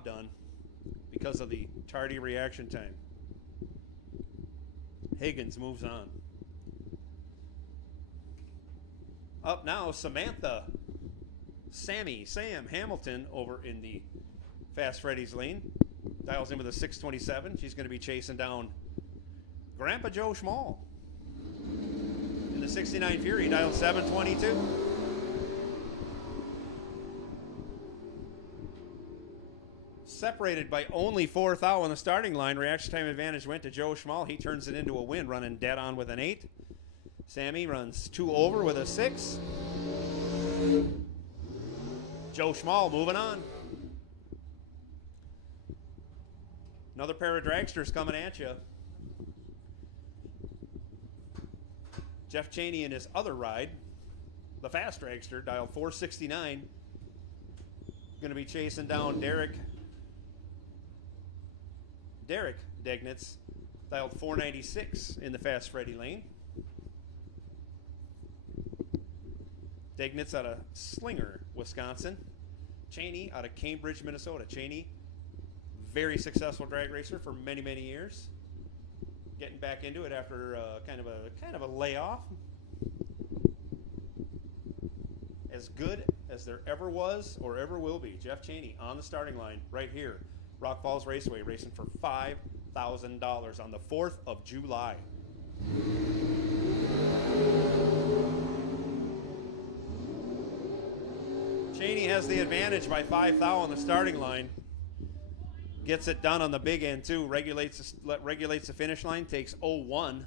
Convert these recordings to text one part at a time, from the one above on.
job done because of the tardy reaction time. Higgins moves on. Up now, Sam Hamilton over in the Fast Freddy's lane. Dials in with a 627. She's going to be chasing down Grandpa Joe Schmall. In the 69 Fury, dialed 722. Separated by only 4th out on the starting line. Reaction time advantage went to Joe Schmall. He turns it into a win, running dead on with an 8. Sammy runs 2 over with a 6. Joe Schmall moving on. Another pair of dragsters coming at you. Jeff Cheney in his other ride, the fast dragster, dialed 469. Going to be chasing down Derek Degnitz, dialed 496 in the Fast Freddy lane. Degnitz out of Slinger, Wisconsin. Cheney out of Cambridge, Minnesota. Cheney, very successful drag racer for many, many years. Getting back into it after kind of a layoff. As good as there ever was or ever will be. Jeff Cheney on the starting line right here. Rock Falls Raceway racing for $5,000 on the 4th of July. Cheney has the advantage by 5,000 on the starting line. Gets it done on the big end too. Regulates the finish line. Takes 0-1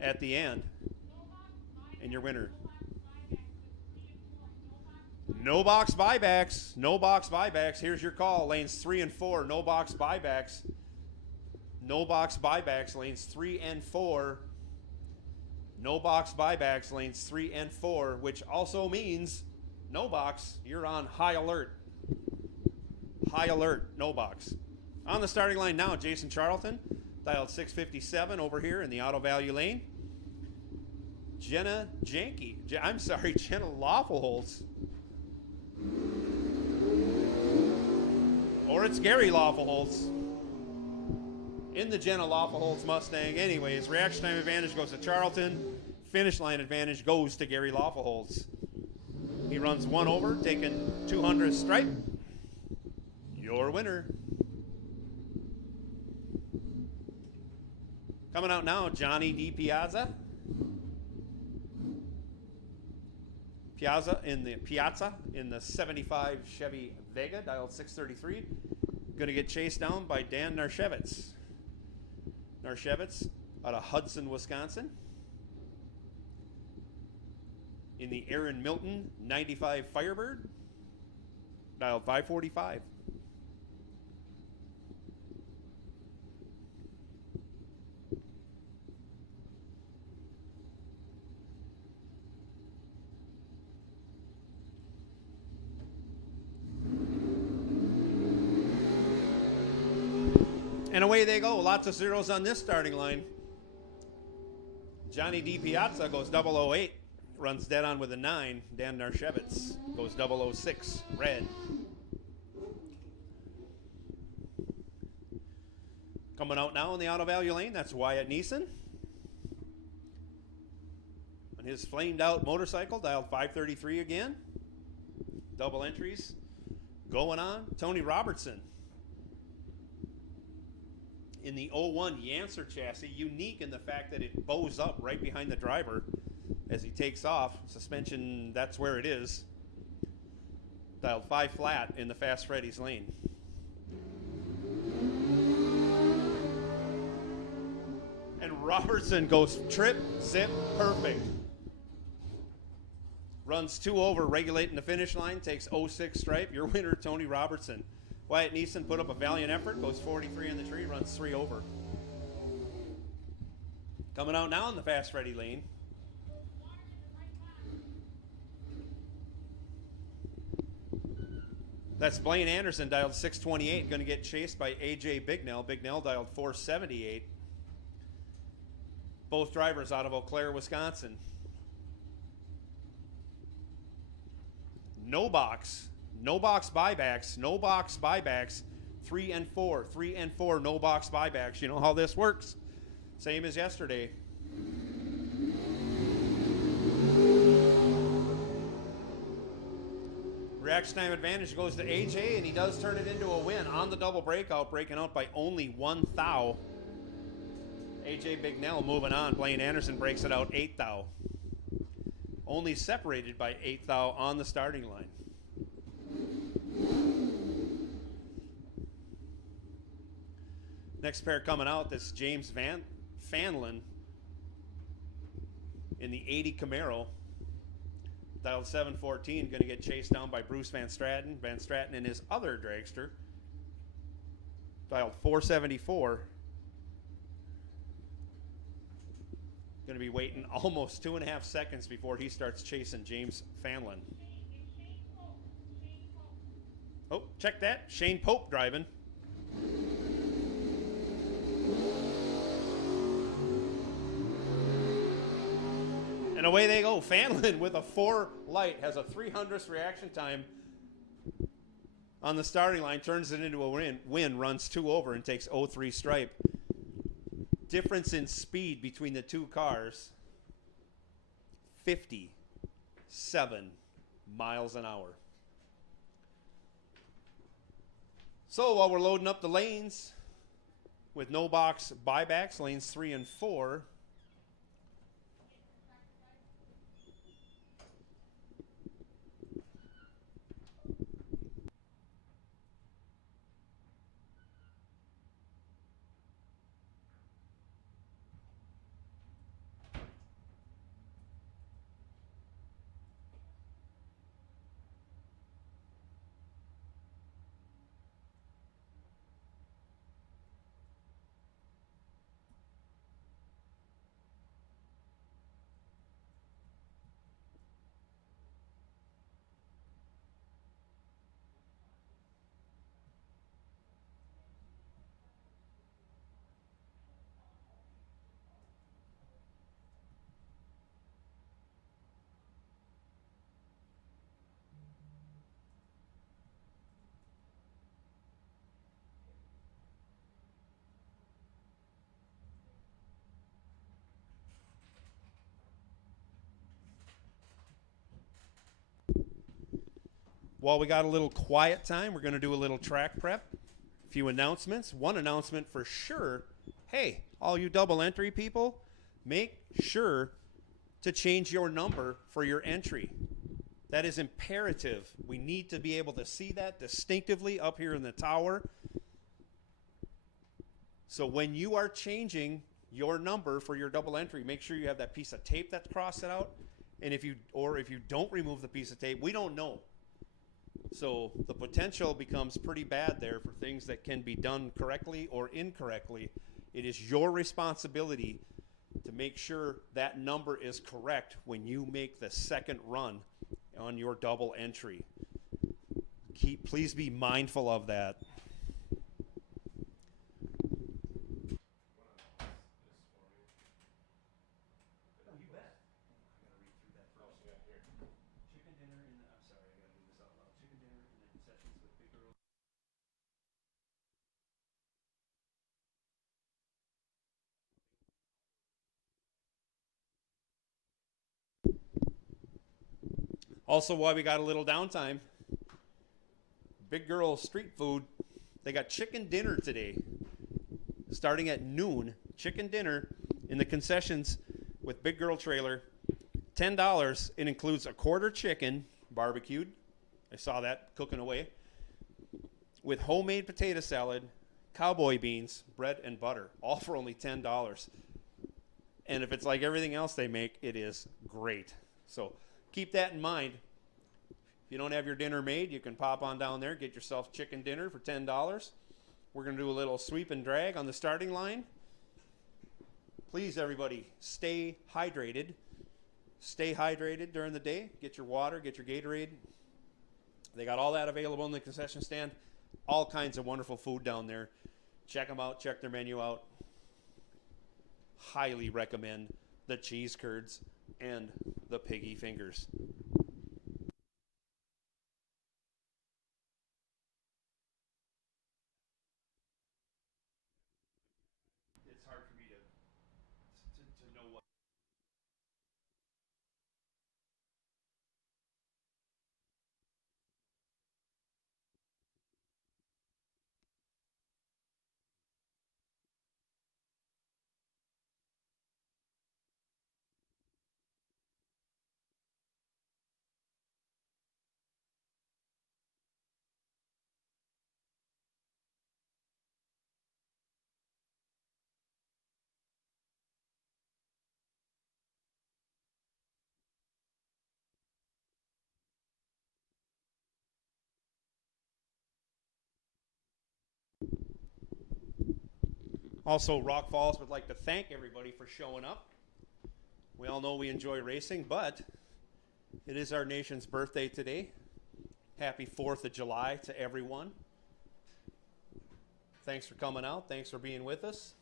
at the end. And your winner. No box buybacks. No box buybacks. Here's your call. Lanes 3 and 4. No box buybacks. No box buybacks. Lanes 3 and 4. No box buybacks. Lanes 3 and 4. Which also means no box. You're on high alert. High alert. No box. On the starting line now, Jason Charlton. Dialed 657 over here in the Auto Value lane. Jenna Lawfulholtz. Or it's Gary Lawfulholtz in the Jenna Lawfulholtz Mustang. Anyways, reaction time advantage goes to Charlton. Finish line advantage goes to Gary Lawfulholtz. He runs 1 over, taking 200 stripe. Your winner. Coming out now, Johnny D. Piazza. Piazza in the 75 Chevy Vega, dialed 633. Going to get chased down by Dan Narshevitz. Narshevitz out of Hudson, Wisconsin. In the Aaron Milton 95 Firebird, dialed 545. And away they go. Lots of zeros on this starting line. Johnny D. Piazza goes 008. Runs dead on with a 9. Dan Narshevitz goes 006. Red. Coming out now in the Auto Value lane, that's Wyatt Neeson. On his flamed out motorcycle, dialed 533 again. Double entries going on. Tony Robertson in the 01 Yancer chassis, unique in the fact that it bows up right behind the driver as he takes off. Suspension, that's where it is. Dialed 5 flat in the Fast Freddy's lane. And Robertson goes trip, zip, perfect. Runs 2 over, regulating the finish line, takes 06 stripe. Your winner, Tony Robertson. Wyatt Neeson put up a valiant effort, goes 43 in the tree, runs 3 over. Coming out now in the Fast Freddy lane. That's Blaine Anderson, dialed 628, going to get chased by AJ Bignell. Bignell dialed 478. Both drivers out of Eau Claire, Wisconsin. No box No box buybacks. No box buybacks. 3 and 4. 3 and 4. No box buybacks. You know how this works. Same as yesterday. Reaction time advantage goes to AJ, and he does turn it into a win on the double breakout, breaking out by only 1 thou. AJ Bignell moving on. Blaine Anderson breaks it out 8 thou. Only separated by 8 thou on the starting line. Next pair coming out, this James Van Fanlin in the 80 Camaro. Dialed 714, going to get chased down by Bruce Van Straten. Van Straten in his other dragster. Dialed 474. Going to be waiting almost 2.5 seconds before he starts chasing James Fanlin. Oh, check that. Shane Pope driving. And away they go. Fanlin with a 4 light has a 300th reaction time on the starting line, turns it into a win, runs 2 over and takes 0-3 stripe. Difference in speed between the two cars, 57 miles an hour. So while we're loading up the lanes with no box buybacks, lanes 3 and 4, while we got a little quiet time, we're going to do a little track prep. A few announcements. One announcement for sure. Hey, all you double entry people, make sure to change your number for your entry. That is imperative. We need to be able to see that distinctively up here in the tower. So when you are changing your number for your double entry, make sure you have that piece of tape that's crossed it out. And if you don't remove the piece of tape, we don't know. So the potential becomes pretty bad there for things that can be done correctly or incorrectly. It is your responsibility to make sure that number is correct when you make the second run on your double entry. Please be mindful of that. Also, while we got a little downtime, Big Girl Street Food, they got chicken dinner today. Starting at noon, chicken dinner in the concessions with Big Girl Trailer. $10. It includes a quarter chicken, barbecued. I saw that cooking away. With homemade potato salad, cowboy beans, bread, and butter. All for only $10. And if it's like everything else they make, it is great. So keep that in mind. If you don't have your dinner made, you can pop on down there, get yourself chicken dinner for $10. We're going to do a little sweep and drag on the starting line. Please, everybody, stay hydrated. Stay hydrated during the day. Get your water, get your Gatorade. They got all that available in the concession stand. All kinds of wonderful food down there. Check them out. Check their menu out. Highly recommend the cheese curds and the piggy fingers. Also, Rock Falls would like to thank everybody for showing up. We all know we enjoy racing, but it is our nation's birthday today. Happy 4th of July to everyone. Thanks for coming out. Thanks for being with us.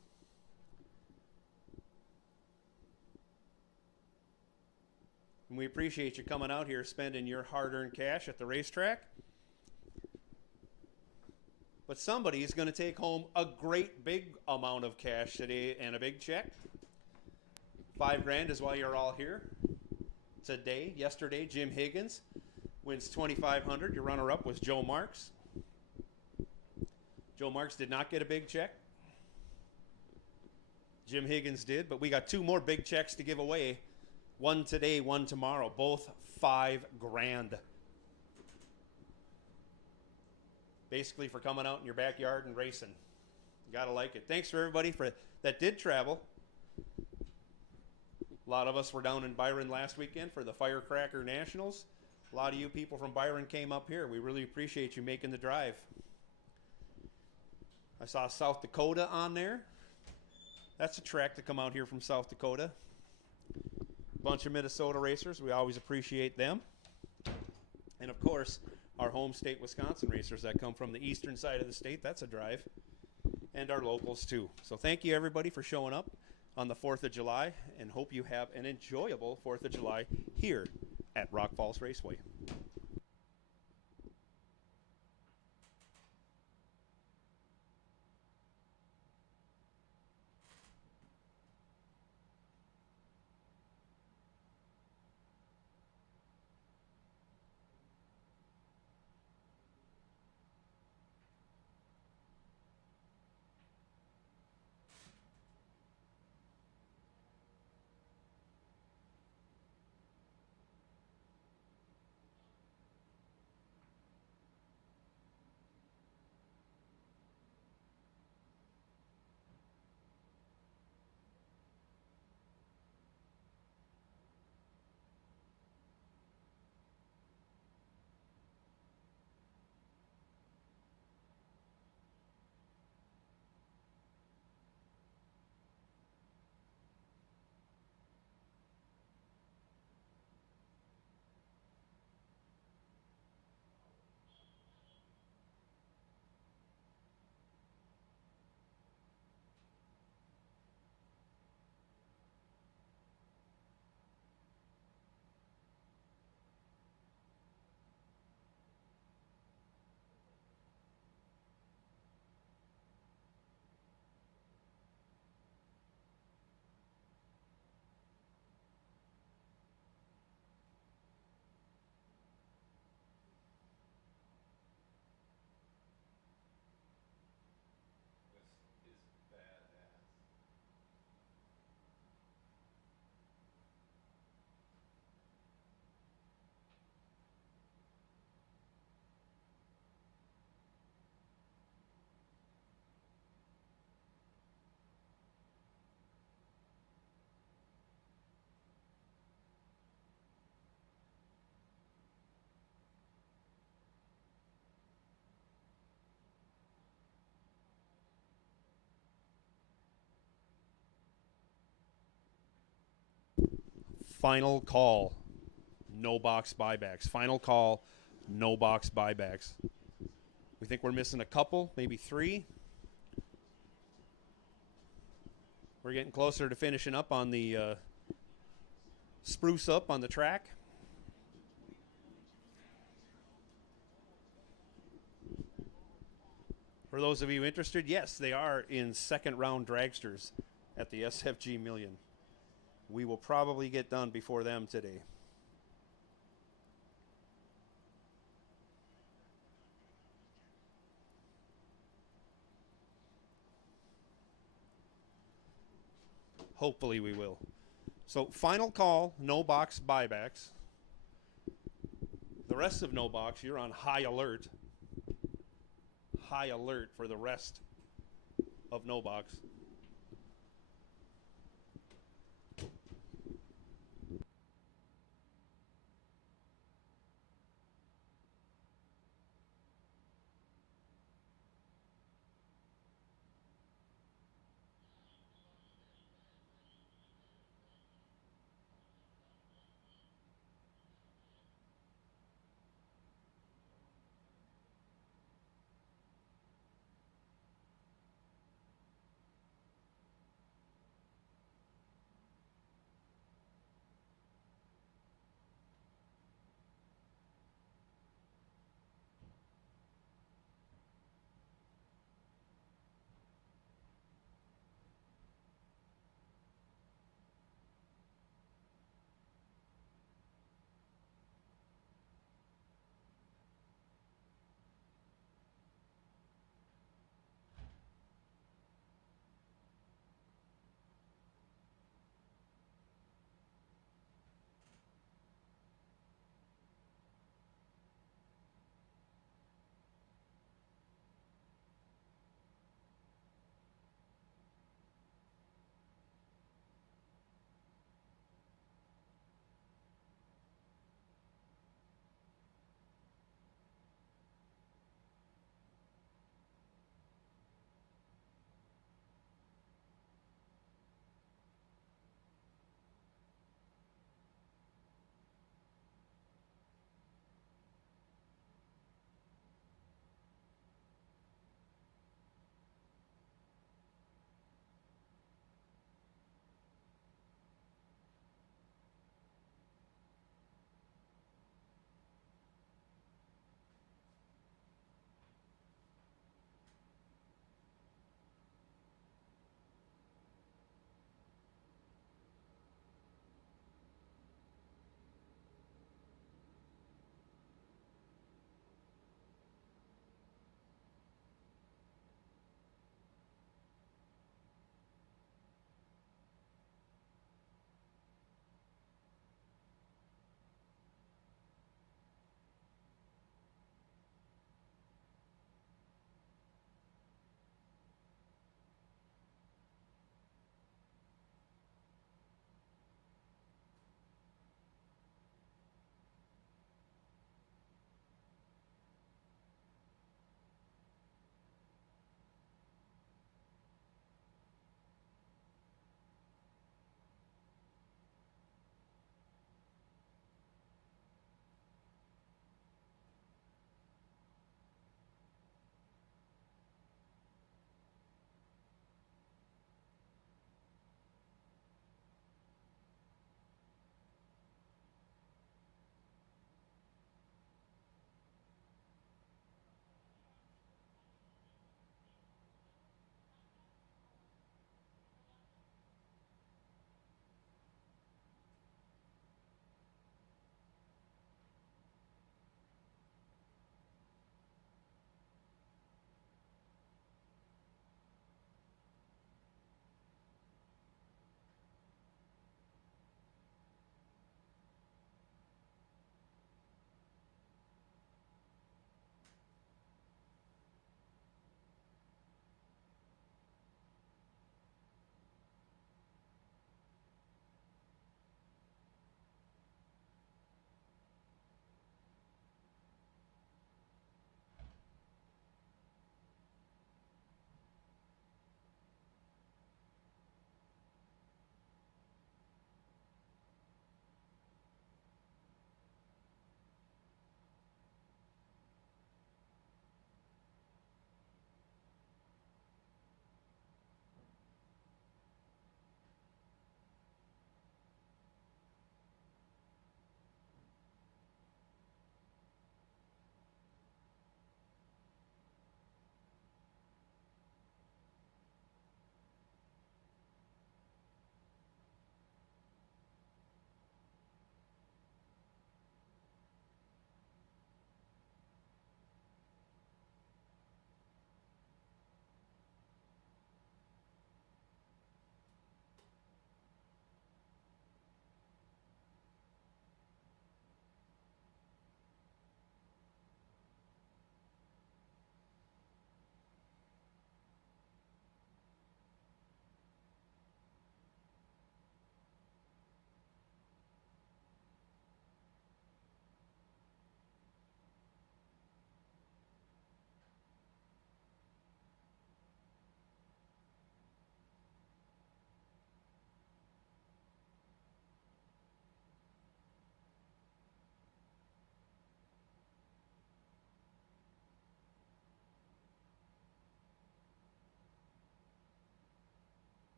And we appreciate you coming out here, spending your hard-earned cash at the racetrack. But somebody is going to take home a great big amount of cash today and a big check. $5,000 is why you're all here today. Yesterday, Jim Higgins wins $2,500. Your runner-up was Joe Marks. Joe Marks did not get a big check. Jim Higgins did, but we got 2 more big checks to give away. One today, one tomorrow. Both $5,000. Basically for coming out in your backyard and racing. You gotta like it. Thanks for everybody that did travel. A lot of us were down in Byron last weekend for the Firecracker Nationals. A lot of you people from Byron came up here. We really appreciate you making the drive. I saw South Dakota on there. That's a track to come out here from South Dakota. Bunch of Minnesota racers. We always appreciate them. And of course, our home state Wisconsin racers that come from the eastern side of the state. That's a drive. And our locals too. So thank you everybody for showing up on the 4th of July, and hope you have an enjoyable 4th of July here at Rock Falls Raceway. Final call. No box buybacks. Final call. No box buybacks. We think we're missing a couple, maybe 3. We're getting closer to finishing up on the spruce up on the track. For those of you interested, yes, they are in second round dragsters at the SFG Million. We will probably get done before them today. Hopefully we will. So final call, no box buybacks. The rest of no box, you're on high alert. High alert for the rest of no box.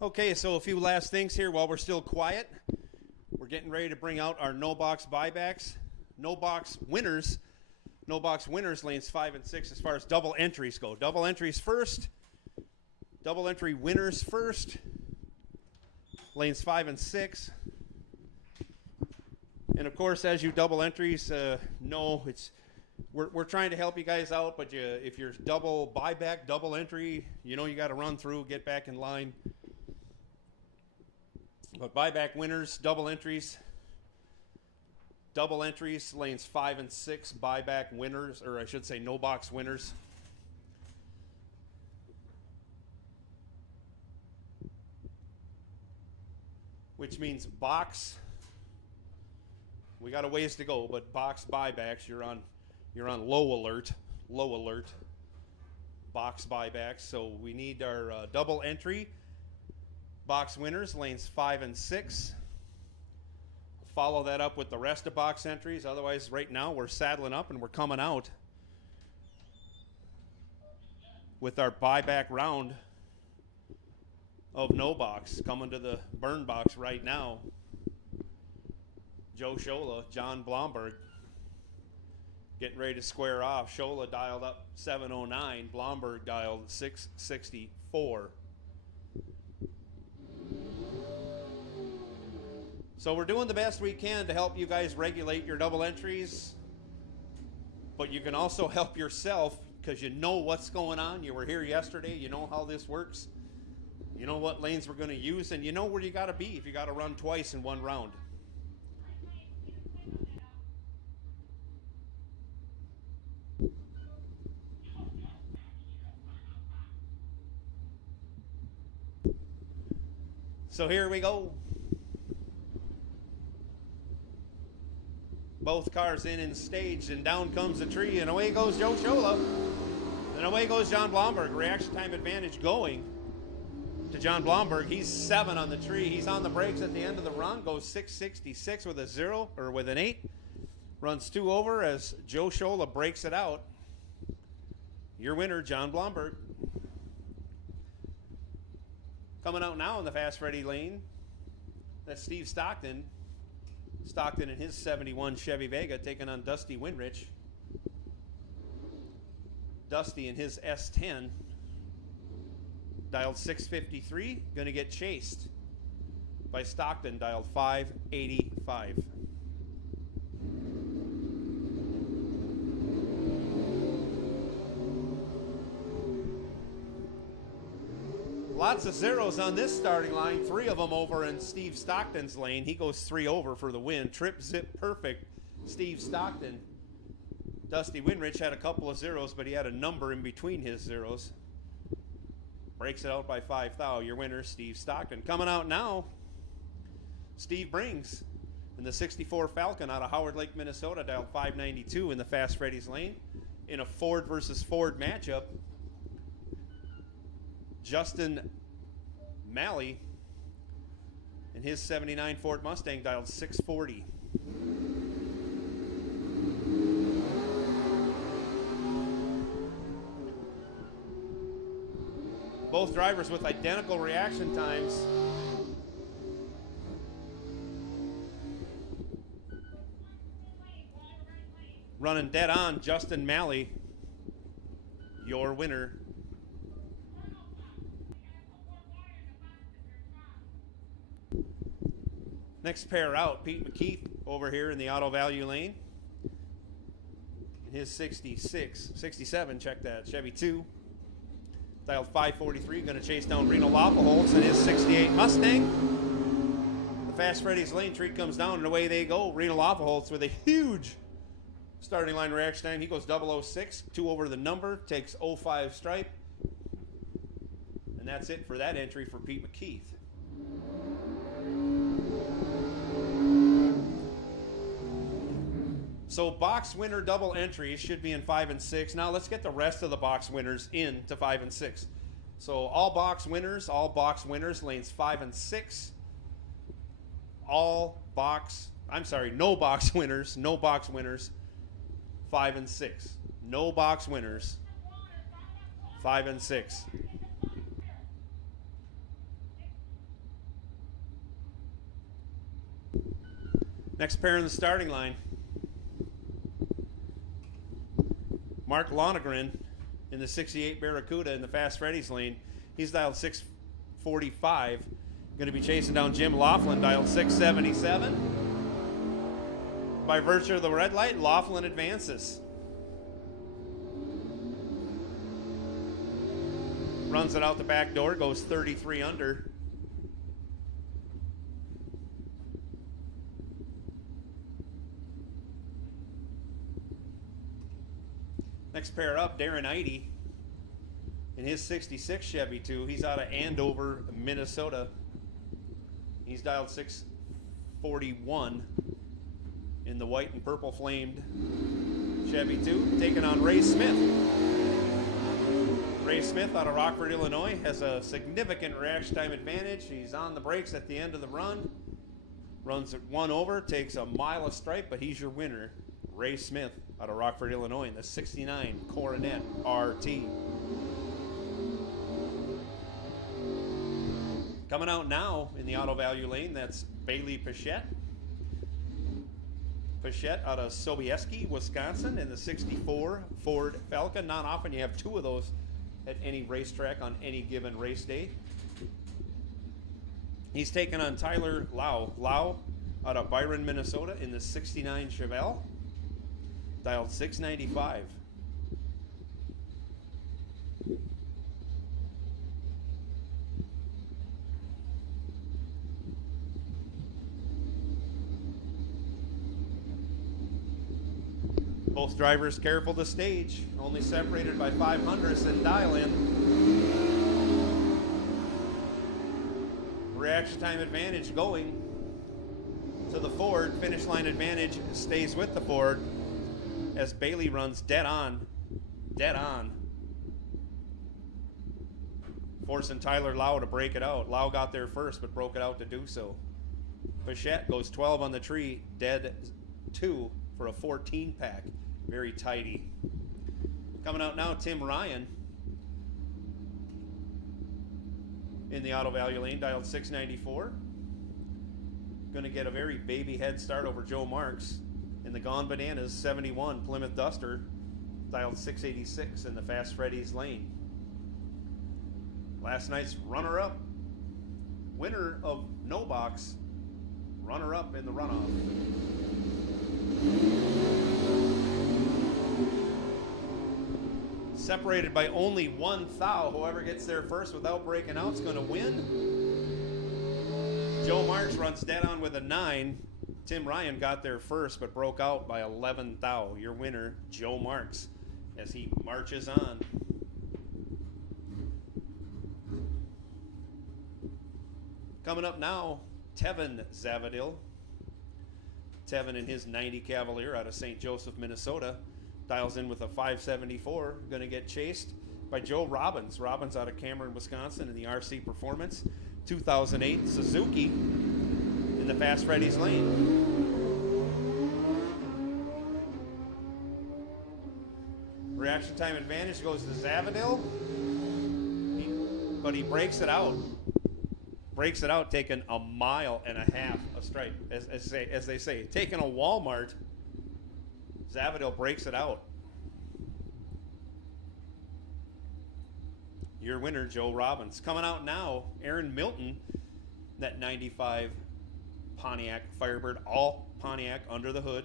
Okay, so a few last things here while we're still quiet. We're getting ready to bring out our no box buybacks, no box winners. No box winners lanes 5 and 6 as far as double entries go. Double entries first. Double entry winners first. Lanes 5 and 6. And of course, as you double entries, no, we're trying to help you guys out. But if you're double buyback, double entry, you know you got to run through, get back in line. But buyback winners, double entries, lanes 5 and 6, buyback winners, or I should say no box winners. Which means box, we got a ways to go, but box buybacks, you're on low alert, box buybacks. So we need our double entry, box winners, lanes 5 and 6. Follow that up with the rest of box entries. Otherwise, right now, we're saddling up and we're coming out with our buyback round of no box. Coming to the burn box right now. Joe Shola, John Blomberg getting ready to square off. Shola dialed up 709. Blomberg dialed 664. So we're doing the best we can to help you guys regulate your double entries. But you can also help yourself because you know what's going on. You were here yesterday. You know how this works. You know what lanes we're going to use. And you know where you got to be if you got to run twice in one round. So here we go. Both cars in and staged, and down comes the tree, and away goes Joe Shola. And away goes John Blomberg. Reaction time advantage going to John Blomberg. He's 7 on the tree. He's on the brakes at the end of the run. Goes 666 with a 0, or with an 8. Runs 2 over as Joe Shola breaks it out. Your winner, John Blomberg. Coming out now in the Fast Freddy lane, that's Steve Stockton. Stockton in his 71 Chevy Vega taking on Dusty Winrich. Dusty in his S10 dialed 653, going to get chased by Stockton, dialed 585. Lots of zeros on this starting line. 3 of them over in Steve Stockton's lane. He goes 3 over for the win. Trip, zip, perfect. Steve Stockton. Dusty Winrich had a couple of zeros, but he had a number in between his zeros. Breaks it out by 5 thou. Your winner, Steve Stockton. Coming out now, Steve Brings in the 64 Falcon out of Howard Lake, Minnesota, dialed 592 in the Fast Freddy's lane in a Ford versus Ford matchup. Justin Malley in his 79 Ford Mustang dialed 640. Both drivers with identical reaction times. Running dead on, Justin Malley, your winner. Next pair out, Pete McKeith over here in the Auto Value lane. In his 67, check that, Chevy 2. Dialed 543, going to chase down Reno Lafaholtz in his 68 Mustang. The Fast Freddy's lane treat comes down and away they go. Reno Lafaholtz with a huge starting line reaction time. He goes 006, 2 over the number, takes 05 stripe. And that's it for that entry for Pete McKeith. So box winner double entries should be in 5 and 6. Now let's get the rest of the box winners into 5 and 6. So all box winners, lanes 5 and 6. No box winners, 5 and 6. No box winners, 5 and 6. Next pair in the starting line. Mark Lonergan in the 68 Barracuda in the Fast Freddy's lane. He's dialed 645. Going to be chasing down Jim Laughlin, dialed 677. By virtue of the red light, Laughlin advances. Runs it out the back door, goes 33 under. Next pair up, Darren Eide in his 66 Chevy 2. He's out of Andover, Minnesota. He's dialed 641 in the white and purple flamed Chevy 2, taking on Ray Smith. Ray Smith out of Rockford, Illinois, has a significant reaction time advantage. He's on the brakes at the end of the run. Runs it one over, takes a mile of stripe, but he's your winner. Ray Smith out of Rockford, Illinois in the 69 Coronet RT. Coming out now in the auto value lane, that's Bailey Pichette. Pichette out of Sobieski, Wisconsin in the 64 Ford Falcon. Not often you have two of those at any racetrack on any given race day. He's taking on Tyler Lau. Lau out of Byron, Minnesota in the 69 Chevelle. Dialed 695. Both drivers careful to stage, only separated by 500ths and dial in. Reaction time advantage going to the Ford. Finish line advantage stays with the Ford as Bailey runs dead on. Forcing Tyler Lau to break it out. Lau got there first, but broke it out to do so. Pichette goes 12 on the tree, dead 2 for a 14 pack. Very tidy. Coming out now, Tim Ryan in the auto value lane, dialed 694. Going to get a very baby head start over Joe Marks in the Gone Bananas 71 Plymouth Duster, dialed 686 in the Fast Freddy's lane. Last night's runner-up, winner of No Box, runner-up in the runoff. Separated by only one thou. Whoever gets there first without breaking out is going to win. Joe Marks runs dead on with a 9. Tim Ryan got there first but broke out by 11 thou. Your winner, Joe Marks, as he marches on. Coming up now, Tevin Zavadil. Tevin in his 90 Cavalier out of St. Joseph, Minnesota. Dials in with a 574. Going to get chased by Joe Robbins. Robbins out of Cameron, Wisconsin in the RC Performance 2008 Suzuki in the Fast Freddy's lane. Reaction time advantage goes to Zavadil, but he breaks it out. Breaks it out, taking a mile and a half of stripe, as they say, taking a Walmart. Zavadil breaks it out. Your winner, Joe Robbins. Coming out now, Aaron Milton, that 95 Pontiac Firebird, all Pontiac under the hood.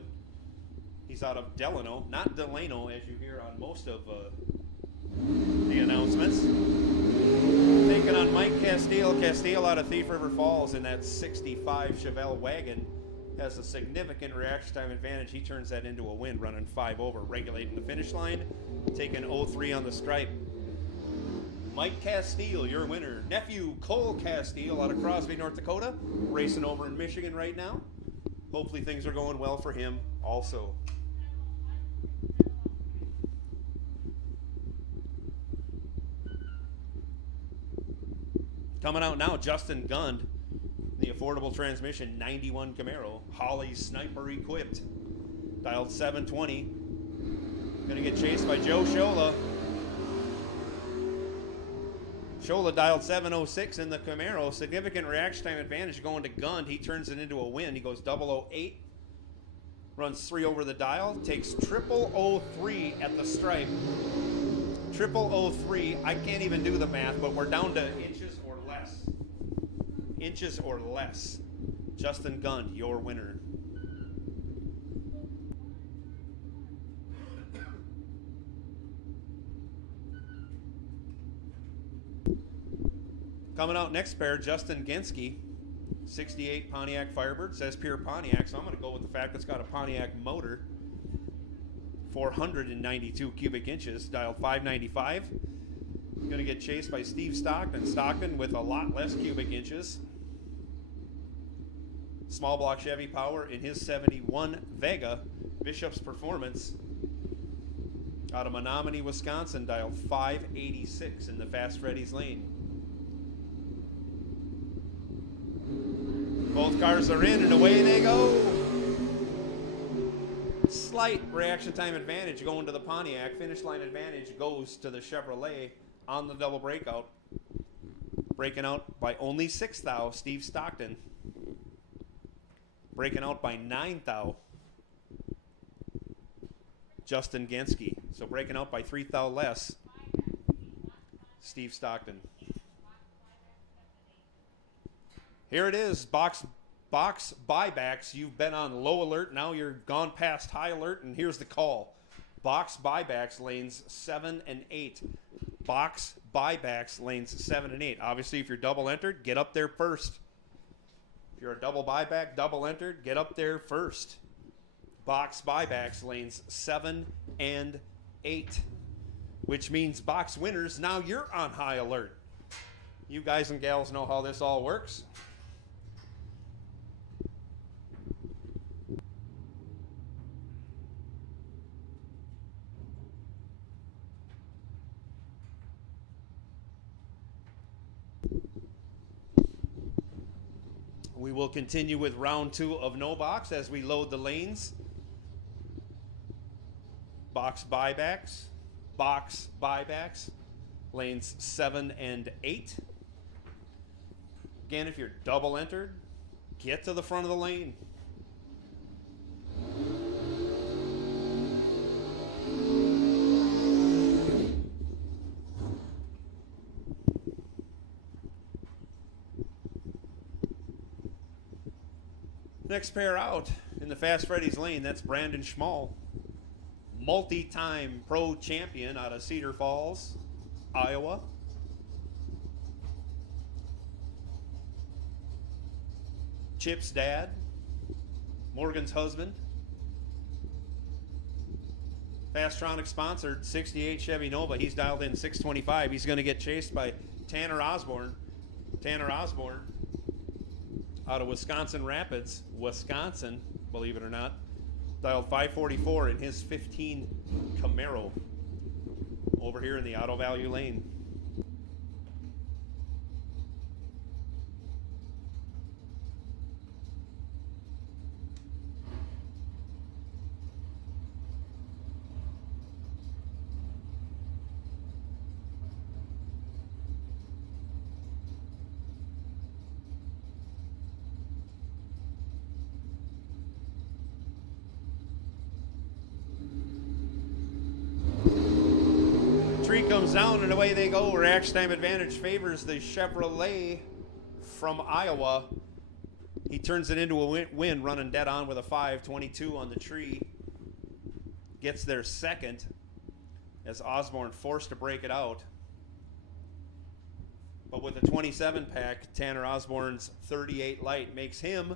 He's out of Delano, not Delano, as you hear on most of the announcements. Taking on Mike Castile. Castile out of Thief River Falls in that 65 Chevelle wagon. Has a significant reaction time advantage. He turns that into a win, running 5 over, regulating the finish line, taking 03 on the stripe. Mike Castile, your winner. Nephew Cole Castile out of Crosby, North Dakota, racing over in Michigan right now. Hopefully things are going well for him also. Coming out now, Justin Gund, the affordable transmission 91 Camaro, Holly Sniper equipped, dialed 720. Going to get chased by Joe Shola. Shola dialed 706 in the Camaro. Significant reaction time advantage going to Gund. He turns it into a win. He goes 008 Runs 3 over the dial. Takes 0003 at the stripe. 0003. I can't even do the math, but we're down to inches or less. Inches or less. Justin Gund, your winner. Coming out next pair, Justin Genske, 68 Pontiac Firebird. Says pure Pontiac, so I'm going to go with the fact it's got a Pontiac motor. 492 cubic inches, dialed 595. Going to get chased by Steve Stockton. Stockton with a lot less cubic inches. Small block Chevy power in his 71 Vega. Bishop's Performance out of Menominee, Wisconsin, dialed 586 in the Fast Freddy's lane. Both cars are in and away they go. Slight reaction time advantage going to the Pontiac. Finish line advantage goes to the Chevrolet on the double breakout. Breaking out by only 6 thou, Steve Stockton. Breaking out by 9 thou, Justin Genske. So breaking out by 3 thou less, Steve Stockton. Here it is, box buybacks. You've been on low alert. Now you're gone past high alert, and here's the call. Box buybacks lanes 7 and 8. Box buybacks lanes 7 and 8. Obviously, if you're double entered, get up there first. If you're a double buyback, double entered, get up there first. Box buybacks lanes 7 and 8, which means box winners, now you're on high alert. You guys and gals know how this all works. We will continue with round 2 of No Box as we load the lanes. Box buybacks, lanes 7 and 8. Again, if you're double entered, get to the front of the lane. Next pair out in the Fast Freddy's lane, that's Brandon Schmall, multi-time pro champion out of Cedar Falls, Iowa. Chip's dad, Morgan's husband. Fastronic sponsored 68 Chevy Nova. He's dialed in 625. He's going to get chased by Tanner Osborne. Tanner Osborne out of Wisconsin Rapids, Wisconsin, believe it or not. Dialed 544 in his 15 Camaro over here in the Auto Value lane. Tree comes down and away they go. Reaction time advantage favors the Chevrolet from Iowa. He turns it into a win running dead on with a 5.22 on the tree. Gets there second as Osborne forced to break it out. But with the 27 pack, Tanner Osborne's 38 light makes him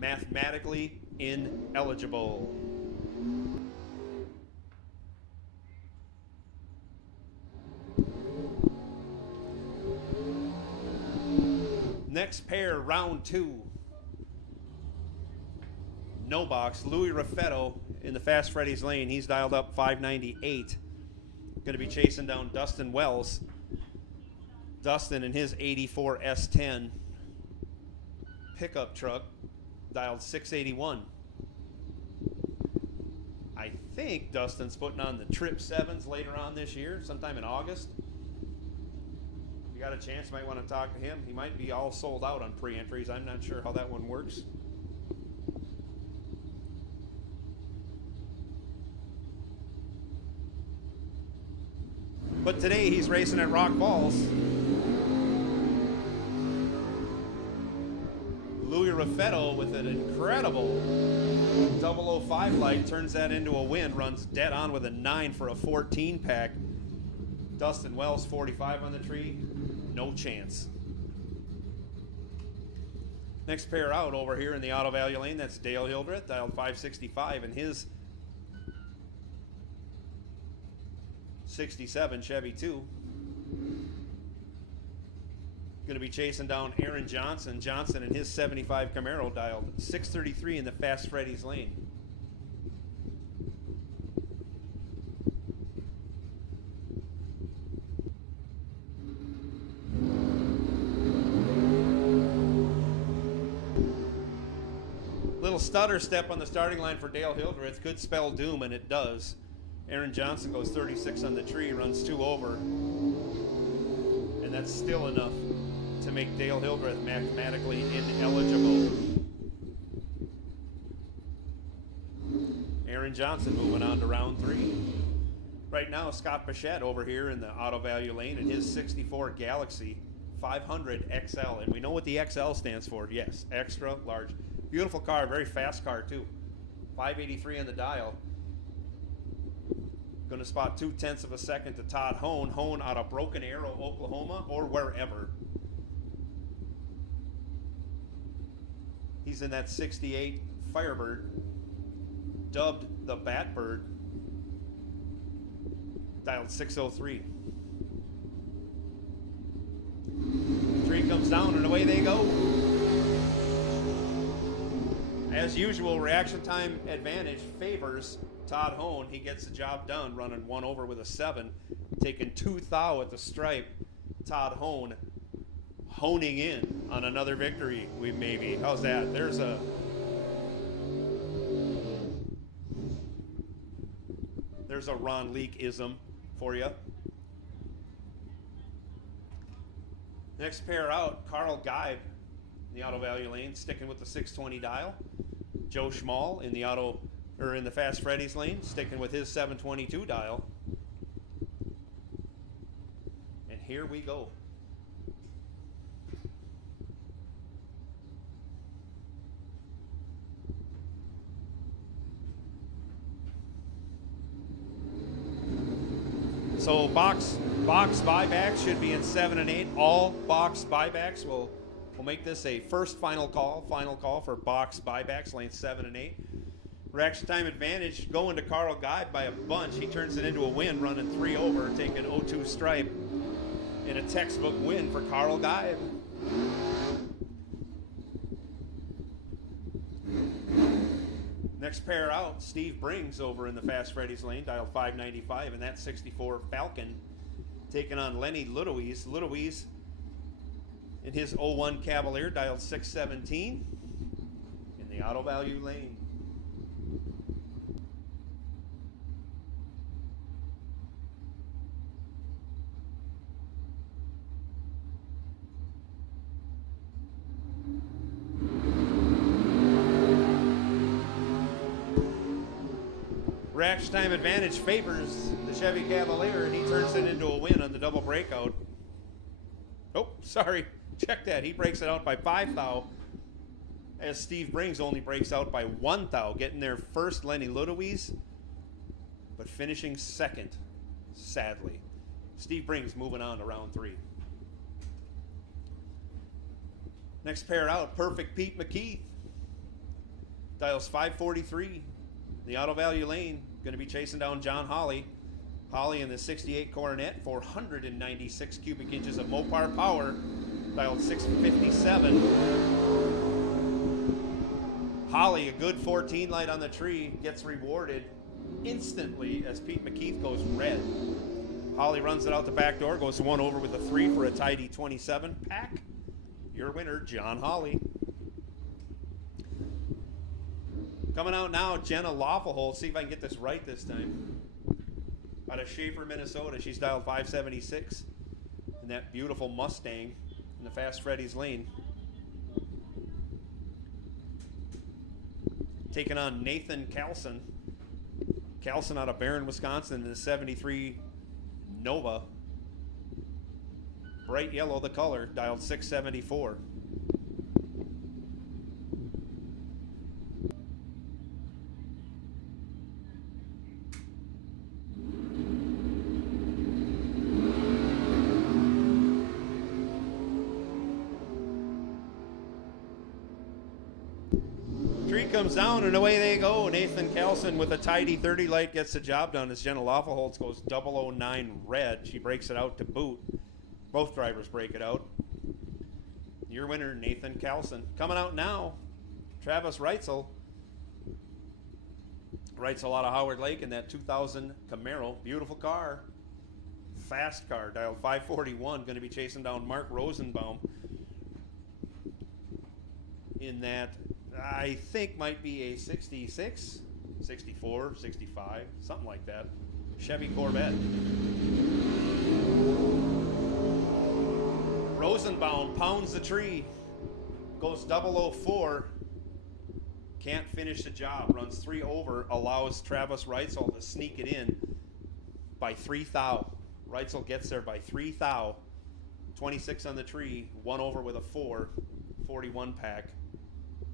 mathematically ineligible. Next pair, round 2. No Box, Louis Raffetto in the Fast Freddy's lane. He's dialed up 598. Going to be chasing down Dustin Wells. Dustin in his 84 S10 pickup truck, dialed 681. I think Dustin's putting on the Trip 7s later on this year, sometime in August. If you got a chance, you might want to talk to him. He might be all sold out on pre-entries. I'm not sure how that one works. But today he's racing at Rock Falls. Louis Raffetto with an incredible 005 light turns that into a win, runs dead on with a 9 for a 14 pack. Dustin Wells 45 on the tree, no chance. Next pair out over here in the Auto Value lane, that's Dale Hildreth, dialed 565, and his 67 Chevy 2. Going to be chasing down Aaron Johnson. Johnson and his 75 Camaro, dialed 633 in the Fast Freddy's lane. Little stutter step on the starting line for Dale Hildreth. Could spell doom, and it does. Aaron Johnson goes 36 on the tree, runs 2 over. And that's still enough to make Dale Hildreth mathematically ineligible. Aaron Johnson moving on to round 3. Right now, Scott Bichette over here in the Auto Value lane in his 64 Galaxy 500 XL. And we know what the XL stands for. Yes, extra large. Beautiful car, very fast car too. 583 on the dial. Going to spot 0.2 of a second to Todd Hone. Hone out of Broken Arrow, Oklahoma, or wherever. He's in that 68 Firebird, dubbed the Batbird, dialed 603. Tree comes down and away they go. As usual, reaction time advantage favors Todd Hone. He gets the job done, running 1 over with a 7, taking 2 thou at the stripe. Todd Hone honing in on another victory. How's that? There's a Ron Leake-ism for you. Next pair out, Carl Geib in the Auto Value lane, sticking with the 620 dial. Joe Schmall in the Fast Freddy's lane, sticking with his 722 dial. And here we go. So box buybacks should be in 7 and 8. All box buybacks will make this a final call for box buybacks, lanes 7 and 8. Reaction time advantage going to Carl Geib by a bunch. He turns it into a win, running 3 over, taking 0-2 stripe in a textbook win for Carl Geib. Next pair out, Steve Brings over in the Fast Freddy's lane, dialed 595, and that 64 Falcon taking on Lenny Ludowies. Ludowies in his 01 Cavalier, dialed 617 in the Auto Value lane. Reaction time advantage favors the Chevy Cavalier, and he turns it into a win on the double breakout. Oh, sorry. Check that. He breaks it out by 5 thou, as Steve Brings only breaks out by 1 thou, getting there first, Lenny Ludowies, but finishing second, sadly. Steve Brings moving on to round 3. Next pair out, Perfect Pete McKeith. Dials 543. The Auto Value lane, going to be chasing down John Holly. Holly in the 68 Coronet, 496 cubic inches of Mopar power, dialed 657. Holly, a good 14 light on the tree, gets rewarded instantly as Pete McKeith goes red. Holly runs it out the back door, goes 1 over with a 3 for a tidy 27 pack. Your winner, John Holly. Coming out now, Jenna Lawful. See if I can get this right this time. Out of Schaefer, Minnesota. She's dialed 576 in that beautiful Mustang in the Fast Freddy's lane. Taking on Nathan Carlson. Carlson out of Barron, Wisconsin in the 73 Nova, Bright yellow, the color, dialed 674. Tree comes down and away they go. Nathan Carlson with a tidy 30 light gets the job done as Jenna Loffelholtz goes 009 red. She breaks it out to boot. Both drivers break it out. Your winner, Nathan Carlson. Coming out now, Travis Reitzel. Reitzel out of Howard Lake in that 2000 Camaro. Beautiful car. Fast car, dialed 541. Going to be chasing down Mark Rosenbaum in that I think might be a 66, 64, 65, something like that. Chevy Corvette. Rosenbaum pounds the tree, goes 004, can't finish the job, runs 3 over, allows Travis Reitzel to sneak it in by 3 thou. Reitzel gets there by 3 thou, 26 on the tree, 1 over with a 4, 41 pack.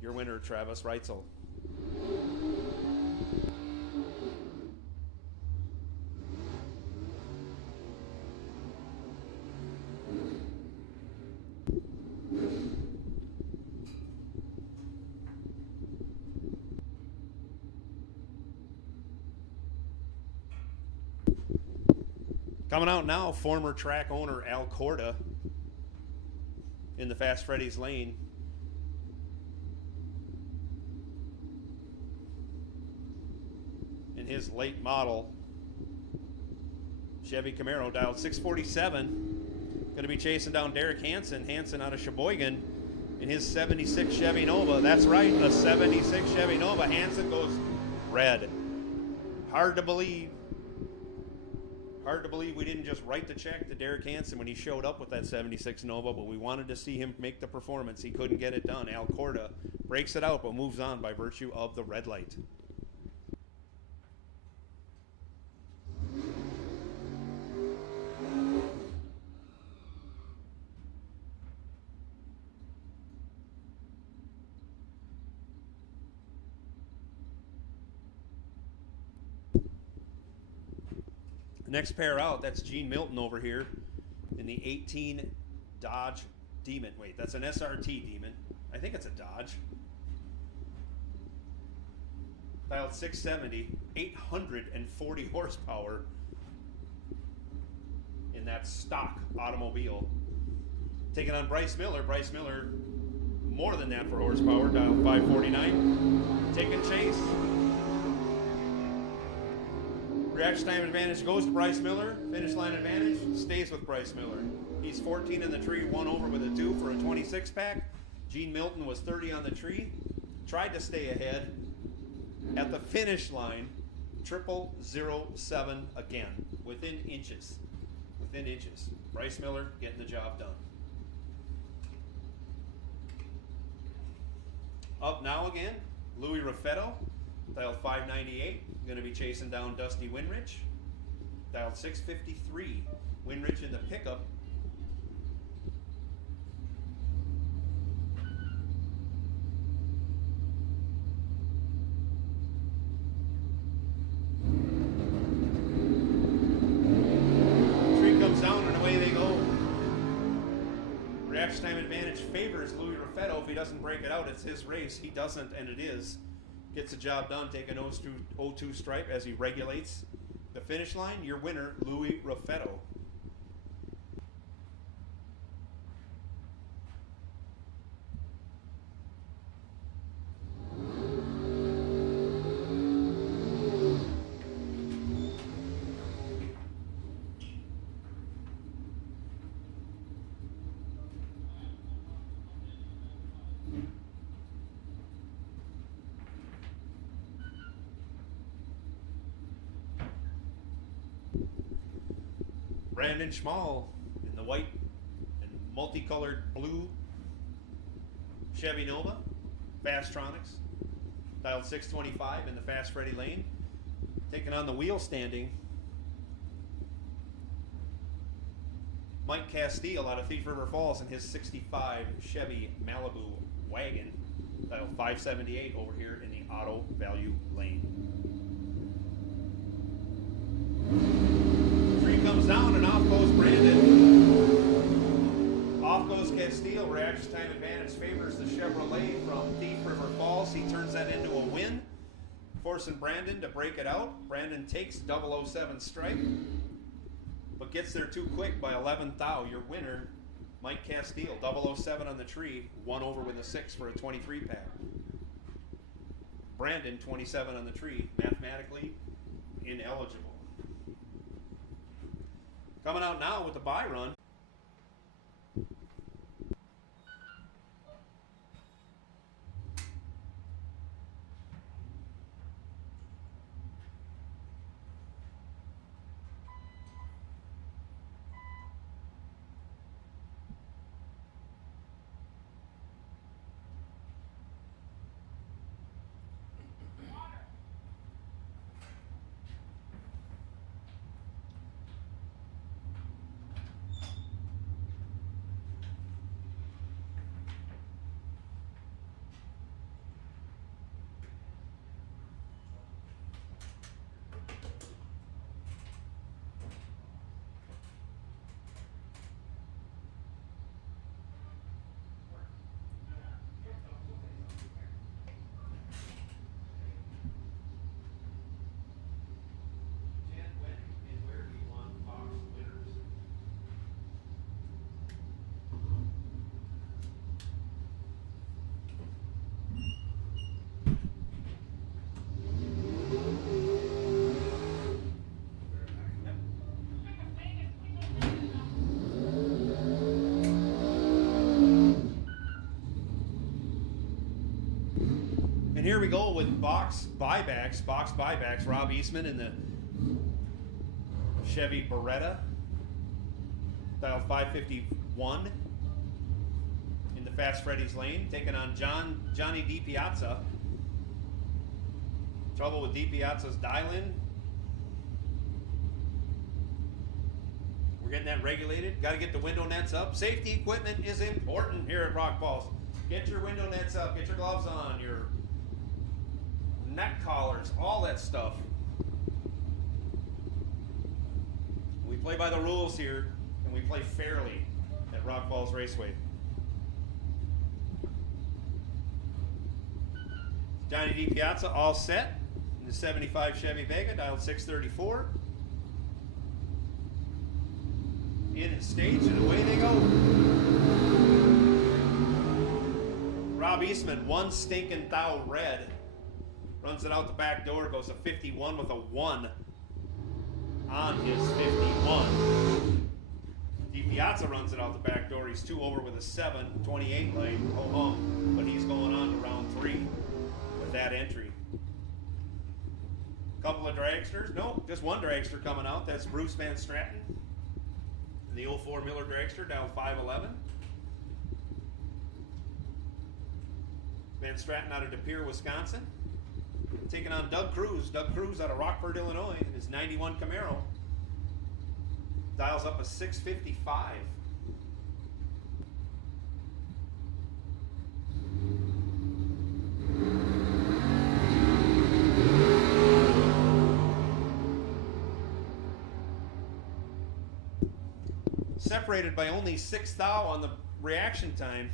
Your winner, Travis Reitzel. Coming out now, former track owner Al Corda in the Fast Freddy's lane. In his late model Chevy Camaro, dialed 647. Going to be chasing down Derek Hansen. Hansen out of Sheboygan in his 76 Chevy Nova. That's right, a 76 Chevy Nova. Hansen goes red. Hard to believe. Hard to believe we didn't just write the check to Derek Hansen when he showed up with that 76 Nova, but we wanted to see him make the performance. He couldn't get it done. Al Corda breaks it out, but moves on by virtue of the red light. Next pair out, that's Gene Milton over here in the 18 Dodge Demon. Wait, that's an SRT Demon. I think it's a Dodge. Dialed 670, 840 horsepower in that stock automobile. Taking on Bryce Miller. Bryce Miller, more than that for horsepower, dialed 549. Taking chase. Reaction time advantage goes to Bryce Miller. Finish line advantage stays with Bryce Miller. He's 14 in the tree, 1 over with a 2 for a 26 pack. Gene Milton was 30 on the tree. Tried to stay ahead. At the finish line, 0007 again. Within inches. Within inches. Bryce Miller getting the job done. Up now again, Louis Raffetto. Dialed 598, going to be chasing down Dusty Winrich. Dialed 653, Winrich in the pickup. Tree comes down and away they go. Reaction time advantage favors Louis Raffetto. If he doesn't break it out, it's his race. He doesn't, and it is. Gets the job done, taking 0-2 stripe as he regulates the finish line. Your winner, Louis Raffetto. Brandon Schmall in the white and multicolored blue Chevy Nova, Fastronics, dialed 625 in the Fast Freddy lane. Taking on the wheel standing Mike Castile out of Thief River Falls in his 65 Chevy Malibu wagon. Title 578 over here in the auto value lane. Tree comes down and off goes Brandon. Off goes Castile. Reaction time advantage favors the Chevrolet from Thief River Falls. He turns that into a win, forcing Brandon to break it out. Brandon takes 007 strike, but gets there too quick by 11th thou. Your winner, Mike Castile, 007 on the tree, 1 over with a 6 for a 23 pack. Brandon, 27 on the tree, mathematically ineligible. Coming out now with the buy run. And here we go with box buybacks. Rob Eastman in the Chevy Beretta, dial 551 in the Fast Freddy's lane, taking on Johnny DiPiazza. Trouble with DiPiazza's dial-in. We're getting that regulated. Got to get the window nets up. Safety equipment is important here at Rock Falls. Get your window nets up. Get your gloves on. Your neck collars. All that stuff. We play by the rules here, and we play fairly at Rock Falls Raceway. Johnny DiPiazza all set in the 75 Chevy Vega, dialed 634. In and stage, and away they go. Rob Eastman, one stinking thou red. Runs it out the back door, goes a 51 with a 1 on his 51. DiPiazza runs it out the back door. He's 2 over with a 7, 28 light, ho hum. But he's going on to round 3 with that entry. Couple of dragsters. Nope, just one dragster coming out. That's Bruce Van Straten. And the 04 Miller dragster, down 511. Van Straten out of De Pere, Wisconsin. Taking on Doug Cruz. Doug Cruz out of Rockford, Illinois, in his 91 Camaro. Dials up a 655. Separated by only 6 thou on the reaction time.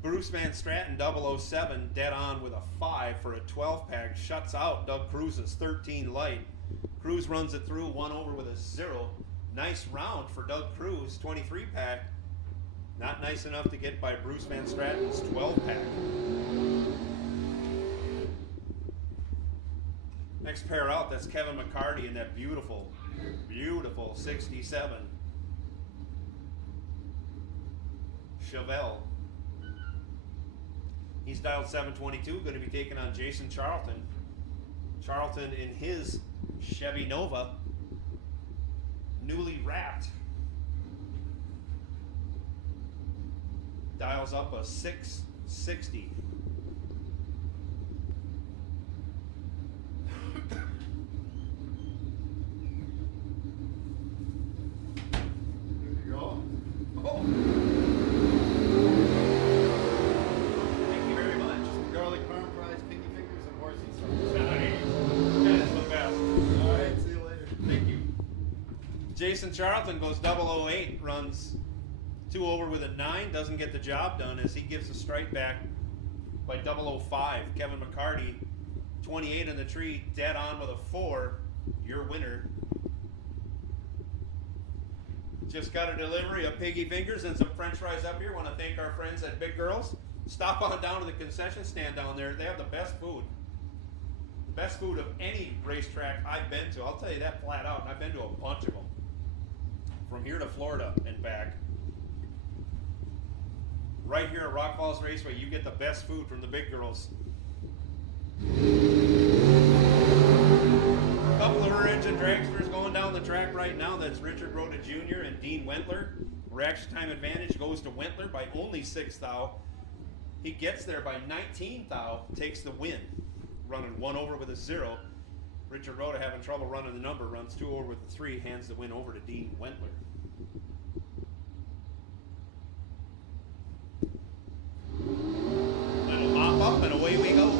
Bruce Van Straten, 007, dead on with a 5 for a 12-pack. Shuts out Doug Cruz's 13 light. Cruz runs it through, 1 over with a 0. Nice round for Doug Cruz, 23-pack. Not nice enough to get by Bruce Van Straten's 12-pack. Next pair out, that's Kevin McCarty in that beautiful, beautiful 67 Chevelle. He's dialed 722, going to be taking on Jason Charlton. Charlton in his Chevy Nova, newly wrapped. Dials up a 660. Jason Charlton goes 008, runs 2 over with a 9, doesn't get the job done as he gives a strike back by 005. Kevin McCarty, 28 in the tree, dead on with a 4. Your winner. Just got a delivery of Piggy Fingers and some French fries up here. Want to thank our friends at Big Girls. Stop on down to the concession stand down there. They have the best food. The best food of any racetrack I've been to. I'll tell you that flat out. And I've been to a bunch of them. From here to Florida and back. Right here at Rock Falls Raceway, you get the best food from the Big Girls. A couple of rear-engine dragsters going down the track right now. That's Richard Rhoda Jr. and Dean Wentler. Reaction time advantage goes to Wentler by only 6 thou. He gets there by 19 thou, takes the win. Running 1 over with a 0. Richard Rhoda having trouble running the number, runs 2 over with a 3, hands the win over to Dean Wentler. Little mop up and away we go.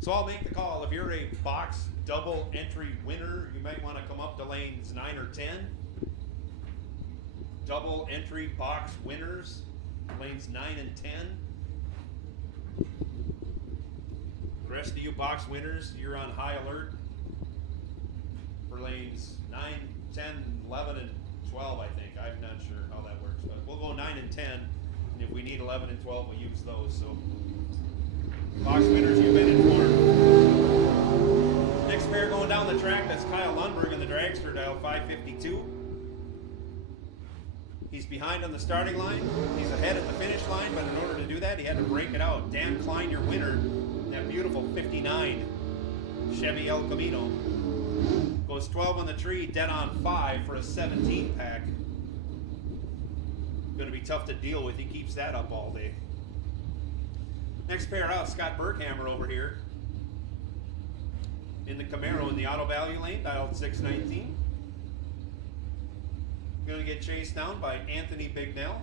So I'll make the call. If you're a box double entry winner, you might want to come up to lanes 9 or 10. Double entry box winners, lanes 9 and 10. The rest of you box winners, you're on high alert for lanes 9, 10, 11, and 12, I think. I'm not sure how that works, but we'll go 9 and 10. And if we need 11 and 12, we'll use those. So, box winners, you've been informed. Next pair going down the track, that's Kyle Lundberg in the dragster, dial 552. He's behind on the starting line. He's ahead at the finish line, but in order to do that, he had to break it out. Dan Klein, your winner, that beautiful 59 Chevy El Camino. Goes 12 on the tree, dead on 5 for a 17 pack. Going to be tough to deal with. He keeps that up all day. Next pair out, Scott Berghammer over here in the Camaro in the Auto Value lane, dialed 619. Going to get chased down by Anthony Bignell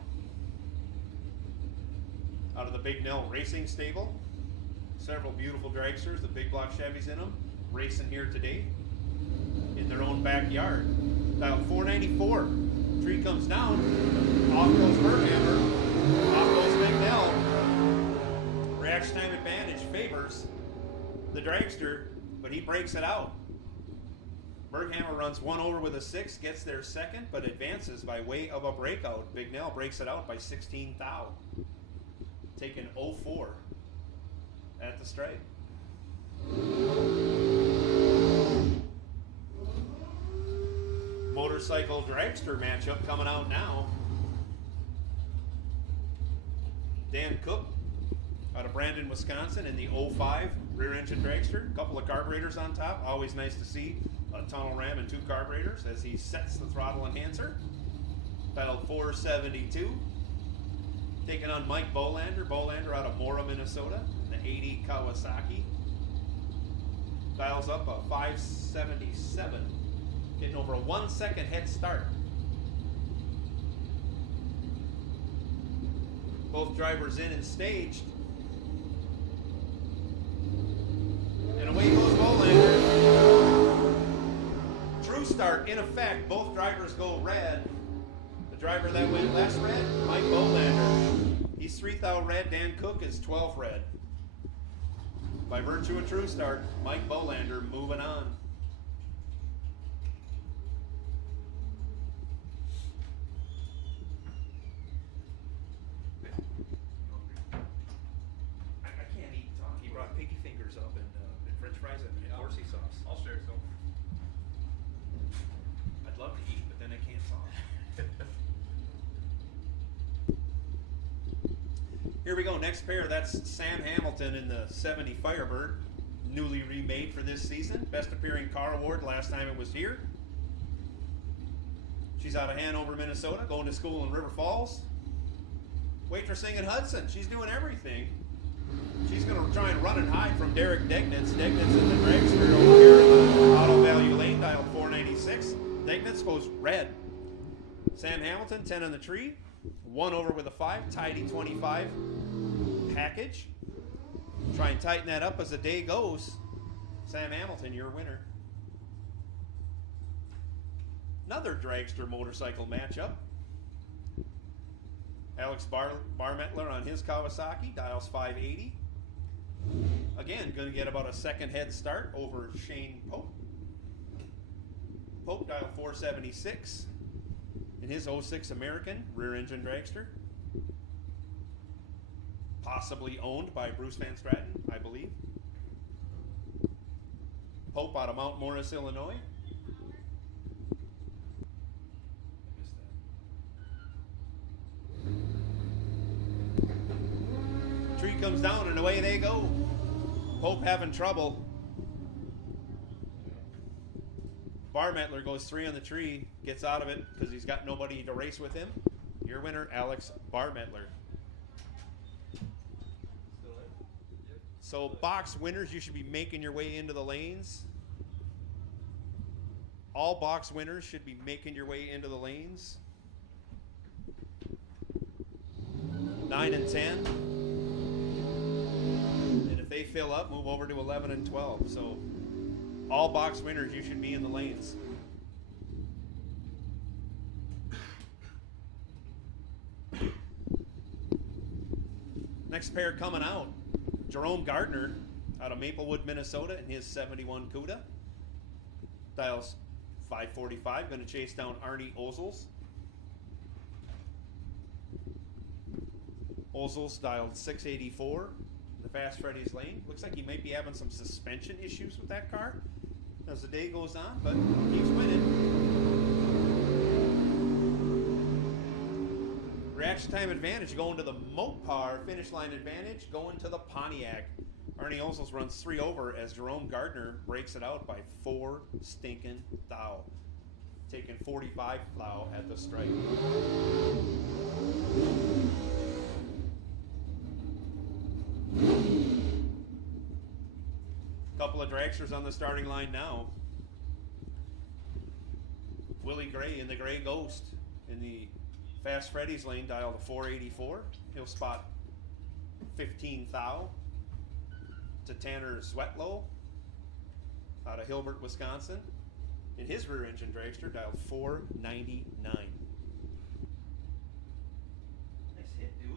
out of the Bignell Racing Stable. Several beautiful dragsters, the big block Chevys in them, racing here today in their own backyard. Dialed 494. Tree comes down. Off goes Berghammer. Off goes Bignell. Reaction time advantage favors the dragster, but he breaks it out. Berghammer runs 1 over with a 6, gets there second, but advances by way of a breakout. Bignell breaks it out by 16 thou, taking 0-4 at the stripe. Motorcycle dragster matchup coming out now. Dan Cook out of Brandon, Wisconsin in the 05 rear engine dragster. A couple of carburetors on top. Always nice to see a tunnel ram and 2 carburetors as he sets the throttle enhancer. Dialed 472. Taking on Mike Bolander. Bolander out of Mora, Minnesota. The 80 Kawasaki. Dials up a 577. Getting over a 1 second head start. Both drivers in and staged. And away goes Bolander. True start in effect. Both drivers go red. The driver that went less red, Mike Bolander. He's 3 thou red. Dan Cook is 12 red. By virtue of true start, Mike Bolander moving on. Here we go, next pair, that's Sam Hamilton in the 70 Firebird, newly remade for this season. Best appearing car award last time it was here. She's out of Hanover, Minnesota, going to school in River Falls. Waitressing in Hudson, she's doing everything. She's going to try and run and hide from Derek Degnitz. Degnitz in the dragster over here in the Auto Value lane, dial 496. Degnitz goes red. Sam Hamilton, 10 on the tree. 1 over with a 5. Tidy 25 package. Try and tighten that up as the day goes. Sam Hamilton, your winner. Another dragster motorcycle matchup. Alex Barmettler on his Kawasaki, dials 580. Again, going to get about a second head start over Shane Pope. Pope dial 476 in his 06 American rear engine dragster. Possibly owned by Bruce Van Stratton, I believe. Pope out of Mount Morris, Illinois. Tree comes down and away they go. Pope having trouble. Barmettler goes 3 on the tree, gets out of it because he's got nobody to race with him. Your winner, Alex Barmettler. So box winners, you should be making your way into the lanes. All box winners should be making your way into the lanes. 9 and 10. And if they fill up, move over to 11 and 12. So all box winners, you should be in the lanes. Next pair coming out. Jerome Gardner out of Maplewood, Minnesota in his 71 CUDA. Dials 545. Going to chase down Arnie Ozels. Ozels dialed 684. The Fast Freddy's lane. Looks like he might be having some suspension issues with that car as the day goes on, but keeps winning. Reaction time advantage going to the Mopar. Finish line advantage going to the Pontiac. Arnie Ozels runs 3 over as Jerome Gardner breaks it out by 4 stinking thou. Taking 45 thou at the stripe. Couple of dragsters on the starting line now. Willie Gray in the Gray Ghost in the Fast Freddy's lane, dial to 484. He'll spot 15 thou to Tanner Sweatlow out of Hilbert, Wisconsin. In his rear engine dragster, dialed 499. Nice hit, dude.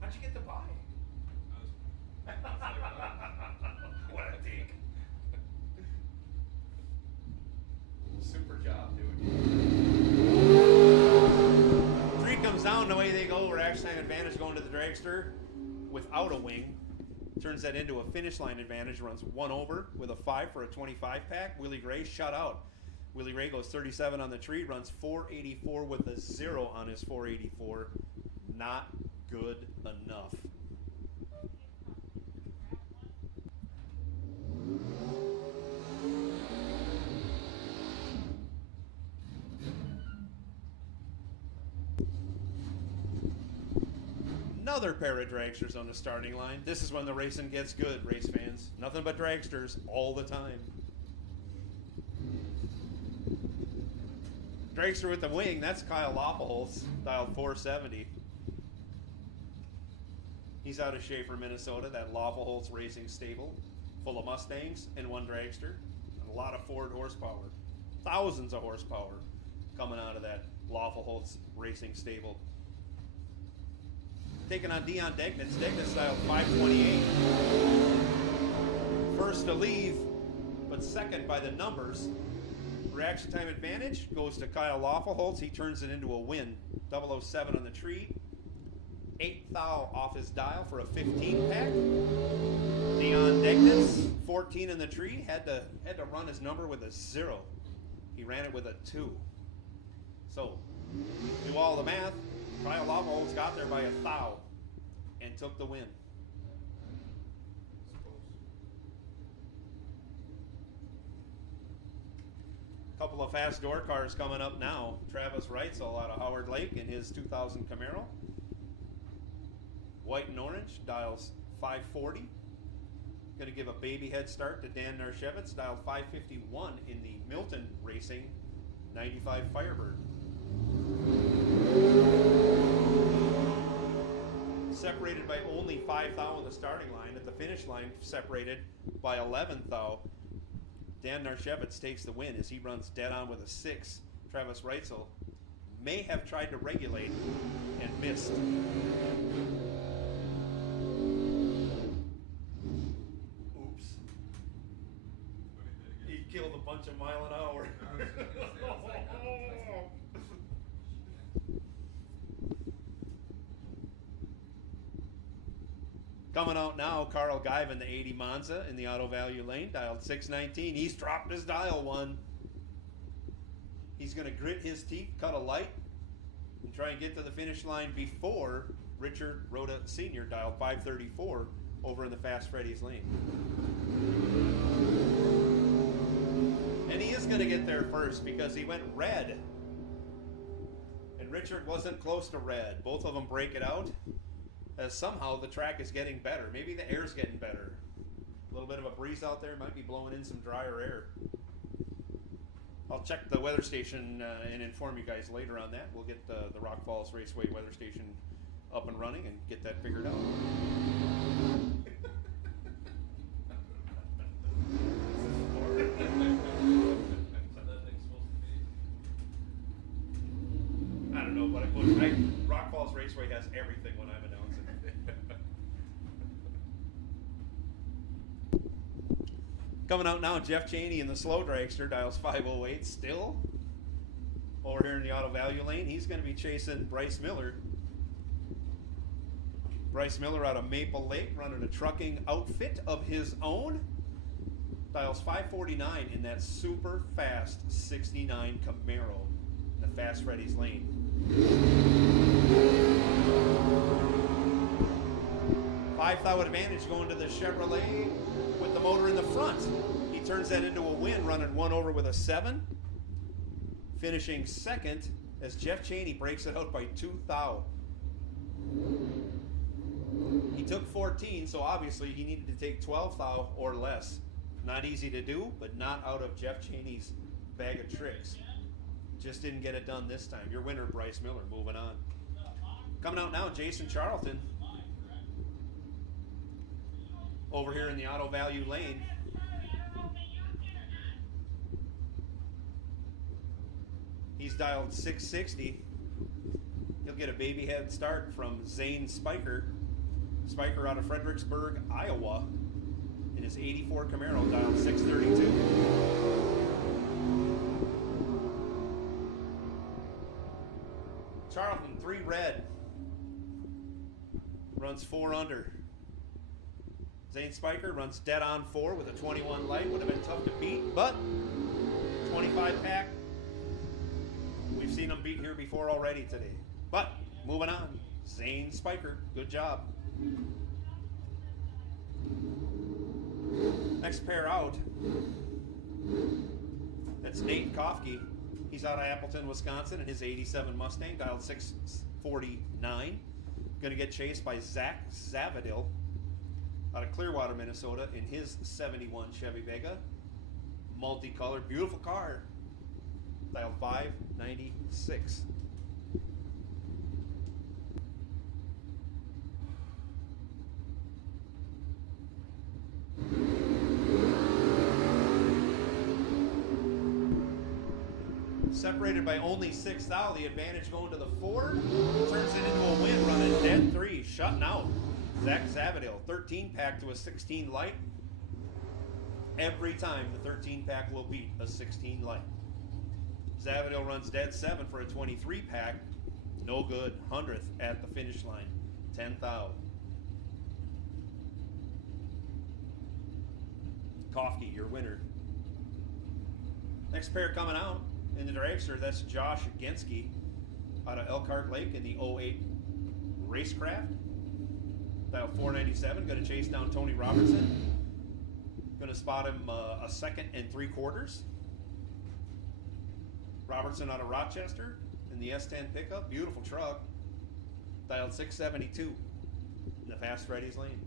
How'd you get the buy? What a dick. Super job, dude. Three comes down, the way they go. Reaction time advantage going to the dragster without a wing. Turns that into a finish line advantage. Runs 1 over with a 5 for a 25 pack. Willie Gray shut out. Willie Gray goes 37 on the tree. Runs 484 with a 0 on his 484. Not good enough. Another pair of dragsters on the starting line. This is when the racing gets good, race fans. Nothing but dragsters all the time. Dragster with the wing, that's Kyle Loppelholz, dialed 470. He's out of Schaefer, Minnesota, that Loppelholz racing stable, full of Mustangs and 1 dragster. And a lot of Ford horsepower. Thousands of horsepower coming out of that Loppelholz racing stable. Taking on Dion Degnitz. Degnitz dialed 528. First to leave, but second by the numbers. Reaction time advantage goes to Kyle Loppelholz. He turns it into a win. 007 on the tree. 8 thou off his dial for a 15 pack. Dion Degnitz, 14 in the tree. Had to run his number with a 0. He ran it with a 2. So, do all the math. Kyle Loppelholz got there by a thou and took the win. Couple of fast door cars coming up now. Travis Reitzel out of Howard Lake in his 2000 Camaro. White and orange, dials 540. Going to give a baby head start to Dan Narshevitz, dialed 551 in the Milton Racing 95 Firebird. Separated by only 5 thou on the starting line. At the finish line, separated by 11 thou. Dan Narshevitz takes the win as he runs dead on with a 6. Travis Reitzel may have tried to regulate and missed. Oops. He killed a bunch of mile an hour. Coming out now, Carl Guyven, the 80 Monza in the auto value lane, dialed 619. He's dropped his dial one. He's going to grit his teeth, cut a light, and try and get to the finish line before Richard Rhoda Sr. dialed 534 over in the Fast Freddy's lane. And he is going to get there first because he went red. And Richard wasn't close to red. Both of them break it out. As somehow the track is getting better. Maybe the air's getting better. A little bit of a breeze out there might be blowing in some drier air. I'll check the weather station and inform you guys later on that. We'll get the Rock Falls Raceway weather station up and running and get that figured out. I don't know, but Rock Falls Raceway has everything when I'm announcing. Coming out now, Jeff Cheney in the slow dragster, dials 508 still. Over here in the auto value lane, he's going to be chasing Bryce Miller. Bryce Miller out of Maple Lake, running a trucking outfit of his own. Dials 549 in that super fast 69 Camaro in the Fast Freddy's lane. 5 thou advantage going to the Chevrolet with the motor in the front. He turns that into a win, running 1 over with a 7. Finishing second as Jeff Cheney breaks it out by 2 thou. He took 14, so obviously he needed to take 12 thou or less. Not easy to do, but not out of Jeff Cheney's bag of tricks. Just didn't get it done this time. Your winner, Bryce Miller, moving on. Coming out now, Jason Charlton. Over here in the auto value lane. He's dialed 660. He'll get a baby head start from Zane Spiker. Spiker out of Fredericksburg, Iowa, in his 84 Camaro, dialed 632. Charlton, 3 red. Runs 4 under. Zane Spiker runs dead on 4 with a 21 light. Would have been tough to beat, but 25 pack. We've seen him beat here before already today. But moving on, Zane Spiker, good job. Next pair out, that's Nate Kofke. He's out of Appleton, Wisconsin, in his 87 Mustang, dialed 649. Going to get chased by Zach Zavadil out of Clearwater, Minnesota, in his 71 Chevy Vega. Multicolored, beautiful car. Dial 596. Separated by only 6 thou, the advantage going to the Ford. Turns it into a win, running dead 3, shutting out Zach Zavadil. 13 pack to a 16 light. Every time the 13 pack will beat a 16 light. Zavadil runs dead 7 for a 23 pack. No good. 100th at the finish line. 10 thou. Kofke, your winner. Next pair coming out in the dragster, that's Josh Genske out of Elkhart Lake in the 08 Racecraft. Dial 497, going to chase down Tony Robertson. Going to spot him a 2nd and 3/4. Robertson out of Rochester in the S10 pickup, beautiful truck. Dialed 672 in the Fast Freddy's lane.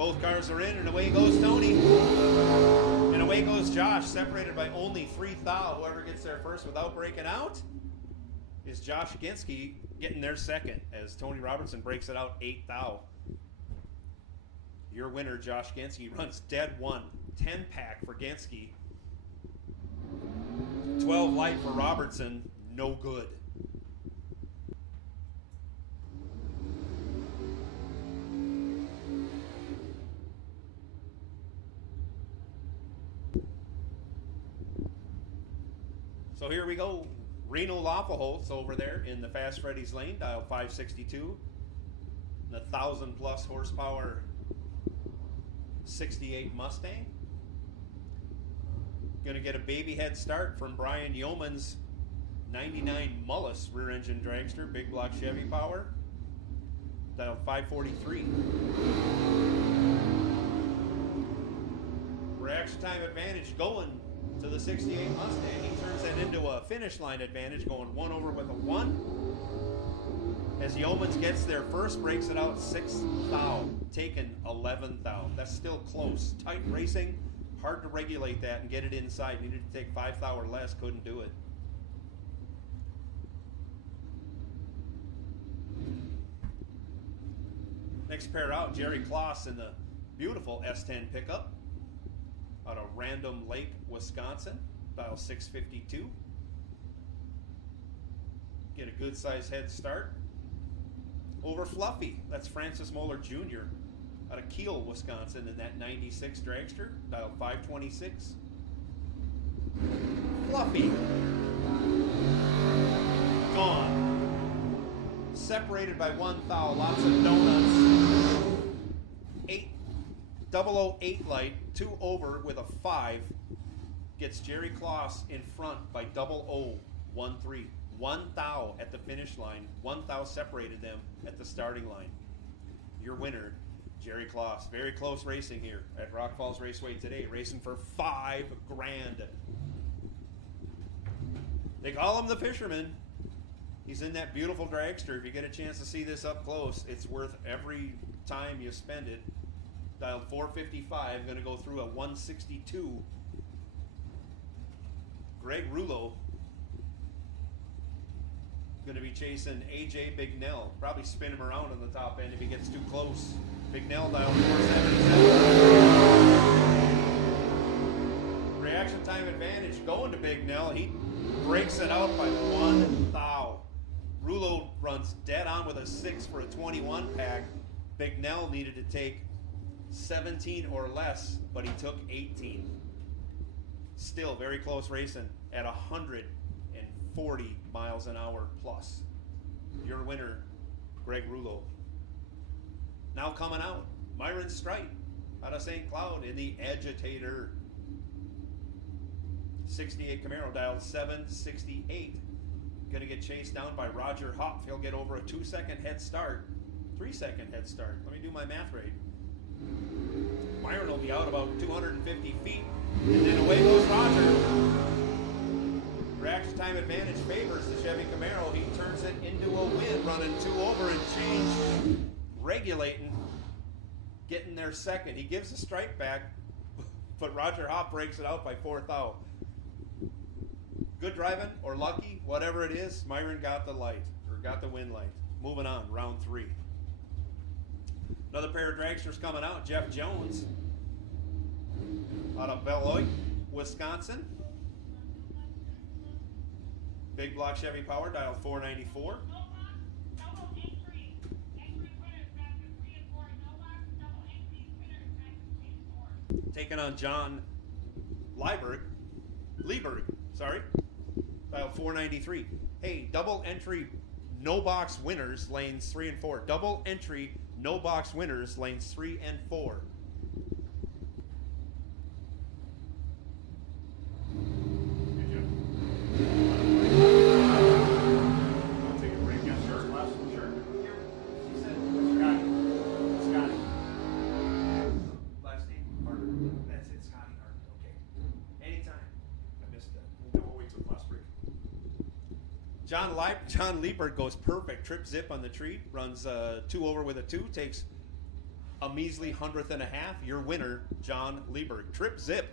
Both cars are in, and away goes Tony. And away goes Josh, separated by only 3 thou. Whoever gets there first without breaking out is Josh Genske getting there second as Tony Robertson breaks it out 8 thou. Your winner, Josh Genske, runs dead one. 10-pack for Genske. 12 light for Robertson. No good. So here we go. Reno Lafaholtz over there in the Fast Freddy's lane, dial 562. The 1,000 plus horsepower 68 Mustang. Going to get a baby head start from Brian Yeoman's 99 Mullis rear engine dragster, big block Chevy power. Dial 543. Reaction time advantage going to the 68 Mustang. He turns that into a finish line advantage, going 1 over with a 1. As Yeomans gets there first, breaks it out 6 thou, taken 11 thou. That's still close. Tight racing, hard to regulate that and get it inside. Needed to take 5 thou or less, couldn't do it. Next pair out, Jerry Kloss in the beautiful S10 pickup out of Random Lake, Wisconsin, dial 652. Get a good size head start. Over Fluffy, that's Francis Moeller Jr. out of Kiel, Wisconsin in that 96 dragster, dial 526. Fluffy. Gone. Separated by 1 thou, lots of donuts. 008 light, 2 over with a 5. Gets Jerry Kloss in front by 0013. 1 thou at the finish line. 1 thou separated them at the starting line. Your winner, Jerry Kloss. Very close racing here at Rock Falls Raceway today. Racing for $5 grand. They call him the Fisherman. He's in that beautiful dragster. If you get a chance to see this up close, it's worth every time you spend it. Dialed 455, going to go through a 162. Greg Rouleau going to be chasing AJ Bignell. Probably spin him around on the top end if he gets too close. Bignell dialed 477. Reaction time advantage going to Bignell. He breaks it out by 1 thou. Rouleau runs dead on with a 6 for a 21 pack. Bignell needed to take 17 or less, but he took 18. Still very close racing at 140 miles an hour plus. Your winner, Greg Rouleau. Now coming out, Myron Strite out of St. Cloud in the Agitator. 68 Camaro, dialed 768. Going to get chased down by Roger Hopf. He'll get over a 2-second head start. 3-second head start. Let me do my math right. Myron will be out about 250 feet, and then away goes Roger. Reaction time advantage favors the Chevy Camaro. He turns it into a win, running 2 over and change, regulating, getting there second. He gives the stripe back, but Roger Hopf breaks it out by 4 thou. Good driving or lucky, whatever it is, Myron got the light, or got the win light. Moving on, round 3. Another pair of dragsters coming out. Jeff Jones out of Beloit, Wisconsin. Big block Chevy power, dial 494. Taking on John Lieberg, dial 493. Hey, double entry, no box winners, lanes 3 and 4. Double entry, no box winners, lanes 3 and 4. John Liebert goes perfect. Trip zip on the treat. Runs 2 over with a 2. Takes a measly 100th and a half. Your winner, John Lieberg. Trip zip.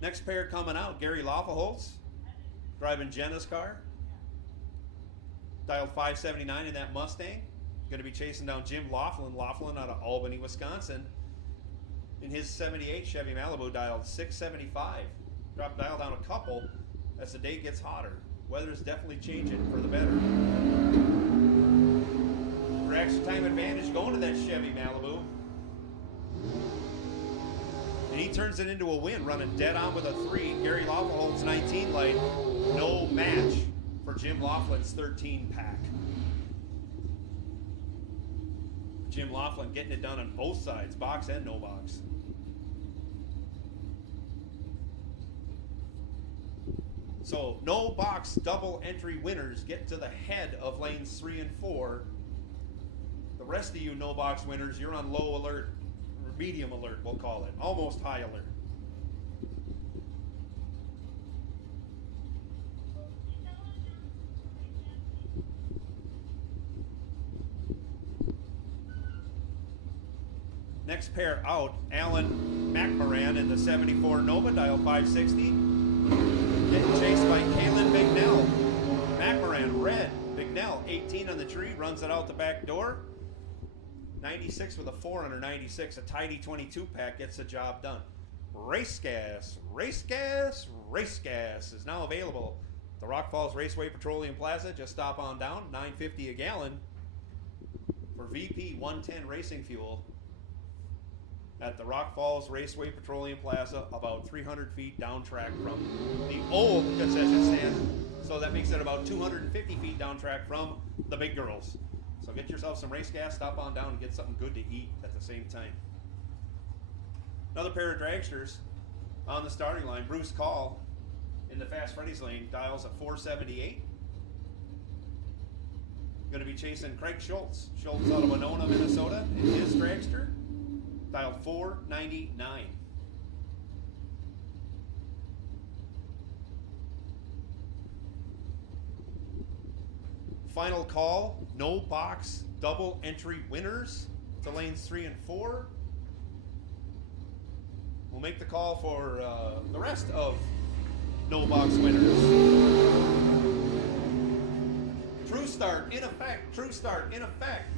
Next pair coming out, Gary Laufenholz, driving Jenna's car. Dialed 579 in that Mustang. Going to be chasing down Jim Laughlin. Laughlin out of Albany, Wisconsin. In his 78 Chevy Malibu, dialed 675. Drop dial down a couple as the day gets hotter. Weather's definitely changing for the better. For extra time advantage, going to that Chevy Malibu. And he turns it into a win, running dead on with a 3. Gary Laufenholz 19 light. No match for Jim Laughlin's 13 pack. Jim Laughlin getting it done on both sides, box and no box. So no box double entry winners get to the head of lanes 3 and 4. The rest of you no box winners, you're on low alert, or medium alert, we'll call it, almost high alert. Next pair out, Alan McMoran in the 74 Nova, dial 560. Getting chased by Kalen Bignell. McMoran, red. Bignell, 18 on the tree, runs it out the back door. 96 with a 4 under 96. A tidy 22 pack gets the job done. Race Gas, Race Gas, Race Gas is now available. The Rock Falls Raceway Petroleum Plaza. Just stop on down. $9.50 a gallon for VP 110 racing fuel at the Rock Falls Raceway Petroleum Plaza, about 300 feet down track from the old concession stand. So that makes it about 250 feet down track from the big girls. So get yourself some Race Gas, stop on down and get something good to eat at the same time. Another pair of dragsters on the starting line. Bruce Call in the Fast Freddy's lane, dials at 478. Going to be chasing Craig Schultz. Schultz out of Winona, Minnesota, in his dragster. Dialed 499. Final call, no box double entry winners to lanes 3 and 4. We'll make the call for the rest of no box winners. True start in effect, true start in effect.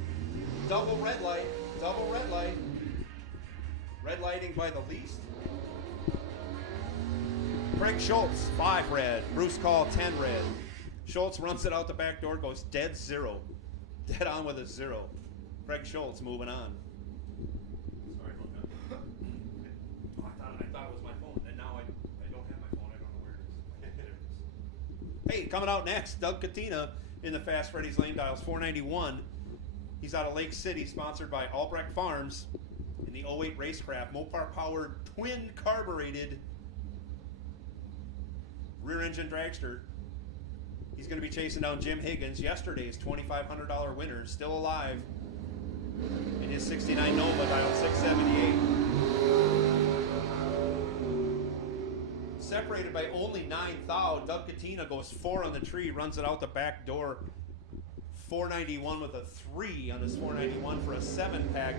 Double red light, double red light. Red lighting by the least. Craig Schultz, 5 red. Bruce Call, 10 red. Schultz runs it out the back door, goes dead 0. Dead on with a 0. Craig Schultz moving on. Sorry about that. Oh, I thought it was my phone, and now I don't have my phone. I don't know where it is. Hey, coming out next, Doug Katina in the Fast Freddy's lane, dials 491. He's out of Lake City, sponsored by Albrecht Farms. In the 08 Racecraft, Mopar powered, twin carbureted rear engine dragster. He's going to be chasing down Jim Higgins, yesterday's $2,500 winner, still alive in his 69 Nova, dial 678. Separated by only 9 thou. Doug Katina goes 4 on the tree, runs it out the back door. 491 with a 3 on his 491 for a 7-pack.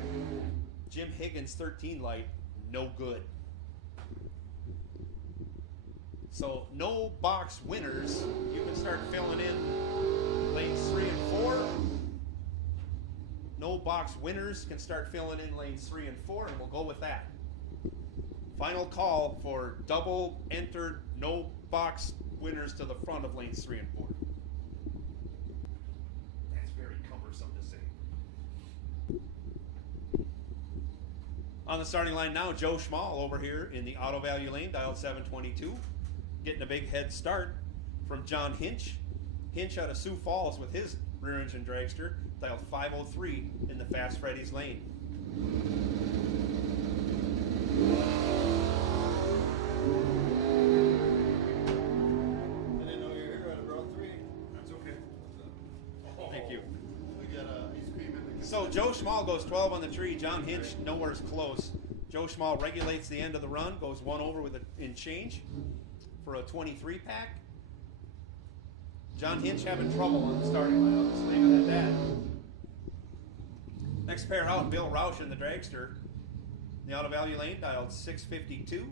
Jim Higgins 13 light, no good. So no box winners. You can start filling in lanes 3 and 4. No box winners can start filling in lanes 3 and 4, and we'll go with that. Final call for double entered no box winners to the front of lanes 3 and 4. That's very cumbersome to say. On the starting line now, Joe Schmall over here in the Auto Value lane, dialed 722. Getting a big head start from John Hinch. Hinch out of Sioux Falls with his rear engine dragster, dialed 503 in the Fast Freddy's lane. I didn't know you were here at row 3. That's okay. Thank you. We got ice cream in the So Joe Schmall goes 12 on the tree. John Hinch nowhere's close. Joe Schmall regulates the end of the run, goes 1 over with in change for a 23 pack. John Hinch having trouble on the starting line. I'll just leave it at that. Next pair out, Bill Roush in the dragster. The Auto Value Lane dialed 652.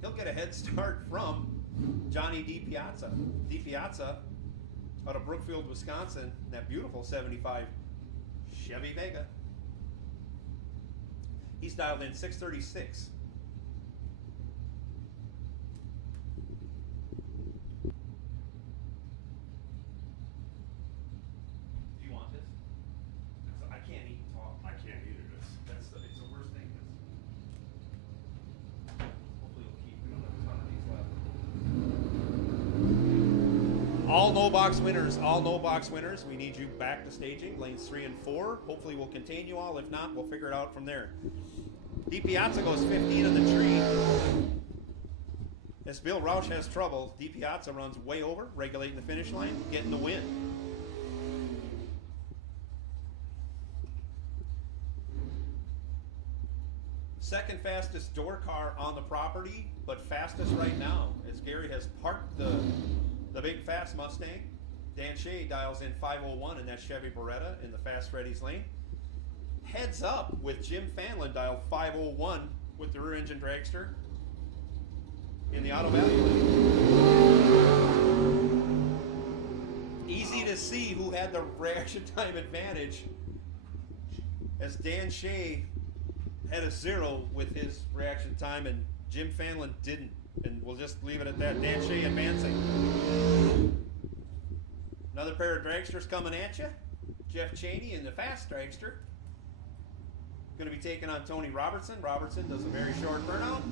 He'll get a head start from Johnny DiPiazza. DiPiazza out of Brookfield, Wisconsin. That beautiful 75 Chevy Vega. He's dialed in 636. Do you want this? I can't eat and talk. I can't either. It's the worst thing. Hopefully it'll keep. We don't have a ton of these left. All no box winners. All no box winners. We need you back to staging. Lanes 3 and 4. Hopefully we'll contain you all. If not, we'll figure it out from there. DiPiazza goes 15 on the tree. As Bill Roush has trouble, DiPiazza runs way over, regulating the finish line, getting the win. Second fastest door car on the property, but fastest right now, as Gary has parked the big fast Mustang. Dan Shea dials in 501 in that Chevy Beretta in the Fast Freddy's lane. Heads up with Jim Fanlin dialed 501 with the rear engine dragster in the Auto Value lane. Easy to see who had the reaction time advantage, as Dan Shea had a 0 with his reaction time and Jim Fanlin didn't. And we'll just leave it at that. Dan Shea advancing. Another pair of dragsters coming at you. Jeff Cheney in the fast dragster. Going to be taking on Tony Robertson. Robertson does a very short burnout.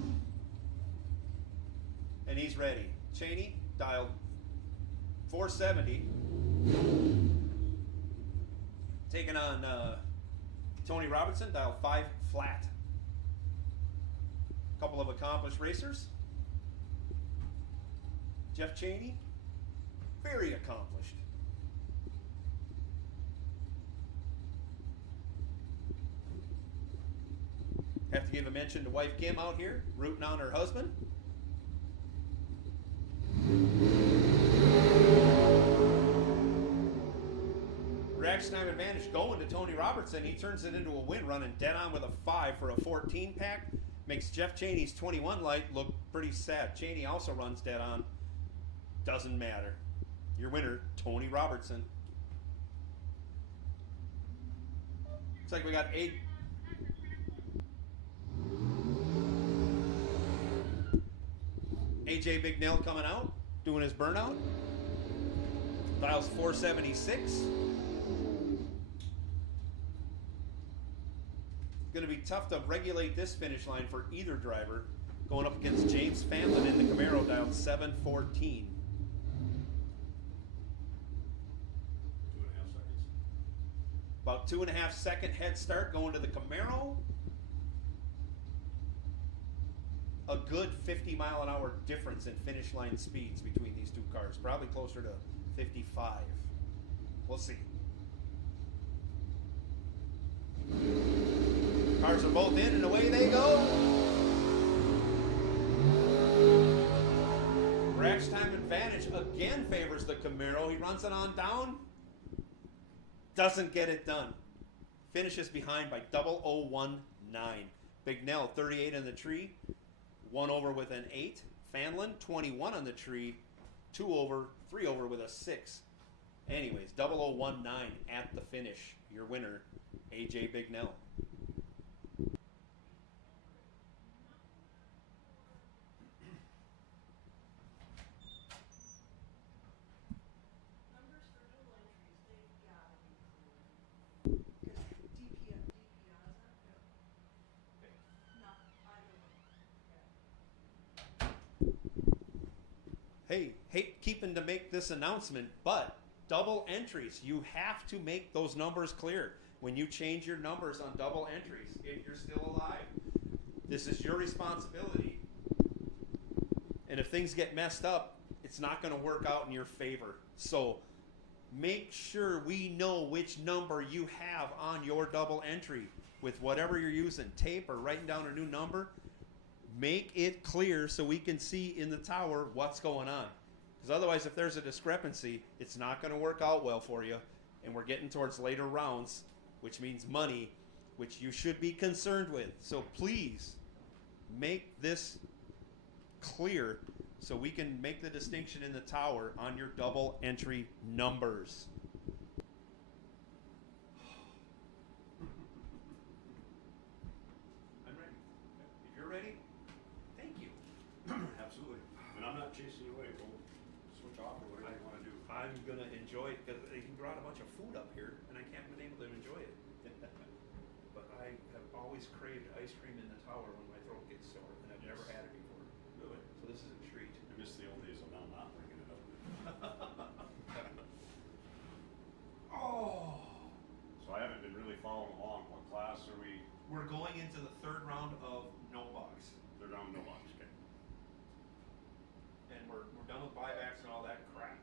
And he's ready. Cheney dialed 470. Taking on Tony Robertson, dialed 5 flat. A couple of accomplished racers. Jeff Cheney, very accomplished. Have to give a mention to wife Kim out here, rooting on her husband. Reaction time advantage going to Tony Robertson. He turns it into a win, running dead on with a 5 for a 14 pack. Makes Jeff Cheney's 21 light look pretty sad. Cheney also runs dead on. Doesn't matter. Your winner, Tony Robertson. Looks like we got 8. AJ Bignell coming out, doing his burnout. Dials 476. Going to be tough to regulate this finish line for either driver. Going up against James Fanlin in the Camaro, dialed 714. 2.5 seconds. About 2.5 second head start going to the Camaro. A good 50 mile an hour difference in finish line speeds between these two cars. Probably closer to 55. We'll see. Cars are both in and away they go. Reaction time advantage again favors the Camaro. He runs it on down. Doesn't get it done. Finishes behind by 0019. Bignell 38 in the tree. 1 over with an 8. Fanlin 21 on the tree. 2 over, 3 over with a 6. Anyways, 0019 at the finish. Your winner, AJ Bignell. Hey, hate keeping to make this announcement, but double entries, you have to make those numbers clear when you change your numbers on double entries if you're still alive. This is your responsibility. And if things get messed up, it's not going to work out in your favor. So make sure we know which number you have on your double entry with whatever you're using, tape or writing down a new number. Make it clear so we can see in the tower what's going on. Because otherwise, if there's a discrepancy, it's not going to work out well for you. And we're getting towards later rounds. which means money, which you should be concerned with. So please make this clear so we can make the distinction in the tower on your double entry numbers. I'm ready. If you're ready, thank you. Absolutely. And I'm not chasing you away. We'll switch off or whatever you want to do. I'm gonna enjoy it because he brought a bunch of food up here, and I haven't been able to enjoy it. But I have always craved ice cream in the tower when my throat gets sore, and I've never had it before. Really? So this is a treat. I miss the old days of now not bringing it up. Oh, So I haven't been really following along. What class are we? we're going into the third round of no box, They're down no box. Okay. and we're done with buybacks and all that crap.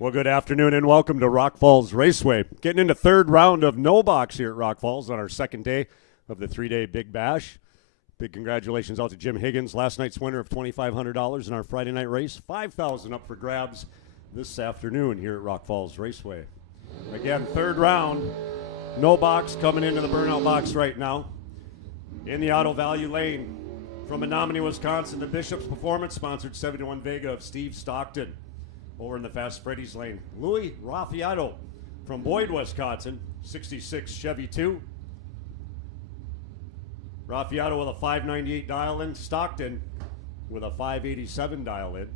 Well, good afternoon and welcome to Rock Falls Raceway. Getting into third round of no box here at Rock Falls on our second day of the 3-day Big Bash. Big congratulations out to Jim Higgins, last night's winner of $2,500 in our Friday night race. $5,000 up for grabs this afternoon here at Rock Falls Raceway. Again, third round, no box coming into the burnout box right now. In the Auto Value Lane from Menominee, Wisconsin, the Bishop's Performance sponsored 71 Vega of Steve Stockton. Over in the Fast Freddy's lane, Louis Raffiato from Boyd, Wisconsin, 66 Chevy 2. Raffiato with a 598 dial in, Stockton with a 587 dial in.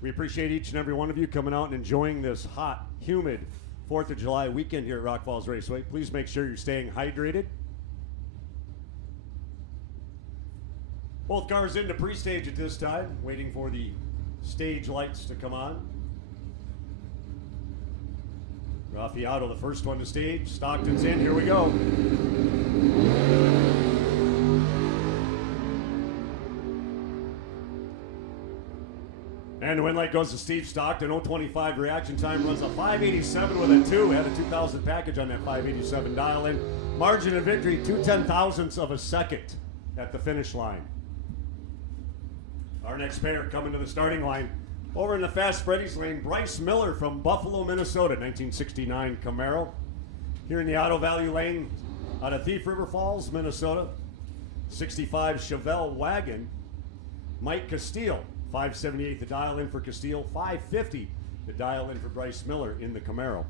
We appreciate each and every one of you coming out and enjoying this hot, humid 4th of July weekend here at Rock Falls Raceway. Please make sure you're staying hydrated. Both cars into pre-stage at this time, waiting for the stage lights to come on. Raffiato, the first one to stage. Stockton's in. Here we go. And the win light goes to Steve Stockton. 0.25 reaction time. Runs a 587 with a 2. Had a 2,000 package on that 587 dial in. Margin of victory, 2/10,000ths of a second at the finish line. Our next pair coming to the starting line. Over in the Fast Freddy's lane, Bryce Miller from Buffalo, Minnesota, 1969 Camaro. Here in the Auto Value lane, out of Thief River Falls, Minnesota, 65 Chevelle Wagon. Mike Castile, 578 the dial in for Castile, 550 the dial in for Bryce Miller in the Camaro.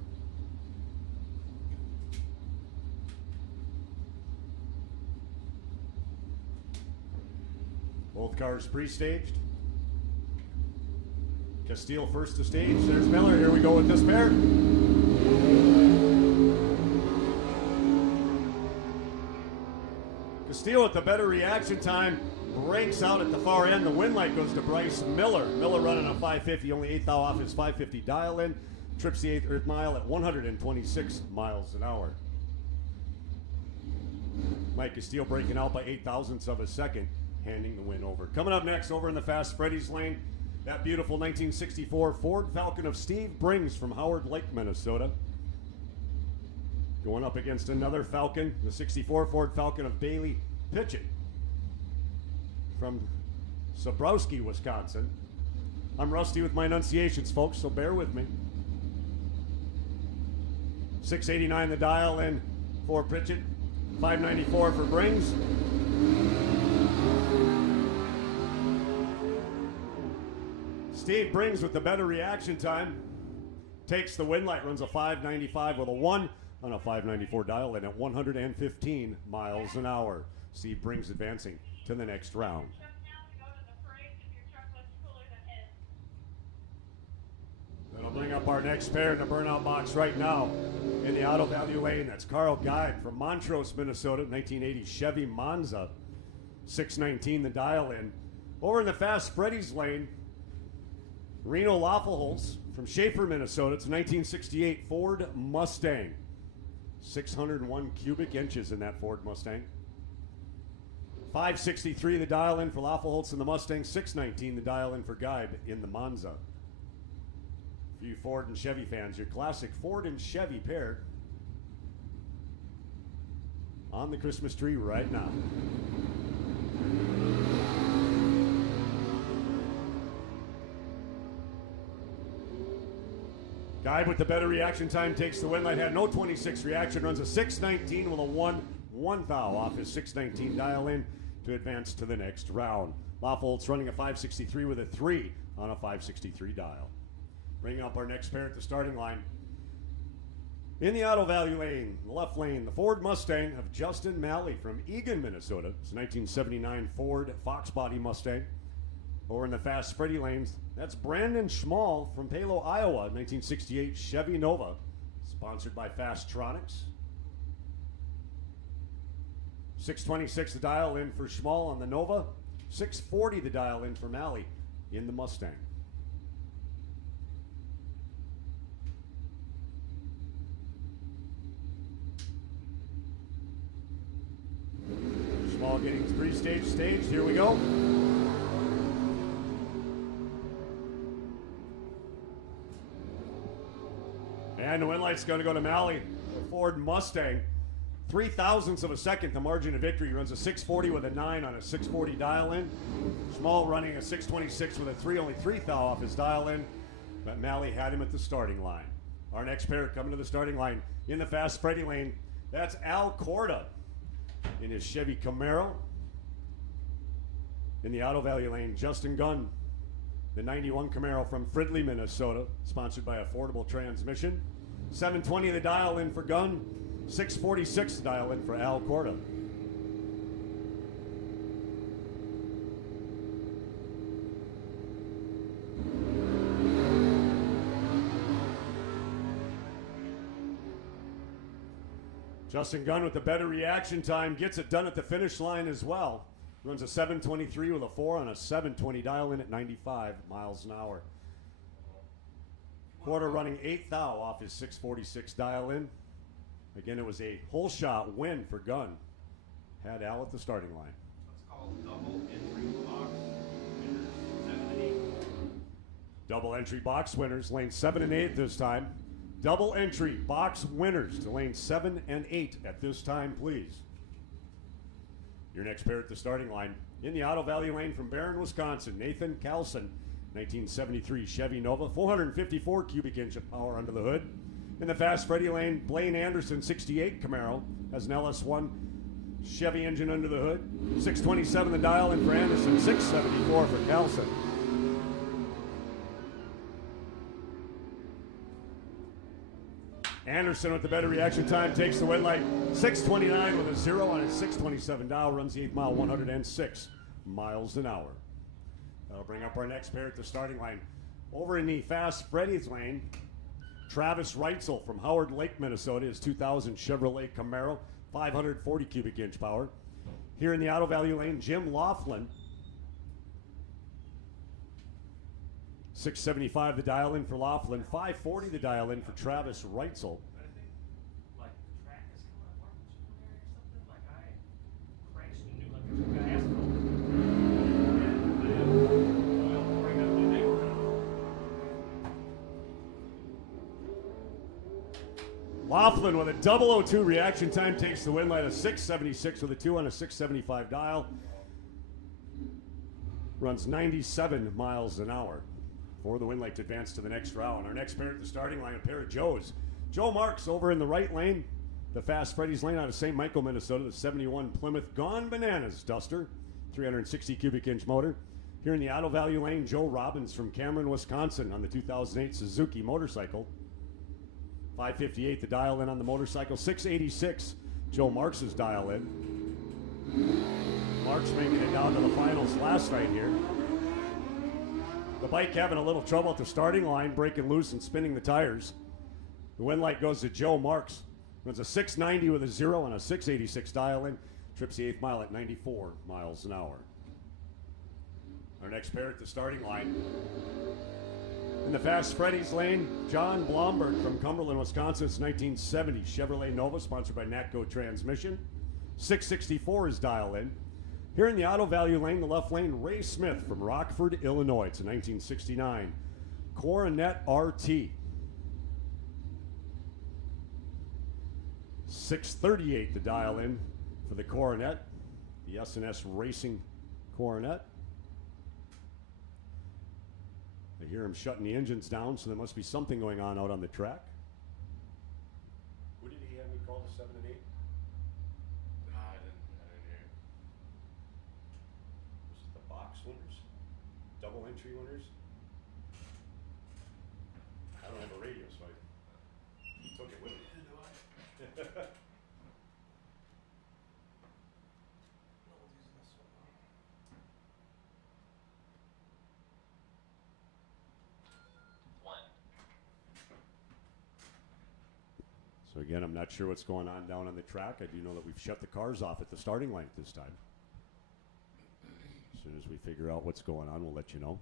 Both cars pre-staged. Castile first to stage. There's Miller. Here we go with this pair. Castile with the better reaction time. Breaks out at the far end. The win light goes to Bryce Miller. Miller running a 550, only 8th off his 550 dial in. Trips the 8th mile at 126 miles an hour. Mike Castile breaking out by 8,000ths of a second, handing the win over. Coming up next, over in the Fast Freddy's lane, that beautiful 1964 Ford Falcon of Steve Brings from Howard Lake, Minnesota. Going up against another Falcon, the 64 Ford Falcon of Bailey Pitchett from Sobrowski, Wisconsin. I'm rusty with my enunciations, folks, so bear with me. 689 the dial in for Pitchett, 594 for Brings. Steve Brings with the better reaction time. Takes the win light, runs a 595 with a 1 on a 594 dial in at 115 miles an hour. Steve Brings advancing to the next round. That'll bring up our next pair in the burnout box right now in the Auto Value lane. That's Carl Guide from Montrose, Minnesota, 1980 Chevy Monza, 619 the dial in. Over in the Fast Freddy's lane, Reno Laffelholz from Schaefer, Minnesota. It's a 1968 Ford Mustang. 601 cubic inches in that Ford Mustang. 563 the dial in for Laffelholz in the Mustang. 619 the dial in for Guide in the Monza. For you Ford and Chevy fans, your classic Ford and Chevy pair on the Christmas tree right now. Guide with the better reaction time takes the win light. Had no 26 reaction, runs a 619 with a 1 thou off his 619 dial in to advance to the next round. Laffelholz running a 563 with a 3 on a 563 dial. Bringing up our next pair at the starting line. In the Auto Value lane, the left lane, the Ford Mustang of Justin Malley from Eagan, Minnesota. It's a 1979 Ford Fox Body Mustang. Over in the Fast Freddy lanes, that's Brandon Schmall from Palo, Iowa, 1968 Chevy Nova, sponsored by Fastronics. 626 the dial in for Schmall on the Nova, 640 the dial in for Malley in the Mustang. Schmall getting pre-stage staged. Here we go. And the win light's going to go to Malley, the Ford Mustang. 0.03 of a second, the margin of victory. He runs a 640 with a 9 on a 640 dial-in. Small running a 626 with a 3, only 3 thou off his dial-in. But Malley had him at the starting line. Our next pair coming to the starting line in the Fast Freddy lane. That's Al Corda in his Chevy Camaro. In the Auto Value lane, Justin Gunn, the 91 Camaro from Fridley, Minnesota, sponsored by Affordable Transmission. 720 the dial in for Gunn, 646 the dial in for Al Corda. Justin Gunn with the better reaction time gets it done at the finish line as well. Runs a 723 with a 4 on a 720 dial in at 95 miles an hour. Corda running 8 thou off his 646 dial in. Again, it was a whole shot win for Gunn. Had Al at the starting line. It's called double entry box winners, 7 and 8. Double entry box winners, lane 7 and 8 this time. Double entry box winners to lane 7 and 8 at this time, please. Your next pair at the starting line. In the Auto Value lane from Barron, Wisconsin, Nathan Carlson, 1973 Chevy Nova, 454 cubic inch of power under the hood. In the Fast Freddy lane, Blaine Anderson, 68 Camaro, has an LS1 Chevy engine under the hood. 627 the dial in for Anderson, 674 for Carlson. Anderson with the better reaction time takes the win light. 629 with a 0 on his 627 dial, runs the 8th mile 106 miles an hour. That'll bring up our next pair at the starting line. Over in the Fast Freddy's lane, Travis Reitzel from Howard Lake, Minnesota, his 2000 Chevrolet Camaro, 540 cubic inch power. Here in the Auto Value lane, Jim Laughlin, 675 the dial in for Laughlin, 540 the dial in for Travis Reitzel. I think, like, the track is coming apart or something. Like, I crashed and knew, like, there's a guy asphalt. And oil pouring out my neighborhood. Laughlin with a 002 reaction time takes the win light, a 676 with a 2 on a 675 dial. Runs 97 miles an hour. For the win light to advance to the next round. Our next pair at the starting line, a pair of Joes. Joe Marks over in the right lane, the Fast Freddy's lane out of St. Michael, Minnesota, the 71 Plymouth Gone Bananas Duster, 360 cubic inch motor. Here in the Auto Value lane, Joe Robbins from Cameron, Wisconsin on the 2008 Suzuki motorcycle. 558 the dial in on the motorcycle, 686 Joe Marks' dial in. Marks making it down to the finals last night here. The bike having a little trouble at the starting line, breaking loose and spinning the tires. The win light goes to Joe Marks. Runs a 690 with a 0 and a 686 dial in. Trips the 8th mile at 94 miles an hour. Our next pair at the starting line. In the Fast Freddy's lane, John Blomberg from Cumberland, Wisconsin. It's 1970 Chevrolet Nova, sponsored by Natco Transmission. 664 is dial in. Here in the Auto Value lane, the left lane, Ray Smith from Rockford, Illinois. It's a 1969 Coronet RT. 638 the dial in for the Coronet, the S&S Racing Coronet. I hear him shutting the engines down, so there must be something going on out on the track. Who did he have me call the 7 and 8? I didn't hear. Was it the box winners? Double entry winners? I don't have a radio, so I took it with me. So again, I'm not sure what's going on down on the track. I do know that we've shut the cars off at the starting line this time. As soon as we figure out what's going on, we'll let you know.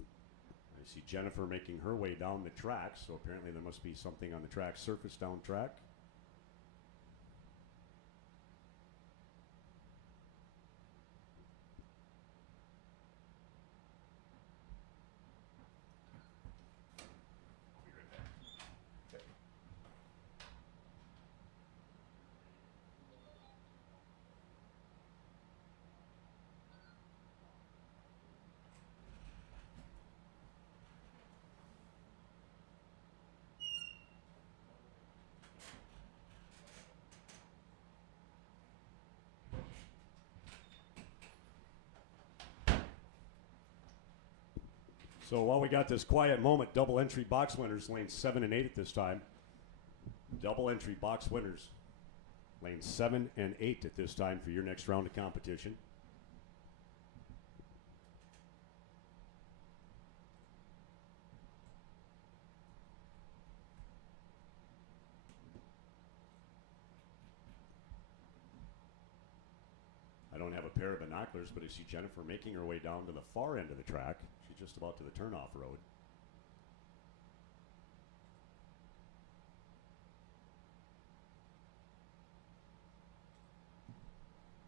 I see Jennifer making her way down the track, so apparently there must be something on the track surface down track. So while we got this quiet moment, double entry box winners, lanes 7 and 8 at this time. Double entry box winners, lanes 7 and 8 at this time for your next round of competition. I don't have a pair of binoculars, but I see Jennifer making her way down to the far end of the track. She's just about to the turnoff road.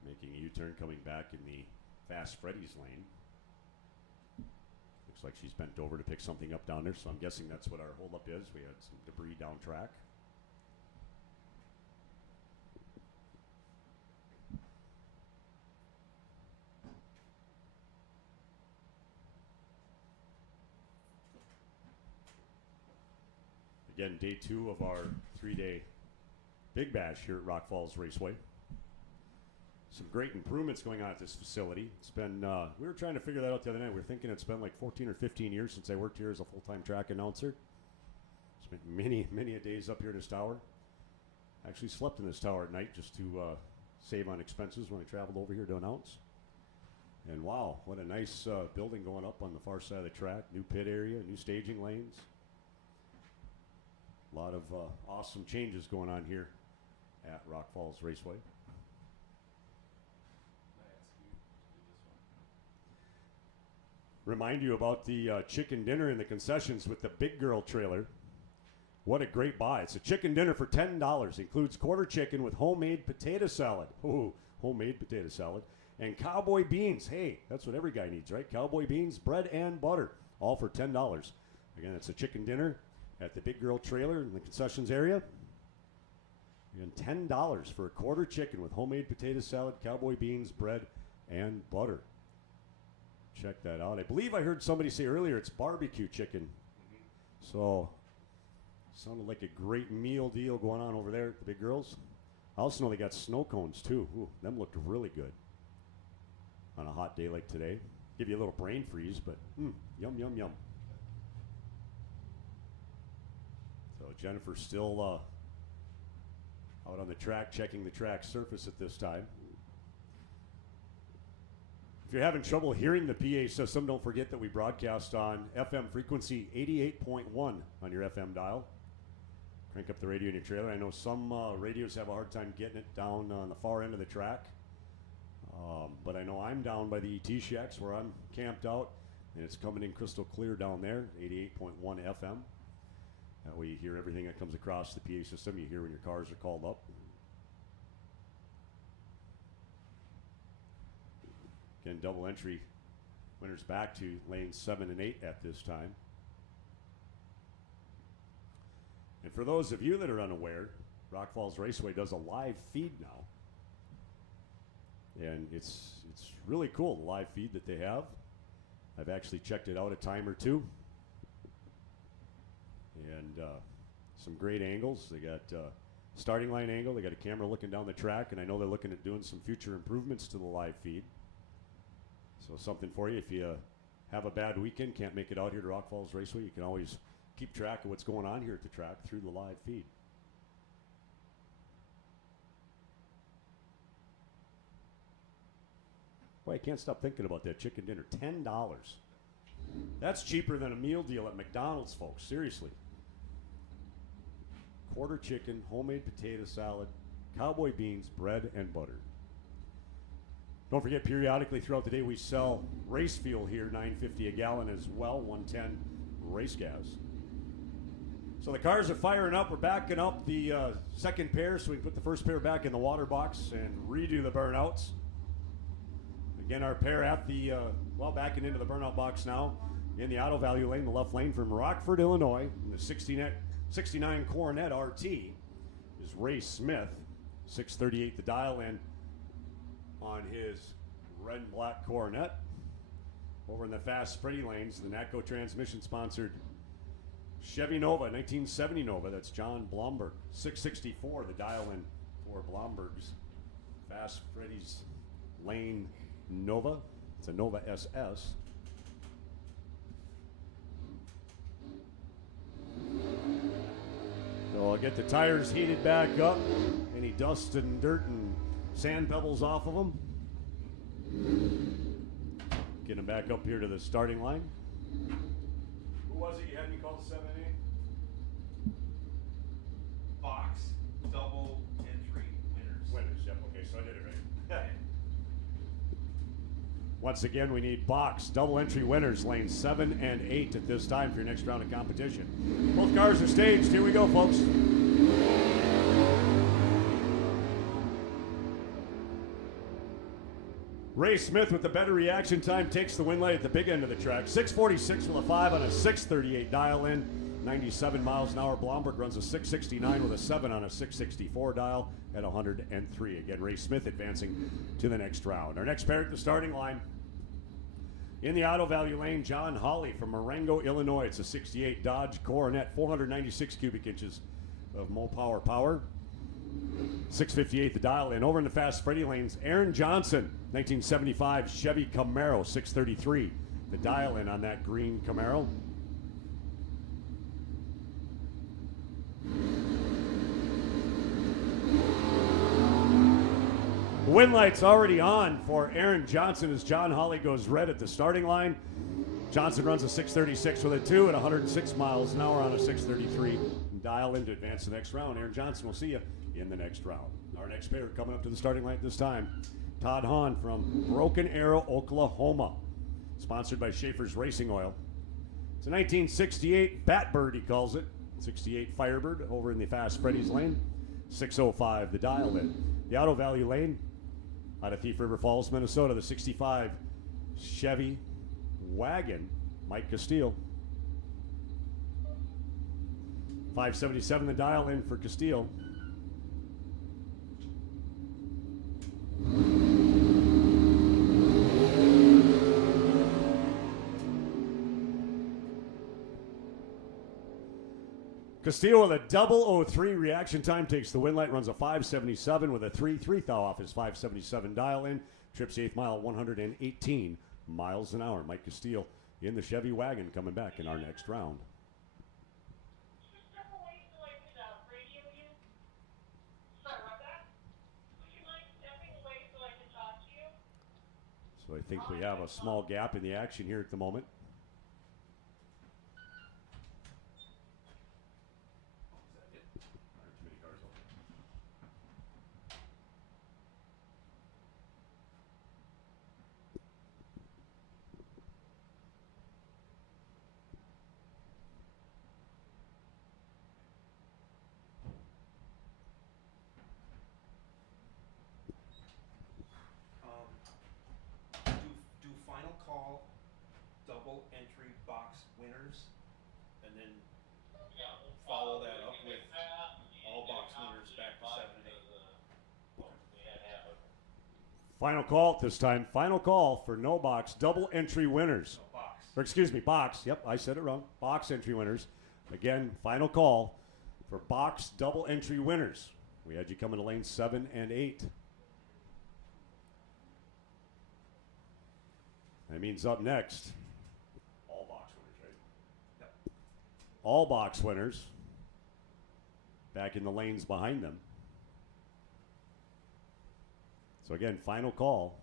Making a U-turn, coming back in the Fast Freddy's lane. Looks like she's bent over to pick something up down there, so I'm guessing that's what our holdup is. We had some debris down track. Again, day 2 of our 3-day Big Bash here at Rock Falls Raceway. Some great improvements going on at this facility. It's been, we were trying to figure that out the other night. We were thinking it's been like 14 or 15 years since I worked here as a full-time track announcer. Spent many, many a days up here in this tower. Actually slept in this tower at night just to save on expenses when I traveled over here to announce. And wow, what a nice building going up on the far side of the track. New pit area, new staging lanes. A lot of awesome changes going on here at Rock Falls Raceway. Remind you about the chicken dinner in the concessions with the Big Girl trailer. What a great buy. It's a chicken dinner for $10. Includes quarter chicken with homemade potato salad. Ooh, homemade potato salad. And cowboy beans. Hey, that's what every guy needs, right? Cowboy beans, bread, and butter. All for $10. Again, it's a chicken dinner at the Big Girl trailer in the concessions area. Again, $10 for a quarter chicken with homemade potato salad, cowboy beans, bread, and butter. Check that out. I believe I heard somebody say earlier it's barbecue chicken. So, sounded like a great meal deal going on over there at the Big Girls. I also know they got snow cones too. Ooh, them looked really good on a hot day like today. Give you a little brain freeze, but yum, yum, yum. So Jennifer's still out on the track, checking the track surface at this time. If you're having trouble hearing the PA system, don't forget that we broadcast on FM frequency 88.1 on your FM dial. Crank up the radio in your trailer. I know some radios have a hard time getting it down on the far end of the track. But I know I'm down by the ET shacks where I'm camped out, and it's coming in crystal clear down there, 88.1 FM. That way you hear everything that comes across the PA system. You hear when your cars are called up. Again, double entry winners back to lanes 7 and 8 at this time. And for those of you that are unaware, Rock Falls Raceway does a live feed now. And it's really cool, the live feed that they have. I've actually checked it out a time or two. And some great angles. They got starting line angle. They got a camera looking down the track, and I know they're looking at doing some future improvements to the live feed. So something for you. If you have a bad weekend, can't make it out here to Rock Falls Raceway, you can always keep track of what's going on here at the track through the live feed. Boy, I can't stop thinking about that chicken dinner. $10. That's cheaper than a meal deal at McDonald's, folks. Seriously. Quarter chicken, homemade potato salad, cowboy beans, bread, and butter. Don't forget, periodically throughout the day, we sell race fuel here, $9.50 a gallon as well, 110 race gas. So the cars are firing up. We're backing up the second pair so we can put the first pair back in the water box and redo the burnouts. Again, our pair at the, backing into the burnout box now in the auto value lane, the left lane from Rockford, Illinois, in the 69 Coronet RT is Ray Smith, 638 the dial in on his red and black Coronet. Over in the fast Freddy lanes, the Natco transmission sponsored Chevy Nova, 1970 Nova. That's John Blomberg, 664 the dial in for Blomberg's Fast Freddy's lane Nova. It's a Nova SS. So I'll get the tires heated back up. Any dust and dirt and sand pebbles off of them. Get them back up here to the starting line. Who was it you had me call the 7A? Box double entry winners. Winners, yep. Okay, so I did it right. Once again, we need box double entry winners, lanes 7 and 8 at this time for your next round of competition. Both cars are staged. Here we go, folks. Ray Smith with the better reaction time takes the win light at the big end of the track. 646 with a 5 on a 638 dial in. 97 miles an hour. Blomberg runs a 669 with a 7 on a 664 dial at 103. Again, Ray Smith advancing to the next round. Our next pair at the starting line. In the Auto Value lane, John Hawley from Marengo, Illinois. It's a 68 Dodge Coronet, 496 cubic inches of Mopar power. 658 the dial in. Over in the Fast Freddy lanes, Aaron Johnson, 1975 Chevy Camaro, 633 the dial in on that green Camaro. The win light's already on for Aaron Johnson as John Hawley goes red at the starting line. Johnson runs a 636 with a 2 at 106 miles an hour on a 633. Dial in to advance the next round. Aaron Johnson will see you in the next round. Our next pair coming up to the starting line this time. Todd Hahn from Broken Arrow, Oklahoma. Sponsored by Schaefer's Racing Oil. It's a 1968 Batbird, he calls it. 68 Firebird over in the Fast Freddy's lane. 605 the dial in. The Auto Value lane out of Thief River Falls, Minnesota. The 65 Chevy Wagon, Mike Castile. 577 the dial in for Castile. Castillo with a double 03 reaction time takes the win light, runs a 577 with a 3 thou off his 577 dial in. Trips the 8th mile, 118 miles an hour. Mike Castillo in the Chevy Wagon coming back in our next round. So I think we have a small gap in the action here at the moment. Do final call, double entry box winners, and then follow that up with all box winners back to 7 and 8. Final call at this time. Final call for no box double entry winners. So box. Or excuse me, box. Yep, I said it wrong. Box entry winners. Again, final call for box double entry winners. We had you coming to lane 7 and 8. That means up next, all box winners, right? Yep. All box winners back in the lanes behind them. So again, final call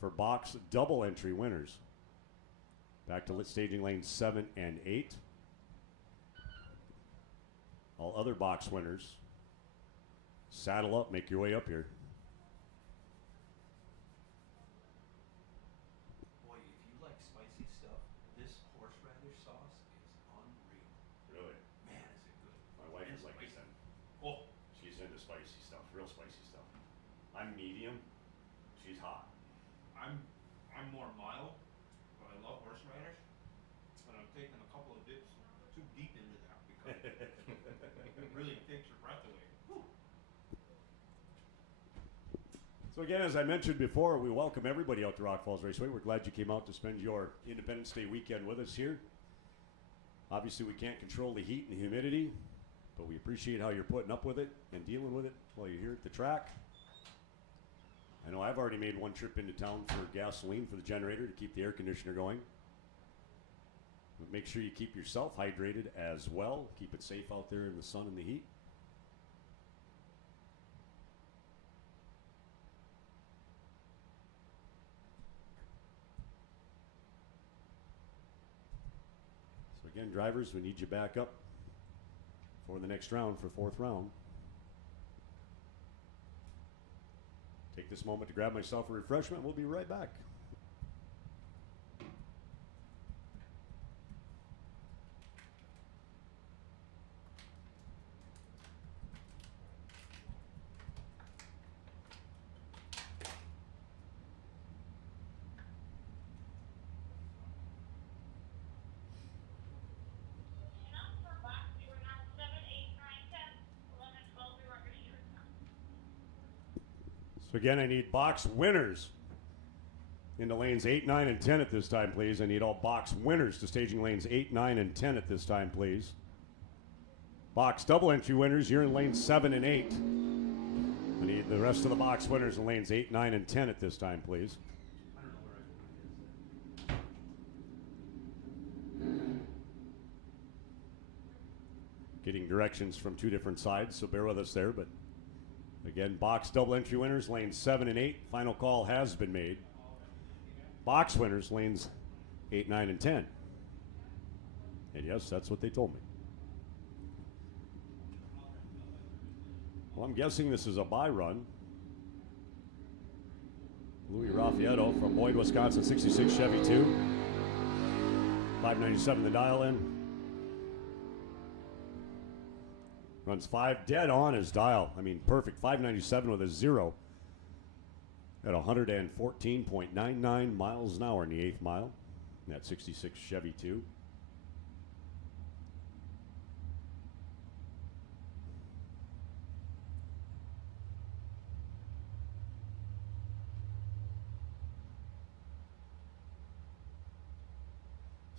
for box double entry winners. Back to staging lanes 7 and 8. All other box winners, saddle up, make your way up here. Boy, if you like spicy stuff, this horseradish sauce is unreal. Really? Man, is it good. My wife And is like spicy. this. Oh, She's into spicy stuff, real spicy stuff. I'm medium. She's hot. I'm more mild, but I love horseradish. But I'm taking a couple of dips too deep into that because it really takes your breath away. Whew. So again, as I mentioned before, we welcome everybody out to Rock Falls Raceway. We're glad you came out to spend your Independence Day weekend with us here. Obviously, we can't control the heat and the humidity, but we appreciate how you're putting up with it and dealing with it while you're here at the track. I know I've already made one trip into town for gasoline for the generator to keep the air conditioner going. But make sure you keep yourself hydrated as well. Keep it safe out there in the sun and the heat. and drivers, we need you back up for the next round, for fourth round. Take this moment to grab myself a refreshment. We'll be right back. So again, I need box winners into lanes 8, 9, and 10 at this time, please. I need all box winners to staging lanes 8, 9, and 10 at this time, please. Box double entry winners, you're in lanes 7 and 8. I need the rest of the box winners in lanes 8, 9, and 10 at this time, please. Getting directions from two different sides, so bear with us there, but again, box double entry winners, lanes 7 and 8. Final call has been made. Box winners, lanes 8, 9, and 10. And yes, that's what they told me. Well, I'm guessing this is a buy run. Louis Raffaetto from Boyd, Wisconsin, 66 Chevy 2. 597 the dial in. Runs 5 dead on his dial. I mean, perfect. 597 with a 0 at 114.99 miles an hour in the 8th mile. That 66 Chevy 2.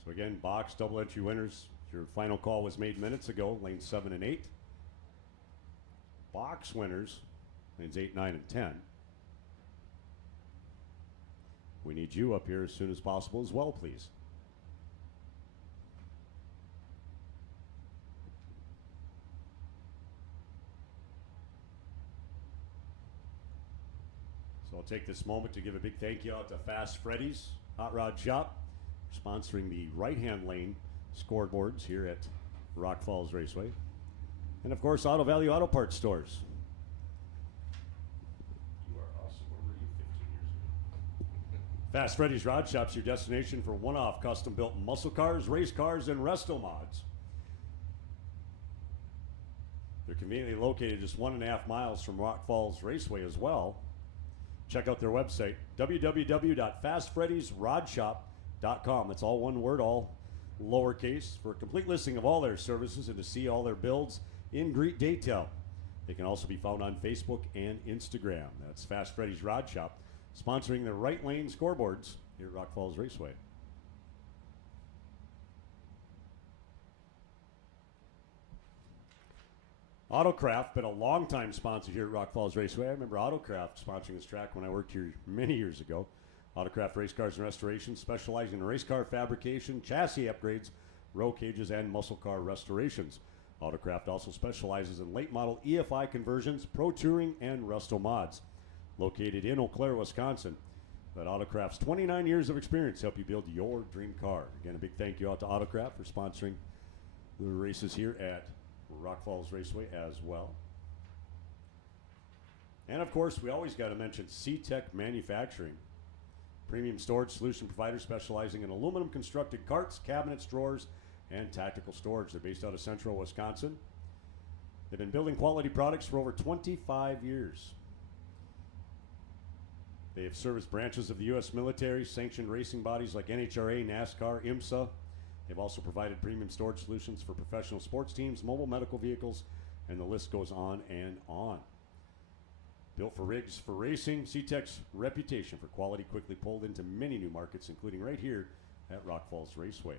So again, box double entry winners. Your final call was made minutes ago, lanes 7 and 8. Box winners, lanes 8, 9, and 10. We need you up here as soon as possible as well, please. So I'll take this moment to give a big thank you out to Fast Freddy's Hot Rod Shop, sponsoring the right-hand lane scoreboards here at Rock Falls Raceway. And of course, Auto Value Auto Parts stores. You are awesome. Where were you 15 years ago? Fast Freddy's Rod Shop's your destination for one-off custom-built muscle cars, race cars, and resto mods. They're conveniently located just 1.5 miles from Rock Falls Raceway as well. Check out their website, www.fastfreddysrodshop.com. That's all one word, all lowercase, for a complete listing of all their services and to see all their builds in great detail. They can also be found on Facebook and Instagram. That's Fast Freddy's Rod Shop, sponsoring the right lane scoreboards here at Rock Falls Raceway. Autocraft, been a long-time sponsor here at Rock Falls Raceway. I remember Autocraft sponsoring this track when I worked here many years ago. Autocraft Race Cars and Restoration, specializing in race car fabrication, chassis upgrades, roll cages, and muscle car restorations. Autocraft also specializes in late model EFI conversions, pro touring, and resto mods. Located in Eau Claire, Wisconsin. Let Autocraft's 29 years of experience help you build your dream car. Again, a big thank you out to Autocraft for sponsoring the races here at Rock Falls Raceway as well. And of course, we always got to mention C-Tech Manufacturing. Premium storage solution provider specializing in aluminum constructed carts, cabinets, drawers, and tactical storage. They're based out of central Wisconsin. They've been building quality products for over 25 years. They have serviced branches of the U.S. military, sanctioned racing bodies like NHRA, NASCAR, IMSA. They've also provided premium storage solutions for professional sports teams, mobile medical vehicles, and the list goes on and on. Built for rigs for racing, C-Tech's reputation for quality quickly pulled into many new markets, including right here at Rock Falls Raceway.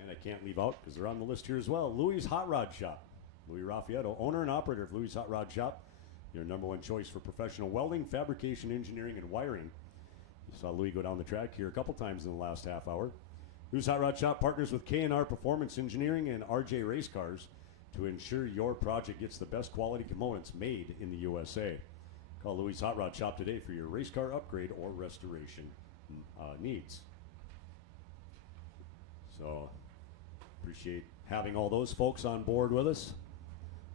And I can't leave out, because they're on the list here as well, Louis' Hot Rod Shop. Louis Raffaetto, owner and operator of Louis' Hot Rod Shop, your number one choice for professional welding, fabrication, engineering, and wiring. You saw Louis go down the track here a couple times in the last half hour. Louis' Hot Rod Shop partners with K&R Performance Engineering and RJ Race Cars to ensure your project gets the best quality components made in the USA. Call Louis' Hot Rod Shop today for your race car upgrade or restoration needs. So appreciate having all those folks on board with us,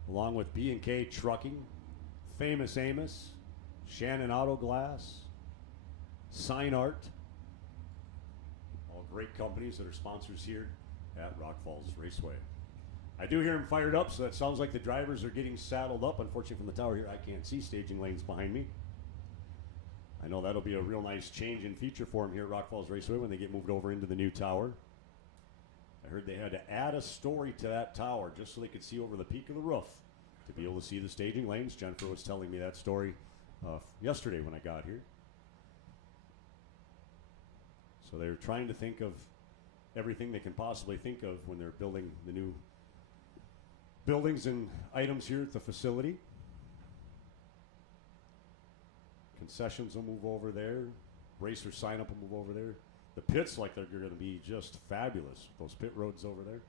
along with B&K Trucking, Famous Amos, Shannon Auto Glass, Sign Art, all great companies that are sponsors here at Rock Falls Raceway. I do hear them fired up, so that sounds like the drivers are getting saddled up. Unfortunately, from the tower here, I can't see staging lanes behind me. I know that'll be a real nice change in feature for them here at Rock Falls Raceway when they get moved over into the new tower. I heard they had to add a story to that tower just so they could see over the peak of the roof to be able to see the staging lanes. Jennifer was telling me that story yesterday when I got here. So they're trying to think of everything they can possibly think of when they're building the new buildings and items here at the facility. Concessions will move over there. Racer sign up will move over there. The pits, like they're going to be just fabulous. Those pit roads over there.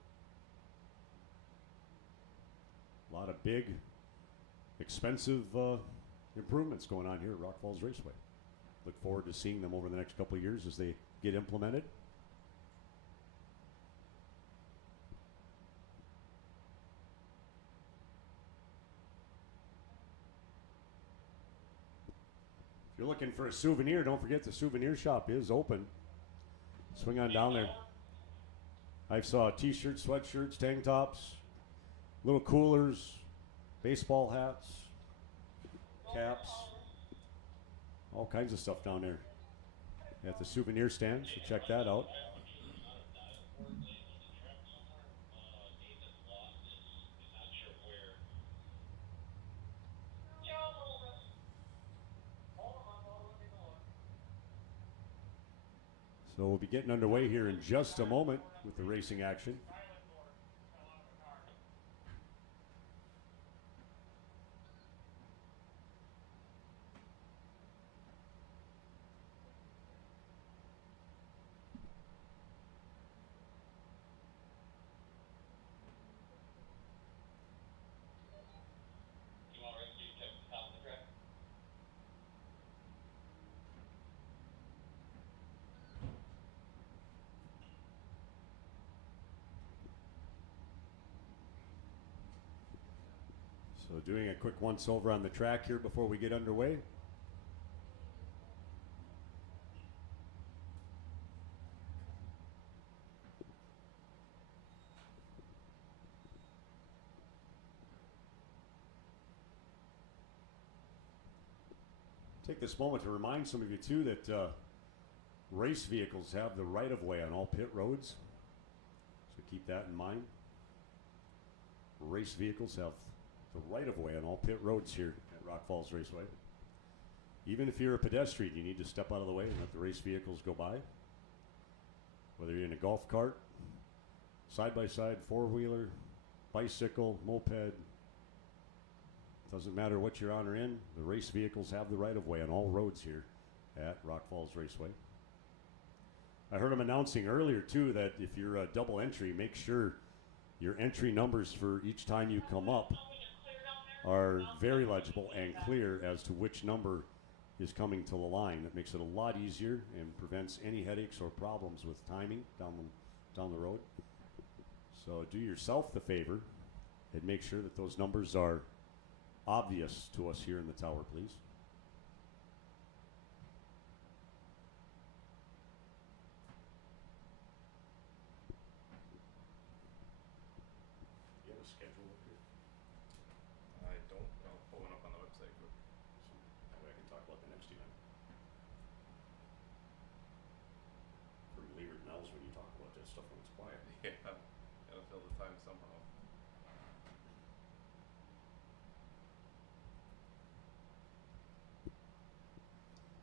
A lot of big, expensive improvements going on here at Rock Falls Raceway. Look forward to seeing them over the next couple of years as they get implemented. If you're looking for a souvenir, don't forget the souvenir shop is open. Swing on down there. I saw t-shirts, sweatshirts, tank tops, little coolers, baseball hats, caps, all kinds of stuff down there at the souvenir stand, so check that out. So we'll be getting underway here in just a moment with the racing action. So doing a quick once over on the track here before we get underway. Take this moment to remind some of you too that race vehicles have the right of way on all pit roads. So keep that in mind. Race vehicles have the right of way on all pit roads here at Rock Falls Raceway. Even if you're a pedestrian, you need to step out of the way and let the race vehicles go by. Whether you're in a golf cart, side-by-side, four-wheeler, bicycle, moped, doesn't matter what you're on or in, the race vehicles have the right of way on all roads here at Rock Falls Raceway. I heard them announcing earlier too that if you're a double entry, make sure your entry numbers for each time you come up are very legible and clear as to which number is coming to the line. That makes it a lot easier and prevents any headaches or problems with timing down the road. So do yourself the favor and make sure that those numbers are obvious to us here in the tower, please.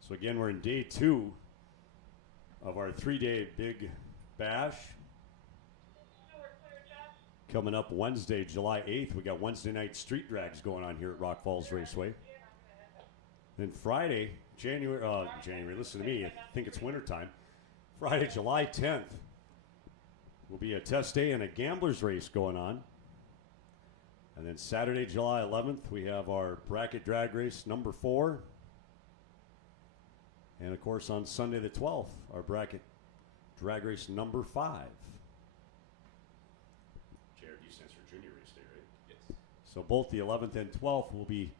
So again, we're in day 2 of our 3-day Big Bash. Coming up Wednesday, July 8th, we got Wednesday night street drags going on here at Rock Falls Raceway. Then Friday, January, listen to me, I think it's wintertime. Friday, July 10th, will be a test day and a gambler's race going on. And then Saturday, July 11th, we have our bracket drag race number 4. And of course, on Sunday the 12th, our bracket drag race number 5. cents for junior race day, right? Yes. So both the 11th and 12th will be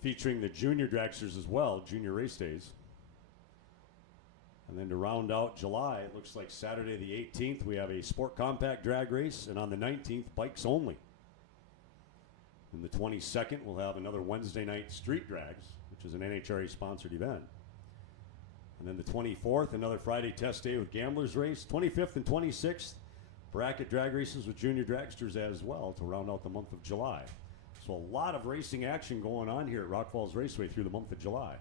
featuring the junior dragsters as well, junior race days. And then to round out July, it looks like Saturday the 18th, we have a sport compact drag race, and on the 19th, bikes only. And the 22nd, we'll have another Wednesday night street drags, which is an NHRA sponsored event. And then the 24th, another Friday test day with Gamblers Race. 25th and 26th, bracket drag races with junior dragsters as well to round out the month of July. So a lot of racing action going on here at Rock Falls Raceway through the month of July.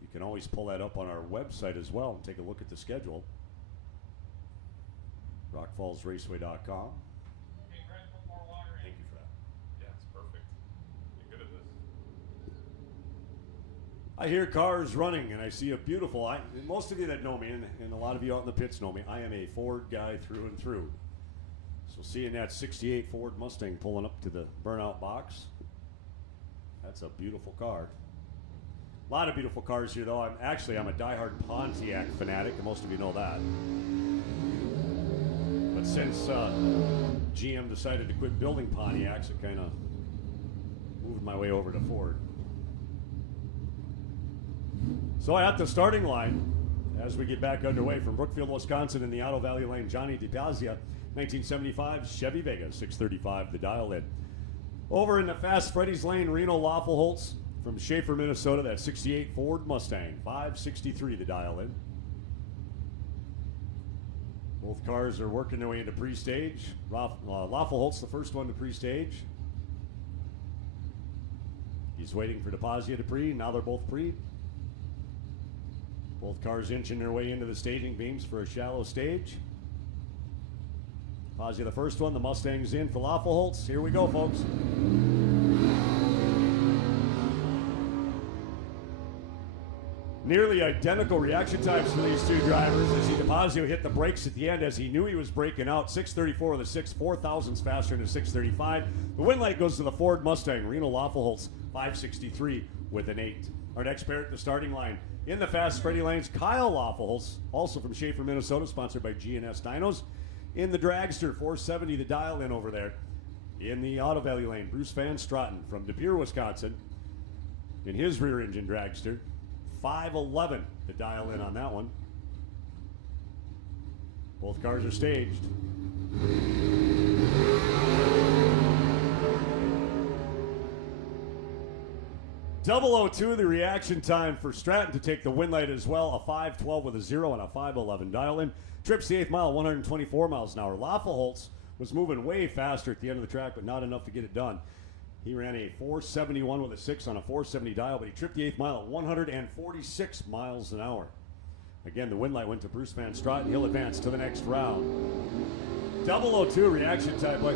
You can always pull that up on our website as well and take a look at the schedule. rockfallsraceway.com. Hey, Brett, put more water in. Thank you for that. Yeah, it's perfect. You're good at this. I hear cars running, and I see a beautiful. Most of you that know me, and a lot of you out in the pits know me, I am a Ford guy through and through. So seeing that 68 Ford Mustang pulling up to the burnout box, that's a beautiful car. A lot of beautiful cars here, though. I'm a diehard Pontiac fanatic, and most of you know that. But since GM decided to quit building Pontiacs, it kind of moved my way over to Ford. So at the starting line, as we get back underway from Brookfield, Wisconsin, in the Otto Valley Lane, Johnny DiPazia, 1975 Chevy Vega, 635 the dial in. Over in the Fast Freddy's Lane, Reno Laffelholtz from Schaefer, Minnesota, that 68 Ford Mustang, 563 the dial in. Both cars are working their way into pre-stage. Laffelholtz, the first one to pre-stage. He's waiting for DiPazia to pre. Now they're both pre. Both cars inching their way into the staging beams for a shallow stage. DiPazia the first one, the Mustang's in for Laffelholtz. Here we go, folks. Nearly identical reaction times for these two drivers. As DiPazia hit the brakes at the end as he knew he was breaking out. 634 with a 6, 4 thousandths faster than a 635. The win light goes to the Ford Mustang. Reno Laffelholtz, 563 with an 8. Our next pair at the starting line. In the Fast Freddy lanes, Kyle Laffelholtz, also from Schaefer, Minnesota, sponsored by G&S Dynos. In the dragster, 470 the dial in over there. In the Otto Valley lane, Bruce Van Straten from De Pere, Wisconsin. In his rear engine dragster, 511 to dial in on that one. Both cars are staged. 002 the reaction time for Stratton to take the win light as well. A 512 with a 0 and a 511 dial in. Trips the 8th mile, 124 miles an hour. Laffelholtz was moving way faster at the end of the track, but not enough to get it done. He ran a 471 with a 6 on a 470 dial, but he tripped the 8th mile at 146 miles an hour. Again, the win light went to Bruce Van Straten. He'll advance to the next round. 002 reaction time, but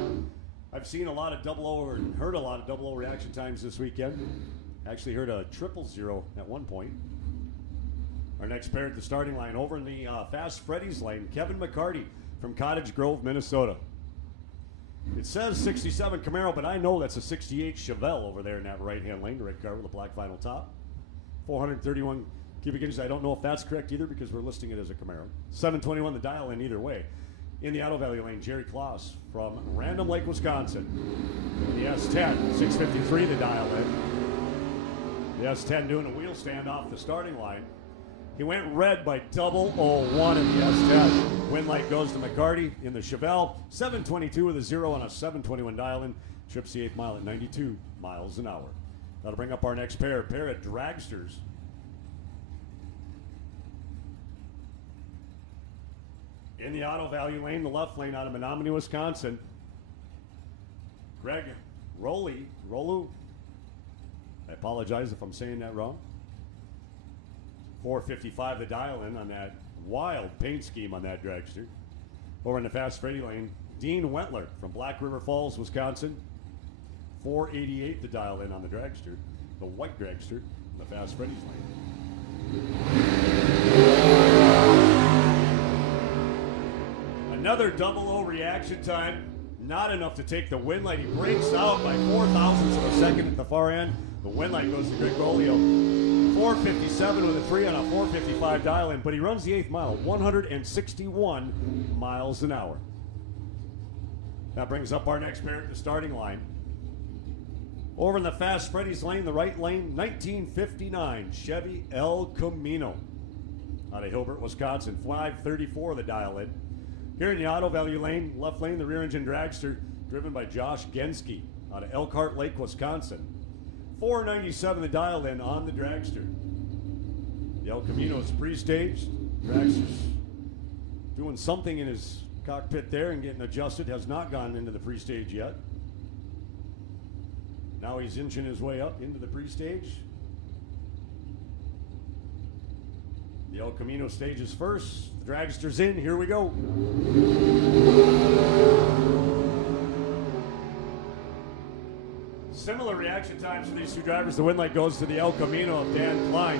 I've seen a lot of 00 and heard a lot of 00 reaction times this weekend. Actually heard a 000 at one point. Our next pair at the starting line, over in the Fast Freddy's lane, Kevin McCarty from Cottage Grove, Minnesota. It says 67 Camaro, but I know that's a 68 Chevelle over there in that right-hand lane, the red car with a black vinyl top. 431 cubic inches. I don't know if that's correct either because we're listing it as a Camaro. 721 the dial in either way. In the Otto Valley lane, Jerry Kloss from Random Lake, Wisconsin. In the S10, 653 the dial in. The S10 doing a wheel stand off the starting line. He went red by 001 in the S10. Win light goes to McCarty in the Chevelle. 722 with a 0 on a 721 dial-in. Trips the 8th mile at 92 miles an hour. That'll bring up our next pair of dragsters. In the Otto Valley lane, the left lane out of Menominee, Wisconsin. Greg Rolu. I apologize if I'm saying that wrong. 455 the dial-in on that wild paint scheme on that dragster. Over in the Fast Freddy lane, Dean Wentler from Black River Falls, Wisconsin. 488 the dial-in on the dragster, the white dragster, in the Fast Freddy's lane. Another 00 reaction time. Not enough to take the win light. He breaks out by 4 thousandths of a second at the far end. The win light goes to Greg Golio. 457 with a 3 on a 455 dial-in, but he runs the 8th mile, 161 miles an hour. That brings up our next pair at the starting line. Over in the Fast Freddy's lane, the right lane, 1959 Chevy El Camino. Out of Hilbert, Wisconsin, 534 the dial in. Here in the Auto Value lane, left lane, the rear engine dragster, driven by Josh Genske, out of Elkhart Lake, Wisconsin. 497 the dial in on the dragster. The El Camino is pre-staged. Dragster's doing something in his cockpit there and getting adjusted. Has not gone into the pre-stage yet. Now he's inching his way up into the pre-stage. The El Camino stage is first. The dragster's in. Here we go. Similar reaction times for these two drivers. The win light goes to the El Camino of Dan Klein.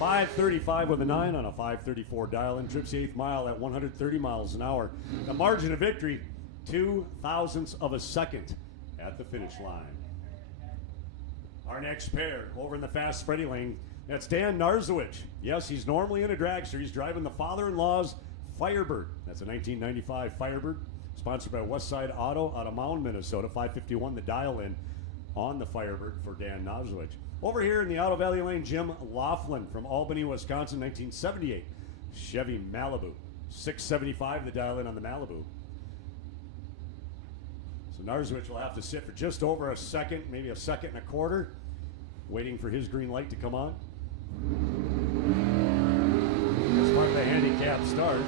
5:35 with a 9 on a 5:34 dial-in. Trips the 8th mile at 130 miles an hour. The margin of victory, 0.02 of a second at the finish line. Our next pair over in the Fast Freddy lane, that's Dan Narzowicz. Yes, he's normally in a dragster. He's driving the father-in-law's Firebird. That's a 1995 Firebird, sponsored by Westside Auto out of Mound, Minnesota. 5:51 the dial-in on the Firebird for Dan Narzowicz. Over here in the Auto Valley lane, Jim Laughlin from Albany, Wisconsin, 1978 Chevy Malibu. 675 the dial-in on the Malibu. So Narzowicz will have to sit for just over a second, maybe a second and a quarter, waiting for his green light to come on. As part of the handicap start.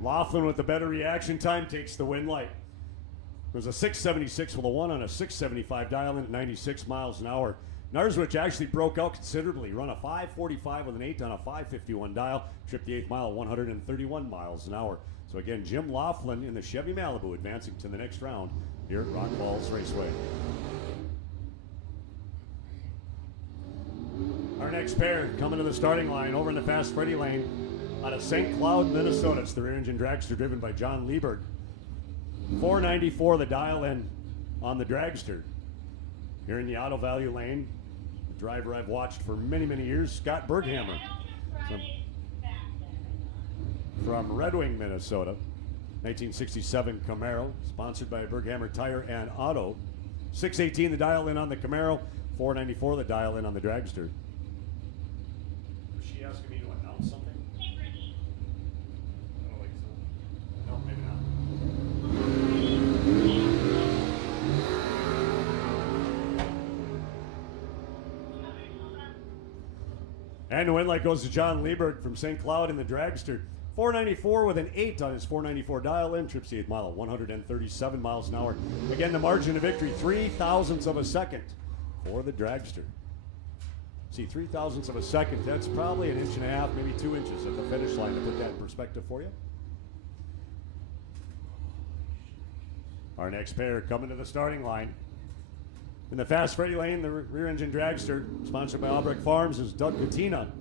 Laughlin with the better reaction time takes the win light. It was a 676 with a 1 on a 675 dial-in at 96 miles an hour. Narzowicz actually broke out considerably. Run a 545 with an 8 on a 551 dial. Tripped the 8th mile, 131 miles an hour. So again, Jim Laughlin in the Chevy Malibu advancing to the next round here at Rock Falls Raceway. Our next pair coming to the starting line over in the Fast Freddy lane out of St. Cloud, Minnesota. It's the rear engine dragster driven by John Liebert. 494 the dial-in on the dragster. Here in the Auto Value lane, the driver I've watched for many, many years, Scott Berghammer from Red Wing, Minnesota. 1967 Camaro, sponsored by Berghammer Tire and Auto. 618 the dial-in on the Camaro, 494 the dial-in on the dragster. Was she asking me to announce something? I don't think so. No, maybe not. And the win light goes to John Liebert from St. Cloud in the dragster. 494 with an 8 on his 494 dial-in. Trips the 8th mile at 137 miles an hour. Again, the margin of victory, 0.03 of a second for the dragster. See, 0.03 of a second, that's probably 1.5 inches, maybe 2 inches at the finish line, to put that in perspective for you. Our next pair coming to the starting line. In the Fast Freddy lane, the rear engine dragster, sponsored by Albrecht Farms, is Doug Katina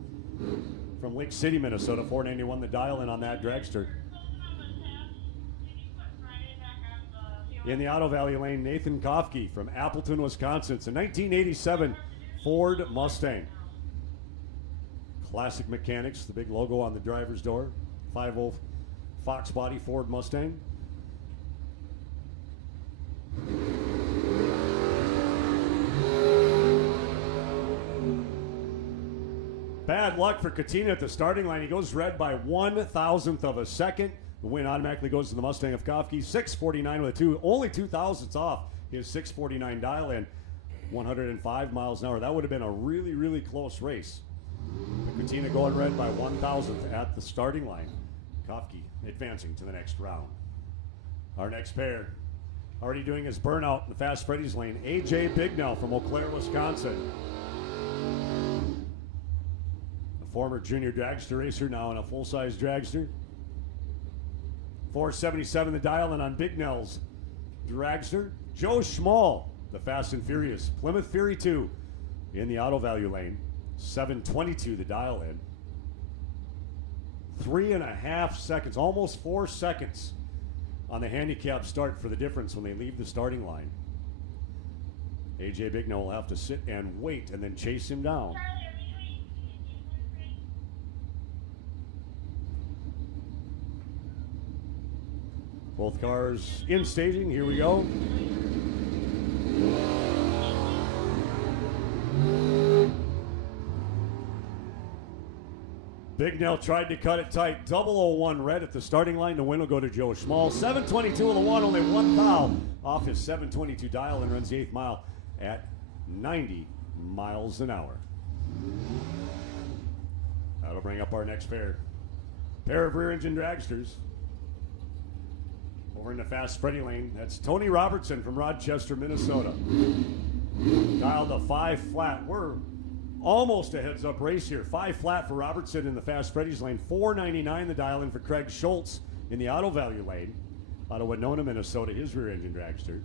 from Lake City, Minnesota. 491 the dial-in on that dragster. In the Auto Valley lane, Nathan Kofke from Appleton, Wisconsin. It's a 1987 Ford Mustang. Classic mechanics, the big logo on the driver's door. 5.0 Fox body Ford Mustang. Bad luck for Katina at the starting line. He goes red by 1,000th of a second. The win automatically goes to the Mustang of Kofke. 649 with a 2. Only 2,000ths off his 649 dial-in. 105 miles an hour. That would have been a really, really close race. But Katina going red by 1,000th at the starting line. Kofke advancing to the next round. Our next pair already doing his burnout in the Fast Freddy's lane. A.J. Bignell from Eau Claire, Wisconsin. Former junior dragster racer, now in a full-size dragster. 477 the dial-in on Bignell's dragster. Joe Schmall, the Fast and Furious Plymouth Fury 2 in the Auto Value lane. 722 the dial-in. 3.5 seconds, almost 4 seconds on the handicap start for the difference when they leave the starting line. A.J. Bignell will have to sit and wait and then chase him down. Both cars in staging. Here we go. Big Nell tried to cut it tight. 001 red at the starting line. The win will go to Joe Schmall. 722 of the one, only one foul off his 722 dial and runs the 8th mile at 90 miles an hour. That'll bring up our next pair. Pair of rear engine dragsters. Over in the fast Freddy lane, that's Tony Robertson from Rochester, Minnesota. Dialed a 5 flat. We're almost a heads-up race here. 5 flat for Robertson in the fast Freddy's lane. 499 the dial in for Craig Schultz in the Auto Value lane. Out of Winona, Minnesota, his rear engine dragster.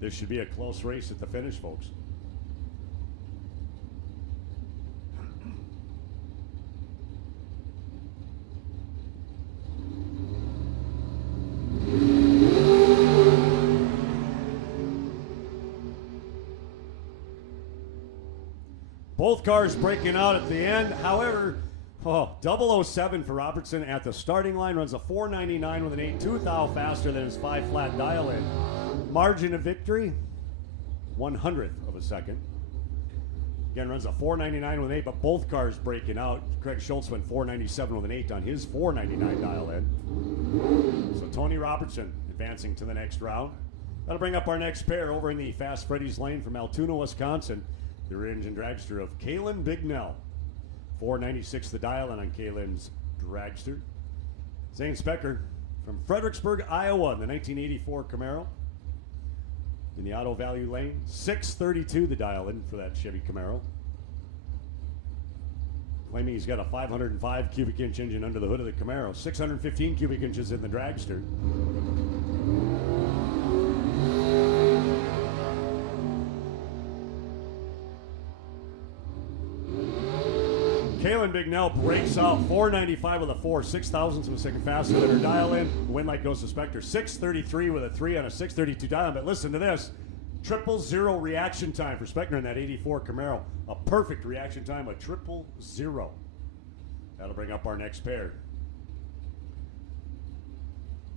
This should be a close race at the finish, folks. Both cars breaking out at the end. However, 007 for Robertson at the starting line runs a 499 with an 8.2 thou faster than his 5 flat dial in. Margin of victory, 100th of a second. Again, runs a 499 with an 8, but both cars breaking out. Craig Schultz went 497 with an 8 on his 499 dial in. So Tony Robertson advancing to the next round. That'll bring up our next pair over in the Fast Freddy's lane from Altoona, Wisconsin. The rear engine dragster of Kalen Bignell. 496 the dial in on Kalen's dragster. Zane Specker from Fredericksburg, Iowa, in the 1984 Camaro. In the Auto Value lane, 632 the dial in for that Chevy Camaro. Claiming he's got a 505 cubic inch engine under the hood of the Camaro, 615 cubic inches in the dragster. Kalen Bignell breaks out 495 with a 4, 6,000ths of a second faster than her dial in. The win light goes to Spectre. 633 with a 3 on a 632 dial in. But listen to this. 000 reaction time for Spectre in that 84 Camaro. A perfect reaction time, a 000. That'll bring up our next pair.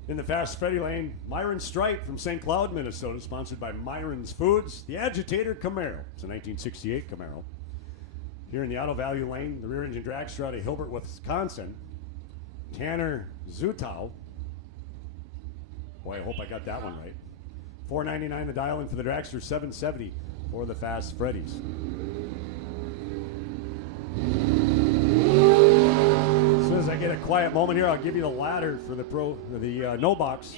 In the Fast Freddy lane, Myron Strite from St. Cloud, Minnesota, sponsored by Myron's Foods. The Agitator Camaro. It's a 1968 Camaro. Here in the Auto Value lane, the rear engine dragster out of Hilbert, Wisconsin, Tanner Zutow. Boy, I hope I got that one right. 499 the dial in for the dragster, 770 for the Fast Freddy's. As soon as I get a quiet moment here, I'll give you the ladder for the no box.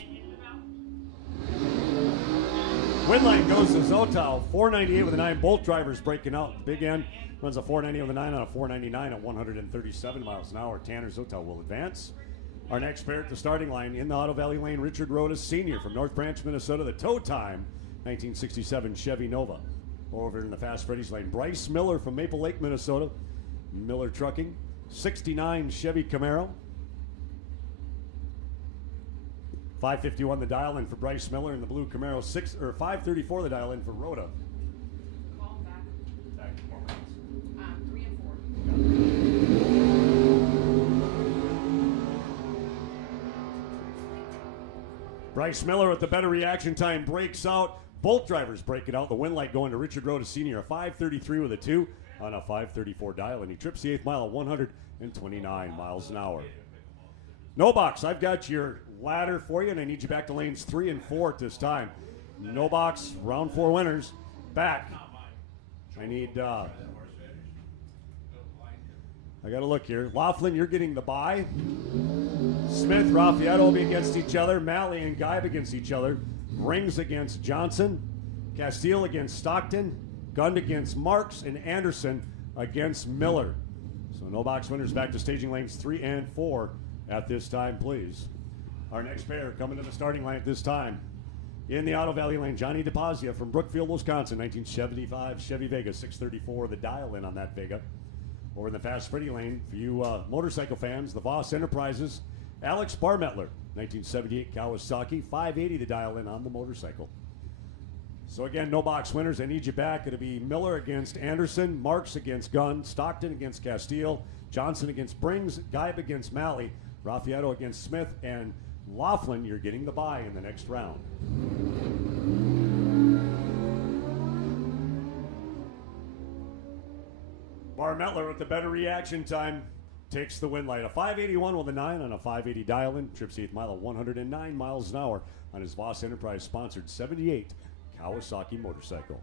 Win line goes to Zotow, 498 with a 9. Both drivers breaking out. Big end runs a 490 with a 9 on a 499 at 137 miles an hour. Tanner Zotow will advance. Our next pair at the starting line in the Auto Valley lane, Richard Rodas Sr. from North Branch, Minnesota. The tow time, 1967 Chevy Nova. Over in the Fast Freddy's lane, Bryce Miller from Maple Lake, Minnesota. Miller Trucking, 69 Chevy Camaro. 551 the dial in for Bryce Miller in the blue Camaro. 534 the dial in for Rhoda. Call them back. 3 and 4. Bryce Miller with the better reaction time breaks out. Both drivers break it out. The win light going to Richard Rodas Sr. A 533 with a 2 on a 534 dial, and he trips the 8th mile at 129 miles an hour. No box, I've got your ladder for you, and I need you back to lanes 3 and 4 at this time. No box, round 4 winners. Back. I need, I got to look here. Laughlin, you're getting the bye. Smith, Raffaetto will be against each other. Malley and Geib against each other. Rings against Johnson. Castile against Stockton. Gund against Marks. And Anderson against Miller. So no box winners back to staging lanes 3 and 4 at this time, please. Our next pair coming to the starting line at this time. In the Auto Valley lane, Johnny DePazia from Brookfield, Wisconsin, 1975 Chevy Vega, 634 the dial in on that Vega. Over in the Fast Freddy lane, for you motorcycle fans, the Voss Enterprises, Alex Barmettler, 1978 Kawasaki, 580 the dial in on the motorcycle. So again, no box winners. I need you back. It'll be Miller against Anderson, Marks against Gunn, Stockton against Castile, Johnson against Brings, Geib against Malley, Raffaetto against Smith, and Laughlin, you're getting the bye in the next round. Bar Metler with the better reaction time takes the win light. A 581 with a 9 on a 580 dial-in. Trips the 8th mile at 109 miles an hour on his Voss Enterprise sponsored 78 Kawasaki motorcycle.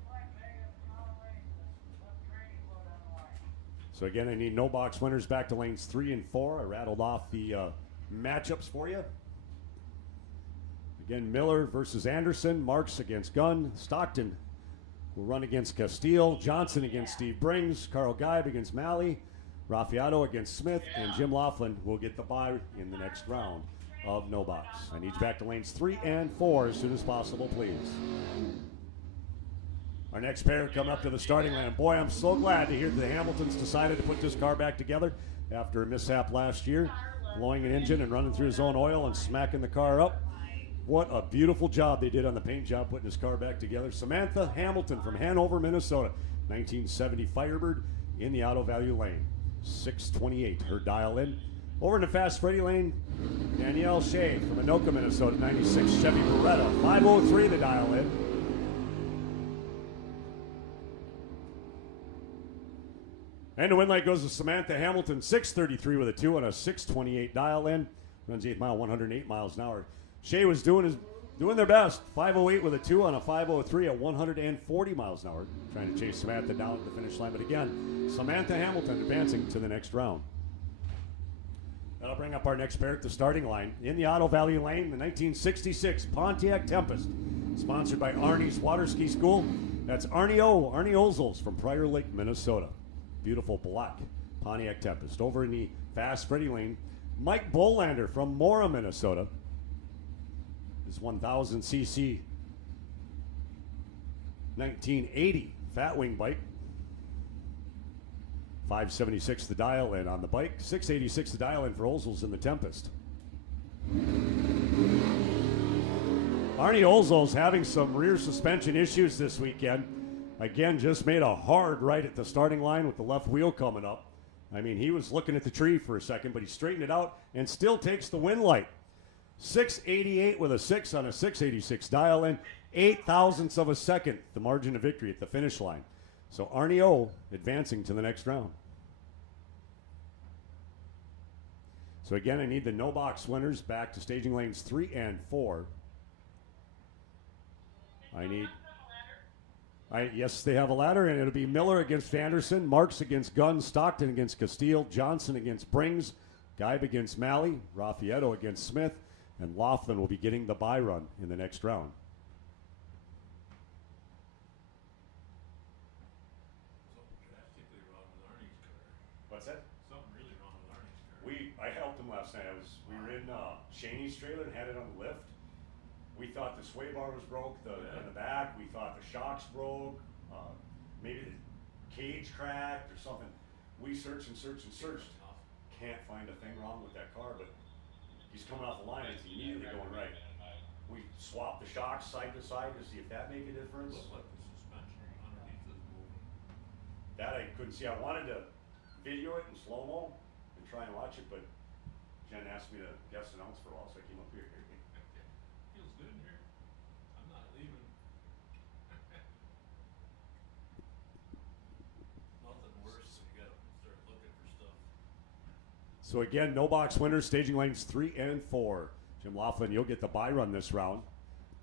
So again, I need no box winners back to lanes 3 and 4. I rattled off the matchups for you. Again, Miller versus Anderson, Marks against Gunn, Stockton will run against Castile, Johnson against Steve Brings, Carl Geib against Malley, Raffaetto against Smith, and Jim Laughlin will get the bye in the next round of no box. I need you back to lanes 3 and 4 as soon as possible, please. Our next pair come up to the starting line. Boy, I'm so glad to hear the Hamiltons decided to put this car back together after a mishap last year, blowing an engine and running through his own oil and smacking the car up. What a beautiful job they did on the paint job putting his car back together. Samantha Hamilton from Hanover, Minnesota, 1970 Firebird in the Auto Value lane. 628, her dial in. Over in the Fast Freddy lane, Danielle Shea from Anoka, Minnesota, 96 Chevy Beretta, 503 the dial in. And the win light goes to Samantha Hamilton, 633 with a 2 on a 628 dial in. Runs 8th mile, 108 miles an hour. Shea was doing their best. 508 with a 2 on a 503 at 140 miles an hour. Trying to chase Samantha down at the finish line. But again, Samantha Hamilton advancing to the next round. That'll bring up our next pair at the starting line. In the Auto Valley lane, the 1966 Pontiac Tempest. Sponsored by Arnie's Water Ski School. That's Arnie Ozels from Prior Lake, Minnesota. Beautiful black Pontiac Tempest. Over in the Fast Freddy lane, Mike Bolander from Mora, Minnesota. His 1000cc 1980 Fat Wing bike. 576 the dial in on the bike. 686 the dial in for Ozels in the Tempest. Arnie Ozels having some rear suspension issues this weekend. Again, just made a hard right at the starting line with the left wheel coming up. I mean, he was looking at the tree for a second, but he straightened it out and still takes the win light. 688 with a 6 on a 686 dial in. 8 thousandths of a second, the margin of victory at the finish line. So Arnie O advancing to the next round. So again, I need the no box winners back to staging lanes 3 and 4. Yes, they have a ladder, and it'll be Miller against Anderson, Marks against Gunn, Stockton against Castile, Johnson against Brings, Geib against Malley, Raffaetto against Smith, and Laughlin will be getting the bye run in the next round. Something drastically wrong with Arnie's car. What's that? Something really wrong with Arnie's car. I helped him last night. We were in Shaney's trailer and had it on the lift. We thought the sway bar was broke in the back. We thought the shocks broke. Maybe the cage cracked or something. We searched and searched and searched. Can't find a thing wrong with that car, but he's coming off the line and it's immediately going right. We swapped the shocks side to side to see if that made a difference. Looks like the suspension underneath is moving. That I couldn't see. I wanted to video it in slow-mo and try and watch it, but Jen asked me to guest announce for a while, so I came up here. Feels good in here. I'm not leaving. Nothing worse than you gotta start looking for stuff. So again, no box winners, staging lanes 3 and 4. Jim Laughlin, you'll get the bye run this round.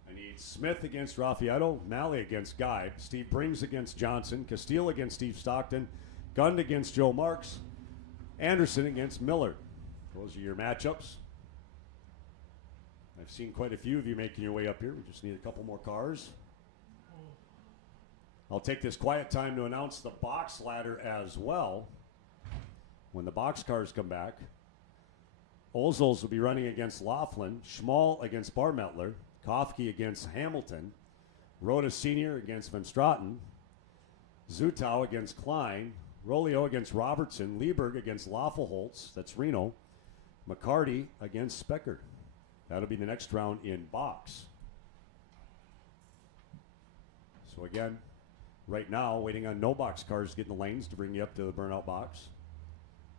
I need Smith against Raffaetto, Malley against Geib, Steve Brings against Johnson, Castile against Steve Stockton, Gund against Joe Marks, Anderson against Miller. Those are your matchups. I've seen quite a few of you making your way up here. We just need a couple more cars. I'll take this quiet time to announce the box ladder as well. When the box cars come back, Ozels will be running against Laughlin, Schmall against Barmettler, Kofke against Hamilton, Rhoda Sr. against Van Straten, Zutau against Klein, Rolio against Robertson, Lieberg against Laffelholtz, that's Reno, McCarty against Specker. That'll be the next round in box. So again, right now, waiting on no box cars to get in the lanes to bring you up to the burnout box.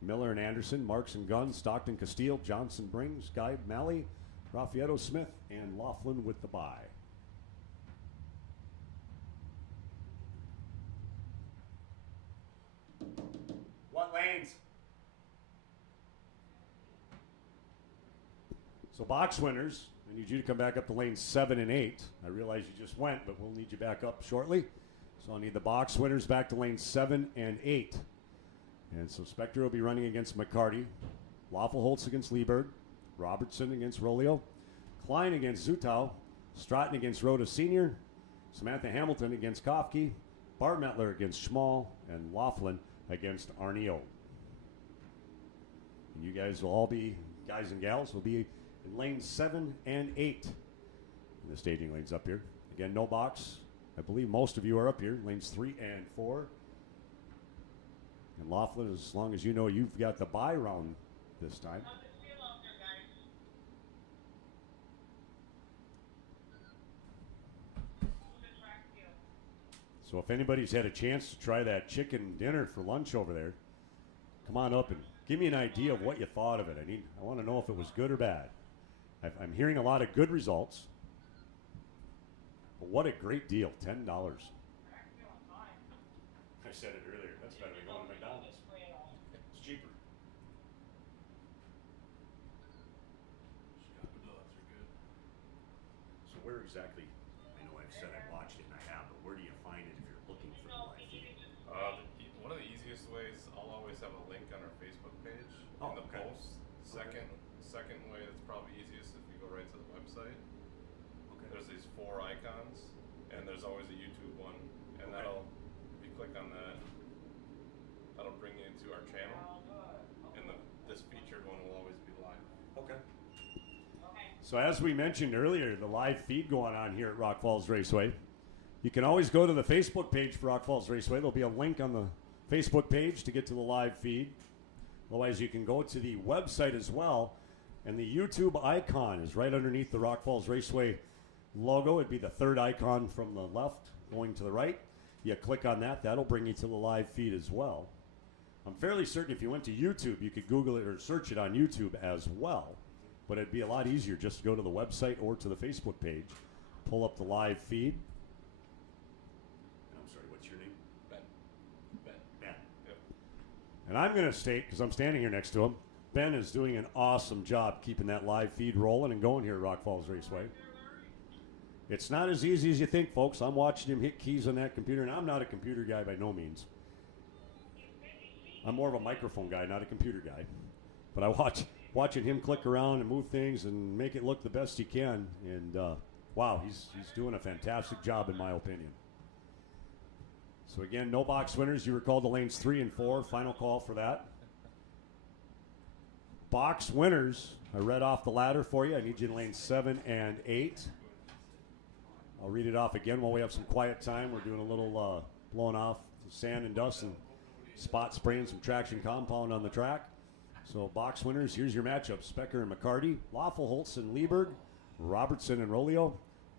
Miller and Anderson, Marks and Gunn, Stockton Castile, Johnson Brings, Guy Malley, Rafietto Smith, and Laughlin with the bye. What lanes? So box winners, I need you to come back up to lanes 7 and 8. I realize you just went, but we'll need you back up shortly. So I'll need the box winners back to lanes 7 and 8. And so Spectre will be running against McCarty, Lawful against Lieberg, Robertson against Rolio, Klein against Zutau, Stratton against Rhoda Sr., Samantha Hamilton against Kofke, Bartmettler against Schmall, and Laughlin against Arneo. And you guys will all be, guys and gals, will be in lanes 7 and 8. And the staging lanes up here. Again, no box. I believe most of you are up here, lanes 3 and 4. And Laughlin, as long as you know you've got the bye round this time. So if anybody's had a chance to try that chicken dinner for lunch over there, come on up and give me an idea of what you thought of it. I want to know if it was good or bad. I'm hearing a lot of good results. But what a great deal, $10. I said it earlier. That's better than going to McDonald's. It's cheaper. Chicago dogs are good. So where exactly, I know I've said I've watched it and I have, but where do you find it if you're looking for the live feed? One of the easiest ways, I'll always have a link on our Facebook page Oh, in the okay. post. Second way that's probably easiest if you go right to the website. Okay. There's these 4 icons, and there's always a YouTube one, and Okay. that'll, if you click on that, that'll bring you into our channel, and this featured one will always be live. Okay. So as we mentioned earlier, the live feed going on here at Rock Falls Raceway. You can always go to the Facebook page for Rock Falls Raceway. There'll be a link on the Facebook page to get to the live feed. Otherwise, you can go to the website as well. And the YouTube icon is right underneath the Rock Falls Raceway logo. It'd be the third icon from the left going to the right. You click on that. That'll bring you to the live feed as well. I'm fairly certain if you went to YouTube, you could Google it or search it on YouTube as well. But it'd be a lot easier just to go to the website or to the Facebook page, pull up the live feed. I'm sorry, what's your name? Ben. Ben. Yep. And I'm going to state, because I'm standing here next to him, Ben is doing an awesome job keeping that live feed rolling and going here at Rock Falls Raceway. It's not as easy as you think, folks. I'm watching him hit keys on that computer, and I'm not a computer guy by no means. I'm more of a microphone guy, not a computer guy. But I watching him click around and move things and make it look the best he can. And, wow, he's doing a fantastic job in my opinion. So, again, no box winners. You recall the lanes 3 and 4. Final call for that. Box winners, I read off the ladder for you. I need you in lanes 7 and 8. I'll read it off again while we have some quiet time. We're doing a little blowing off sand and dust and spot spraying some traction compound on the track. So box winners, here's your matchups. Specker and McCarty, Lawful and Lieberg, Robertson and Rolio,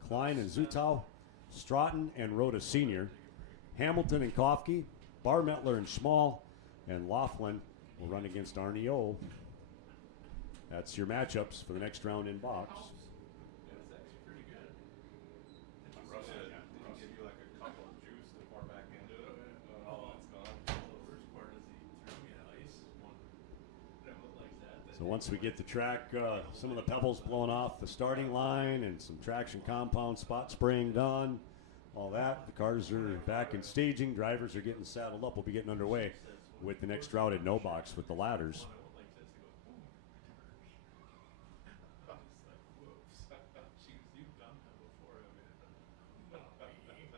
Klein and Zutau, Stratton and Rhoda Sr., Hamilton and Kofke, Bartmettler and Schmall, and Laughlin will run against Arneo. That's your matchups for the next round in box. That's actually pretty good. Russ give you like a cup of juice to pour back into it. Oh, It's gone. The worst part is he threw me an ice one that looked like that. So once we get the track, some of the pebbles blown off the starting line and some traction compound spot spraying done, all that, the cars are back in staging, drivers are getting saddled up. We'll be getting underway with the next round at no box with the ladders. One I went like this, it goes boom. I was like, whoops. You've done that before, I mean. Not me.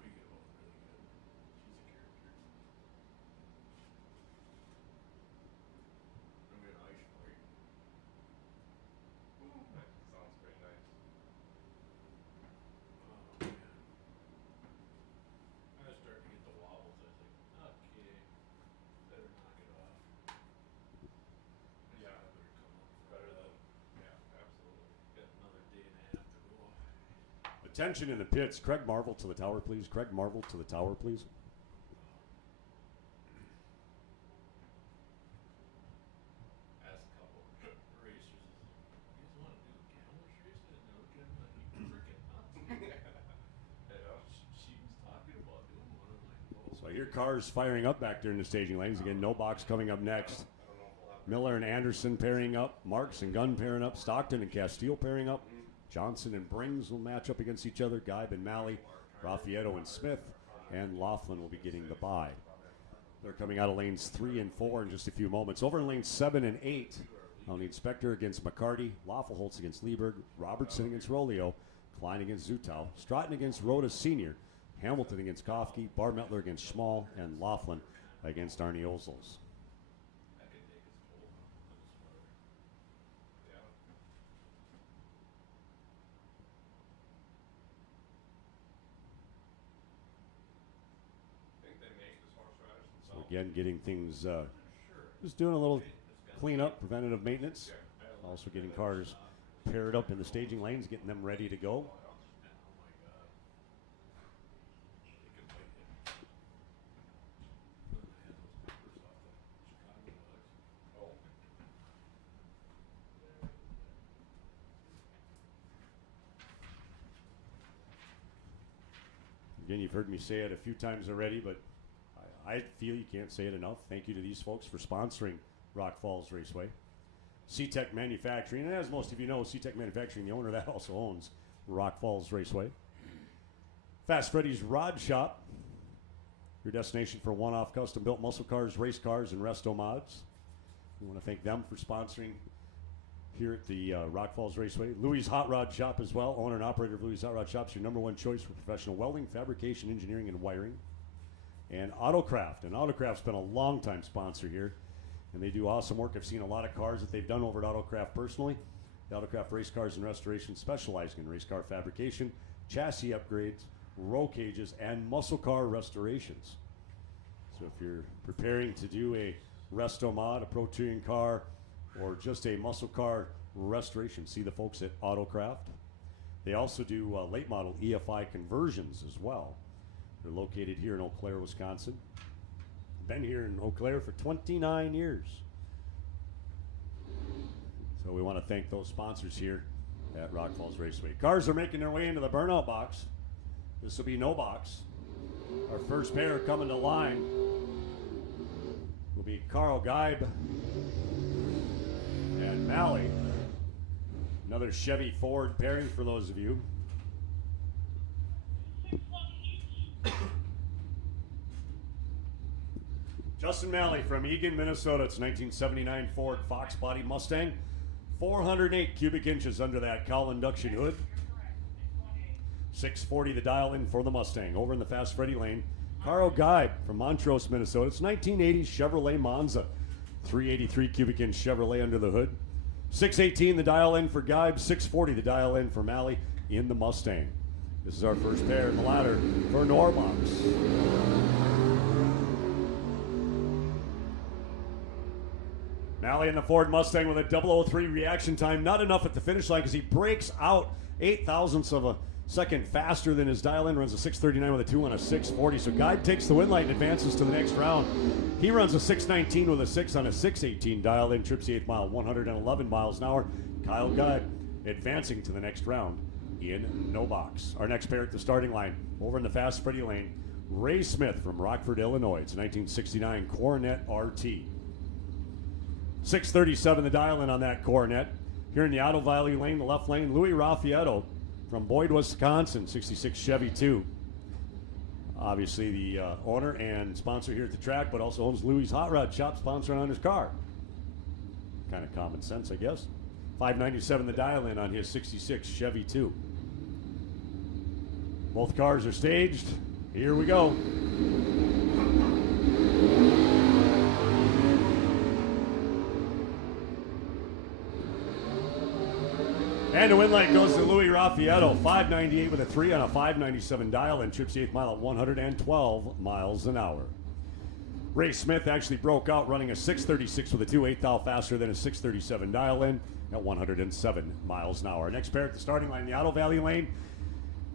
We get along really good. She's a character. I'm gonna ice for you. Sounds pretty nice. Oh, man. I was starting to get the wobbles. I was like, okay, better knock it off. Yeah. I better come up for Better it. than, yeah, absolutely. Got another day and a half to go. Attention in the pits. Craig Marvel to the tower, please. Craig Marvel to the tower, please. cars firing up back there in the staging lanes. Again, no box coming up next. Miller and Anderson pairing up. Marks and Gunn pairing up. Stockton and Castile pairing up. Johnson and Brings will match up against each other. Geib and Malley. Raffaetto and Smith. And Laughlin will be getting the bye. They're coming out of lanes 3 and 4 in just a few moments. Over in lanes 7 and 8, on the Inspector against McCarty. Laffelholtz against Lieberg. Robertson against Rolio. Klein against Zutau. Stratton against Rhoda Sr. Hamilton against Kofke. Barmettler against Schmall. And Laughlin against Arnie Ozels. Again, getting things, just doing a little cleanup, preventative maintenance. Also getting cars paired up in the staging lanes, getting them ready to go. Again, you've heard me say it a few times already, but I feel you can't say it enough. Thank you to these folks for sponsoring Rock Falls Raceway. C-Tech Manufacturing, and as most of you know, C-Tech Manufacturing, the owner of that also owns Rock Falls Raceway. Fast Freddy's Rod Shop, your destination for one-off custom-built muscle cars, race cars, and resto mods. We want to thank them for sponsoring here at the Rock Falls Raceway. Louis Hot Rod Shop as well, owner and operator of Louis Hot Rod Shop, is your number one choice for professional welding, fabrication, engineering, and wiring. And Autocraft. And Autocraft's been a long-time sponsor here, and they do awesome work. I've seen a lot of cars that they've done over at Autocraft personally. The Autocraft Race Cars and Restoration, specializing in race car fabrication, chassis upgrades, roll cages, and muscle car restorations. So if you're preparing to do a resto mod, a Pro Touring car, or just a muscle car restoration, see the folks at Autocraft. They also do late model EFI conversions as well. They're located here in Eau Claire, Wisconsin. Been here in Eau Claire for 29 years. So we want to thank those sponsors here at Rock Falls Raceway. Cars are making their way into the burnout box. This will be no box. Our first pair coming to line will be Carl Geib and Malley. Another Chevy Ford pairing for those of you. Justin Malley from Eagan, Minnesota. It's 1979 Ford Fox Body Mustang. 408 cubic inches under that cowl induction hood. 640 the dial in for the Mustang. Over in the Fast Freddy lane, Carl Geib from Montrose, Minnesota. It's 1980 Chevrolet Monza. 383 cubic inch Chevrolet under the hood. 618 the dial in for Geib. 640 the dial in for Malley in the Mustang. This is our first pair in the ladder for Norbox. Malley in the Ford Mustang with a 003 reaction time. Not enough at the finish line because he breaks out 8 thousandths of a second faster than his dial-in. Runs a 639 with a 2 on a 640. So Geib takes the win light and advances to the next round. He runs a 619 with a 6 on a 618 dial-in. Trips the 8th mile, 111 miles an hour. Kyle Geib advancing to the next round in no box. Our next pair at the starting line, over in the Fast Freddy lane, Ray Smith from Rockford, Illinois. It's 1969 Coronet RT. 637 the dial-in on that Coronet. Here in the Otto Valley lane, the left lane, Louis Raffaetto from Boyd, Wisconsin, 66 Chevy 2. Obviously the owner and sponsor here at the track, but also owns Louis Hot Rod Shop, sponsoring on his car. Kind of common sense, I guess. 597 the dial-in on his 66 Chevy 2. Both cars are staged. Here we go. And the win light goes to Louis Raffaetto, 598 with a 3 on a 597 dial and trips the 8th mile at 112 miles an hour. Ray Smith actually broke out running a 636 with a 2, 8 thou faster than a 637 dial in at 107 miles an hour. Next pair at the starting line, the Otto Valley lane.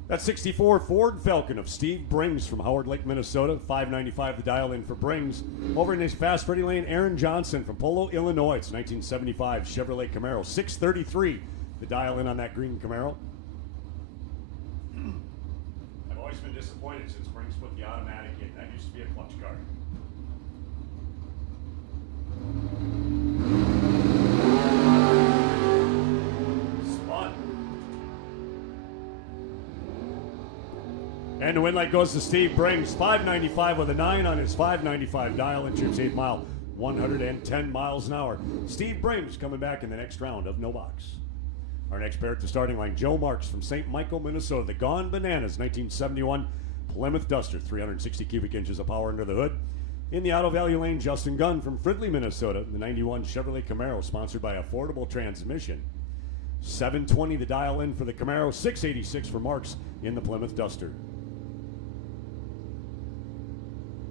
That's 64 Ford Falcon of Steve Brings from Howard Lake, Minnesota. 595 the dial in for Brings. Over in his Fast Freddy lane, Aaron Johnson from Polo, Illinois. It's 1975 Chevrolet Camaro. 633 the dial in on that green Camaro. I've always been disappointed since Brings put the automatic in. That used to be a clutch car. And the win light goes to Steve Brings. 595 with a 9 on his 595 dial in Trips 8 Mile. 110 miles an hour. Steve Brings coming back in the next round of No Box. Our next pair at the starting line, Joe Marks from St. Michael, Minnesota. The Gone Bananas 1971 Plymouth Duster, 360 cubic inches of power under the hood. In the Auto Value lane, Justin Gunn from Fridley, Minnesota. The 91 Chevrolet Camaro, sponsored by Affordable Transmission. 720 the dial in for the Camaro, 686 for Marks in the Plymouth Duster.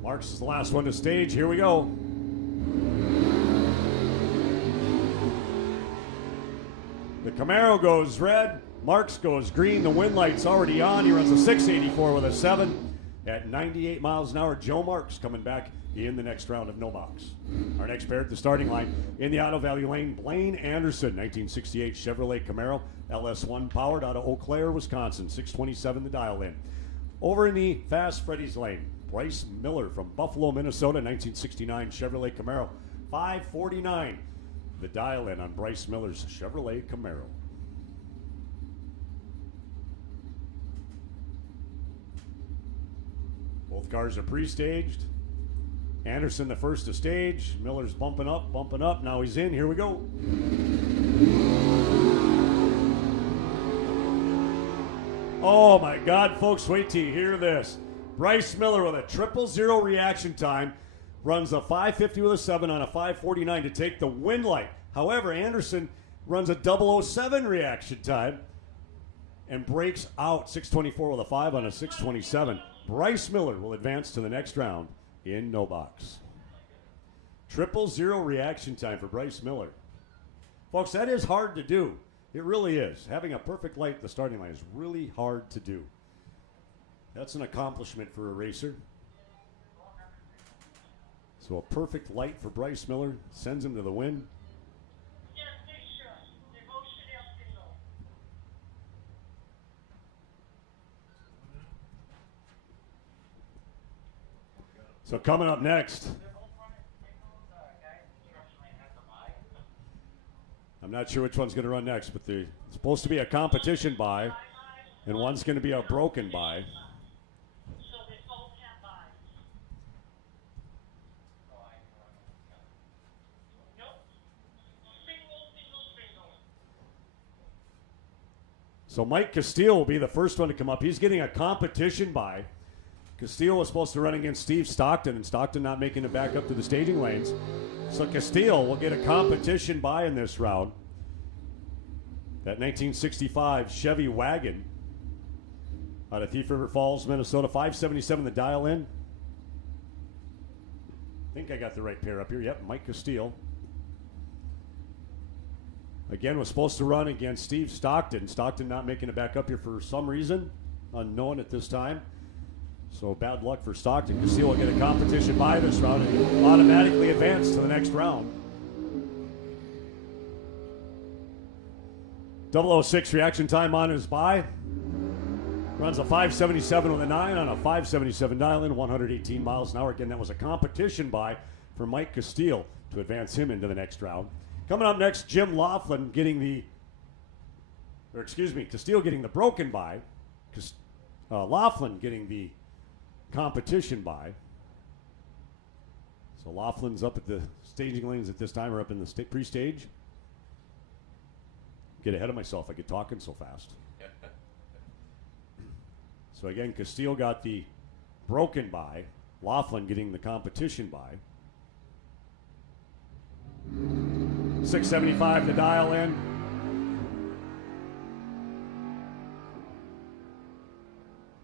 Marks is the last one to stage. Here we go. The Camaro goes red. Marks goes green. The wind light's already on. He runs a 684 with a 7 at 98 miles an hour. Joe Marks coming back in the next round of No Box. Our next pair at the starting line in the Auto Value lane, Blaine Anderson, 1968 Chevrolet Camaro, LS1 powered out of Eau Claire, Wisconsin, 627 the dial in. Over in the Fast Freddy's lane, Bryce Miller from Buffalo, Minnesota, 1969 Chevrolet Camaro, 549 the dial in on Bryce Miller's Chevrolet Camaro. Both cars are pre-staged. Anderson the first to stage. Miller's bumping up. Now he's in. Here we go. Oh my God, folks, wait till you hear this. Bryce Miller with a 000 reaction time. Runs a 550 with a 7 on a 549 to take the win light. However, Anderson runs a 007 reaction time and breaks out 624 with a 5 on a 627. Bryce Miller will advance to the next round in No Box. 000 reaction time for Bryce Miller. Folks, that is hard to do. It really is. Having a perfect light at the starting line is really hard to do. That's an accomplishment for a racer. So a perfect light for Bryce Miller sends him to the win. So coming up next, I'm not sure which one's going to run next, but there's supposed to be a competition buy, and one's going to be a broken buy. So Mike Castile will be the first one to come up. He's getting a competition buy. Castile was supposed to run against Steve Stockton, and Stockton not making it back up to the staging lanes. So Castile will get a competition buy in this round. That 1965 Chevy wagon out of Thief River Falls, Minnesota, 577 the dial in. I think I got the right pair up here. Yep, Mike Castile. Again, was supposed to run against Steve Stockton. Stockton not making it back up here for some reason, unknown at this time. So bad luck for Stockton. Castile will get a competition buy this round and automatically advance to the next round. 006 reaction time on his buy. Runs a 577 with a 9 on a 577 dial in, 118 miles an hour. Again, that was a competition buy for Mike Castile to advance him into the next round. Coming up next, Jim Laughlin getting Castile getting the broken buy. Laughlin getting the competition buy. So Laughlin's up at the staging lanes at this time, or up in the pre-stage. Get ahead of myself. I get talking so fast. So again, Castile got the broken buy. Laughlin getting the competition buy. 675 the dial in.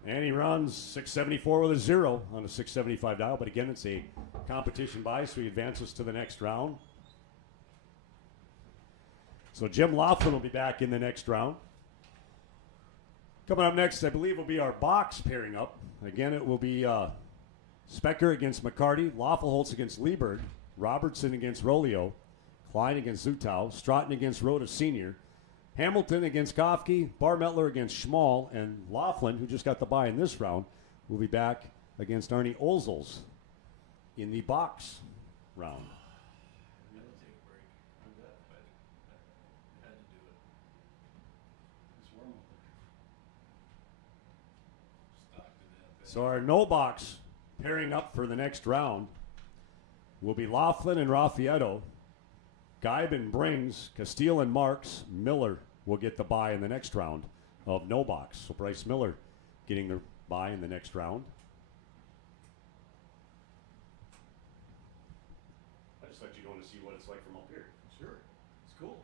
And he runs 674 with a 0 on a 675 dial. But again, it's a competition buy, so he advances to the next round. So Jim Laughlin will be back in the next round. Coming up next, I believe, will be our box pairing up. Again, it will be Specker against McCarty, Loffelholtz against Liebert, Robertson against Rolio, Klein against Zutau, Stratton against Rhoda Sr., Hamilton against Kofke, Barmettler against Schmall, and Laughlin, who just got the bye in this round, will be back against Arnie Olzels in the box round. I'm gonna take a break. I'm that, but I had to do it. It's warm up there. Stockton in. So our no box pairing up for the next round will be Laughlin and Raffaetto. Geib Brings, Castile and Marks. Miller will get the bye in the next round of no box. So Bryce Miller getting the bye in the next round. I just let you go to see what it's like from up here. Sure, it's cool.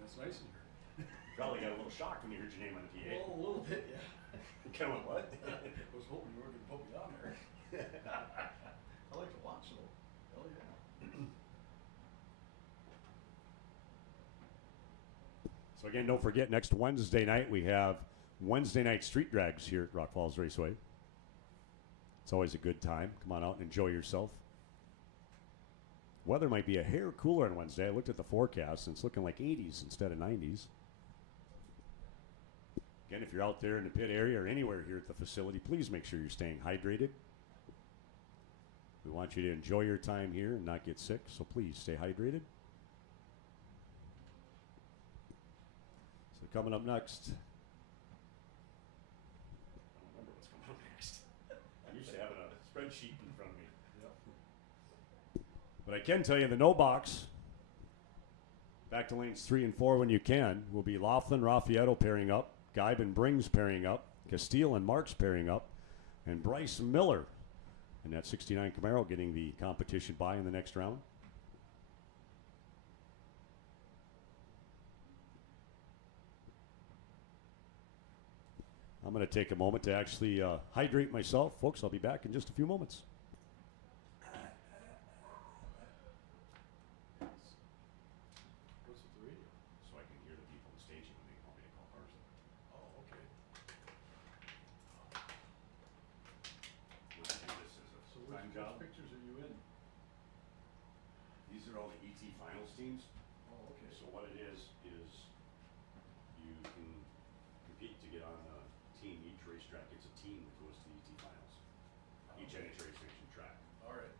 That's nice in here. Probably got a little shocked when you heard your name on the PA. Well, a little bit, yeah. Kind of what? I was hoping you were gonna put me on there. I like to watch though. Hell yeah. So again, don't forget, next Wednesday night we have Wednesday night street drags here at Rock Falls Raceway. It's always a good time. Come on out and enjoy yourself. Weather might be a hair cooler on Wednesday. I looked at the forecast and it's looking like 80s instead of 90s. Again, if you're out there in the pit area or anywhere here at the facility, please make sure you're staying hydrated. We want you to enjoy your time here and not get sick, so please stay hydrated. So coming up next, I don't remember what's coming up next. I'm used to having a spreadsheet in front of me. Yep. But I can tell you the no box, back to lanes 3 and 4 when you can, will be Laughlin, Raffaetto pairing up, Geib Brings pairing up, Castile and Marks pairing up, and Bryce Miller in that 69 Camaro getting the competition bye in the next round. I'm going to take a moment to actually hydrate myself. Folks, I'll be back in just a few moments. What's with the radio? So I can hear the people on stage when they call me to call cars. Oh, okay. We'll do this as a So time which job. pictures are you in? These are all the ET finals teams. Oh, okay. So what it is you can compete to get on the team. Each racetrack gets a team that goes to the ET finals. Each NHRA sanctioned track. All right.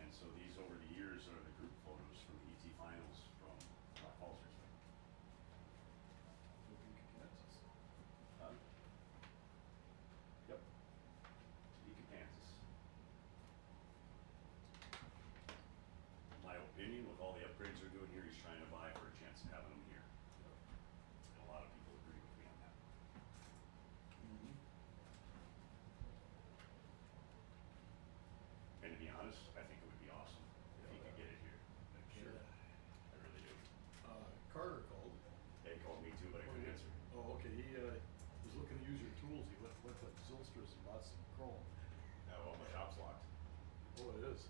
And so these over the years are the group photos from the ET finals from Rock Falls Raceway. Topeka, Kansas. Yep. Topeka, Kansas. In my opinion, with all the upgrades they're doing here, he's trying to buy for a chance of having them here. And a lot of people agree with me on that. Mm-hmm. And to be honest, I think it would be awesome if he could get it here. Sure. I really do. Carter called. They called me too, but I couldn't answer. Oh, okay, he, was looking to use your tools, he went to Zylstra's and bought some chrome. Yeah, well, my shop's locked. Oh, it is?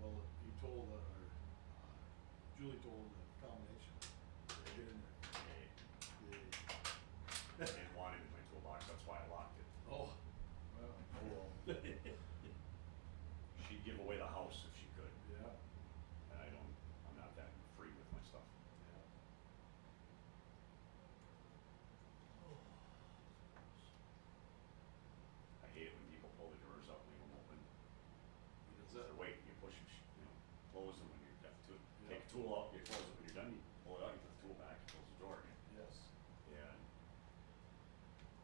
Well, he told, Julie told him the combination. Get in there. Hey, Yeah. I didn't want him in my toolbox, that's why I locked it. Oh, well, oh well. She'd give away the house if she could, Yeah, and I'm not that free with my stuff. yeah. I hate it when people pull the drawers up and leave them open. He does So that. wait, you push them, close them when you're done. Yeah. Take a tool out, you close it. When you're done, you pull it out, you put the tool back, you close the drawer again. Yes. And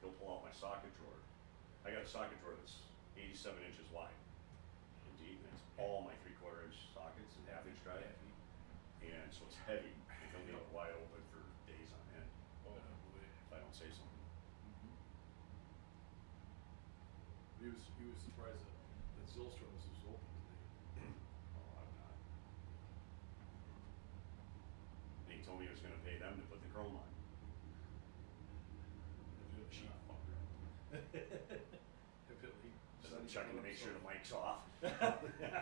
he'll pull out my socket drawer. I got a socket drawer that's 87 inches wide and deep, and it's all my 3/4 inch sockets and 1/2 inch drive. And so it's heavy, and he'll leave it wide open for days on end. Oh, boy. If I don't say something. Mm-hmm. He was surprised that Zylstra's was open today. Oh, I'm not. And he told me he was gonna pay them to put the chrome on. Cheap fucker. Evidently. Just I'm checking to make sure the mic's off. Yeah, it's good.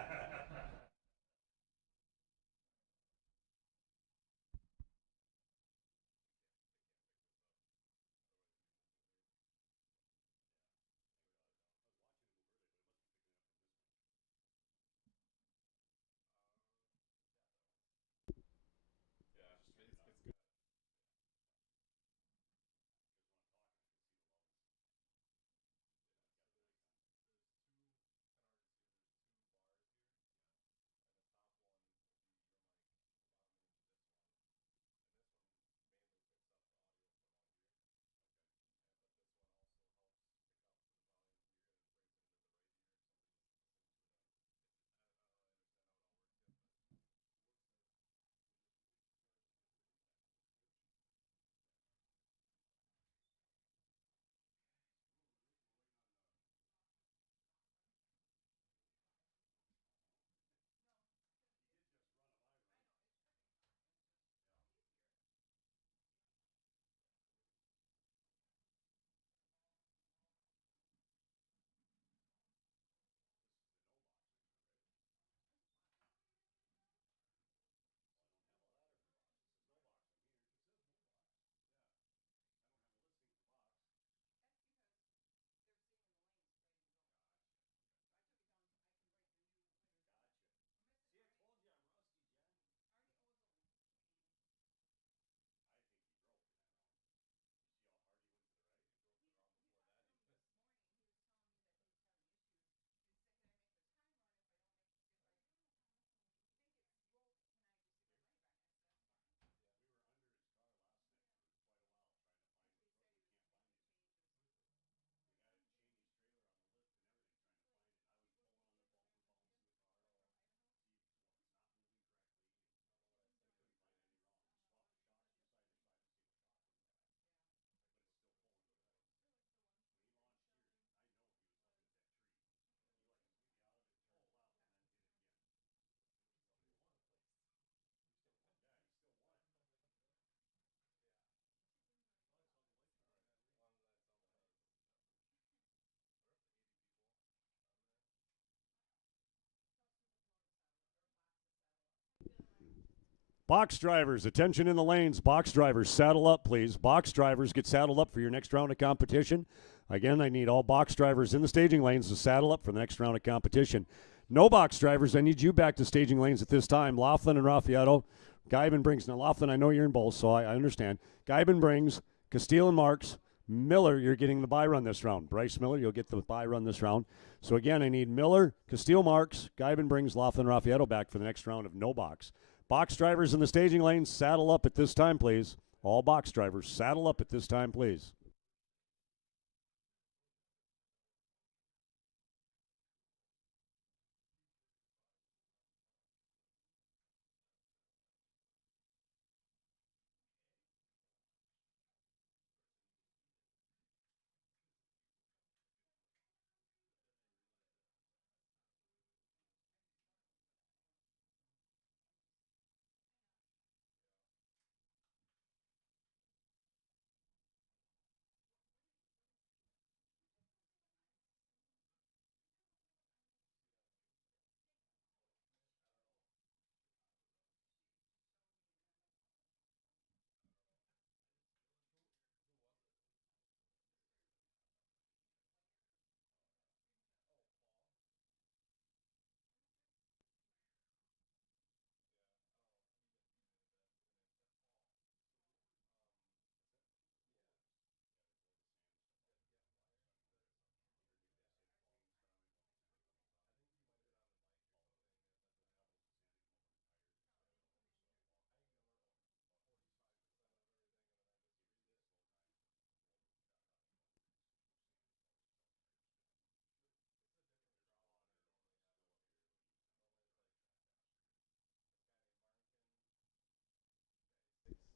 Box drivers, attention in the lanes. Box drivers, saddle up, please. Box drivers, get saddled up for your next round of competition. Again, I need all box drivers in the staging lanes to saddle up for the next round of competition. No box drivers, I need you back to staging lanes at this time. Laughlin and Raffaetto. Guyben Brings. Now, Laughlin, I know you're in both, so I understand. Guyben Brings, Castile and Marks. Miller, you're getting the bye run this round. Bryce Miller, you'll get the bye run this round. So, again, I need Miller, Castile Marks, Guyben Brings, Laughlin, Raffaetto back for the next round of no box. Box drivers in the staging lanes, saddle up at this time, please. All box drivers, saddle up at this time, please.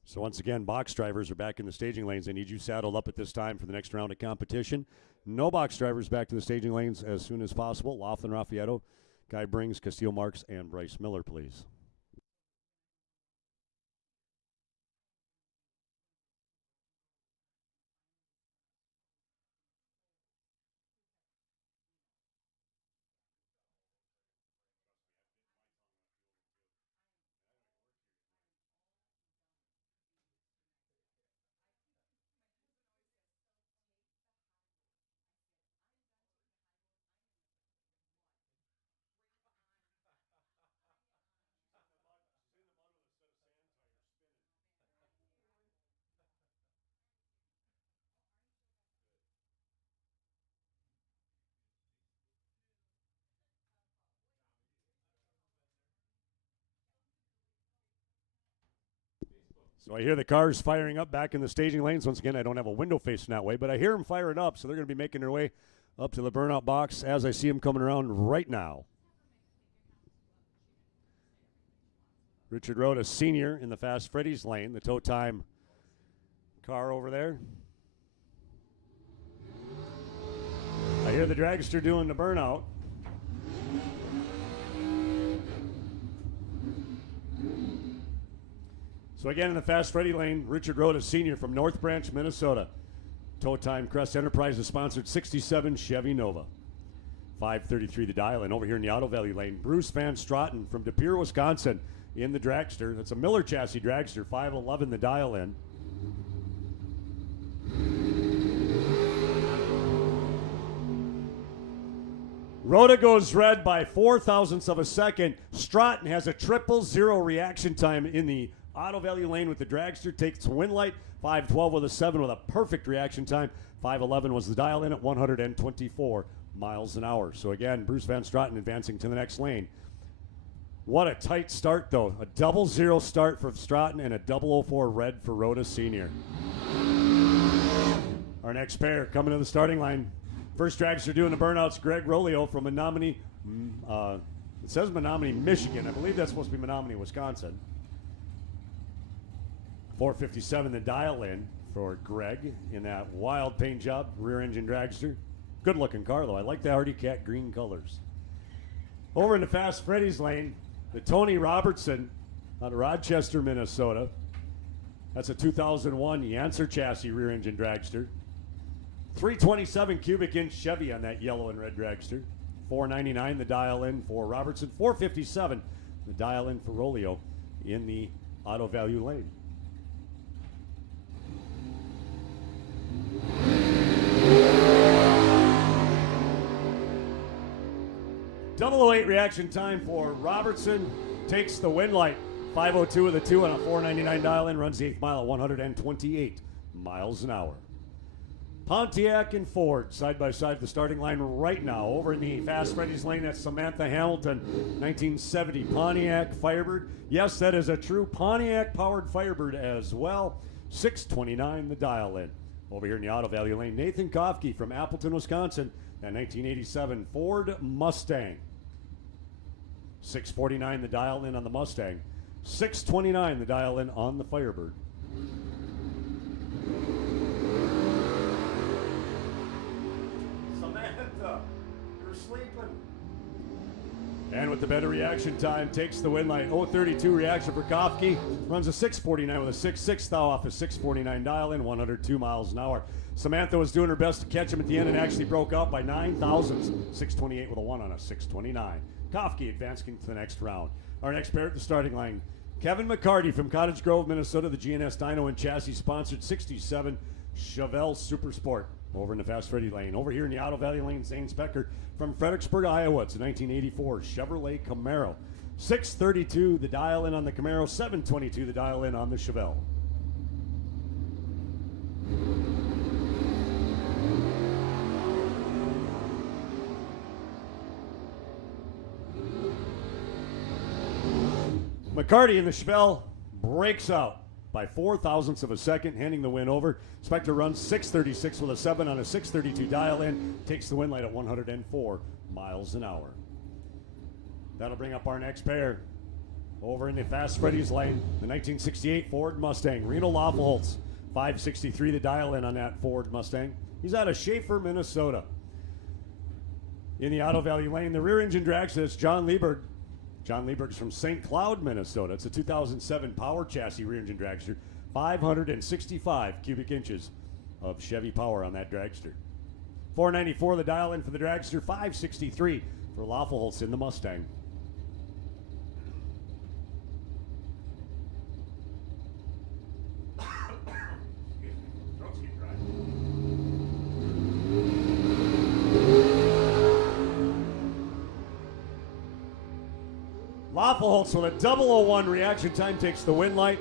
So once again, box drivers are back in the staging lanes. I need you saddled up at this time for the next round of competition. No box drivers back to the staging lanes as soon as possible. Laughlin, Raffaetto, Guy Brings, Castile Marks, and Bryce Miller, please. So I hear the cars firing up back in the staging lanes. Once again, I don't have a window facing that way, but I hear them firing up, so they're going to be making their way up to the burnout box as I see them coming around right now. Richard Rhoda Sr. in the Fast Freddy's lane, the tow time car over there. I hear the dragster doing the burnout. So again, in the Fast Freddy lane, Richard Rhoda Sr. from North Branch, Minnesota. Tow Time Crest Enterprises sponsored 67 Chevy Nova. 5:33 the dial. And over here in the Auto Valley lane, Bruce Van Straten from De Pere, Wisconsin in the dragster. That's a Miller chassis dragster, 511 the dial in. Rhoda goes red by 0.04 of a second. Straten has a 000 reaction time in the Auto Value lane with the dragster. Takes win light, 512 with a 7 with a perfect reaction time. 511 was the dial in at 124 miles an hour. So again, Bruce Van Straten advancing to the next lane. What a tight start, though. A 00 start for Straten and a 004 red for Rhoda Sr. Our next pair coming to the starting line. First dragster doing the burnouts, Greg Rolio from Menominee. It says Menominee, Michigan. I believe that's supposed to be Menominee, Wisconsin. 457 the dial in for Greg in that wild paint job, rear engine dragster. Good looking car, though. I like the Hardy Cat green colors. Over in the Fast Freddy's lane, the Tony Robertson out of Rochester, Minnesota. That's a 2001 Yancer chassis rear engine dragster. 327 cubic inch Chevy on that yellow and red dragster. 499 the dial in for Robertson. 457 the dial in for Rolio in the Auto Value Lane. Double 08 reaction time for Robertson. Takes the win light. 5:02 with a 2 on a 499 dial in. Runs the 8th mile at 128 miles an hour. Pontiac and Ford side by side the starting line right now. Over in the Fast Freddy's lane, that's Samantha Hamilton, 1970 Pontiac Firebird. Yes, that is a true Pontiac powered Firebird as well. 629 the dial in. Over here in the Auto Value lane, Nathan Kofke from Appleton, Wisconsin, that 1987 Ford Mustang. 649 the dial in on the Mustang. 629 the dial in on the Firebird. Samantha, you're sleeping. And with the better reaction time, takes the win light. 032 reaction for Kofke. Runs a 649 with a 6.6 thou off a 649 dial in, 102 miles an hour. Samantha was doing her best to catch him at the end and actually broke out by 9 thousandths. 628 with a 1 on a 629. Kofke advancing to the next round. Our next pair at the starting line, Kevin McCarty from Cottage Grove, Minnesota, the GNS Dyno and Chassis sponsored 67 Chevelle Super Sport. Over in the Fast Freddy lane. Over here in the Auto Valley lane, Zane Specker from Fredericksburg, Iowa. It's a 1984 Chevrolet Camaro. 632 the dial in on the Camaro, 722 the dial in on the Chevelle. McCarty in the Chevelle breaks out by 4 thousandths of a second, handing the win over. Spectre runs 636 with a 7 on a 632 dial in, takes the win light at 104 miles an hour. That'll bring up our next pair. Over in the Fast Freddy's lane, the 1968 Ford Mustang, Reno Loffelholtz, 563 the dial in on that Ford Mustang. He's out of Schaefer, Minnesota. In the Auto Valley lane, the rear engine dragster is John Lieberg. John Lieberg's from St. Cloud, Minnesota. It's a 2007 power chassis rear engine dragster. 565 cubic inches of Chevy power on that dragster. 494 the dial in for the dragster. 563 for Loffelholtz in the Mustang. Loffelholtz with a 001 reaction time takes the win light.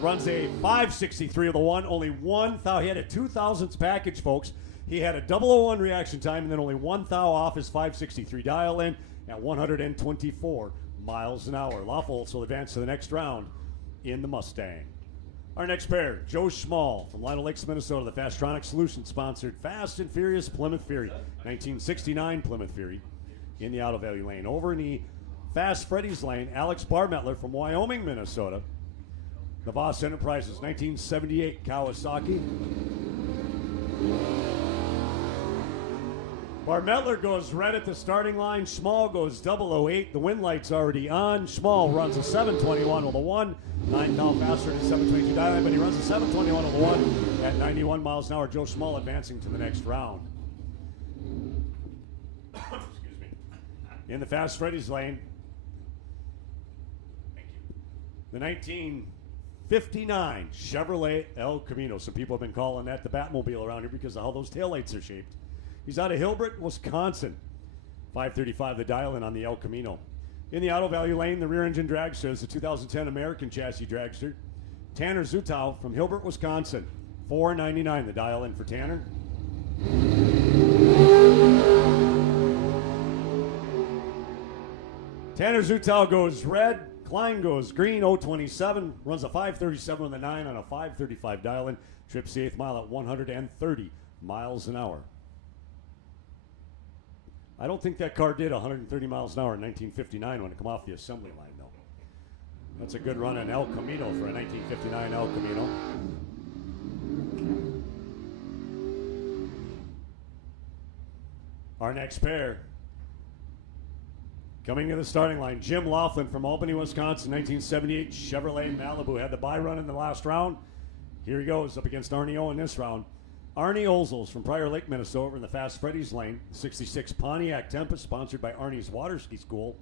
Runs a 563 with a 1. Only 1 thou. He had a 2 thousandths package, folks. He had a 001 reaction time and then only 1 thou off his 563 dial in at 124 miles an hour. Loffelholtz will advance to the next round in the Mustang. Our next pair, Joe Schmall from Lino Lakes, Minnesota. The Fastronic Solutions sponsored Fast and Furious Plymouth Fury. 1969 Plymouth Fury in the Auto Value lane. Over in the Fast Freddy's lane, Alex Barmettler from Wyoming, Minnesota. The Voss Enterprises 1978 Kawasaki. Barmettler goes red at the starting line. Schmall goes 008. The win light's already on. Schmall runs a 721 with a 1. 9 thou faster than 722 dial, but he runs a 721 with a 1 at 91 miles an hour. Joe Schmall advancing to the next round. Excuse me. In the Fast Freddy's lane, the 1959 Chevrolet El Camino. Some people have been calling that the Batmobile around here because of how those taillights are shaped. He's out of Hilbert, Wisconsin. 535 the dial in on the El Camino. In the Auto Value lane, the rear engine dragster is the 2010 American chassis dragster. Tanner Zutow from Hilbert, Wisconsin. 499 the dial in for Tanner. Tanner Zutow goes red. Klein goes green, 027, runs a 537 with a 9 on a 535 dial in, trips the 8th mile at 130 miles an hour. I don't think that car did 130 miles an hour in 1959 when it come off the assembly line, though. That's a good run on El Camino for a 1959 El Camino. Our next pair. Coming to the starting line, Jim Laughlin from Albany, Wisconsin, 1978 Chevrolet Malibu. Had the bye run in the last round. Here he goes up against Arnie O in this round. Arnie Olzels from Prior Lake, Minnesota in the Fast Freddy's lane. 66 Pontiac Tempest, sponsored by Arnie's Water Ski School.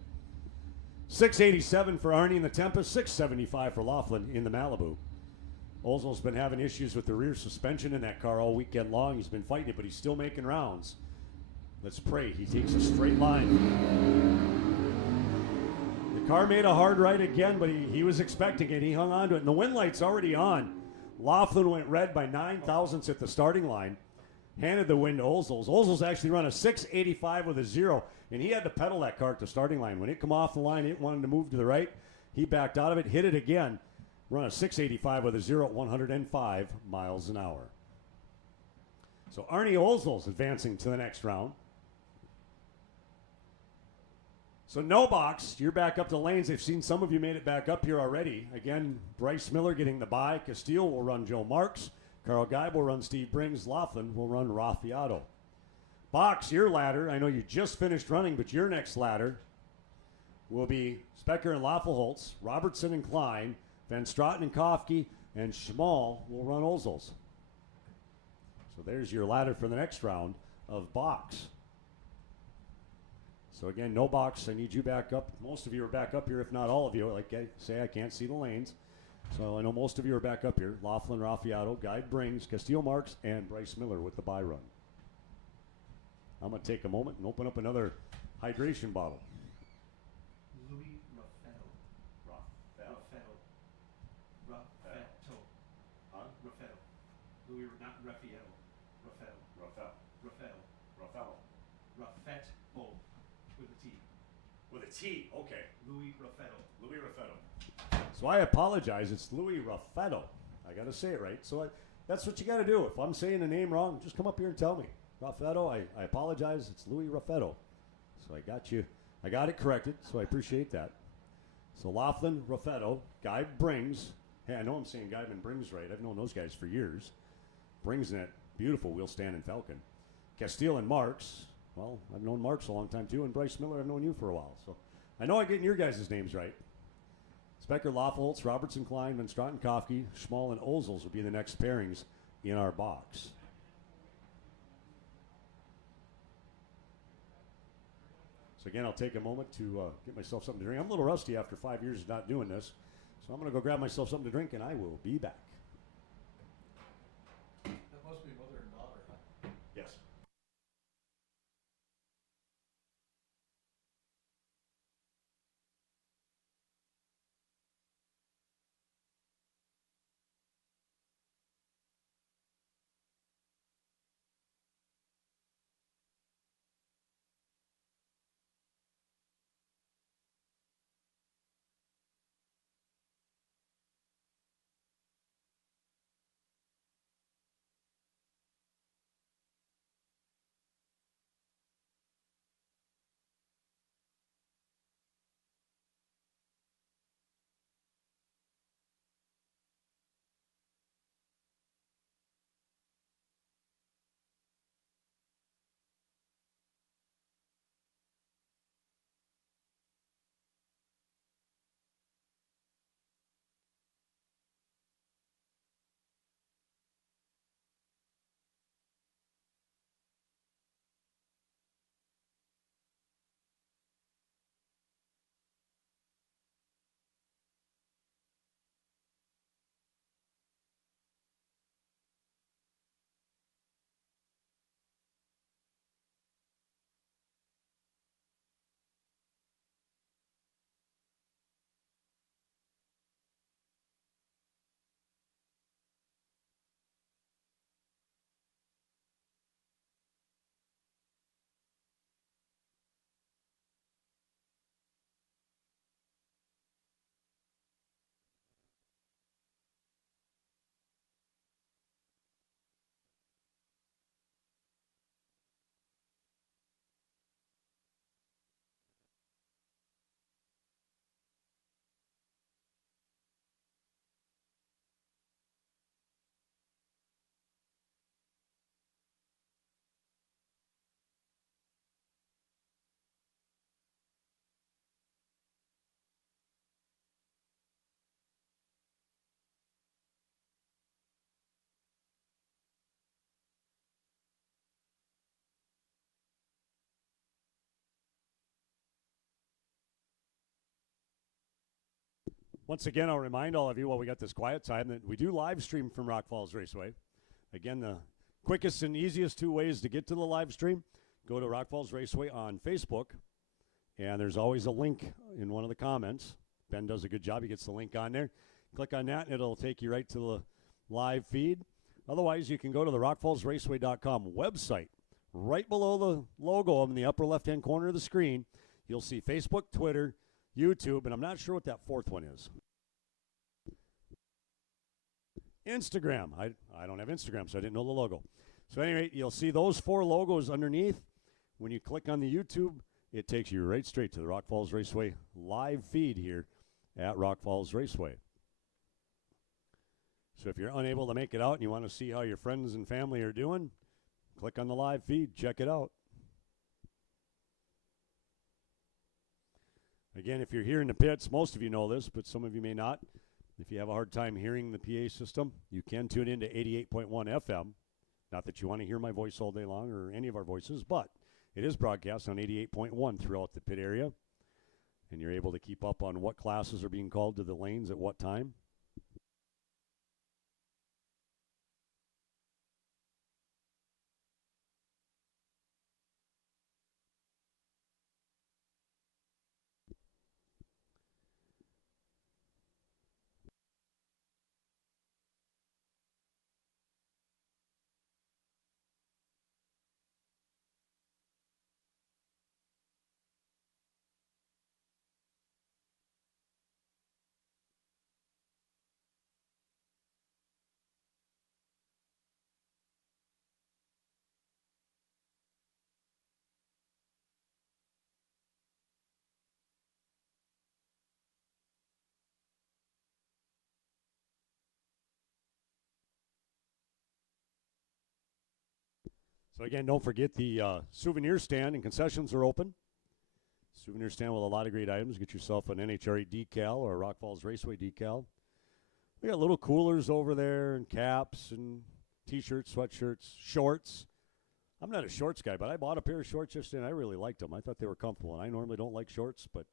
687 for Arnie in the Tempest, 675 for Laughlin in the Malibu. Ozol's been having issues with the rear suspension in that car all weekend long. He's been fighting it, but he's still making rounds. Let's pray he takes a straight line. The car made a hard right again, but he was expecting it. He hung on to it, and the wind light's already on. Laughlin went red by 9 thousandths at the starting line. Handed the win to Ozol's. Ozol's actually run a 685 with a 0, and he had to pedal that car at the starting line. When it come off the line, it wanted to move to the right. He backed out of it, hit it again. Run a 685 with a 0 at 105 miles an hour. So Arnie Ozol's advancing to the next round. So no box, you're back up to lanes. They've seen some of you made it back up here already. Again, Bryce Miller getting the bye. Castile will run Joe Marks. Carl Geib will run Steve Brings. Laughlin will run Raffiato. Box, your ladder. I know you just finished running, but your next ladder will be Specker and Laffelholtz, Robertson and Klein, Van Straten and Kofke, and Schmal will run Ozol's. So there's your ladder for the next round of box. So again, no box. I need you back up. Most of you are back up here, if not all of you. Like I say, I can't see the lanes. So I know most of you are back up here. Laughlin, Raffiato, Guide Brings, Castile Marks, and Bryce Miller with the bye run. I'm going to take a moment and open up another hydration bottle. Louis Raffetto. Raffetto. Raffetto. Huh? Raffetto. Louis, not Raffaello. Raffetto. Raffetto. Raffetto. With a T. With a T, okay. Louis Raffetto. Louis Raffetto. So I apologize. It's Louis Raffetto. I got to say it right. So that's what you got to do. If I'm saying the name wrong, just come up here and tell me. Raffetto, I apologize. It's Louis Raffetto. So I got you. I got it corrected, so I appreciate that. So Laughlin, Raffetto, Geib Brings. Hey, I know I'm saying Geib and Brings right. I've known those guys for years. Brings in that beautiful wheel stand and Falcon. Castile and Marks. Well, I've known Marks a long time too, and Bryce Miller, I've known you for a while. So I know I'm getting your guys' names right. Specker, Laffelholtz, Robertson, Klein, Van Straten, Kofke, Schmal, and Ozol's will be the next pairings in our box. So again, I'll take a moment to get myself something to drink. I'm a little rusty after 5 years of not doing this, so I'm going to go grab myself something to drink, and I will be back. Once again, I'll remind all of you while we got this quiet time that we do live stream from Rock Falls Raceway. Again, the quickest and easiest two ways to get to the live stream, go to Rock Falls Raceway on Facebook, and there's always a link in one of the comments. Ben does a good job. He gets the link on there. Click on that, and it'll take you right to the live feed. Otherwise, you can go to the rockfallsraceway.com website. Right below the logo in the upper left-hand corner of the screen, you'll see Facebook, Twitter, YouTube, and I'm not sure what that fourth one is. Instagram. I don't have Instagram, so I didn't know the logo. So anyway, you'll see those 4 logos underneath. When you click on the YouTube, it takes you right straight to the Rock Falls Raceway live feed here at Rock Falls Raceway. So if you're unable to make it out and you want to see how your friends and family are doing, click on the live feed, check it out. Again, if you're here in the pits, most of you know this, but some of you may not. If you have a hard time hearing the PA system, you can tune into 88.1 FM. Not that you want to hear my voice all day long or any of our voices, but it is broadcast on 88.1 throughout the pit area. And you're able to keep up on what classes are being called to the lanes at what time. So again, don't forget the souvenir stand and concessions are open. Souvenir stand with a lot of great items. Get yourself an NHRA decal or a Rock Falls Raceway decal. We got little coolers over there and caps and T-shirts, sweatshirts, shorts. I'm not a shorts guy, but I bought a pair of shorts yesterday and I really liked them. I thought they were comfortable, and I normally don't like shorts, but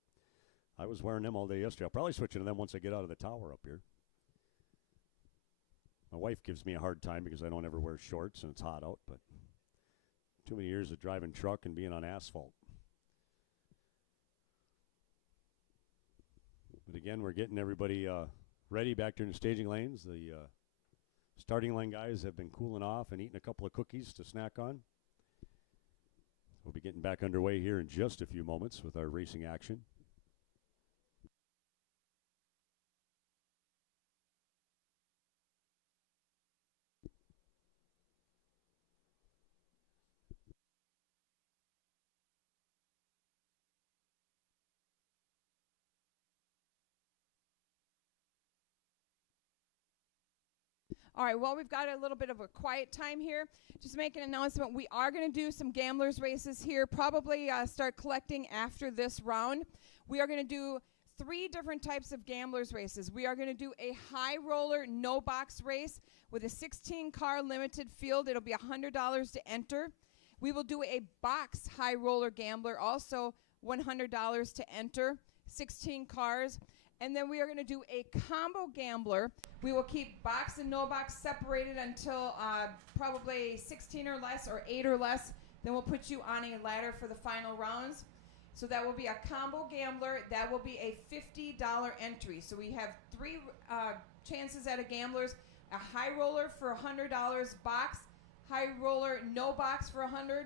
I was wearing them all day yesterday. I'll probably switch into them once I get out of the tower up here. My wife gives me a hard time because I don't ever wear shorts and it's hot out, but too many years of driving truck and being on asphalt. But again, we're getting everybody ready back there in the staging lanes. The starting line guys have been cooling off and eating a couple of cookies to snack on. We'll be getting back underway here in just a few moments with our racing action. All right, well, we've got a little bit of a quiet time here. Just make an announcement. We are going to do some gamblers races here, probably start collecting after this round. We are going to do 3 different types of gamblers races. We are going to do a high roller no box race with a 16-car limited field. It'll be $100 to enter. We will do a box high roller gambler, also $100 to enter, 16 cars. And then we are going to do a combo gambler. We will keep box and no box separated until probably 16 or less or 8 or less. Then we'll put you on a ladder for the final rounds. So that will be a combo gambler. That will be a $50 entry. So we have 3 chances at a gambler's. A high roller for $100 box, high roller no box for $100,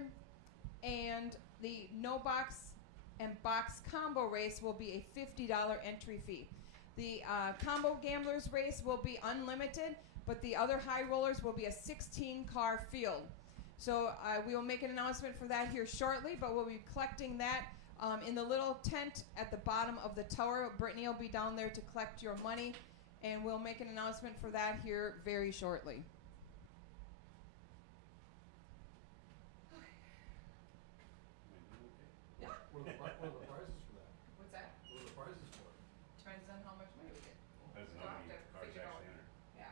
and the no box and box combo race will be a $50 entry fee. The combo gamblers race will be unlimited, but the other high rollers will be a 16-car field. So we will make an announcement for that here shortly, but we'll be collecting that in the little tent at the bottom of the tower. Brittany will be down there to collect your money, and we'll make an announcement for that here very shortly. Yeah. What are the prizes for that? What's that? What are the prizes for? Depends on how much money we get. That's We'll have to figure it out. Yeah.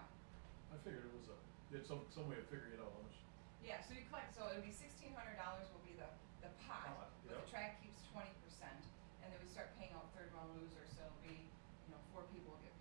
I figured it was there's some way of figuring it out. How much? Yeah, so you collect, so it'll be $1,600 will be the pot, Pot, but yep. the track keeps 20%, and then we start paying out third round losers, so it'll be, 4 people will get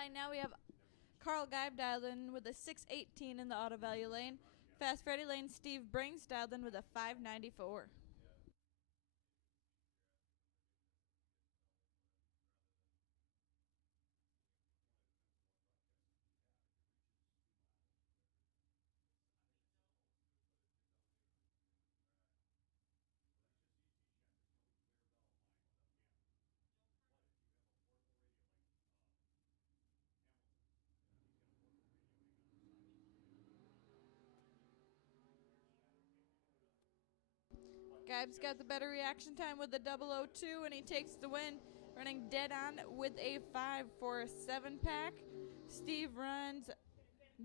line now we have Carl Geib dialed in with a 618 in the auto value lane. Fast Freddy lane, Steve Brings dialed in with a 594. Geib's got the better reaction time with the 002, and he takes the win, running dead on with a 5 for a 7-pack. Steve runs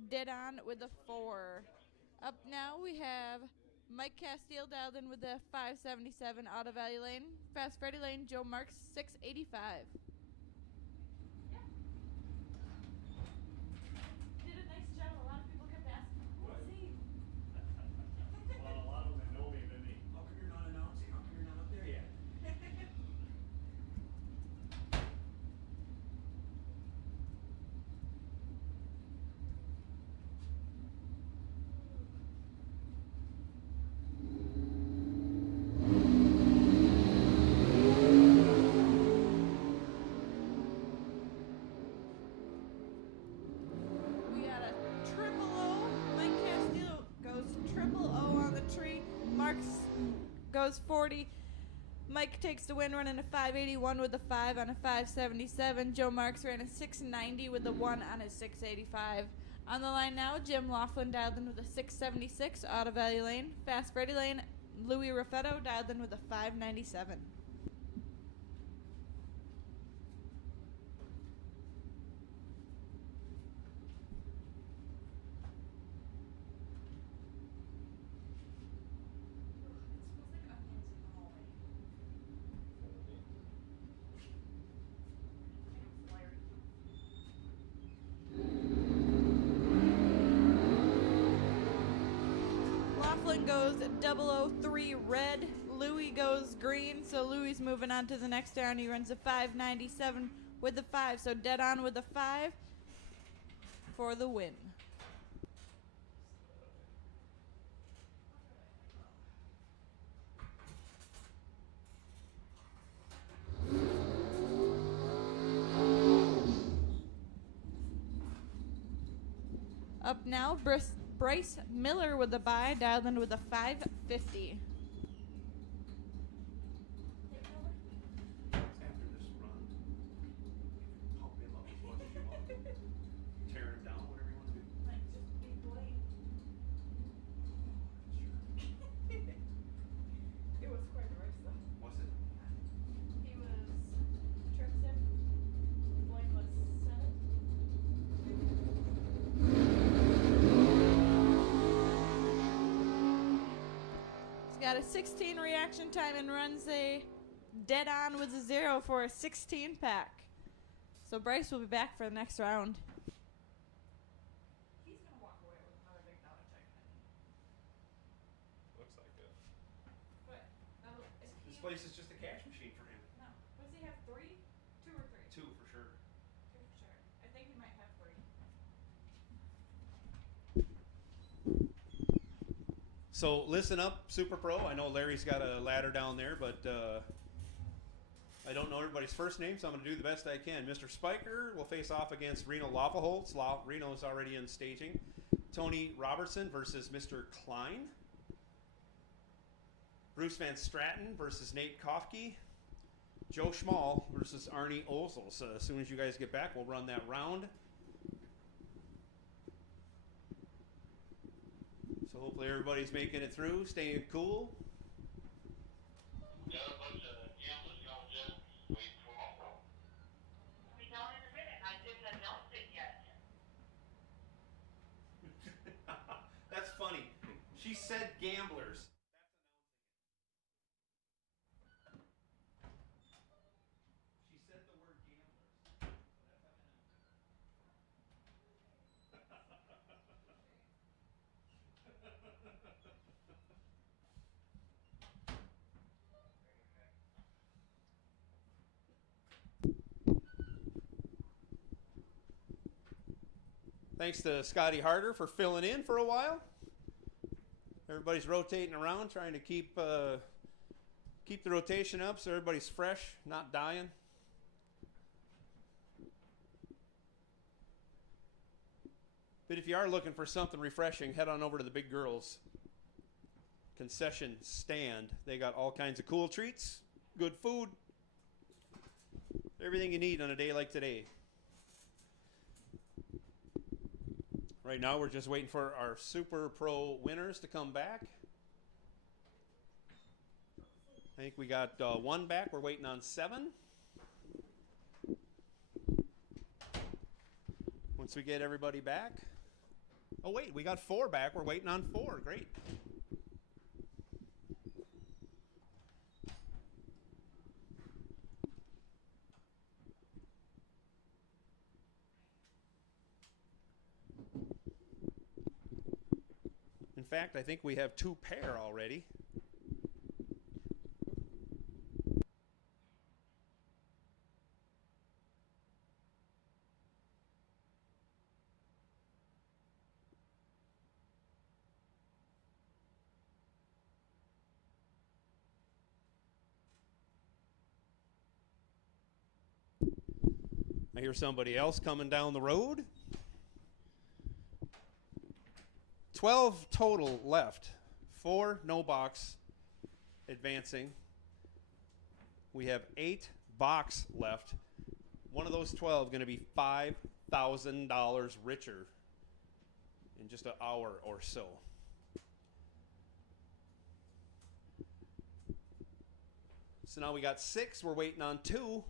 dead on with a 4. Up now we have Mike Castile dialed in with a 577 auto value lane. Fast Freddy lane, Joe Marks 685. Did a nice job. A lot of people kept asking, who is he? Well, a lot of them know me, but how come you're not announcing? How come you're not up there yet? We got a triple O. Mike Castillo goes triple O on the tree. Marks goes 40. Mike takes the win running a 581 with a 5 on a 577. Joe Marks ran a 690 with a 1 on a 685. On the line now, Jim Laughlin dialed in with a 676 auto value lane. Fast Freddy lane, Louis Raffetto dialed in with a 597. Laughlin goes 003 red. Louis goes green. So Louis moving on to the next round. He runs a 597 with the 5. So dead on with the 5 for the win. Up now, Bryce Miller with the bye, dialed in with a 550. After this run, pump him up as much as you want. Tear him down, whatever you want to do. It was quite a race though. Was it? He was trip sim. Blaine was 7. He's got a 16 reaction time and runs a dead on with a 0 for a 16 pack. So Bryce will be back for the next round. He's gonna walk away with another big dollar check. Looks like it. But This place is just a cash machine for him. No. Does he have 3? 2 or 3? 2 for sure. 2 for sure. I think he might have 3. So listen up, Super Pro. I know Larry's got a ladder down there, but I don't know everybody's first name, so I'm going to do the best I can. Mr. Spiker will face off against Reno Lafaholtz. Reno's already in staging. Tony Robertson versus Mr. Klein. Bruce Van Straten versus Nate Kofke. Joe Schmall versus Arnie Ozel. So as soon as you guys get back, we'll run that round. So hopefully everybody's making it through, staying cool. Got a bunch of gamblers going, Jeff. Waiting for all. I'll be down in a minute. I didn't announce it yet. That's funny. She said gamblers. She said the word gamblers. Thanks to Scotty Harder for filling in for a while. Everybody's rotating around, trying to keep the rotation up so everybody's fresh, not dying. But if you are looking for something refreshing, head on over to the Big Girls concession stand. They got all kinds of cool treats, good food, everything you need on a day like today. Right now, we're just waiting for our Super Pro winners to come back. I think we got one back. We're waiting on 7. Once we get everybody back. Oh, wait, we got 4 back. We're waiting on 4. Great. In fact, I think we have 2 pair already. I hear somebody else coming down the road. 12 total left. 4 no box advancing. We have 8 box left. One of those 12 going to be $5,000 richer in just an hour or so. So now we got 6. We're waiting on 2.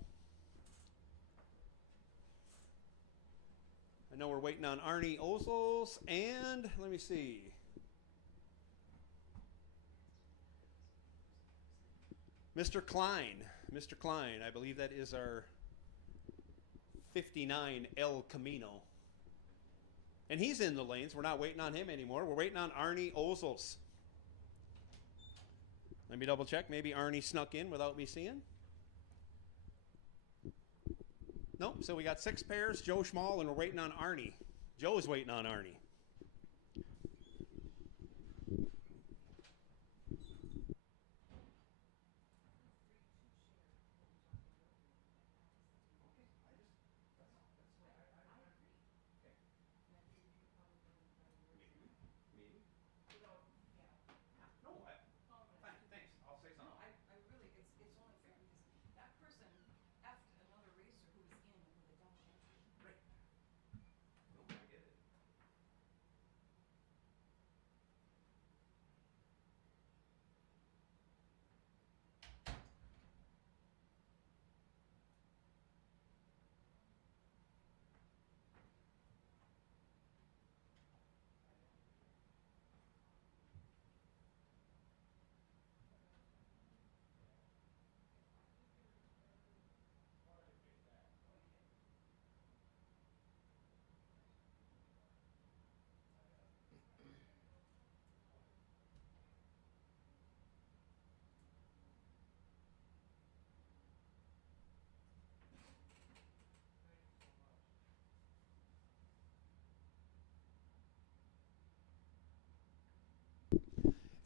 I know we're waiting on Arnie Ozels and let me see. Mr. Klein. Mr. Klein, I believe that is our 59 El Camino. And he's in the lanes. We're not waiting on him anymore. We're waiting on Arnie Ozels. Let me double check. Maybe Arnie snuck in without me seeing. Nope, so we got 6 pairs, Joe Schmall, and we're waiting on Arnie. Joe is waiting on Arnie.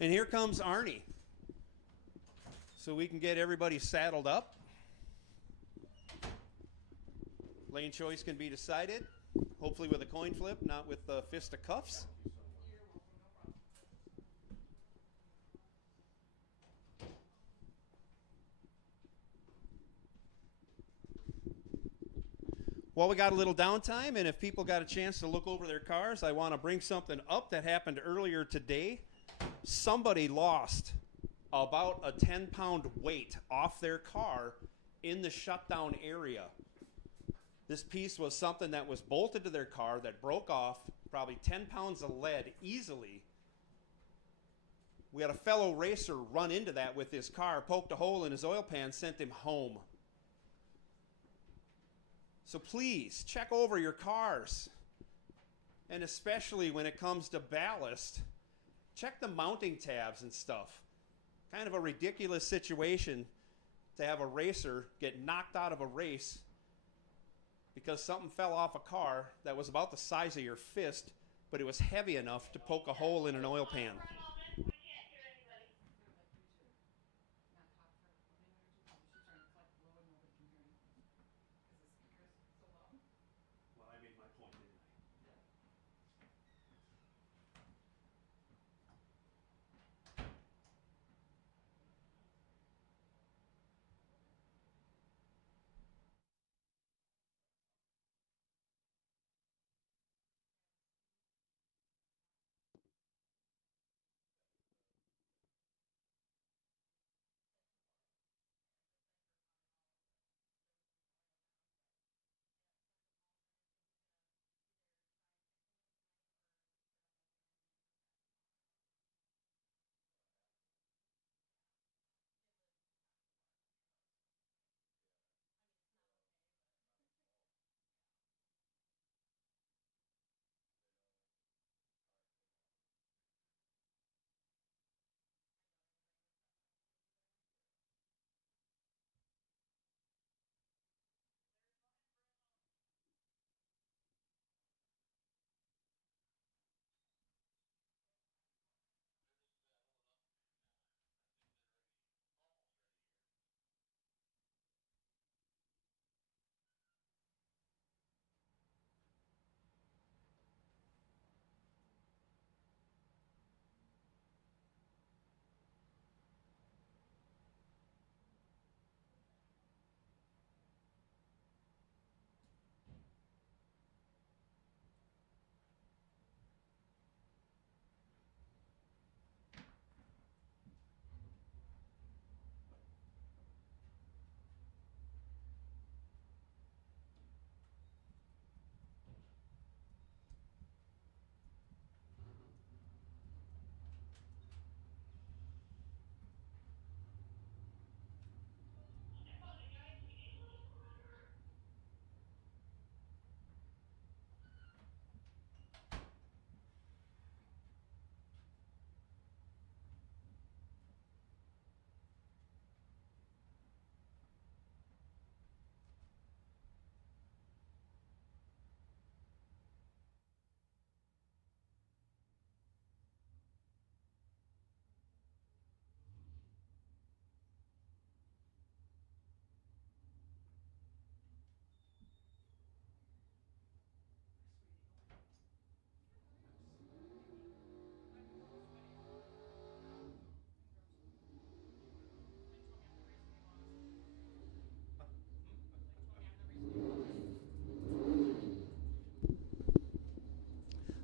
And here comes Arnie. So we can get everybody saddled up. Lane choice can be decided, hopefully with a coin flip, not with the fist of cuffs. Well, we got a little downtime, and if people got a chance to look over their cars, I want to bring something up that happened earlier today. Somebody lost about a 10-pound weight off their car in the shutdown area. This piece was something that was bolted to their car that broke off, probably 10 pounds of lead easily. We had a fellow racer run into that with his car, poked a hole in his oil pan, sent him home. So please, check over your cars. And especially when it comes to ballast, check the mounting tabs and stuff. Kind of a ridiculous situation to have a racer get knocked out of a race because something fell off a car that was about the size of your fist, but it was heavy enough to poke a hole in an oil pan. We can't hear anybody. Well, I made my point, didn't I?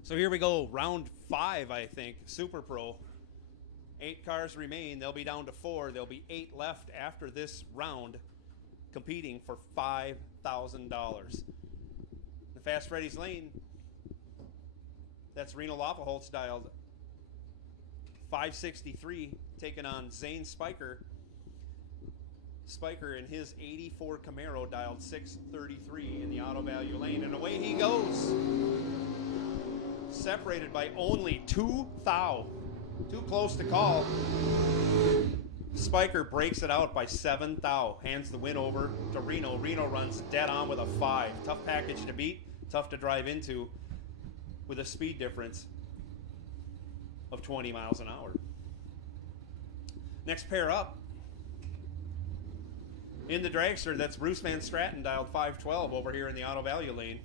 So here we go, round 5, I think, Super Pro. 8 cars remain. They'll be down to 4. There'll be 8 left after this round, competing for $5,000. The Fast Freddy's Lane, that's Reno Lafaholtz dialed 563, taking on Zane Spiker. Spiker in his 84 Camaro dialed 633 in the auto value lane, and away he goes. Separated by only 2 thou. Too close to call. Spiker breaks it out by 7 thou. Hands the win over to Reno. Reno runs dead on with a 5. Tough package to beat. Tough to drive into with a speed difference of 20 miles an hour. Next pair up. In the dragster, that's Bruce Van Straten, dialed 512 over here in the auto value lane.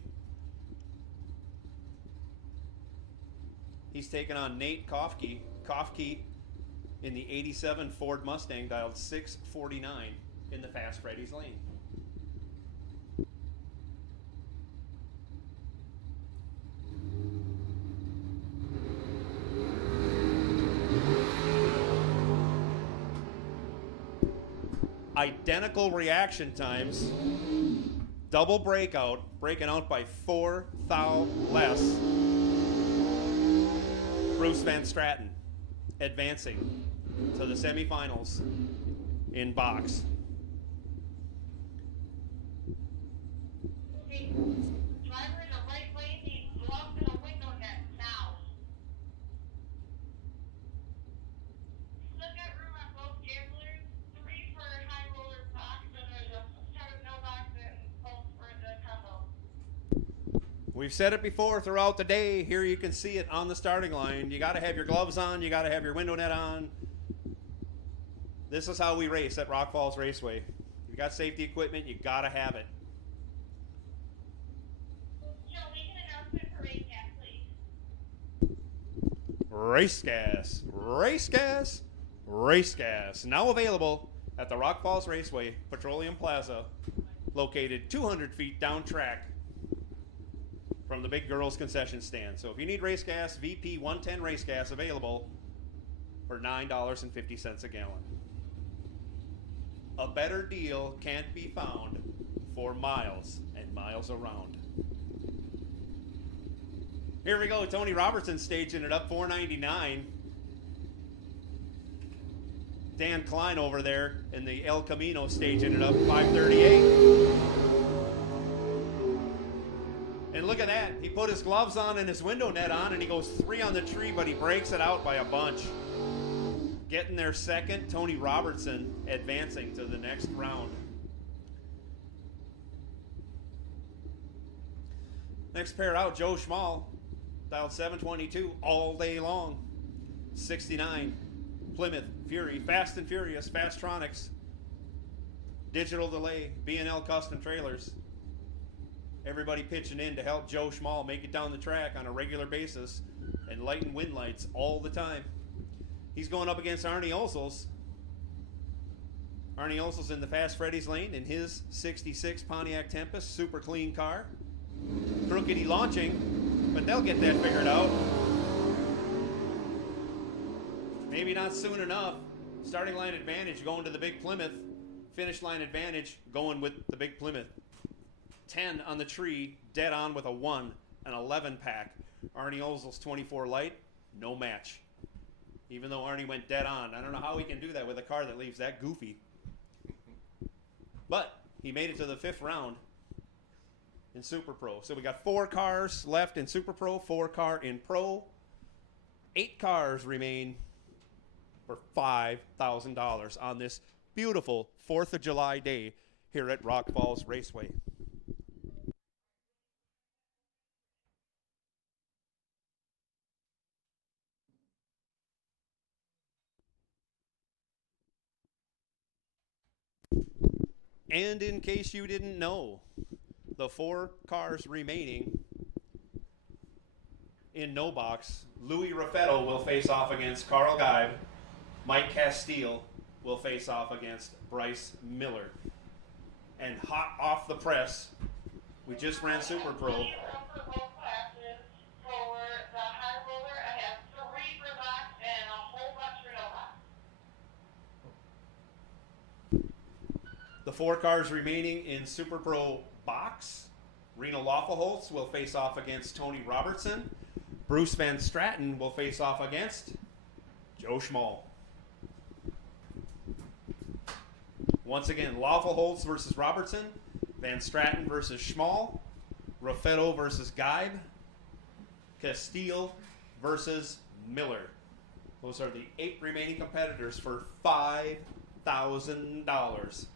He's taking on Nate Kofke. Kofke in the 87 Ford Mustang, dialed 649 in the Fast Freddy's lane. Identical reaction times. Double breakout, breaking out by 4 thou less. Bruce Van Straten advancing to the semifinals in box. Hey, driver in the right lane needs gloves and a window net now. Look at room on both gamblers. 3 for high roller box, and there's a start of no box and both for the combo. We've said it before throughout the day. Here you can see it on the starting line. You got to have your gloves on. You got to have your window net on. This is how we race at Rock Falls Raceway. If you got safety equipment, you got to have it. Joe, make an announcement for race gas, please. Race gas, race gas, race gas. Now available at the Rock Falls Raceway Petroleum Plaza, located 200 feet down track from the Big Girls concession stand. So if you need race gas, VP 110 race gas available for $9.50 a gallon. A better deal can't be found for miles and miles around. Here we go, Tony Robertson staging it up, $4.99. Dan Klein over there in the El Camino staging it up, $5.38. And look at that. He put his gloves on and his window net on, and he goes 3 on the tree, but he breaks it out by a bunch. Getting there second, Tony Robertson advancing to the next round. Next pair out, Joe Schmall, dialed 722 all day long. 69, Plymouth Fury, Fast and Furious, Fastronics, Digital Delay, B&L Custom Trailers. Everybody pitching in to help Joe Schmall make it down the track on a regular basis and lighten wind lights all the time. He's going up against Arnie Olsels. Arnie Olsels in the Fast Freddy's lane in his 66 Pontiac Tempest, super clean car. Crookedy launching, but they'll get that figured out. Maybe not soon enough. Starting line advantage going to the Big Plymouth. Finish line advantage going with the Big Plymouth. 10 on the tree, dead on with a 1, an 11 pack. Arnie Olsels 24 light, no match. Even though Arnie went dead on. I don't know how he can do that with a car that leaves that goofy. But he made it to the 5th round in Super Pro. So we got 4 cars left in Super Pro, 4 car in Pro. 8 cars remain for $5,000 on this beautiful 4th of July day here at Rock Falls Raceway. And in case you didn't know, the 4 cars remaining in no box, Louis Raffetto will face off against Carl Geib. Mike Castile will face off against Bryce Miller. And hot off the press, we just ran Super Pro. For both classes, for the high roller, I have 3 for box and a whole bunch for no box. The 4 cars remaining in Super Pro box, Reno Loffelholtz will face off against Tony Robertson. Bruce Van Straten will face off against Joe Schmall. Once again, Loffelholtz versus Robertson, Van Straten versus Schmall, Raffetto versus Geib, Castile versus Miller. Those are the 8 remaining competitors for $5,000.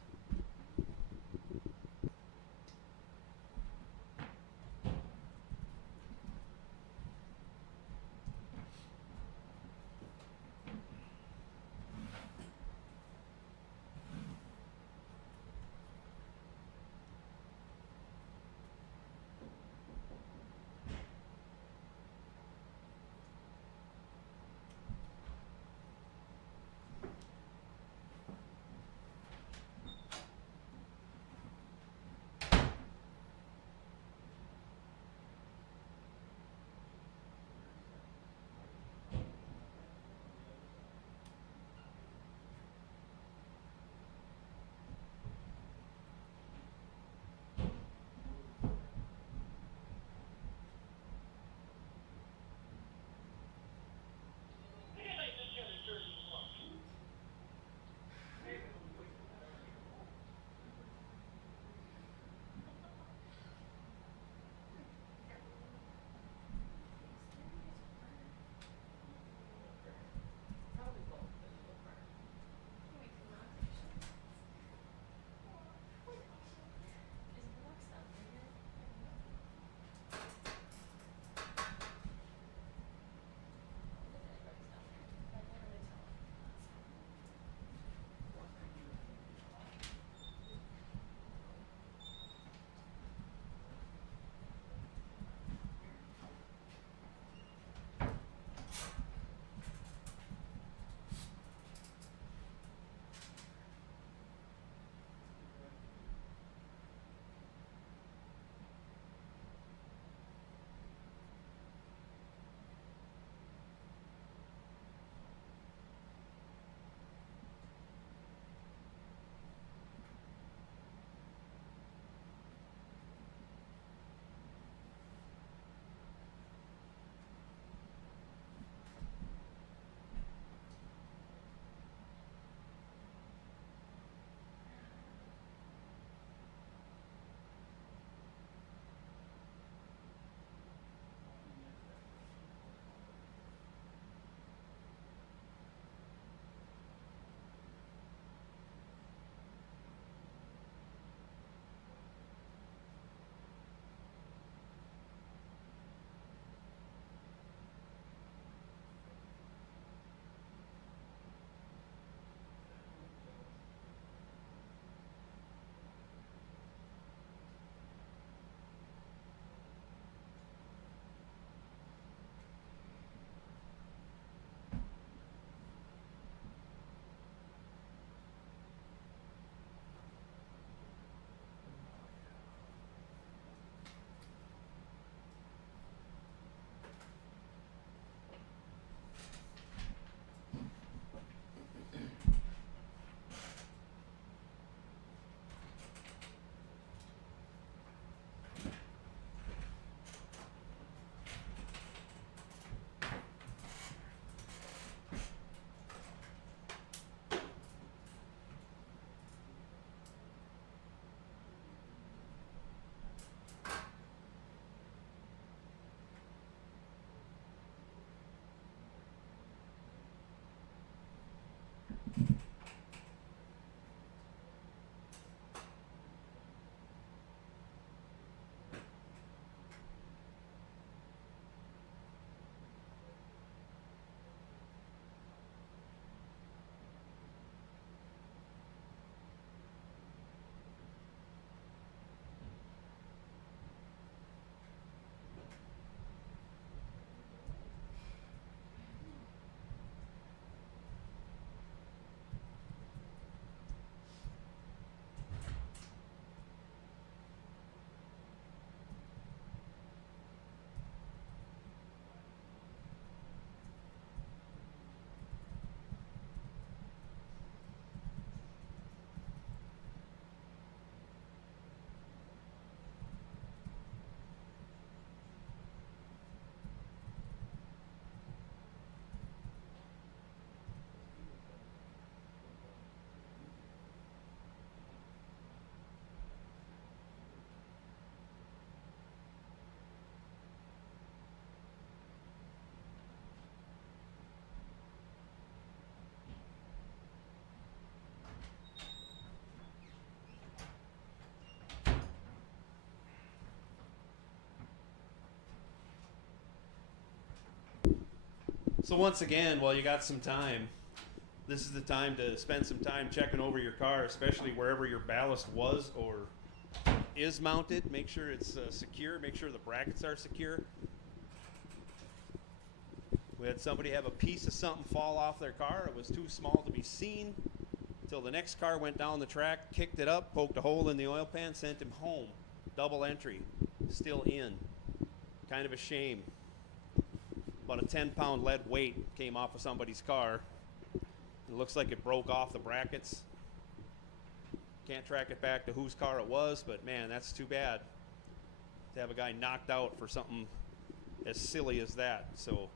So once again, while you got some time, this is the time to spend some time checking over your car, especially wherever your ballast was or is mounted. Make sure it's secure. Make sure the brackets are secure. We had somebody have a piece of something fall off their car. It was too small to be seen until the next car went down the track, kicked it up, poked a hole in the oil pan, sent him home. Double entry. Still in. Kind of a shame. About a 10-pound lead weight came off of somebody's car. It looks like it broke off the brackets. Can't track it back to whose car it was, but man, that's too bad to have a guy knocked out for something as silly as that. So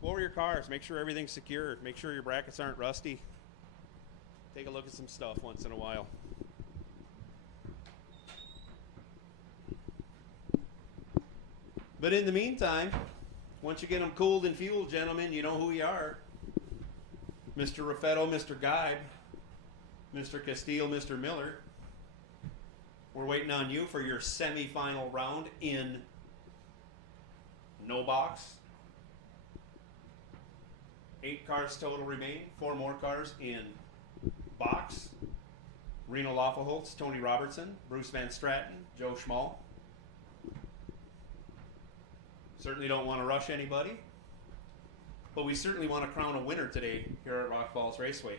go over your cars, make sure everything's secure, make sure your brackets aren't rusty. Take a look at some stuff once in a while. But in the meantime, once you get them cooled and fueled, gentlemen, you know who you are. Mr. Raffetto, Mr. Geib, Mr. Castile, Mr. Miller. We're waiting on you for your semifinal round in no box. 8 cars total remain. 4 more cars in box. Reno Loffelholtz, Tony Robertson, Bruce Van Straten, Joe Schmall. Certainly don't want to rush anybody, but we certainly want to crown a winner today here at Rock Falls Raceway.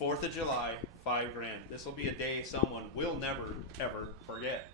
4th of July, $5 grand. This will be a day someone will never, ever forget.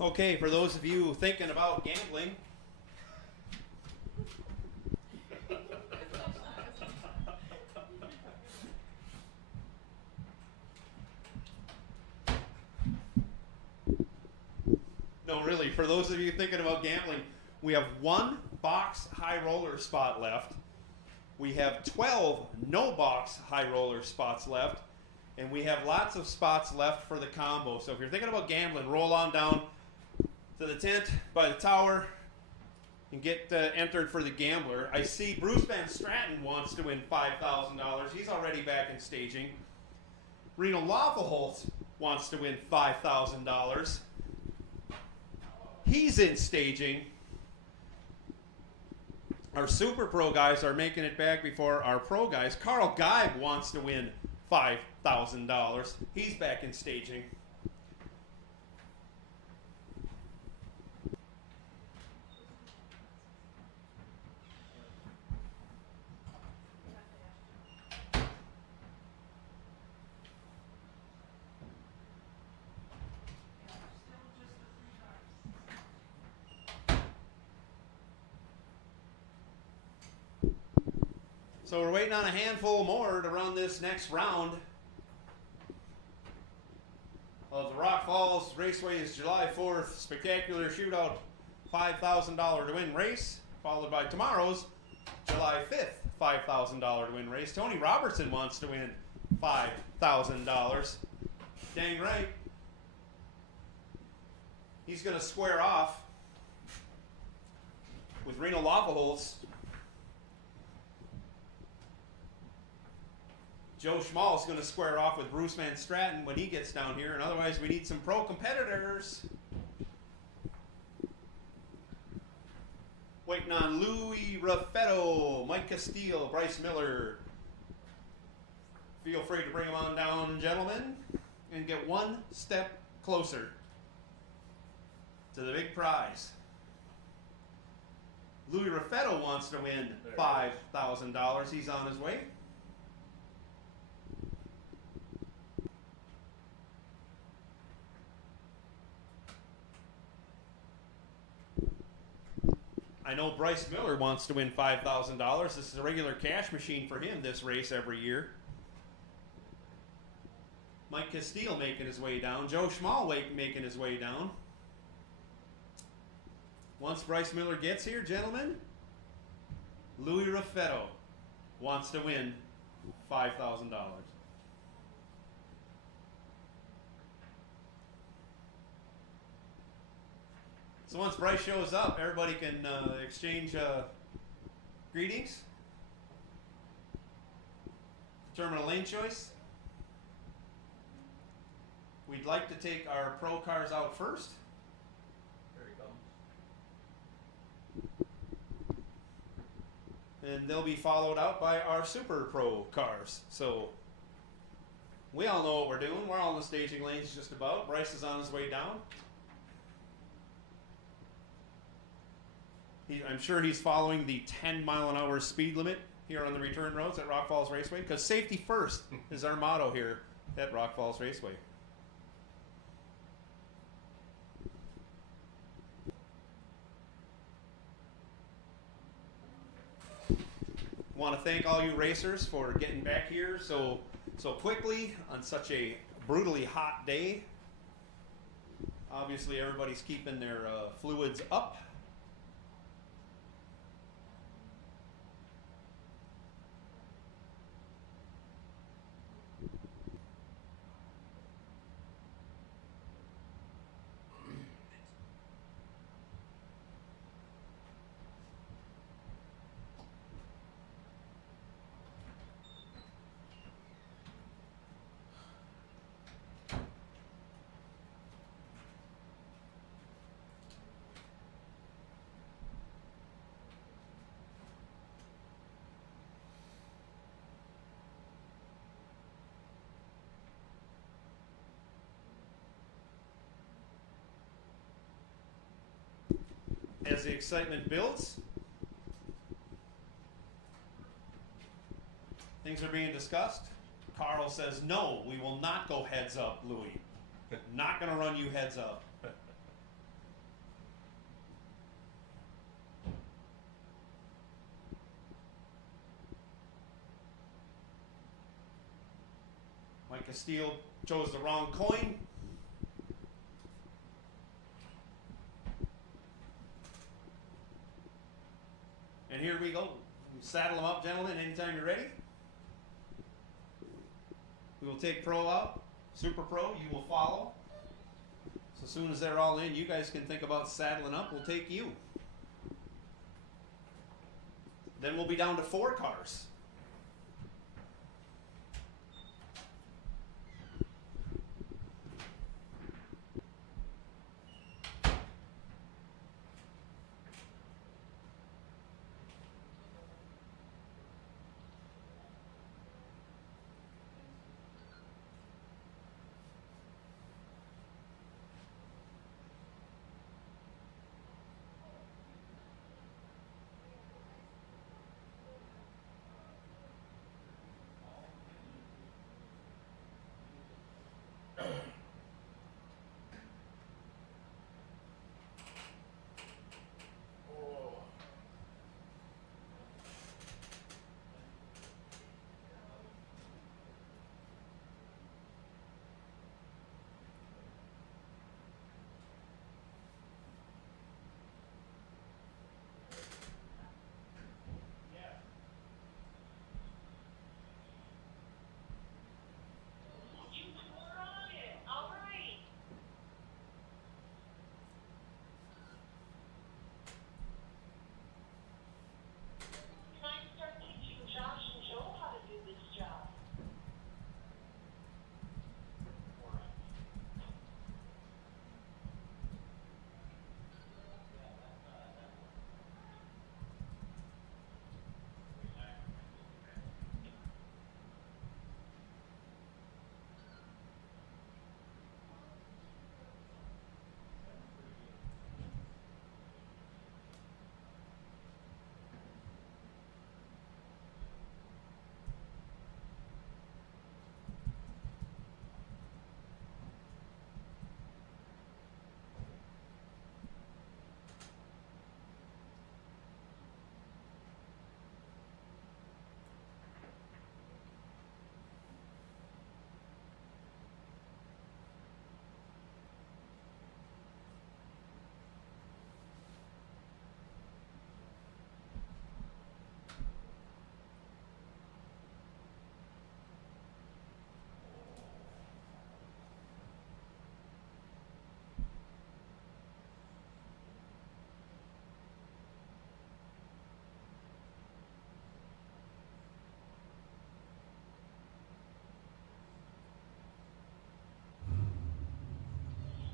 Okay, for those of you thinking about gambling, no, really, for those of you thinking about gambling, we have 1 box high roller spot left. We have 12 no box high roller spots left. And we have lots of spots left for the combo. So if you're thinking about gambling, roll on down to the tent by the tower and get entered for the gambler. I see Bruce Van Stratton wants to win $5,000. He's already back in staging. Reno Lavaholt wants to win $5,000. He's in staging. Our Super Pro guys are making it back before our pro guys. Carl Geib wants to win $5,000. He's back in staging. So we're waiting on a handful more to run this next round of the Rock Falls Raceway's July 4th Spectacular Shootout $5,000 to win race, followed by tomorrow's July 5th $5,000 to win race. Tony Robertson wants to win $5,000. Dang right. He's going to square off with Reno Lavaholtz. Joe Schmall's going to square off with Bruce Van Stratton when he gets down here, and otherwise we need some pro competitors. Waiting on Louis Raffetto, Mike Castile, Bryce Miller. Feel free to bring them on down, gentlemen, and get one step closer to the big prize. Louis Raffetto wants to win $5,000. He's on his way. I know Bryce Miller wants to win $5,000. This is a regular cash machine for him, this race every year. Mike Castile making his way down. Joe Schmall making his way down. Once Bryce Miller gets here, gentlemen, Louis Raffetto wants to win $5,000. So once Bryce shows up, everybody can exchange greetings. Determine a lane choice. We'd like to take our pro cars out first. Here he comes. And they'll be followed out by our super pro cars. So we all know what we're doing. We're all in the staging lanes just about. Bryce is on his way down. I'm sure he's following the 10-mile-an-hour speed limit here on the return roads at Rock Falls Raceway, because safety first is our motto here at Rock Falls Raceway. Want to thank all you racers for getting back here so quickly on such a brutally hot day. Obviously, everybody's keeping their fluids up. As the excitement builds, things are being discussed. Carl says, no, we will not go heads up, Louis. Not going to run you heads up. Castile chose the wrong coin. And here we go. Saddle them up, gentlemen, anytime you're ready. We will take pro out. Super pro, you will follow. So as soon as they're all in, you guys can think about saddling up. We'll take you. Then we'll be down to 4 cars. You were on it. All right. Can I start teaching Josh and Joe how to do this job?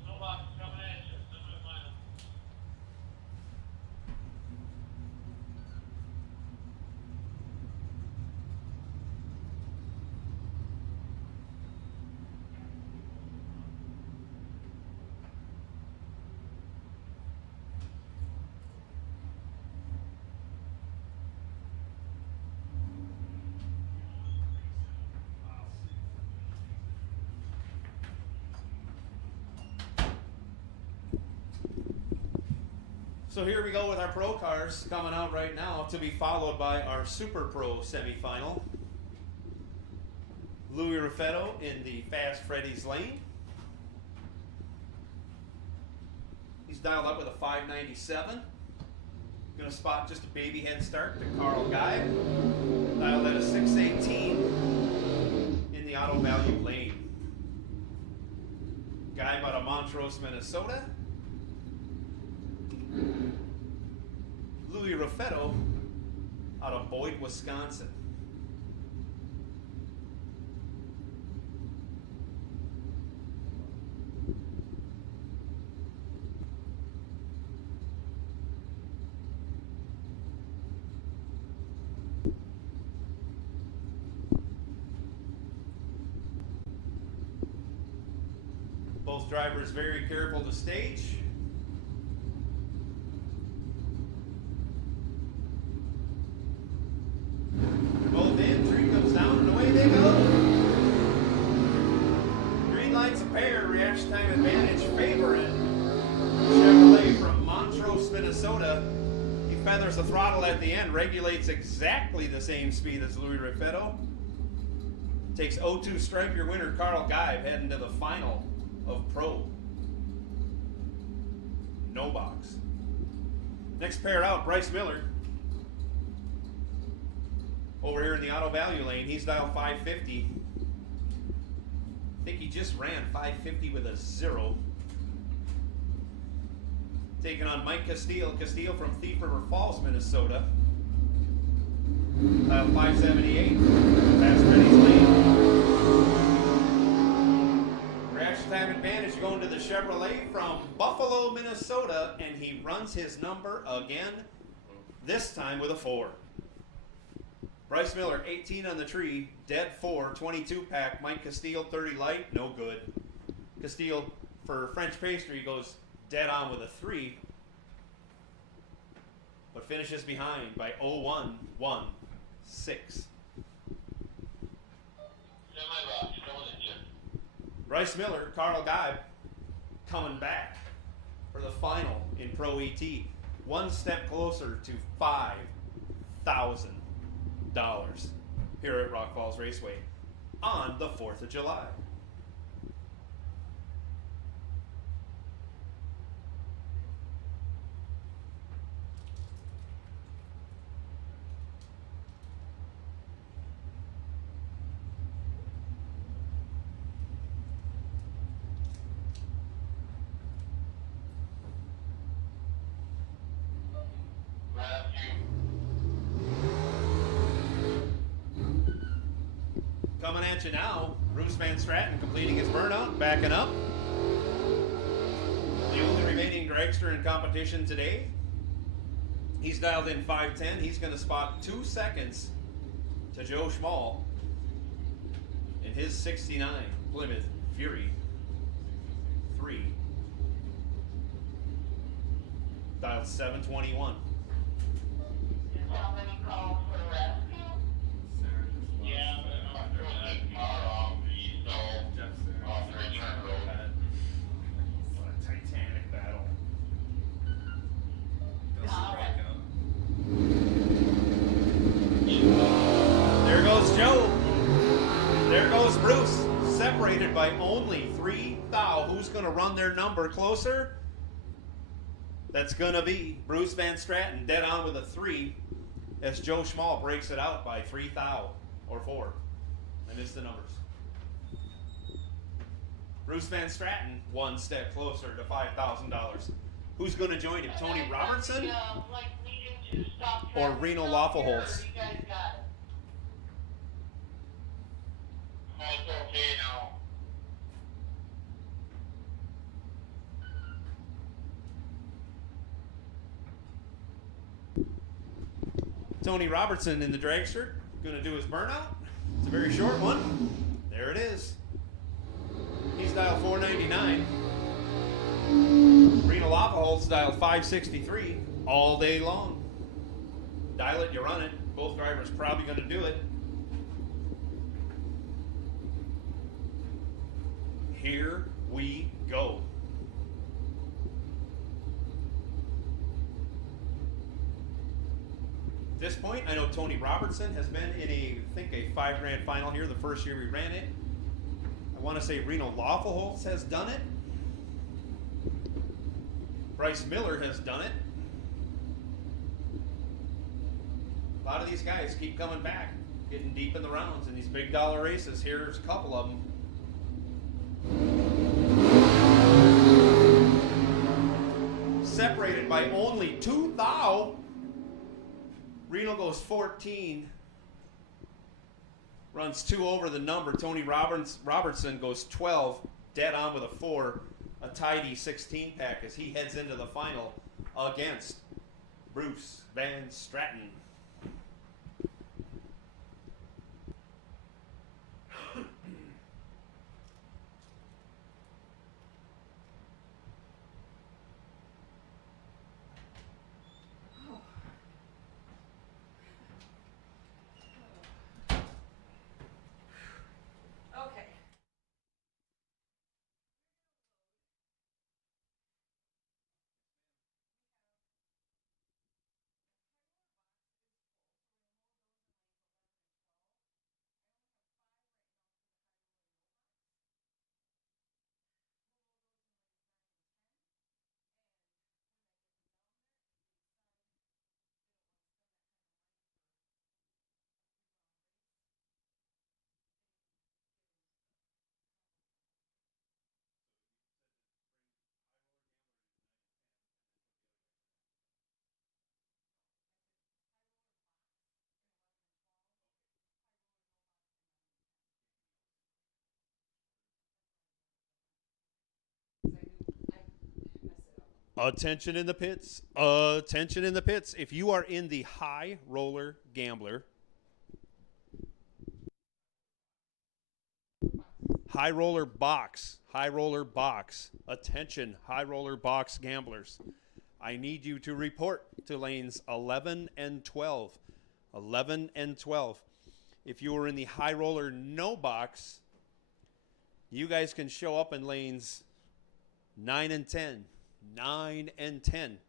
No box coming at you. Semi-final. So here we go with our pro cars coming out right now, to be followed by our Super Pro semifinal. Louis Raffetto in the Fast Freddy's lane. He's dialed up with a 597. Gonna spot just a baby head start to Carl Guy. Dialed at a 618 in the Auto Value lane. Guy out of Montrose, Minnesota. Louis Raffetto out of Boyd, Wisconsin. Both drivers very careful to stage. Both in, tree comes down, and away they go. Green lights a pair, reaction time advantage favoring Chevrolet from Montrose, Minnesota. He feathers the throttle at the end, regulates exactly the same speed as Louis Raffetto. Takes 0-2 stripe your winner, Carl Geib, heading to the final of Pro. No box. Next pair out, Bryce Miller. Over here in the auto value lane, he's dialed 550. I think he just ran 550 with a 0. Taking on Mike Castile. Castile from Thief River Falls, Minnesota. Dial 578. That's Reddy's lane. Reaction time advantage going to the Chevrolet from Buffalo, Minnesota, and he runs his number again, this time with a 4. Bryce Miller, 18 on the tree, dead 4, 22 pack. Mike Castile, 30 light, no good. Castile for French pastry goes dead on with a 3, but finishes behind by 0-1-1-6. Semi-box, coming at you. Bryce Miller, Carl Geib, coming back for the final in Pro ET. One step closer to $5,000 here at Rock Falls Raceway on the 4th of July. Coming at you now, Bruce Van Straten completing his burnout, backing up. The only remaining dragster in competition today. He's dialed in 510. He's going to spot 2 seconds to Joe Schmall in his 69 Plymouth Fury 3. Dialed 721. Somebody called for rescue? Yeah, but I'm throwing that car off the east off the return road. What a titanic battle. There goes Joe. There goes Bruce. Separated by only 3 thou. Who's going to run their number closer? That's going to be Bruce Van Straten, dead on with a 3, as Joe Schmall breaks it out by 3 thou, or 4. I missed the numbers. Bruce Van Straten, 1 step closer to $5,000. Who's going to join him? Tony Robertson Like needing to stop or traffic Reno down here, Waffleholz? or you guys got it? It's okay now. Tony Robertson in the dragster, going to do his burnout. It's a very short one. There it is. He's dialed 499. Reno Waffleholz dialed 563 all day long. Dial it, you run it. Both drivers probably going to do it. Here we go. At this point, I know Tony Robertson has been in I think a $5,000 final here the first year we ran it. I want to say Reno Waffleholz has done it. Bryce Miller has done it. A lot of these guys keep coming back, getting deep in the rounds in these big dollar races. Here's a couple of them. Separated by only 2 thou. Reno goes 14. Runs 2 over the number. Tony Robertson goes 12. Dead on with a 4. A tidy 16 pack as he heads into the final against Bruce Van Straten. Attention in the pits. Attention in the pits. If you are in the high roller gambler, high roller box, attention, high roller box gamblers. I need you to report to lanes 11 and 12. 11 and 12. If you are in the high roller no box, you guys can show up in lanes 9 and 10. 9 and 10.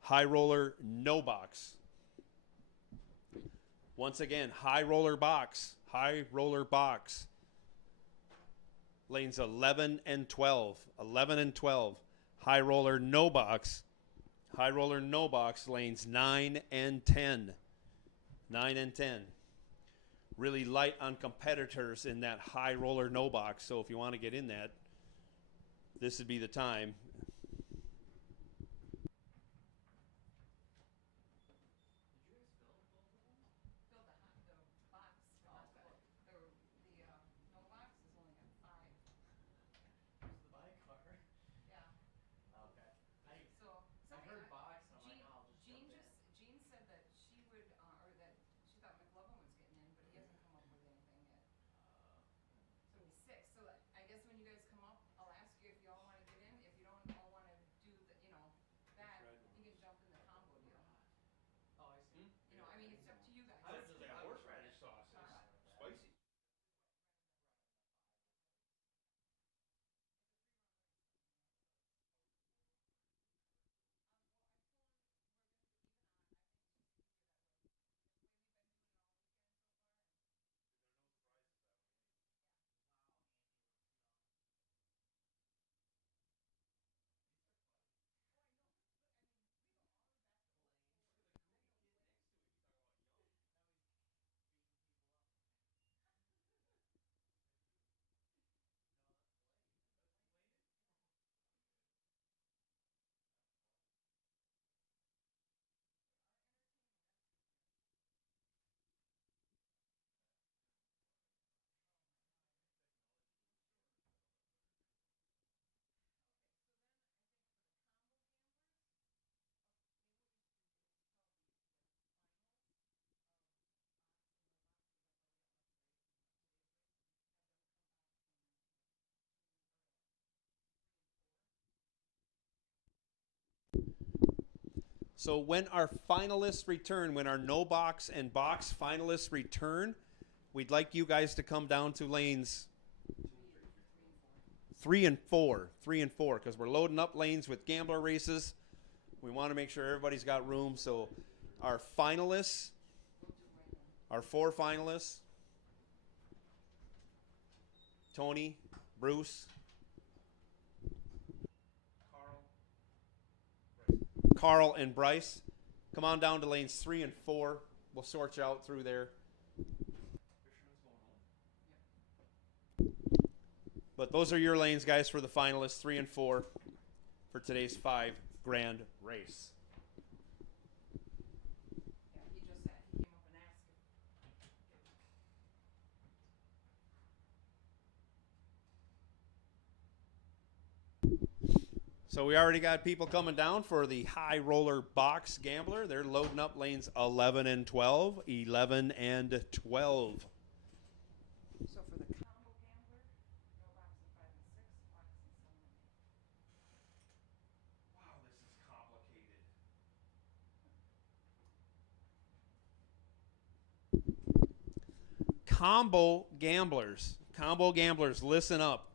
High roller no box. Once again, high roller box. Lanes 11 and 12. 11 and 12. High roller no box. Lanes 9 and 10. 9 and 10. Really light on competitors in that high roller no box. So if you want to get in that, this would be the time. So when our finalists return, when our no box and box finalists return, we'd like you guys to come down to lanes 3 and 4. 3 and 4, because we're loading up lanes with gambler races. We want to make sure everybody's got room. So our finalists, our 4 finalists, Tony, Bruce, Carl, and Bryce, come on down to lanes 3 and 4. We'll sort you out through there. But those are your lanes, guys, for the finalists, 3 and 4 for today's 5 grand race. So we already got people coming down for the high roller box gambler. They're loading up lanes 11 and 12. 11 and 12. So for the combo gambler, no box in 5 and 6, box in 7 and 8. Wow, this is complicated. Combo gamblers, listen up.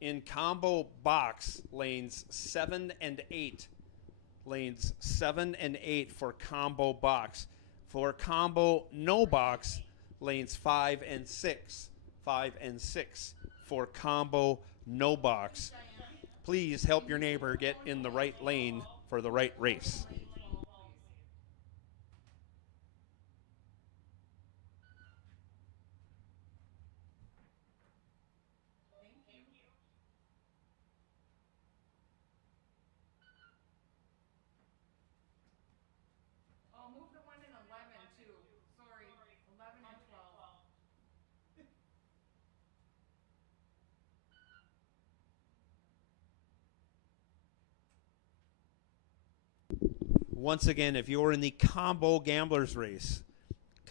In combo box, lanes 7 and 8. Lanes 7 and 8 for combo box. For combo no box, lanes 5 and 6. 5 and 6 for combo no box. Please help your neighbor get in the right lane for the right race. Oh, move the one in 11 too. Sorry, 11 and 12. Once again, if you're in the combo gamblers race,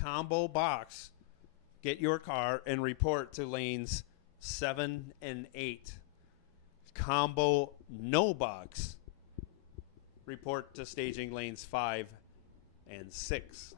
combo box, get your car and report to lanes 7 and 8. Combo no box, report to staging lanes 5 and 6.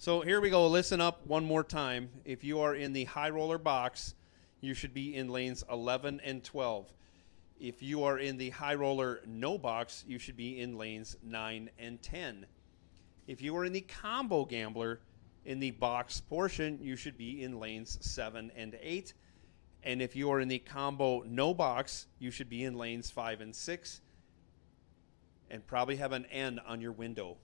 So here we go. Listen up one more time. If you are in the high roller box, you should be in lanes 11 and 12. If you are in the high roller no box, you should be in lanes 9 and 10. If you are in the combo gambler in the box portion, you should be in lanes 7 and 8. And if you are in the combo no box, you should be in lanes 5 and 6 and probably have an N on your window.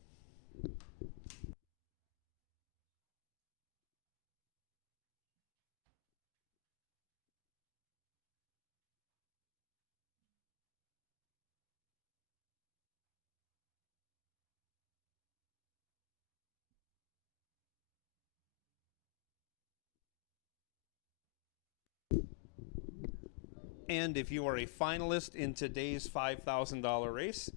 And if you are a finalist in today's $5,000 race,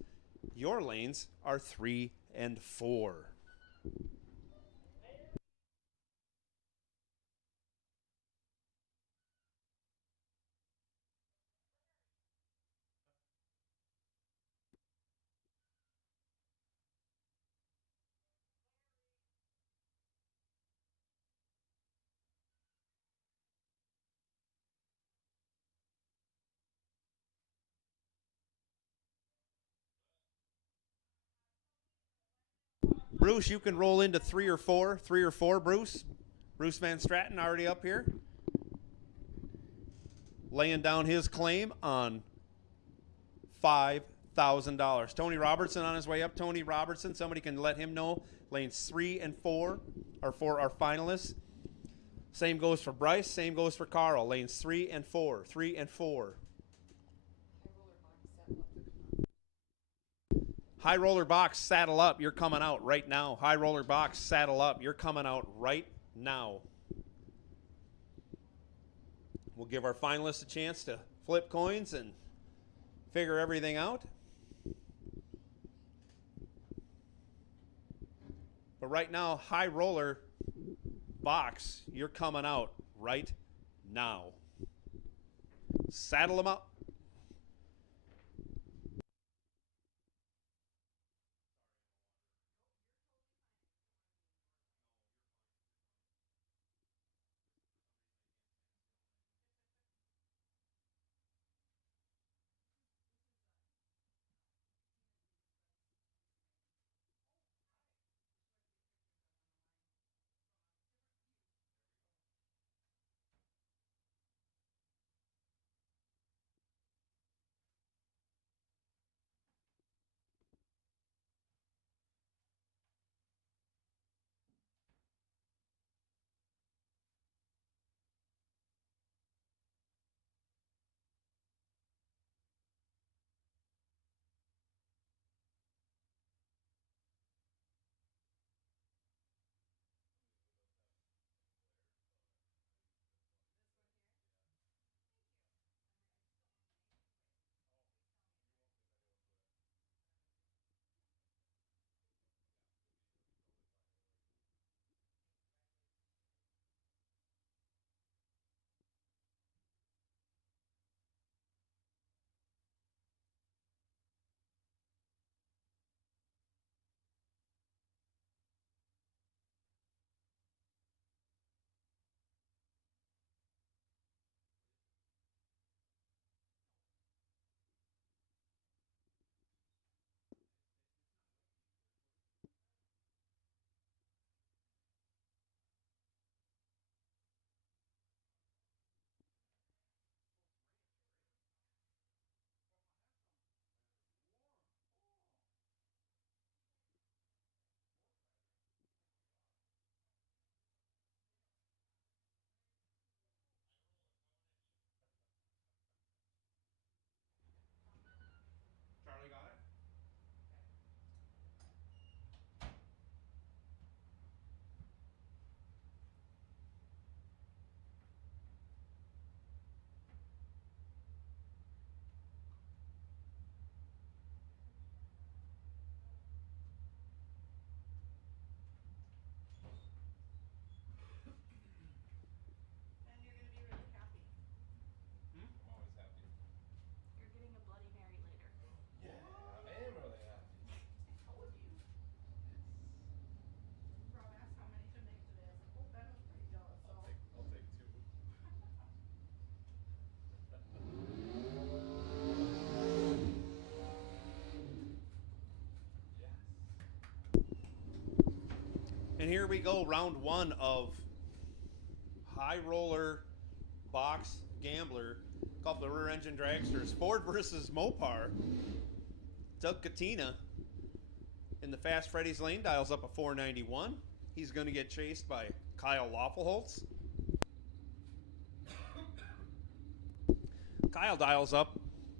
your lanes are 3 and 4. Bruce, you can roll into 3 or 4. 3 or 4, Bruce. Bruce Van Straten already up here. Laying down his claim on $5,000. Tony Robertson on his way up. Tony Robertson, somebody can let him know. Lanes 3 and 4 are for our finalists. Same goes for Bryce. Same goes for Carl. Lanes 3 and 4. 3 and 4. High roller box, saddle up. You're coming out right now. High roller box, saddle up. You're coming out right now. We'll give our finalists a chance to flip coins and figure everything out. But right now, high roller box, you're coming out right now. Saddle them up. And here we go, round one of High Roller Box Gambler. A couple of rear engine dragsters. Ford versus Mopar. Doug Katina in the Fast Freddy's lane dials up a 491. He's going to get chased by Kyle Loffelholtz. Kyle dials up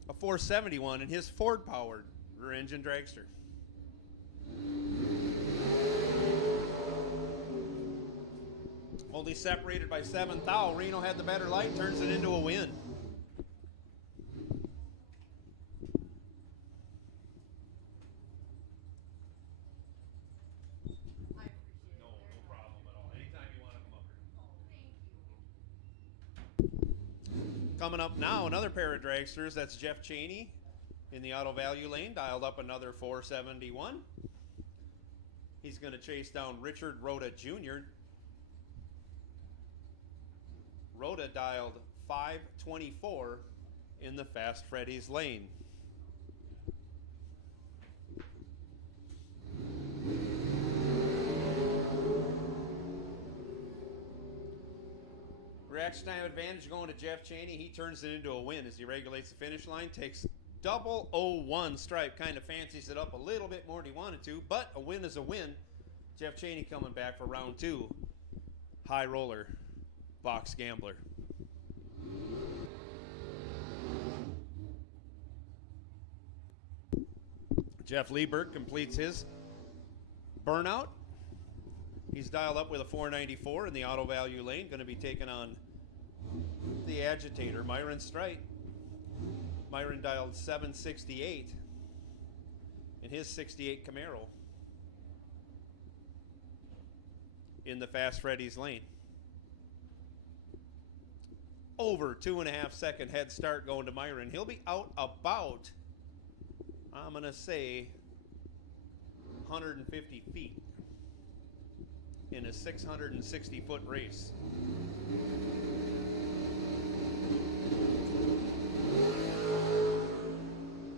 a 471 in his Ford-powered rear engine dragster. Only separated by 7 thou. Reno had the better light, turns it into a win. No problem at all. Anytime you want to come up here. Coming up now, another pair of dragsters. That's Jeff Cheney in the Auto Value lane, dialed up another 471. He's going to chase down Richard Rhoda Jr. Rhoda dialed 524 in the Fast Freddy's lane. Reaction time advantage going to Jeff Cheney. He turns it into a win as he regulates the finish line. Takes 001 stripe. Kind of fancies it up a little bit more than he wanted to, but a win is a win. Jeff Cheney coming back for round two. High Roller Box Gambler. Jeff Liebert completes his burnout. He's dialed up with a 494 in the Auto Value lane. Going to be taking on the agitator, Myron Strite. Myron dialed 768 in his 68 Camaro in the Fast Freddy's lane. Over 2.5 second head start going to Myron. He'll be out about, I'm going to say, 150 feet in a 660-foot race.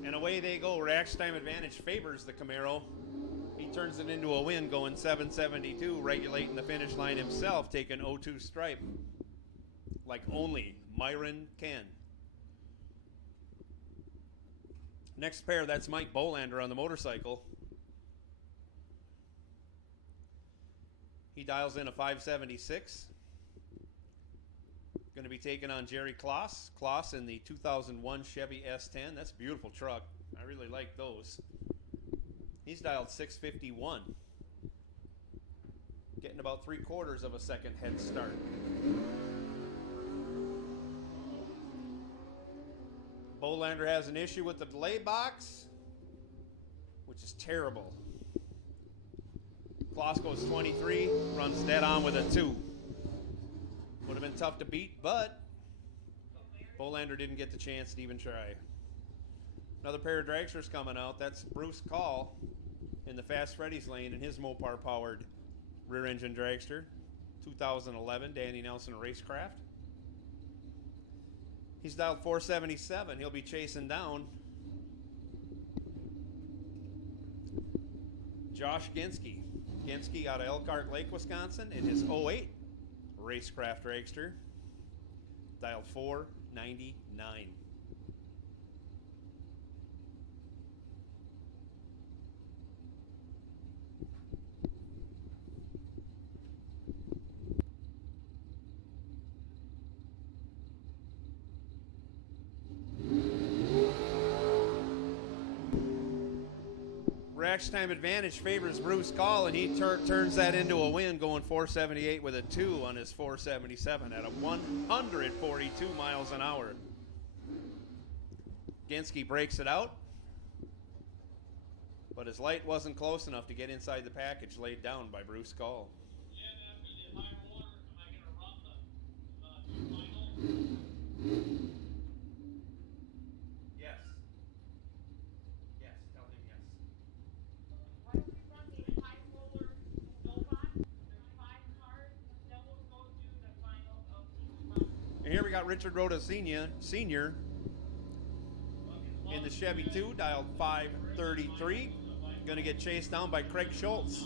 And away they go. Reaction time advantage favors the Camaro. He turns it into a win, going 772, regulating the finish line himself, taking 02 stripe like only Myron can. Next pair, that's Mike Bolander on the motorcycle. He dials in a 576. Going to be taking on Jerry Kloss. Kloss in the 2001 Chevy S10. That's a beautiful truck. I really like those. He's dialed 651. Getting about 3/4 of a second head start. Bolander has an issue with the delay box, which is terrible. Kloss goes 23, runs dead on with a 2. Would have been tough to beat, but Bolander didn't get the chance to even try. Another pair of dragsters coming out. That's Bruce Call in the Fast Freddy's lane in his Mopar-powered rear-engine dragster. 2011 Danny Nelson Racecraft. He's dialed 477. He'll be chasing down Josh Ginsky. Ginsky out of Elkhart Lake, Wisconsin in his 08 Racecraft dragster. Dialed 499. Reaction time advantage favors Bruce Call, and he turns that into a win, going 478 with a 2 on his 477 at a 142 miles an hour. Ginsky breaks it out, but his light wasn't close enough to get inside the package laid down by Bruce Call. Yeah, after the higher water, am I going to run the final? Yes. Yes, tell him yes. Why don't we run the high roller Novot? There's 5 cars, then we'll go do the final of the round. And here we got Richard Rhoda Senior in the Chevy 2, dialed 533. Going to get chased down by Craig Schultz.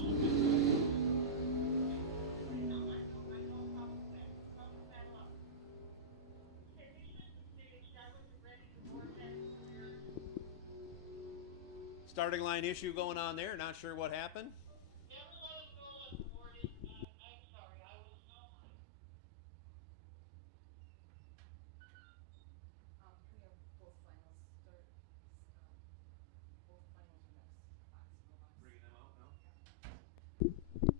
Starting line issue going on there. Not sure what happened. Never let him go unrewarded. I'm sorry, I was not. Can we have both finals start? Both finals are next box. Bringing them out now.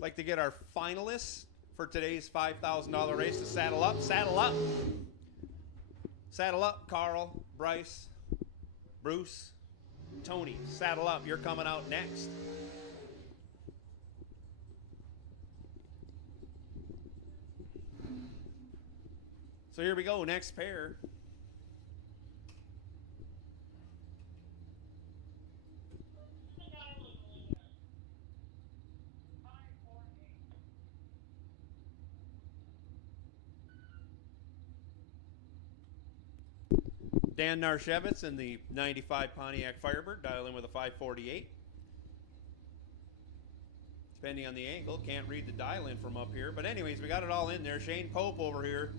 Like to get our finalists for today's $5,000 race to saddle up. Saddle up. Saddle up, Carl, Bryce, Bruce, Tony. Saddle up. You're coming out next. So here we go. Next pair. The guy was winner. 548. Dan Narshevitz in the 95 Pontiac Firebird. Dial in with a 548. Depending on the angle, can't read the dial in from up here. But anyways, we got it all in there. Shane Pope over here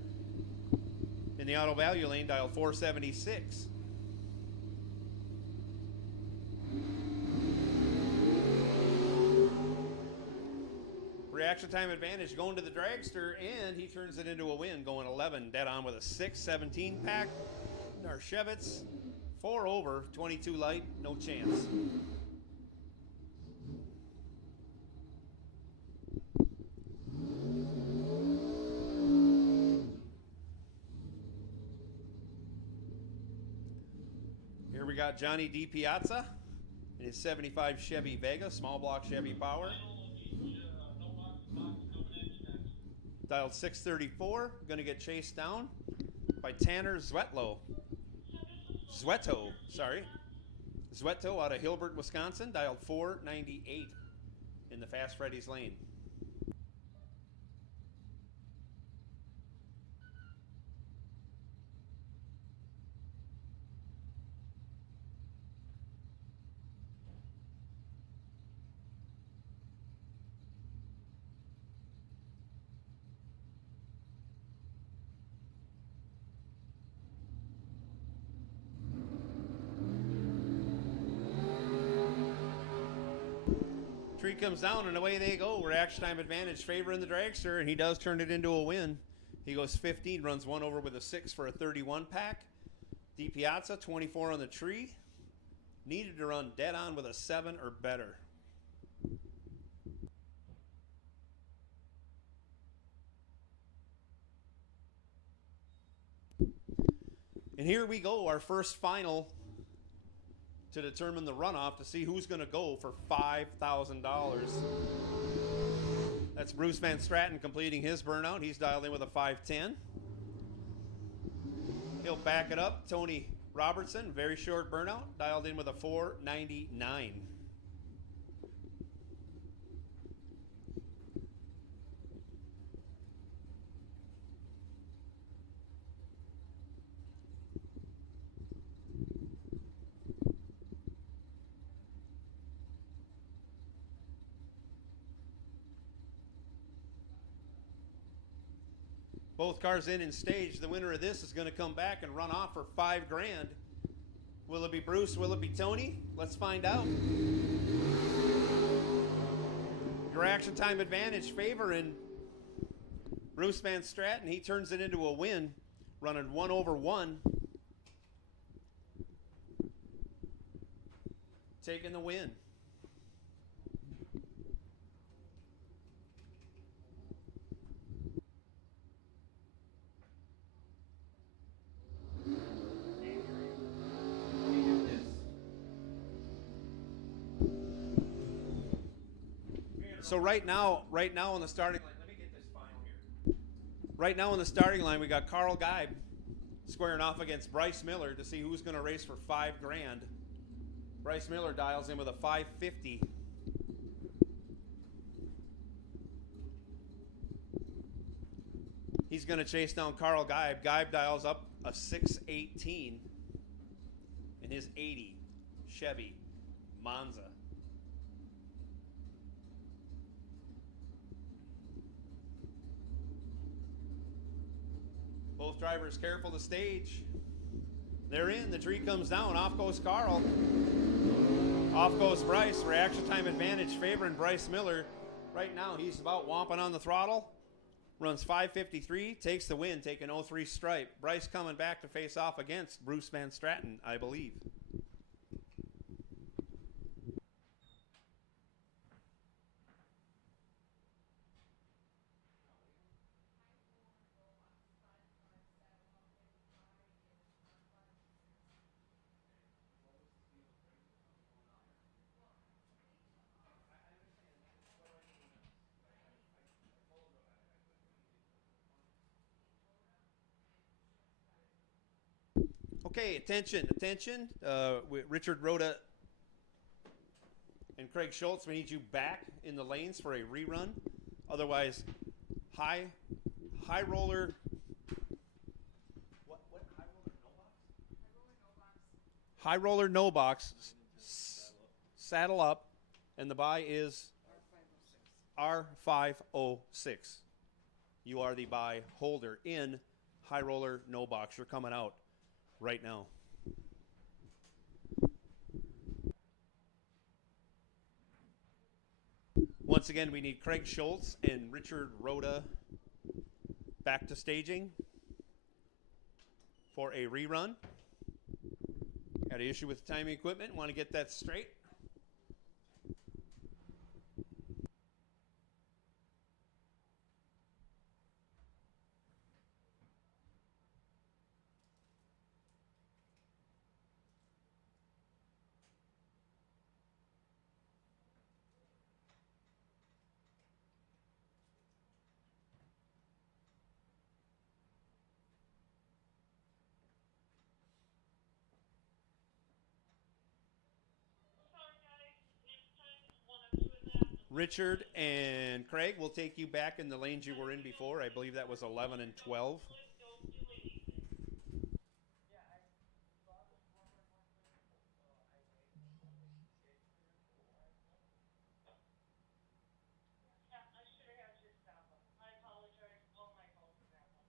in the auto value lane, dial 476. Reaction time advantage going to the dragster, and he turns it into a win, going 11 dead on with a 6-17 pack. Narshevitz 4 over, 22 light, no chance. Here we got Johnny DiPiazza in his 75 Chevy Vega, small block Chevy Power. Dialed 634, going to get chased down by Tanner Zwetto, out of Hilbert, Wisconsin, dialed 498 in the Fast Freddy's lane. Tree comes down and away they go. Reaction time advantage favoring the dragster, and he does turn it into a win. He goes 15, runs one over with a 6 for a 31 pack. DiPiazza 24 on the tree. Needed to run dead on with a 7 or better. And here we go, our first final to determine the runoff to see who's going to go for $5,000. That's Bruce Van Straten completing his burnout. He's dialed in with a 510. He'll back it up. Tony Robertson, very short burnout, dialed in with a 499. Both cars in and staged. The winner of this is going to come back and run off for $5 grand. Will it be Bruce? Will it be Tony? Let's find out. Your action time advantage favoring Bruce Van Straten. He turns it into a win, running 1 over 1. Taking the win. So right now on the starting line, let me get this final here. Right now on the starting line, we got Carl Geib squaring off against Bryce Miller to see who's going to race for $5 grand. Bryce Miller dials in with a 550. He's going to chase down Carl Geib. Geib dials up a 618 in his 80 Chevy Monza. Both drivers careful to stage. They're in. The tree comes down. Off goes Carl. Off goes Bryce. Reaction time advantage favoring Bryce Miller. Right now, he's about whomping on the throttle. Runs 5:53, takes the win, taking 0-3 stripe. Bryce coming back to face off against Bruce Van Straten, I believe. Okay, attention, attention. Richard Rhoda and Craig Schultz, we need you back in the lanes for a rerun. Otherwise, high roller. What high roller no box? Saddle up, and the buy is R506. You are the buy holder in high roller no box. You're coming out right now. Once again, we need Craig Schultz and Richard Rhoda back to staging for a rerun. Got an issue with timing equipment. Want to get that straight. Sorry, guys. Next time, one of you in that. Richard and Craig will take you back in the lanes you were in before. I believe that was 11 and 12. Don't do anything. Yeah, I should have had your stop. I apologize. All my fault for that one.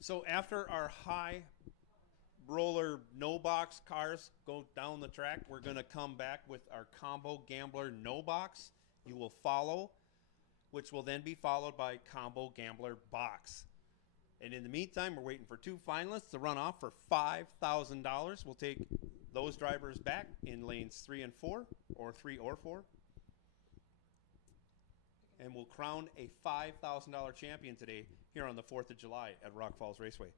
So after our high roller no box cars go down the track, we're going to come back with our combo gambler no box. You will follow, which will then be followed by combo gambler box. And in the meantime, we're waiting for two finalists to run off for $5,000. We'll take those drivers back in lanes 3 and 4, or 3 or 4. And we'll crown a $5,000 champion today here on the 4th of July at Rock Falls Raceway.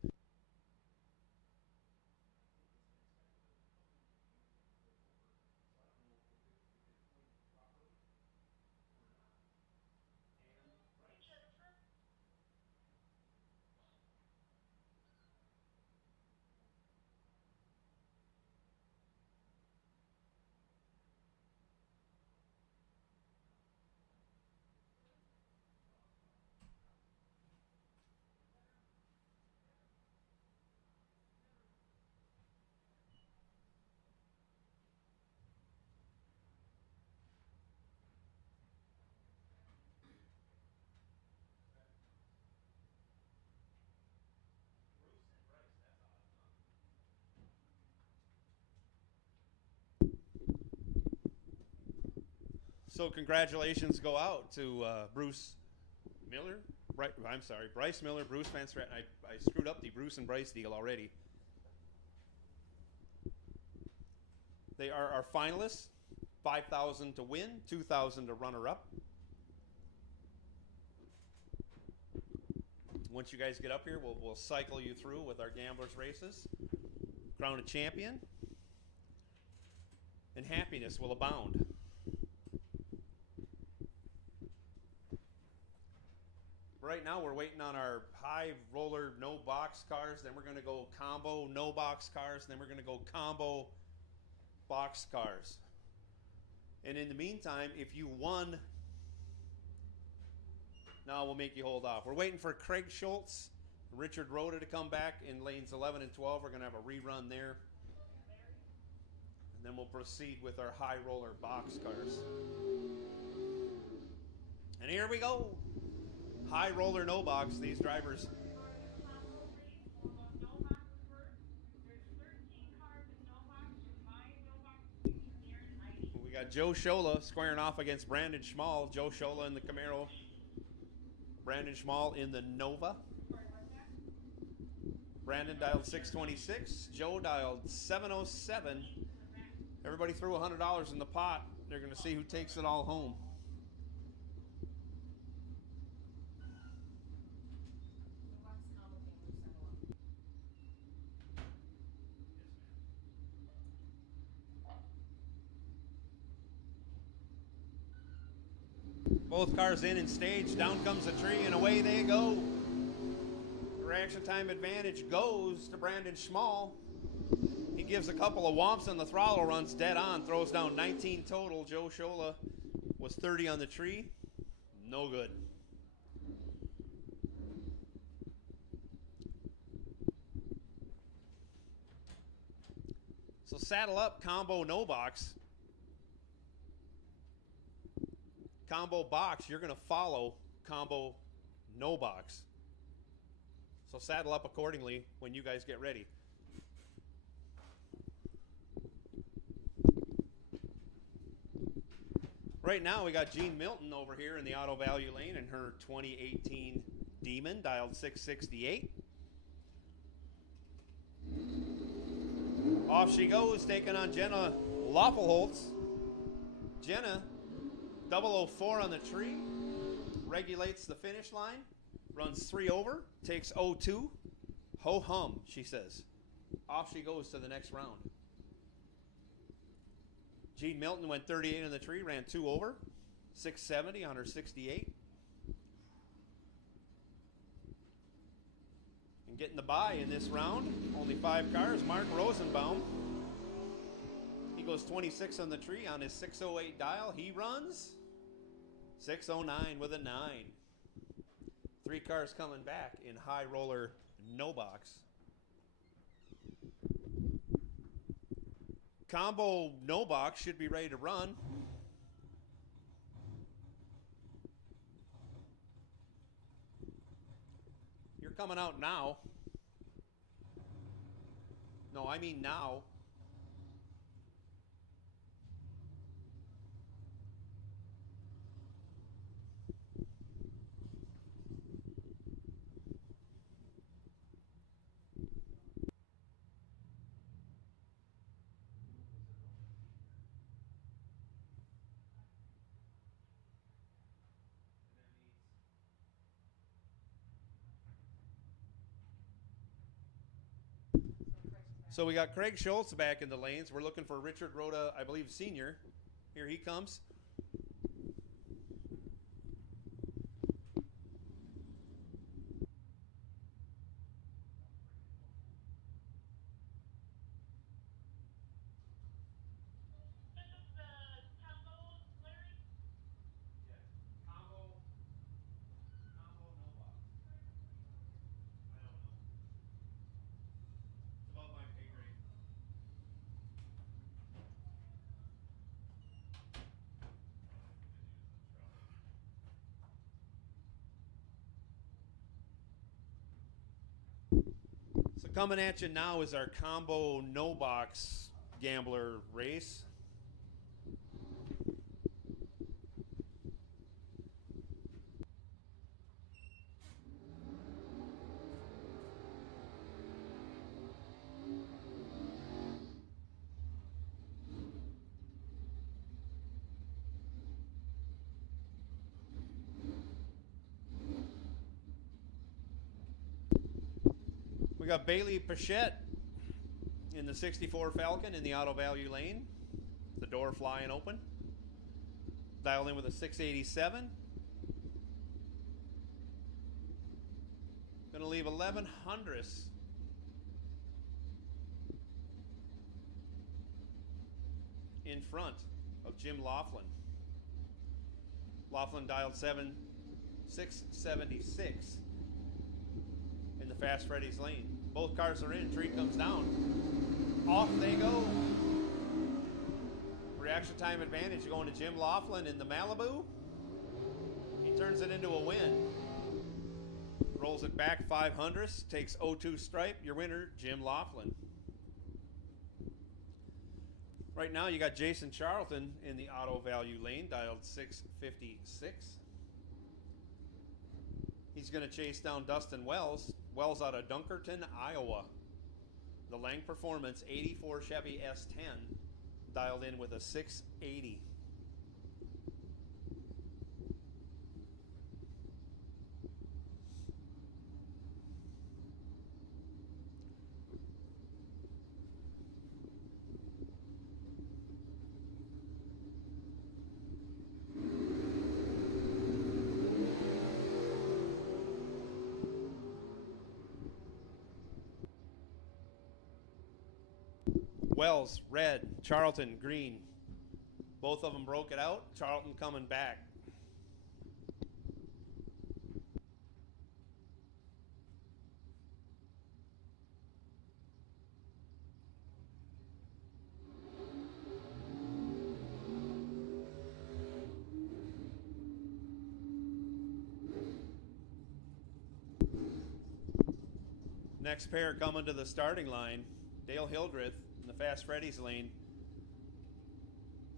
So congratulations go out to Bruce Miller. Bryce Miller, Bruce Van Straten. I screwed up the Bruce and Bryce deal already. They are our finalists. $5,000 to win, $2,000 to runner-up. Once you guys get up here, we'll cycle you through with our gamblers races. Crown a champion. And happiness will abound. Right now, we're waiting on our high roller no box cars. Then we're going to go combo no box cars. Then we're going to go combo box cars. And in the meantime, if you won, now we'll make you hold off. We're waiting for Craig Schultz, Richard Rhoda to come back in lanes 11 and 12. We're going to have a rerun there. And then we'll proceed with our high roller box cars. And here we go. High roller, no box. These drivers. We got Joe Shola squaring off against Brandon Schmall. Joe Shola in the Camaro. Brandon Schmall in the Nova. Brandon dialed 626. Joe dialed 707. Everybody threw $100 in the pot. They're going to see who takes it all home. Both cars in and stage. Down comes the tree, and away they go. The reaction time advantage goes to Brandon Schmall. He gives a couple of whomps on the throttle, runs dead on, throws down 19 total. Joe Shola was 30 on the tree. No good. So saddle up, combo no box. Combo box, you're going to follow combo no box. So saddle up accordingly when you guys get ready. Right now we got Jean Milton over here in the auto value lane in her 2018 Demon, dialed 668. Off she goes, taking on Jenna Loppelholtz. Jenna, 004 on the tree, regulates the finish line, runs 3 over, takes 02. Ho hum, she says. Off she goes to the next round. Jean Milton went 38 on the tree, ran 2 over, 670 on her 68. And getting the bye in this round, only 5 cars, Mark Rosenbaum. He goes 26 on the tree on his 608 dial. He runs 609 with a 9. 3 cars coming back in high roller no box. Combo no box should be ready to run. You're coming out now. No, I mean now. So we got Craig Schultz back in the lanes. We're looking for Richard Rhoda, I believe, Sr. Here he comes. So coming at you now is our combo no box gambler race. We got Bailey Pichette in the 64 Falcon in the auto value lane. The door flying open. Dialed in with a 687. Going to leave 11 hundredths. In front of Jim Laughlin. Laughlin dialed 676 in the Fast Freddy's lane. Both cars are in. Tree comes down. Off they go. Reaction time advantage going to Jim Laughlin in the Malibu. He turns it into a win. Rolls it back 500ths. Takes 0-2 stripe. Your winner, Jim Laughlin. Right now, you got Jason Charlton in the auto value lane, dialed 656. He's going to chase down Dustin Wells. Wells out of Dunkerton, Iowa. The Lang Performance 84 Chevy S10, dialed in with a 680. Wells, red. Charlton, green. Both of them broke it out. Charlton coming back. Next pair coming to the starting line. Dale Hildreth in the Fast Freddy's lane.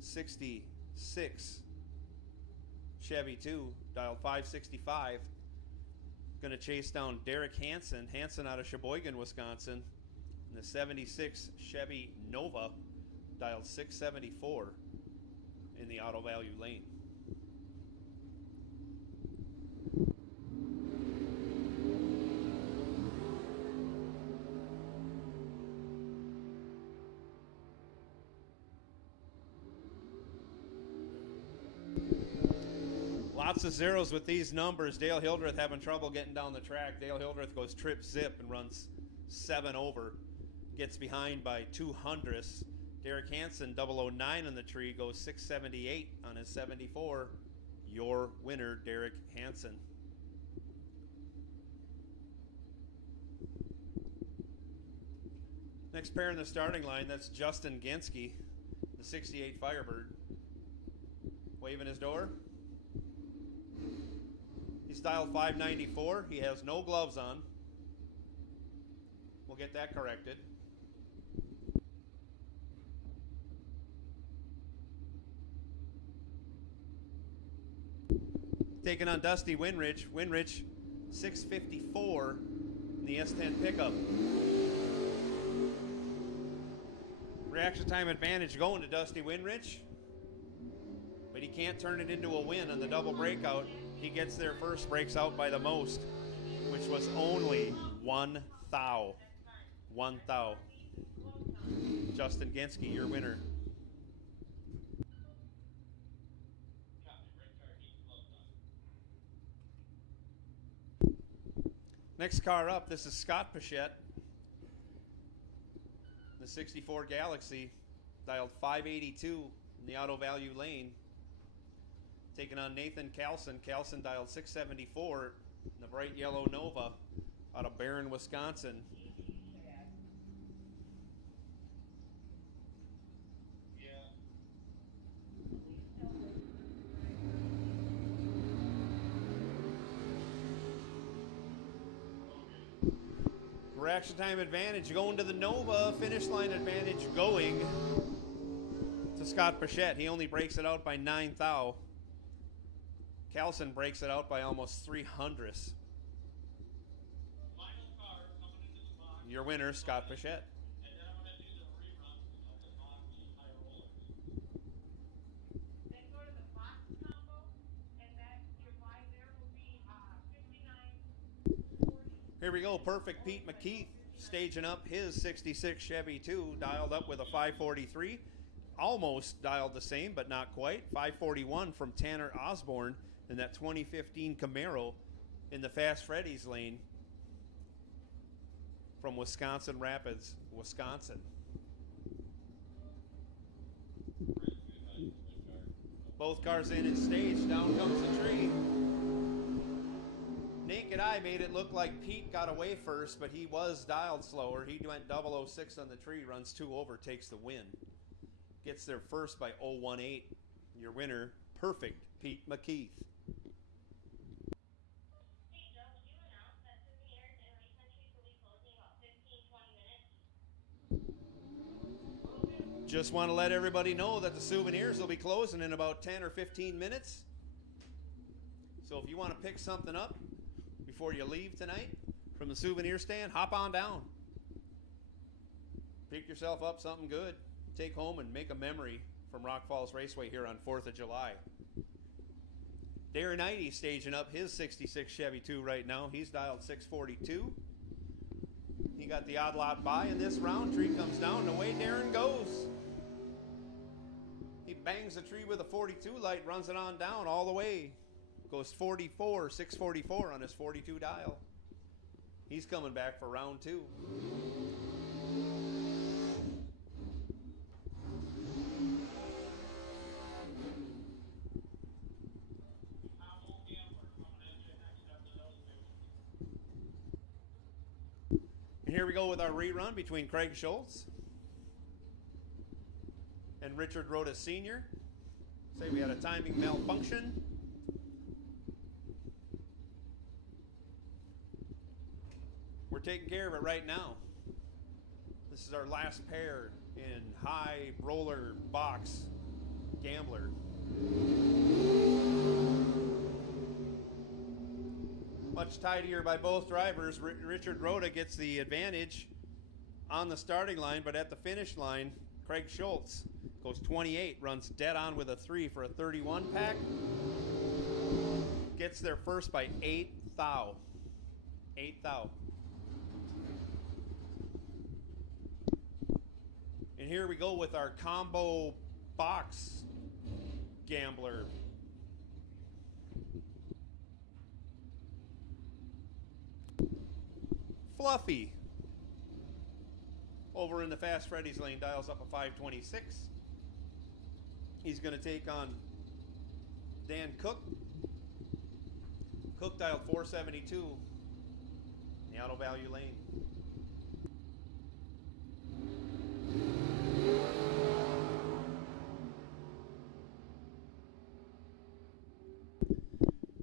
66 Chevy 2, dialed 565. Going to chase down Derek Hansen. Hansen out of Sheboygan, Wisconsin. In the 76 Chevy Nova, dialed 674 in the auto value lane. Lots of zeros with these numbers. Dale Hildreth having trouble getting down the track. Dale Hildreth goes trip zip and runs 7 over. Gets behind by 200ths. Derek Hansen, 009 on the tree, goes 678 on his 74. Your winner, Derek Hansen. Next pair in the starting line, that's Justin Genske, the 68 Firebird. Waving his door. He's dialed 594. He has no gloves on. We'll get that corrected. Taking on Dusty Winrich. Winrich, 654 in the S10 pickup. Reaction time advantage going to Dusty Winrich. But he can't turn it into a win on the double breakout. He gets there first, breaks out by the most, which was only 1 thou. 1 thou. Justin Genske, your winner. Next car up, this is Scott Pichette. The 64 Galaxy, dialed 582 in the auto value lane. Taking on Nathan Carlson. Carlson dialed 674 in the bright yellow Nova out of Barron, Wisconsin. Reaction time advantage going to the Nova. Finish line advantage going to Scott Pichette. He only breaks it out by 9 thou. Carlson breaks it out by almost 300ths. Your winner, Scott Pichette. Then go to the box combo, and that your buy there will be 59.40. Here we go. Perfect Pete McKeith staging up his 66 Chevy 2, dialed up with a 543. Almost dialed the same, but not quite. 541 from Tanner Osborne in that 2015 Camaro in the Fast Freddy's lane from Wisconsin Rapids, Wisconsin. Both cars in its stage. Down comes the tree. Naked eye made it look like Pete got away first, but he was dialed slower. He went 006 on the tree, runs 2 over, takes the win. Gets there first by 018. Your winner, perfect, Pete McKeith. Hey Joe, would you announce that souvenirs and race entries will be closing in about 15, 20 minutes? Just want to let everybody know that the souvenirs will be closing in about 10 or 15 minutes. So if you want to pick something up before you leave tonight from the souvenir stand, hop on down. Pick yourself up something good. Take home and make a memory from Rock Falls Raceway here on 4th of July. Darren Knighty staging up his 66 Chevy 2 right now. He's dialed 642. He got the odd lot by in this round. Tree comes down, and away Darren goes. He bangs the tree with a 42 light, runs it on down all the way. Goes 44, 644 on his 42 dial. He's coming back for round 2. And here we go with our rerun between Craig Schultz and Richard Rhoda Sr. Say we had a timing malfunction. We're taking care of it right now. This is our last pair in high roller box gambler. Much tidier by both drivers. Richard Rhoda gets the advantage on the starting line, but at the finish line, Craig Schultz goes 28, runs dead on with a 3 for a 31 pack. Gets there first by 8 thou. 8 thou. And here we go with our combo box gambler. Fluffy. Over in the Fast Freddy's lane, dials up a 526. He's going to take on Dan Cook. Cook dialed 472 in the auto value lane.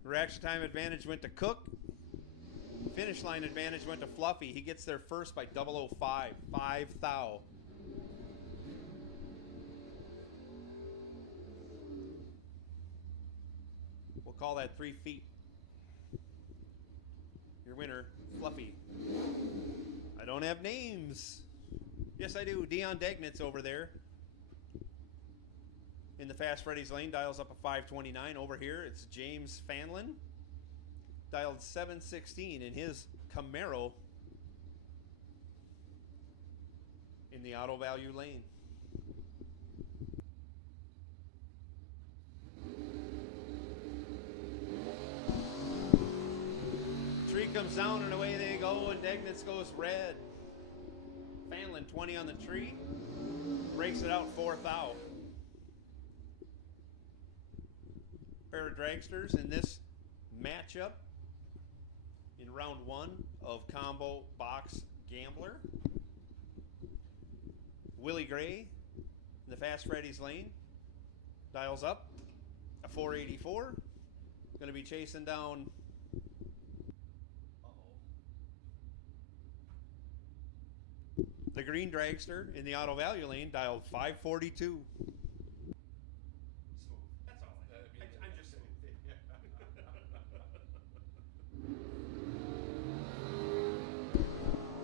Reaction time advantage went to Cook. Finish line advantage went to Fluffy. He gets there first by 005. 5 thou. We'll call that 3 feet. Your winner, Fluffy. I don't have names. Yes, I do. Dion Dagnitz over there. In the Fast Freddy's lane, dials up a 529. Over here, it's James Fanlin. Dialed 716 in his Camaro in the auto value lane. Tree comes down and away they go, and Dagnitz goes red. Fanlin 20 on the tree. Breaks it out 4 thou. Pair of dragsters in this matchup in round 1 of Combo Box Gambler. Willie Gray in the Fast Freddy's lane. Dials up a 484. Going to be chasing down the green dragster in the auto value lane. Dialed 542. That's all I'm just saying.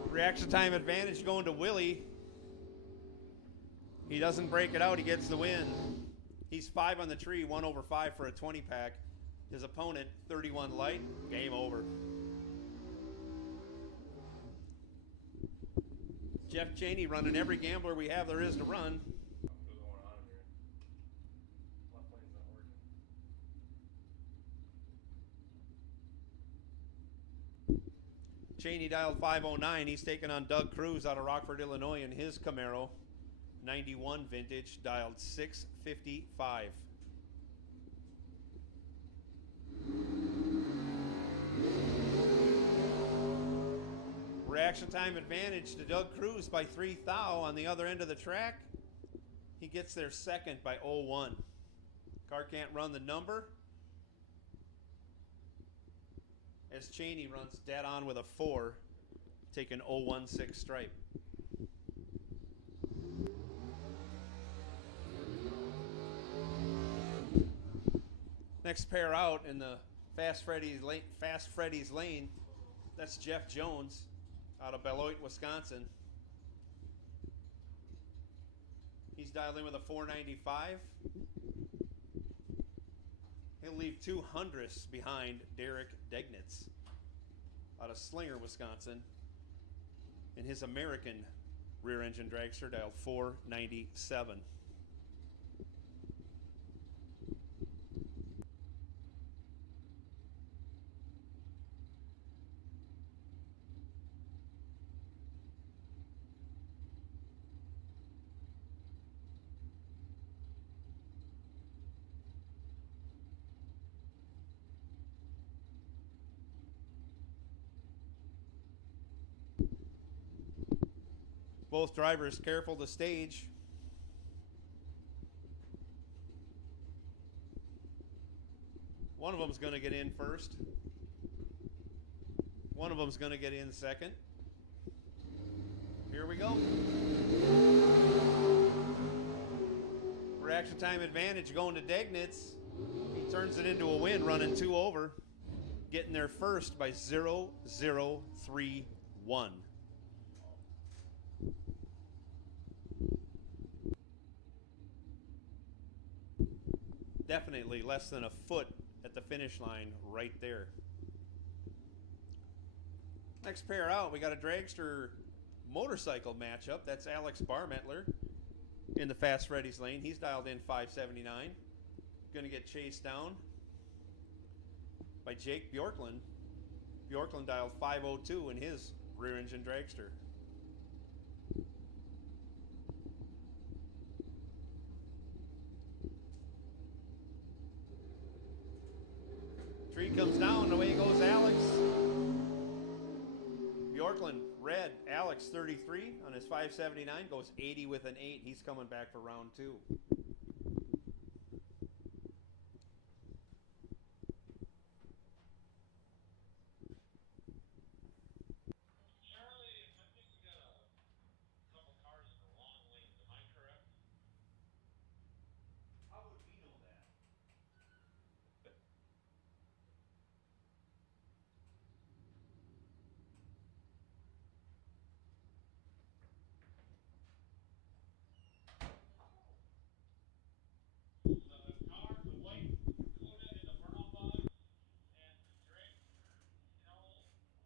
Reaction time advantage going to Willie. He doesn't break it out. He gets the win. He's 5 on the tree, 1 over 5 for a 20 pack. His opponent, 31 light. Game over. Jeff Cheney running every gambler we have there is to run. What's going on here? Left lane's not working. Cheney dialed 509. He's taking on Doug Cruz out of Rockford, Illinois in his Camaro. 91 vintage, dialed 655. Reaction time advantage to Doug Cruz by 3 thou on the other end of the track. He gets there second by 0-1. Car can't run the number. As Cheney runs dead on with a 4, taking 0-1-6 stripe. Next pair out in the Fast Freddy's lane, that's Jeff Jones out of Beloit, Wisconsin. He's dialed in with a 495. He'll leave 2 hundredths behind Derek Degnitz out of Slinger, Wisconsin, in his American rear engine dragster dialed 497. Both drivers careful to stage. One of them's going to get in first. One of them's going to get in second. Here we go. Reaction time advantage going to Degnitz. He turns it into a win, running 2 over. Getting there first by 0-0-3-1. Definitely less than a foot at the finish line right there. Next pair out, we got a dragster motorcycle matchup. That's Alex Barmettler in the Fast Freddy's lane. He's dialed in 579. Going to get chased down by Jake Bjorklund. Bjorklund dialed 502 in his rear engine dragster. Tree comes down, away goes Alex. Bjorklund, red, Alex 33 on his 579, goes 80 with an 8. He's coming back for round 2. Charlie, I think we got a couple cars in the long lanes. Am I correct? How would we know that? The car, the white Dakota in the burnout box, and the Drake L520.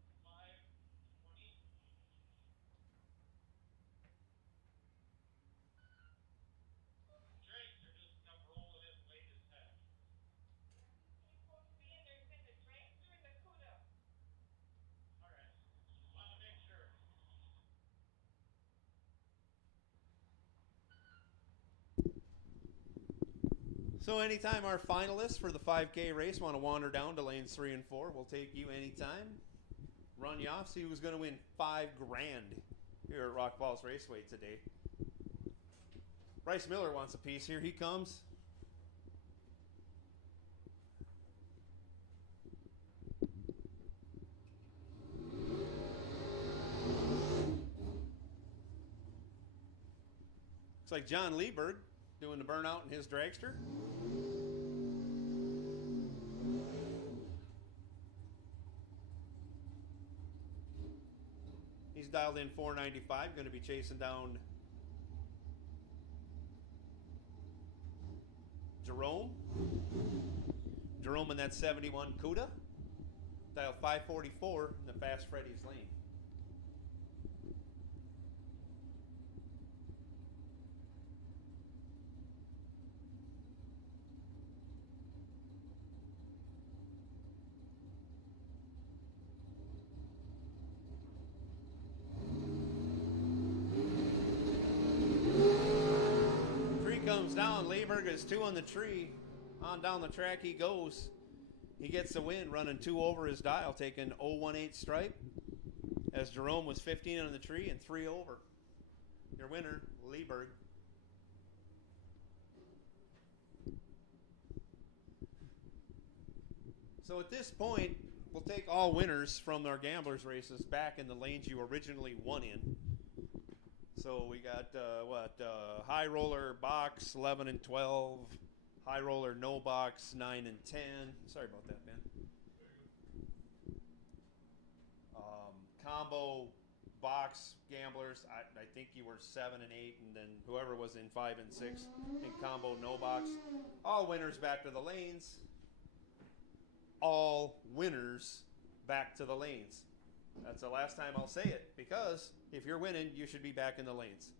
Drakes are just come rolling in late as heck. He's supposed to be in there in the dragster and the Cuda. Alright. Want to make sure. So anytime our finalists for the 5K race want to wander down to lanes 3 and 4, we'll take you anytime. Run you off, see who's going to win $5,000 here at Rock Falls Raceway today. Bryce Miller wants a piece. Here he comes. Looks like John Lieberg doing the burnout in his dragster. He's dialed in 495, going to be chasing down Jerome. Jerome in that 71 Cuda. Dialed 544 in the Fast Freddy's lane. Comes down. Lieberg is 2 on the tree. On down the track he goes. He gets the win, running 2 over his dial, taking 018 stripe. as Jerome was 15 on the tree and 3 over. Your winner, Lieberg. So at this point, we'll take all winners from our gamblers races back in the lanes you originally won in. So we got high roller box 11 and 12, high roller no box 9 and 10. Sorry about that, Ben. Combo box gamblers, I think you were 7 and 8, and then whoever was in 5 and 6 in combo no box. All winners back to the lanes. All winners back to the lanes. That's the last time I'll say it, because if you're winning, you should be back in the lanes.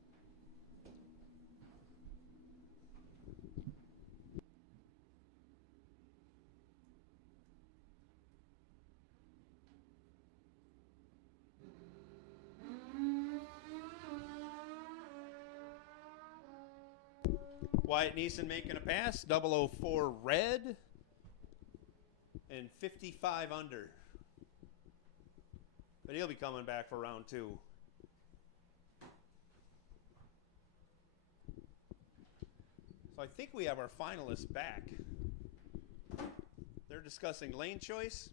Wyatt Neeson making a pass, 004 red, and 55 under. But he'll be coming back for round 2. So I think we have our finalists back. They're discussing lane choice.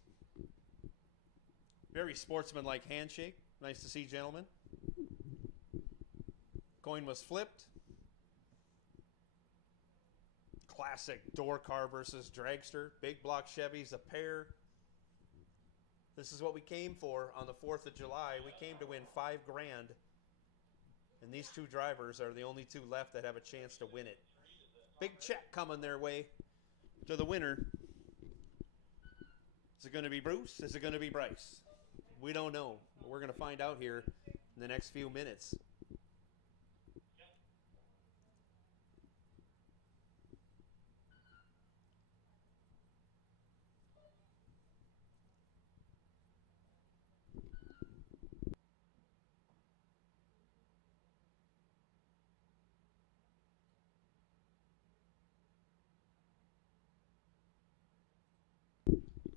Very sportsmanlike handshake. Nice to see, gentlemen. Coin was flipped. Classic door car versus dragster. Big block Chevys, a pair. This is what we came for on the 4th of July. We came to win $5 grand. And these 2 drivers are the only 2 left that have a chance to win it. Big check coming their way to the winner. Is it going to be Bruce? Is it going to be Bryce? We don't know. We're going to find out here in the next few minutes.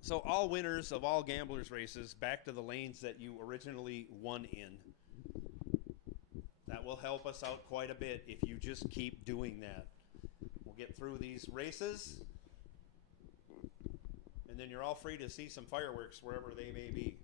So all winners of all gamblers races back to the lanes that you originally won in. That will help us out quite a bit if you just keep doing that. We'll get through these races, and then you're all free to see some fireworks wherever they may be.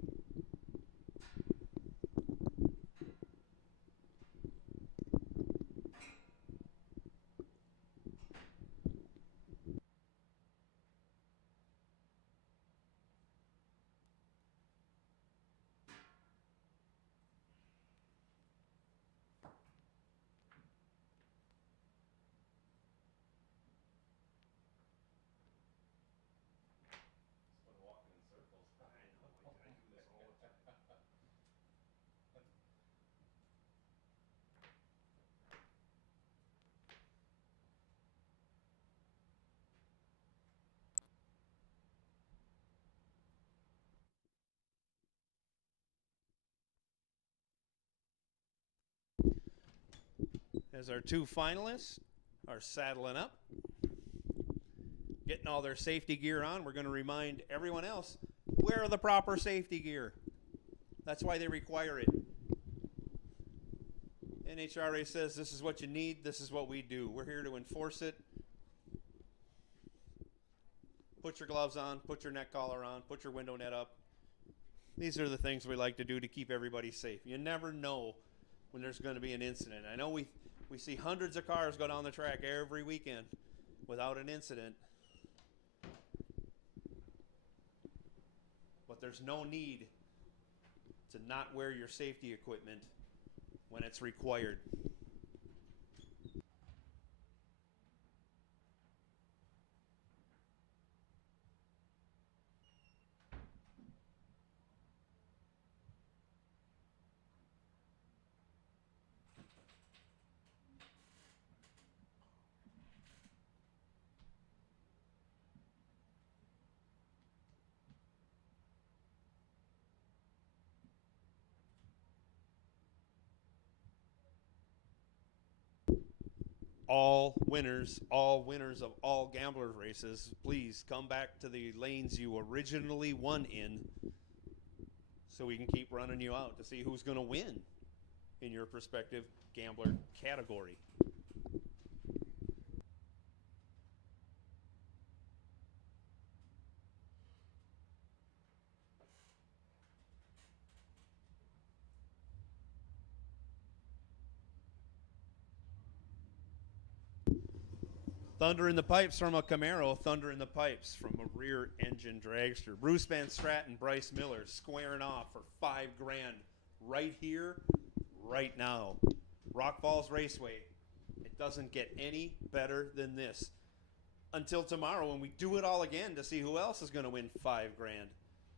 Been walking in circles. I know, I do this all the time. As our 2 finalists are saddling up, getting all their safety gear on, we're going to remind everyone else, wear the proper safety gear. That's why they require it. NHRA says this is what you need, this is what we do. We're here to enforce it. Put your gloves on, put your neck collar on, put your window net up. These are the things we like to do to keep everybody safe. You never know when there's going to be an incident. I know we see hundreds of cars go down the track every weekend without an incident. But there's no need to not wear your safety equipment when it's required. All winners of all gambler races, please come back to the lanes you originally won in so we can keep running you out to see who's going to win in your prospective gambler category. Thunder in the pipes from a Camaro. Thunder in the pipes from a rear engine dragster. Bruce Van Stratton, Bryce Miller squaring off for $5 grand right here, right now. Rock Falls Raceway. It doesn't get any better than this until tomorrow when we do it all again to see who else is going to win $5 grand.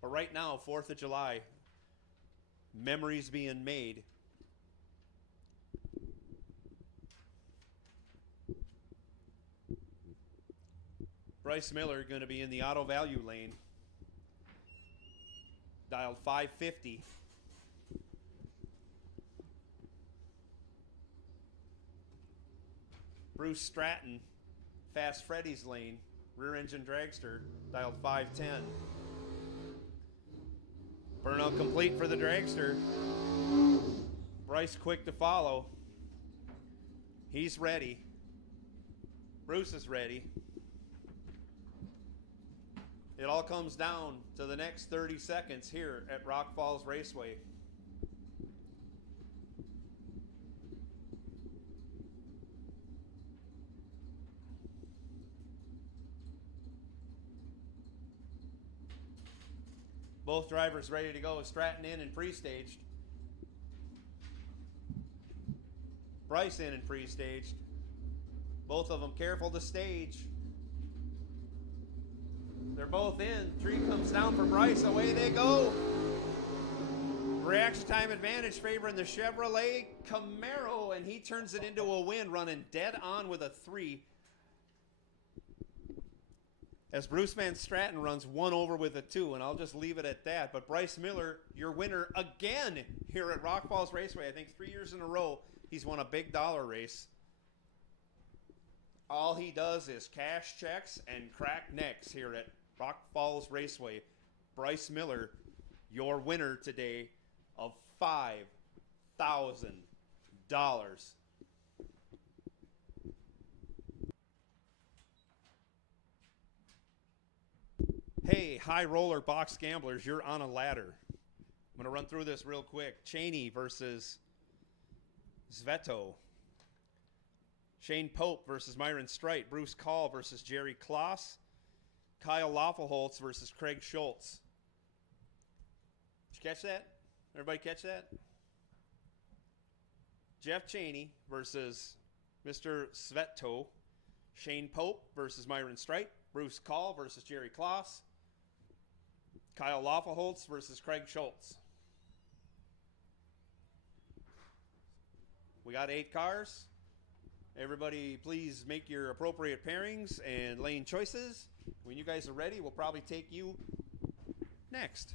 But right now, 4th of July, memories being made. Bryce Miller going to be in the auto value lane. Dialed 550. Bruce Stratton, Fast Freddy's lane, rear engine dragster, dialed 510. Burnout complete for the dragster. Bryce quick to follow. He's ready. Bruce is ready. It all comes down to the next 30 seconds here at Rock Falls Raceway. Both drivers ready to go. Stratton in and pre-staged. Bryce in and pre-staged. Both of them careful to stage. They're both in. Tree comes down for Bryce. Away they go. Reaction time advantage favoring the Chevrolet Camaro, and he turns it into a win, running dead on with a 3. As Bruce Van Stratton runs 1 over with a 2, and I'll just leave it at that. But Bryce Miller, your winner again here at Rock Falls Raceway. I think 3 years in a row he's won a big dollar race. All he does is cash checks and crack necks here at Rock Falls Raceway. Bryce Miller, your winner today of $5,000. Hey, high roller box gamblers, you're on a ladder. I'm going to run through this real quick. Cheney versus Sveto. Shane Pope versus Myron Strite. Bruce Call versus Jerry Kloss. Kyle Loffelholtz versus Craig Schultz. Did you catch that? Everybody catch that? Jeff Cheney versus Mr. Sveto. Shane Pope versus Myron Strite. Bruce Call versus Jerry Kloss. Kyle Loffelholtz versus Craig Schultz. We got 8 cars. Everybody, please make your appropriate pairings and lane choices. When you guys are ready, we'll probably take you next.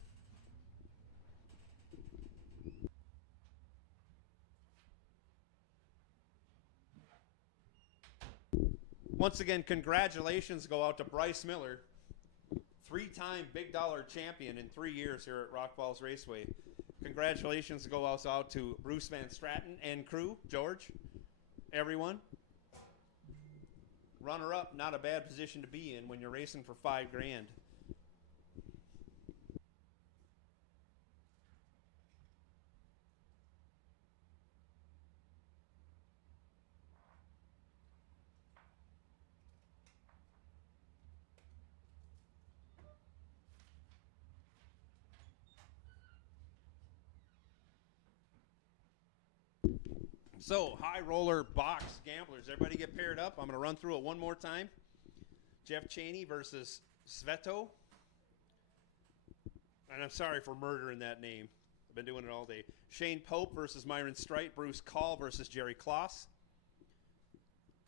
Once again, congratulations go out to Bryce Miller, 3-time big dollar champion in 3 years here at Rock Falls Raceway. Congratulations go also out to Bruce Van Stratton and crew, George, everyone. Runner-up, not a bad position to be in when you're racing for $5 grand. So, high roller box gamblers. Everybody get paired up. I'm going to run through it one more time. Jeff Cheney versus Sveto. And I'm sorry for murdering that name. I've been doing it all day. Shane Pope versus Myron Strite. Bruce Call versus Jerry Kloss.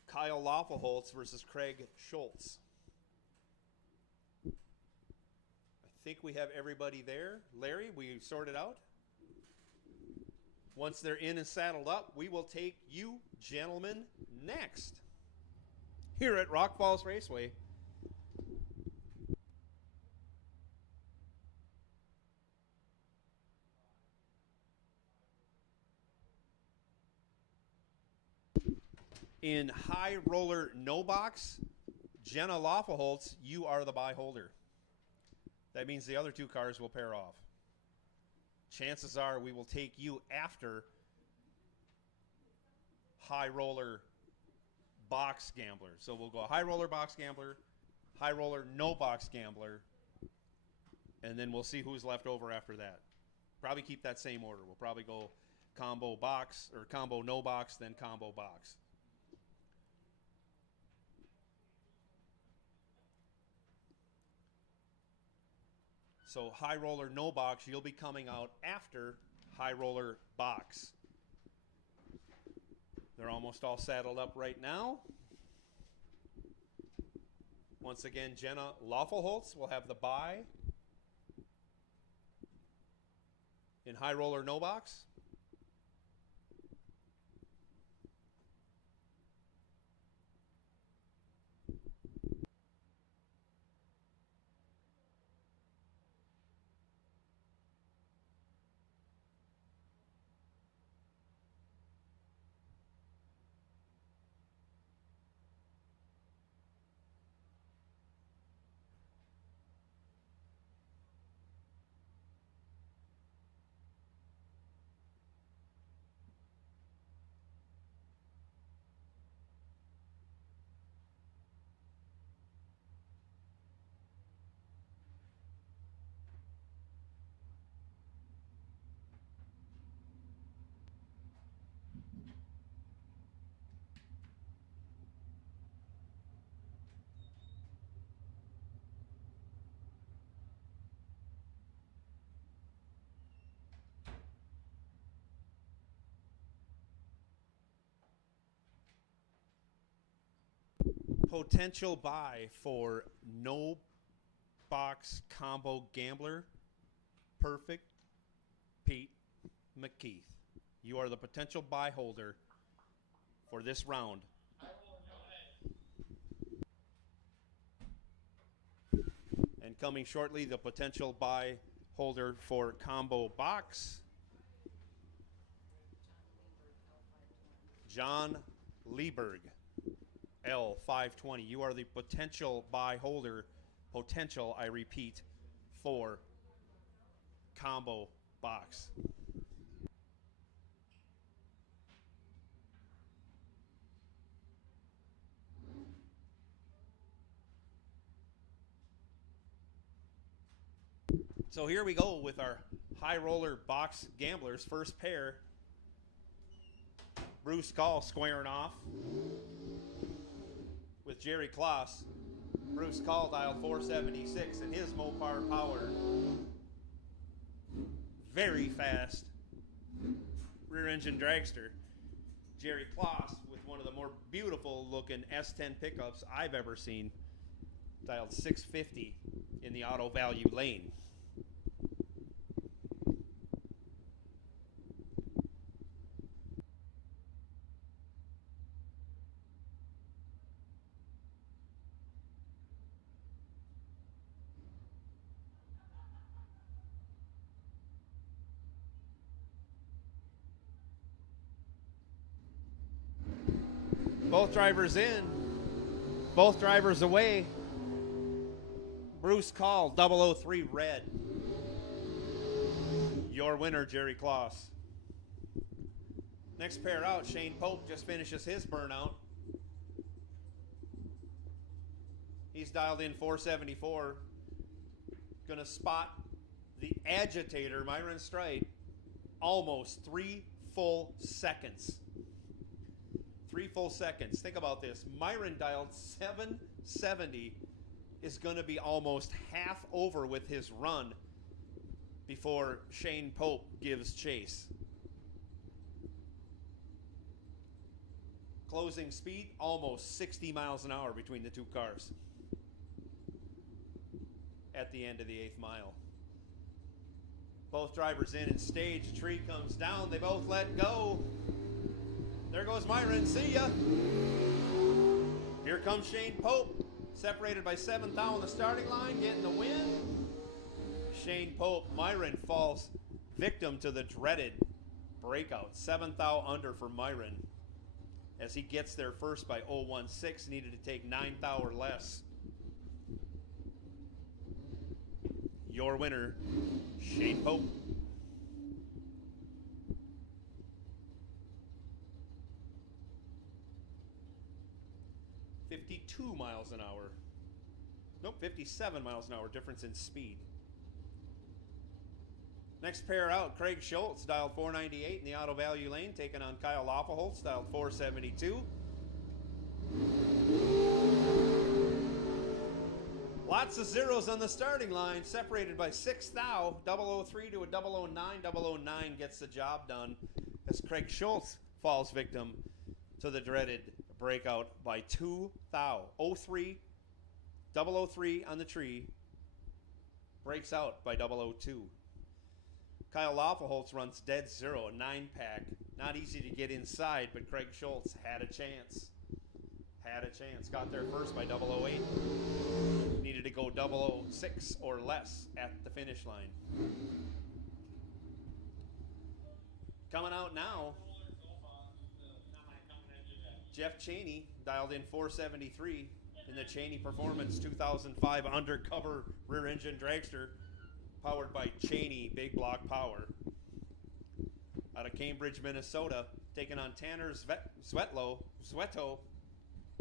Kyle Loffelholtz versus Craig Schultz. I think we have everybody there. Larry, we sorted out? Once they're in and saddled up, we will take you gentlemen next here at Rock Falls Raceway. In high roller no box, Jenna Loffelholtz, you are the buy holder. That means the other two cars will pair off. Chances are we will take you after high roller box gambler. So we'll go high roller box gambler, high roller no box gambler, and then we'll see who's left over after that. Probably keep that same order. We'll probably go combo box or combo no box, then combo box. So high roller no box, you'll be coming out after high roller box. They're almost all saddled up right now. Once again, Jenna Loffelholtz will have the buy in high roller no box. Potential buy for no box combo gambler. Perfect Pete McKeith. You are the potential buy holder for this round. And coming shortly, the potential buy holder for combo box. John Lieberg. L520. You are the potential buy holder. Potential, I repeat, for combo box. So here we go with our high roller box gamblers. First pair. Bruce Call squaring off with Jerry Kloss. Bruce Call dialed 476 and his Mopar powered, very fast rear engine dragster. Jerry Kloss with one of the more beautiful looking S10 pickups I've ever seen, dialed 650 in the auto value lane. Both drivers in, both drivers away. Bruce Call, 003 red. Your winner, Jerry Kloss. Next pair out, Shane Pope just finishes his burnout. He's dialed in 474. Gonna spot the agitator, Myron Stride, almost 3 full seconds. 3 full seconds. Think about this. Myron dialed 770 is going to be almost half over with his run before Shane Pope gives chase. Closing speed, almost 60 miles an hour between the two cars at the end of the 8th mile. Both drivers in and stage. A tree comes down. They both let go. There goes Myron. See ya. Here comes Shane Pope. Separated by 7th thou on the starting line. Getting the win. Shane Pope. Myron falls victim to the dreaded breakout. 7th thou under for Myron. as he gets there first by 0.16, needed to take 9 thou or less. Your winner, Shane Pope. .52 miles an hour. Nope, 57 miles an hour difference in speed. Next pair out, Craig Schultz, dialed 498 in the auto value lane, taking on Kyle Loffelholtz, dialed 472. Lots of zeros on the starting line, separated by 6 thou. 003 to a 009. 009 gets the job done as Craig Schultz falls victim to the dreaded breakout by 2 thou. 03, 003 on the tree, breaks out by 002. Kyle Loffelholtz runs dead zero, a 9-pack. Not easy to get inside, but Craig Schultz had a chance. Had a chance. Got there first by 008. Needed to go 006 or less at the finish line. Coming out now, Jeff Cheney, dialed in 473 in the Cheney Performance 2005 undercover rear engine dragster, powered by Cheney Big Block Power. Out of Cambridge, Minnesota, taking on Tanner Sweto.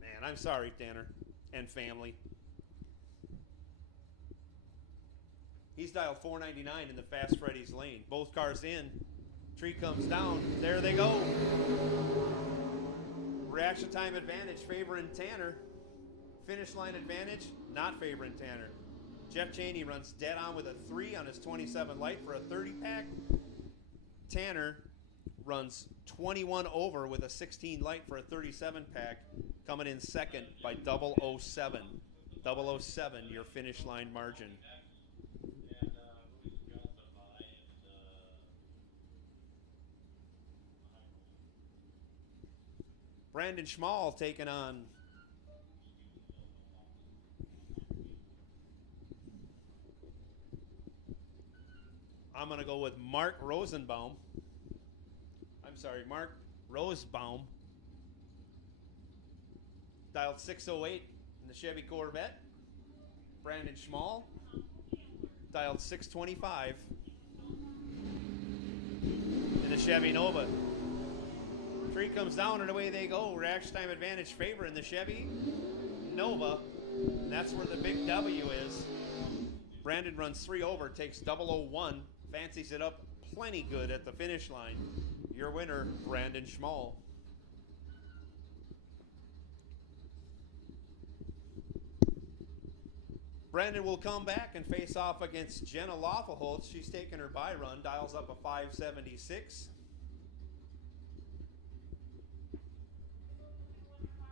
Man, I'm sorry, Tanner and family. He's dialed 499 in the Fast Freddy's lane. Both cars in. Tree comes down. There they go. Reaction time advantage favoring Tanner. Finish line advantage not favoring Tanner. Jeff Cheney runs dead on with a 3 on his 27 light for a 30-pack. Tanner runs 21 over with a 16 light for a 37-pack, coming in second by 007. 007, your finish line margin. Brandon Schmall taking on I'm going to go with Mark Rosenbaum. I'm sorry, Mark Rosebaum. Dialed 608 in the Chevy Corvette. Brandon Schmall. Dialed 625 in the Chevy Nova. Tree comes down and away they go. Reaction time advantage favor in the Chevy Nova. And that's where the big W is. Brandon runs 3 over, takes 001. Fancies it up plenty good at the finish line. Your winner, Brandon Schmall. Brandon will come back and face off against Jenna Loffelholtz. She's taking her bye run, dials up a 576.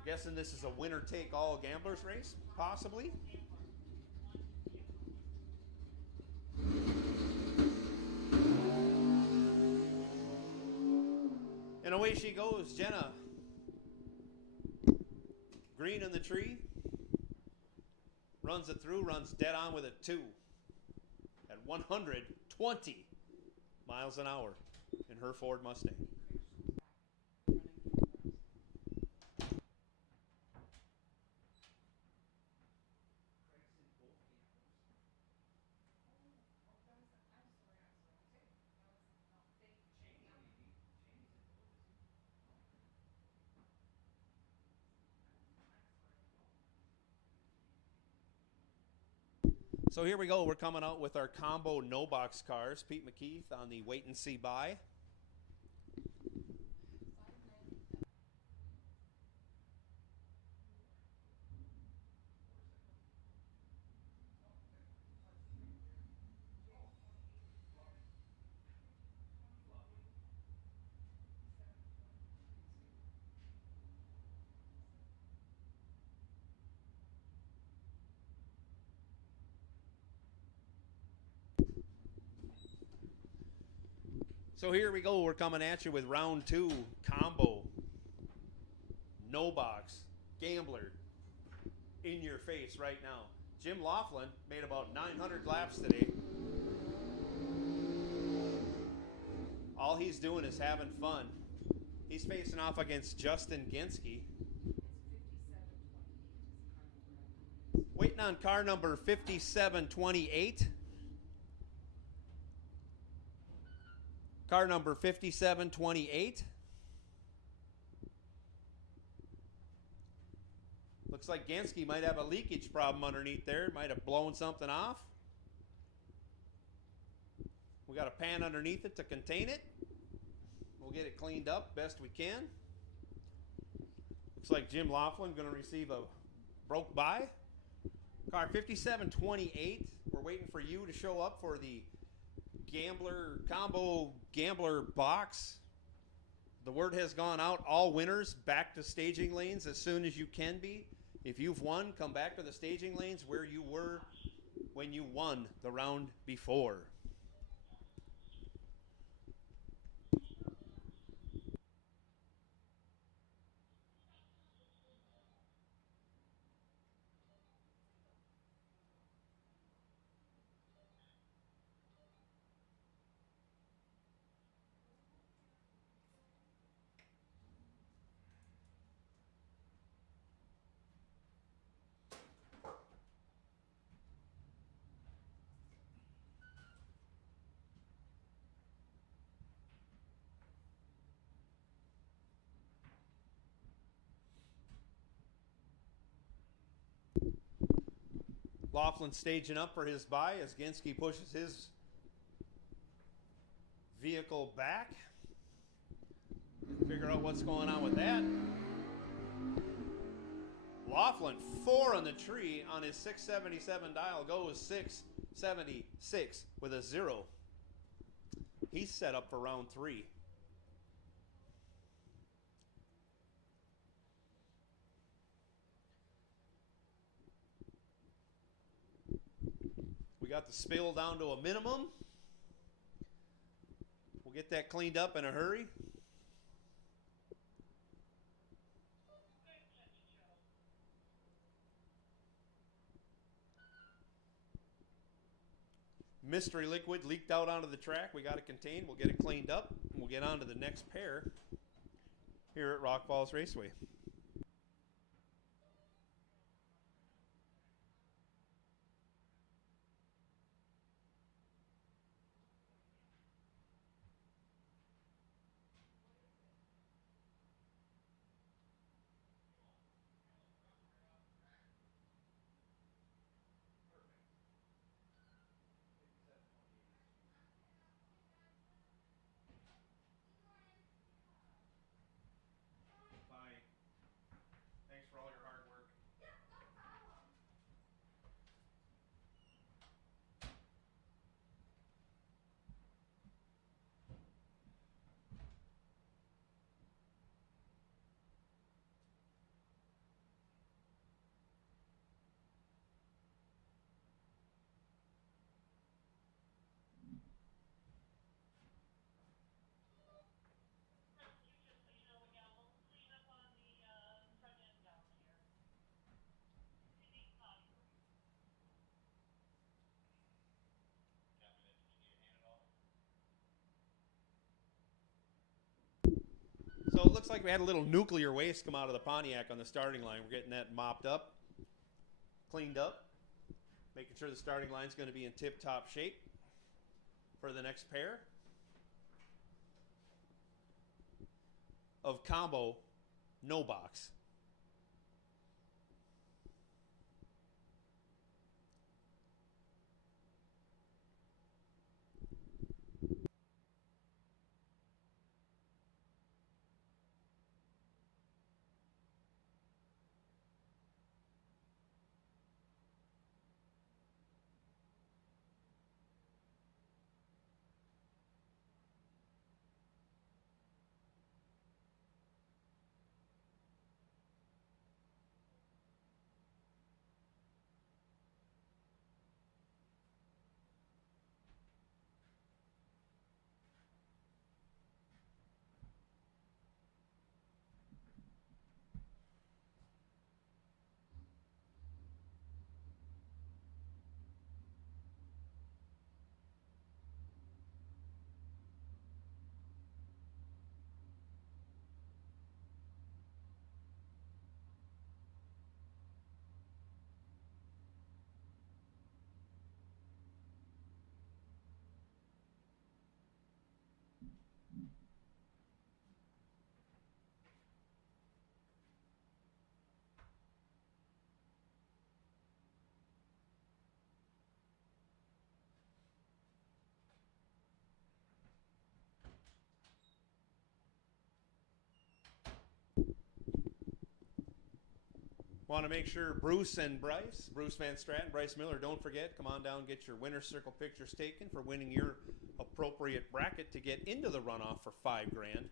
Guessing this is a winner-take-all gamblers race, possibly. And away she goes, Jenna. Green on the tree. Runs it through, runs dead on with a 2 at 120 miles an hour in her Ford Mustang. So here we go. We're coming out with our combo no box cars. Pete McKeith on the wait and see buy. So here we go. We're coming at you with round 2 combo no box gambler in your face right now. Jim Laughlin made about 900 laps today. All he's doing is having fun. He's facing off against Justin Ginsky. Waiting on car number 5728. Car number 5728. Looks like Gansky might have a leakage problem underneath there. Might have blown something off. We got a pan underneath it to contain it. We'll get it cleaned up best we can. Looks like Jim Laughlin going to receive a broke by. Car 5728. We're waiting for you to show up for the combo gambler box. The word has gone out. All winners back to staging lanes as soon as you can be. If you've won, come back to the staging lanes where you were when you won the round before. Laughlin staging up for his buy as Ginsky pushes his vehicle back. Figure out what's going on with that. Laughlin 4 on the tree on his 677 dial, goes 676 with a 0. He's set up for round 3. We got the spill down to a minimum. We'll get that cleaned up in a hurry. Mystery liquid leaked out onto the track. We got it contained. We'll get it cleaned up. And we'll get on to the next pair here at Rock Falls Raceway. Bye. Thanks for all your hard work. Just so you know, we got a little cleanup on the front end down here. You need potty work. So it looks like we had a little nuclear waste come out of the Pontiac on the starting line. We're getting that mopped up, cleaned up, making sure the starting line's going to be in tip-top shape for the next pair of combo no box. Want to make sure Bruce Van Stratton, Bryce Miller, don't forget, come on down, get your winner's circle pictures taken for winning your appropriate bracket to get into the runoff for $5,000.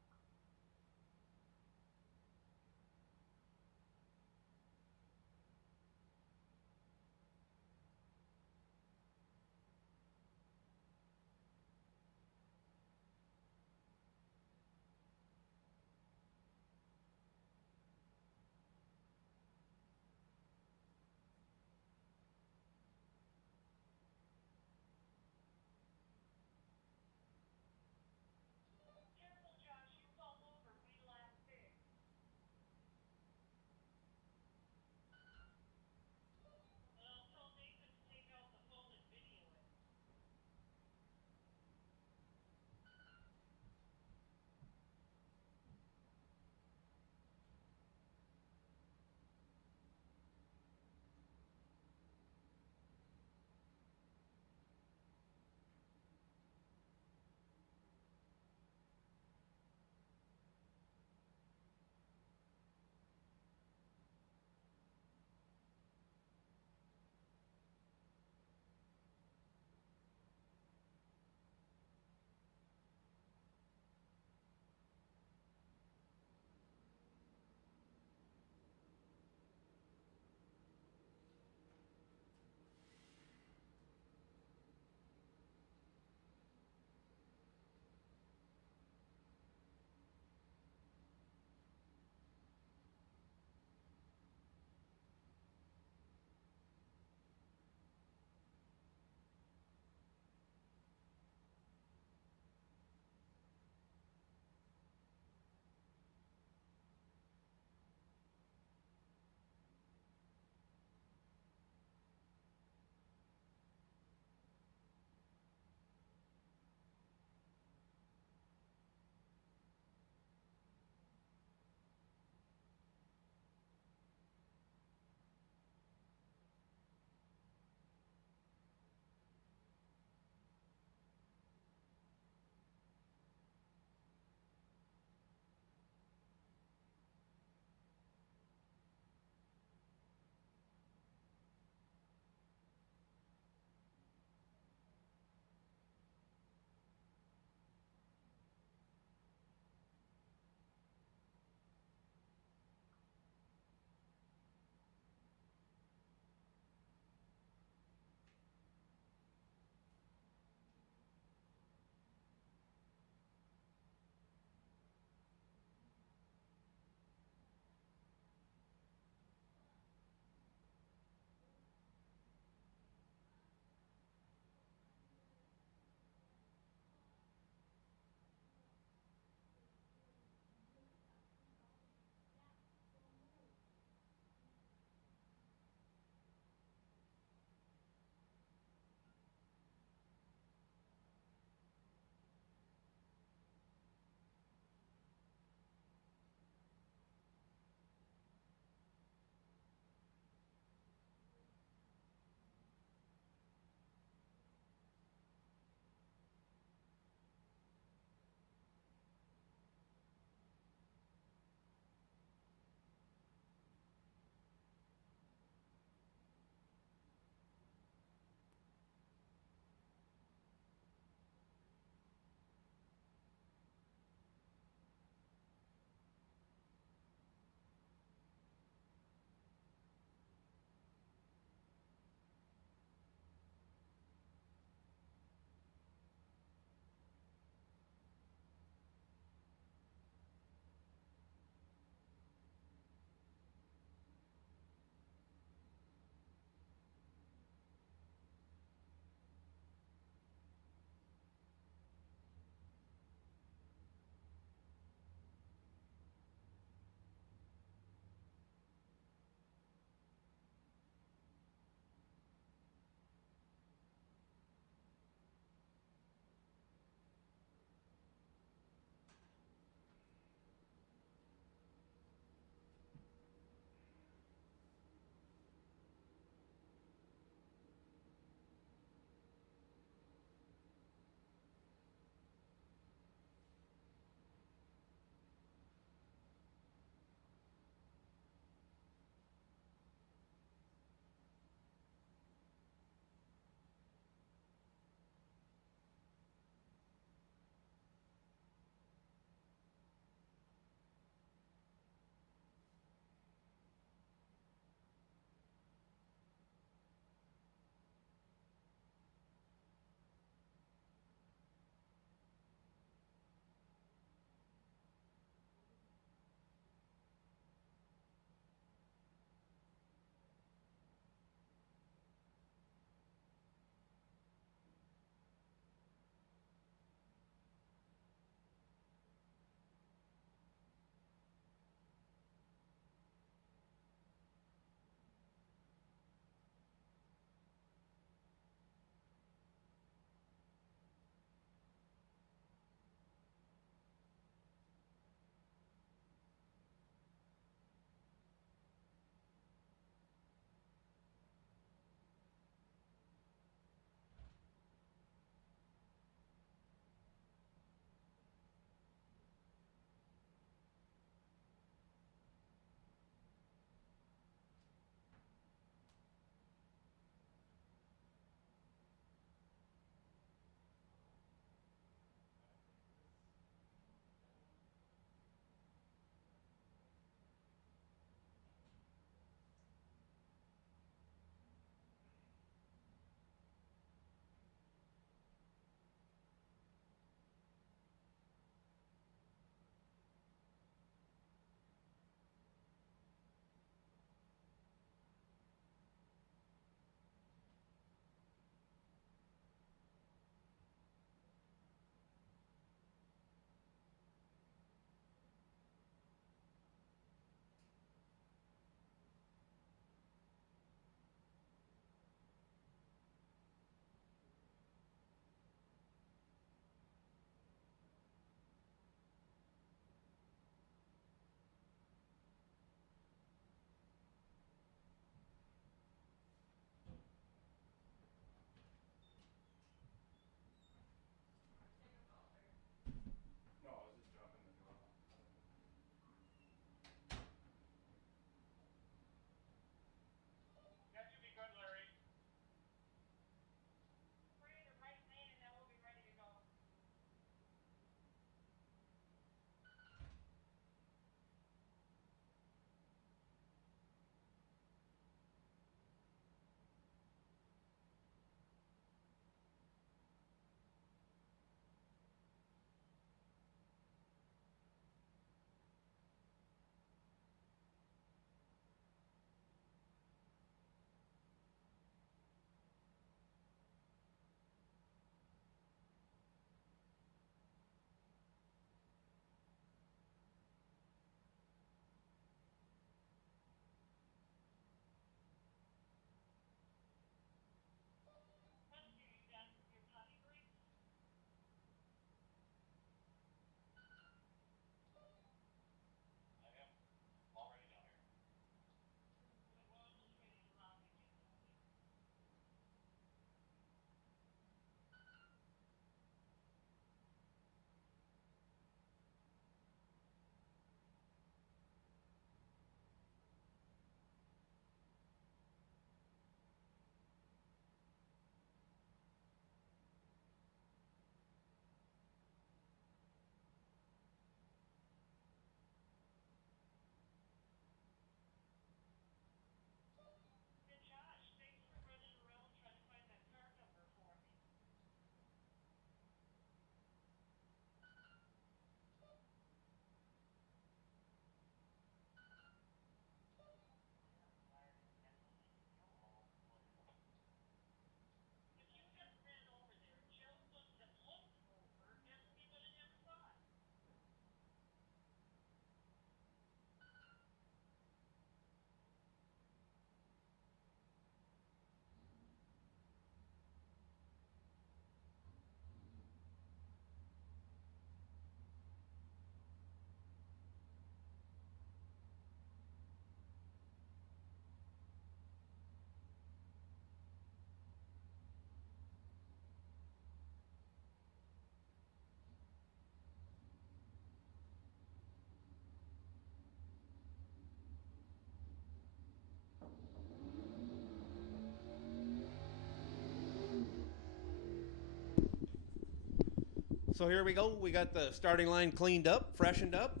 So here we go. We got the starting line cleaned up, freshened up.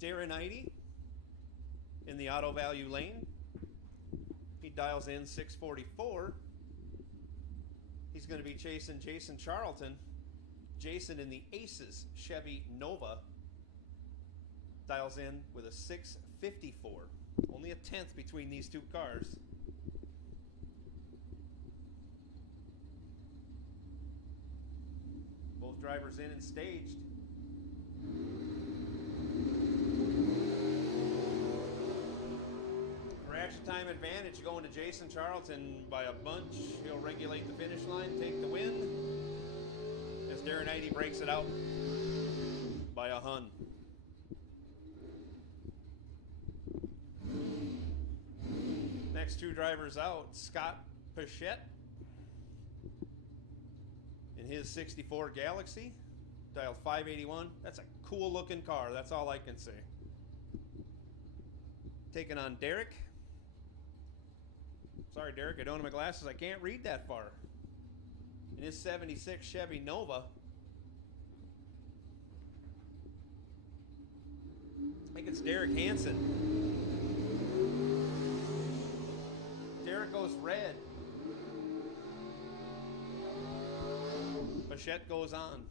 Darren Idy in the auto value lane. He dials in 644. He's going to be chasing Jason Charlton. Jason in the Aces Chevy Nova dials in with a 654. Only a tenth between these two cars. Both drivers in and staged. Reaction time advantage going to Jason Charlton by a bunch. He'll regulate the finish line, take the win. As Darren Idy breaks it out by a hun. Next two drivers out, Scott Pichette in his 64 Galaxy, dialed 581. That's a cool looking car, that's all I can say. Taking on Derek. Sorry, Derek, I don't have my glasses. I can't read that far. In his 76 Chevy Nova. I think it's Derek Hansen. Derek goes red. Bichette goes on.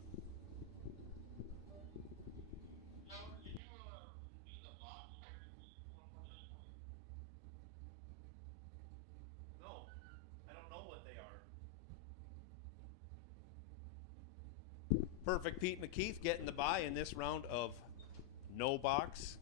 No, I don't know what they are. Perfect Pete McKeith getting the bye in this round of no box.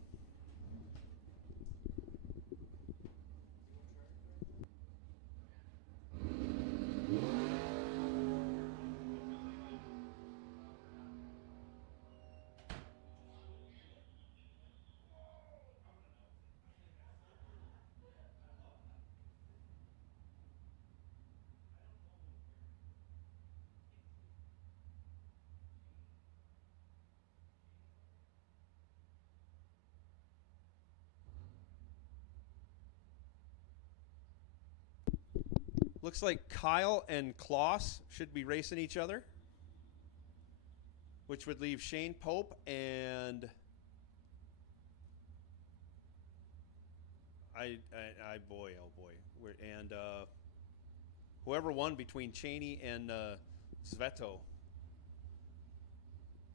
Looks like Kyle and Kloss should be racing each other, which would leave Shane Pope and boy, oh boy, and whoever won between Cheney and Sveto.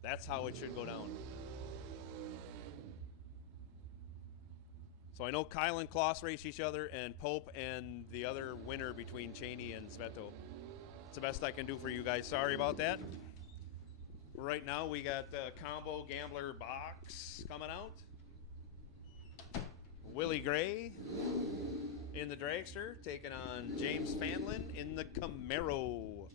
That's how it should go down. So I know Kyle and Kloss race each other, and Pope and the other winner between Cheney and Sveto. It's the best I can do for you guys. Sorry about that. Right now we got the Combo Gambler box coming out. Willie Gray in the dragster taking on James Fanlin in the Camaro.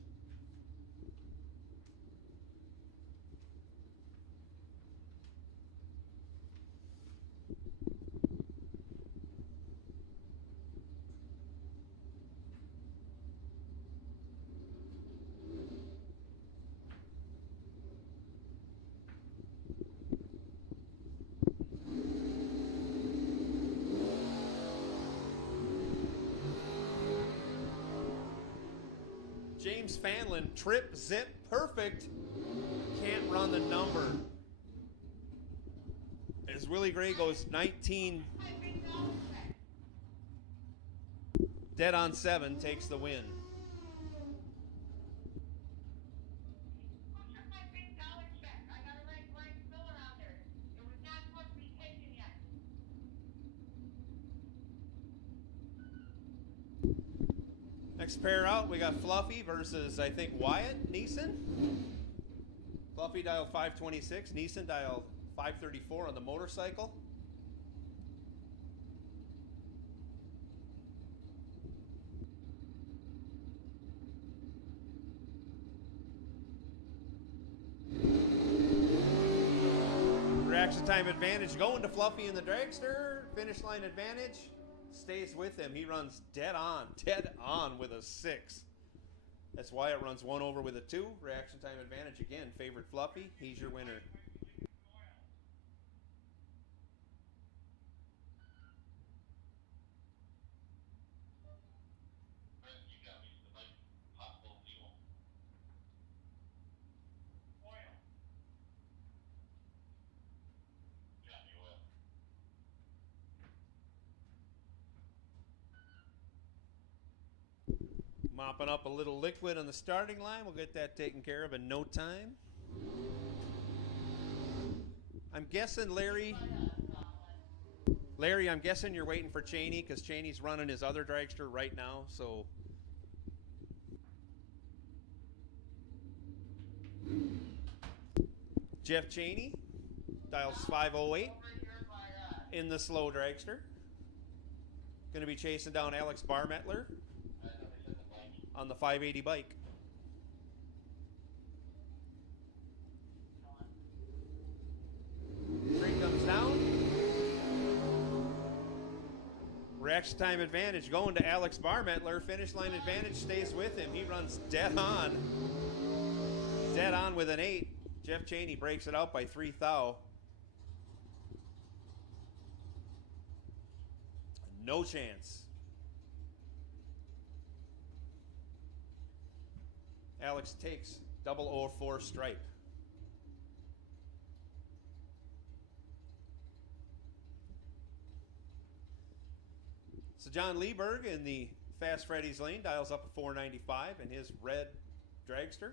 James Fanlin, trip, zip, perfect. Can't run the number. As Willie Gray goes 19, dead on 7, takes the win. Next pair out, we got Fluffy versus, I think, Wyatt Neeson. Fluffy dialed 526. Neeson dialed 534 on the motorcycle. Reaction time advantage going to Fluffy in the dragster. Finish line advantage stays with him. He runs dead on with a 6. That's Wyatt runs 1 over with a 2. Reaction time advantage again. Favorite Fluffy. He's your winner. Mopping up a little liquid on the starting line. We'll get that taken care of in no time. I'm guessing, Larry, I'm guessing you're waiting for Cheney because Cheney's running his other dragster right now. So Jeff Cheney dials 508 in the slow dragster. Going to be chasing down Alex Barmettler on the 580 bike. Tree comes down. Reaction time advantage going to Alex Barmettler. Finish line advantage stays with him. He runs dead on. Dead on with an 8. Jeff Cheney breaks it out by 3 thou. No chance. Alex takes 004 stripe. So John Lieberg in the Fast Freddy's lane dials up a 495 in his red dragster.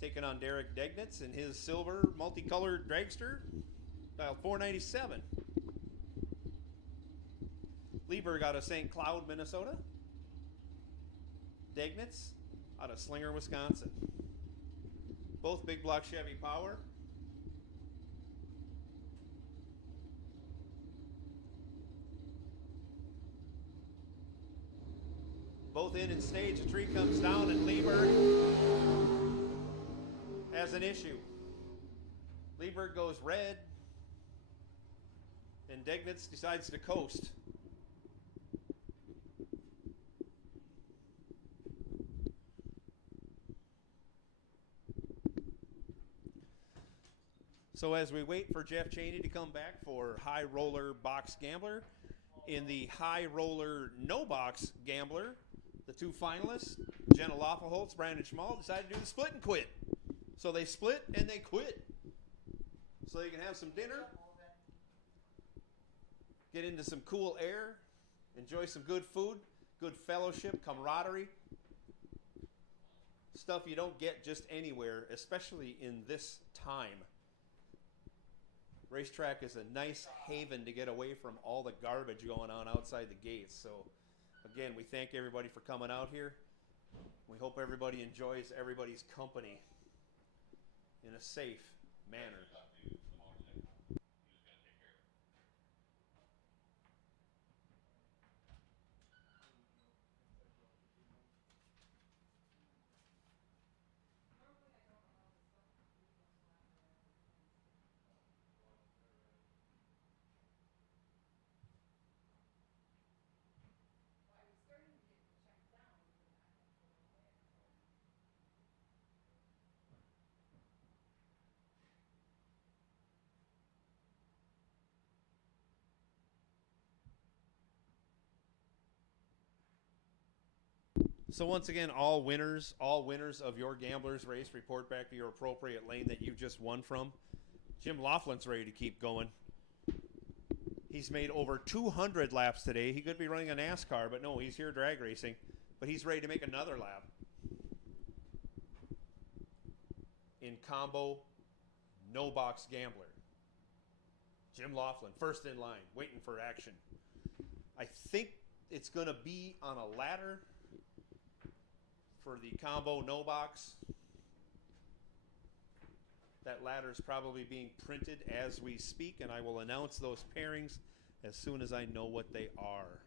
Taking on Derek Degnitz in his silver multicolored dragster. Dialed 497. Lieberg out of St. Cloud, Minnesota. Degnitz out of Slinger, Wisconsin. Both big block Chevy power. Both in and stage. A tree comes down and Lieberg has an issue. Lieberg goes red and Degnitz decides to coast. So as we wait for Jeff Cheney to come back for High Roller Box Gambler, in the High Roller No Box Gambler, the two finalists, Jenna Loffelholtz, Brandon Schmall, decided to do the split and quit. So they split and they quit. So they can have some dinner, get into some cool air, enjoy some good food, good fellowship, camaraderie. Stuff you don't get just anywhere, especially in this time. Racetrack is a nice haven to get away from all the garbage going on outside the gates. So, again, we thank everybody for coming out here. We hope everybody enjoys everybody's company in a safe manner. So once again, all winners of your Gamblers race, report back to your appropriate lane that you just won from. Jim Laughlin's ready to keep going. He's made over 200 laps today. He could be running a NASCAR, but no, he's here drag racing. But he's ready to make another lap. In combo, no box gambler. Jim Laughlin, first in line, waiting for action. I think it's going to be on a ladder for the combo no box. That ladder is probably being printed as we speak, and I will announce those pairings as soon as I know what they are.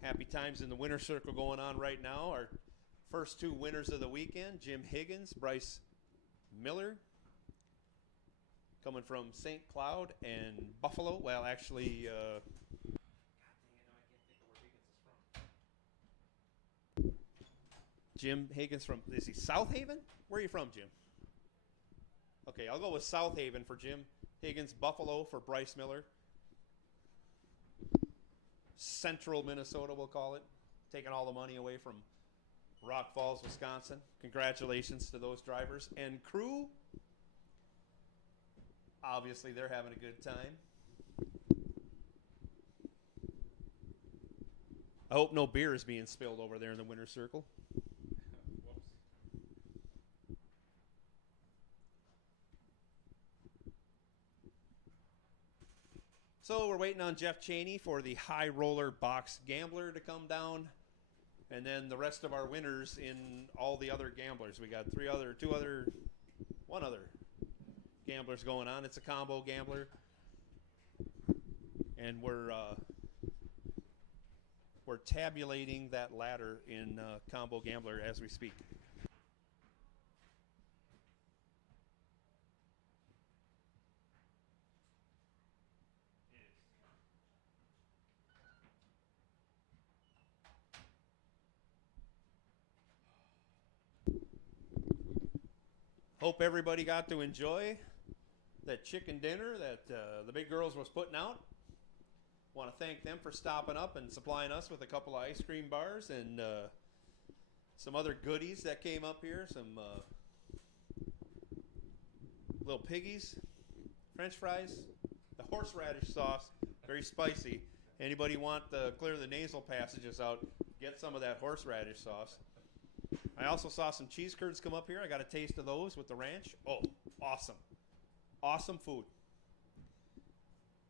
Happy times in the winner circle going on right now. Our first two winners of the weekend, Jim Higgins, Bryce Miller, coming from St. Cloud and Buffalo. Well, actually, Jim Higgins from, is he South Haven? Where are you from, Jim? Okay, I'll go with South Haven for Jim Higgins, Buffalo for Bryce Miller. Central Minnesota, we'll call it. Taking all the money away from Rock Falls, Wisconsin. Congratulations to those drivers and crew. Obviously, they're having a good time. I hope no beer is being spilled over there in the winner's circle. Whoops. So we're waiting on Jeff Cheney for the high roller box gambler to come down. And then the rest of our winners in all the other gamblers. We got one other gamblers going on. It's a combo gambler. And we're tabulating that ladder in combo gambler as we speak. Hope everybody got to enjoy that chicken dinner that the big girls was putting out. Want to thank them for stopping up and supplying us with a couple of ice cream bars and some other goodies that came up here. Some little piggies, French fries, the horseradish sauce, very spicy. Anybody want to clear the nasal passages out, get some of that horseradish sauce. I also saw some cheese curds come up here. I got a taste of those with the ranch. Oh, awesome. Awesome food.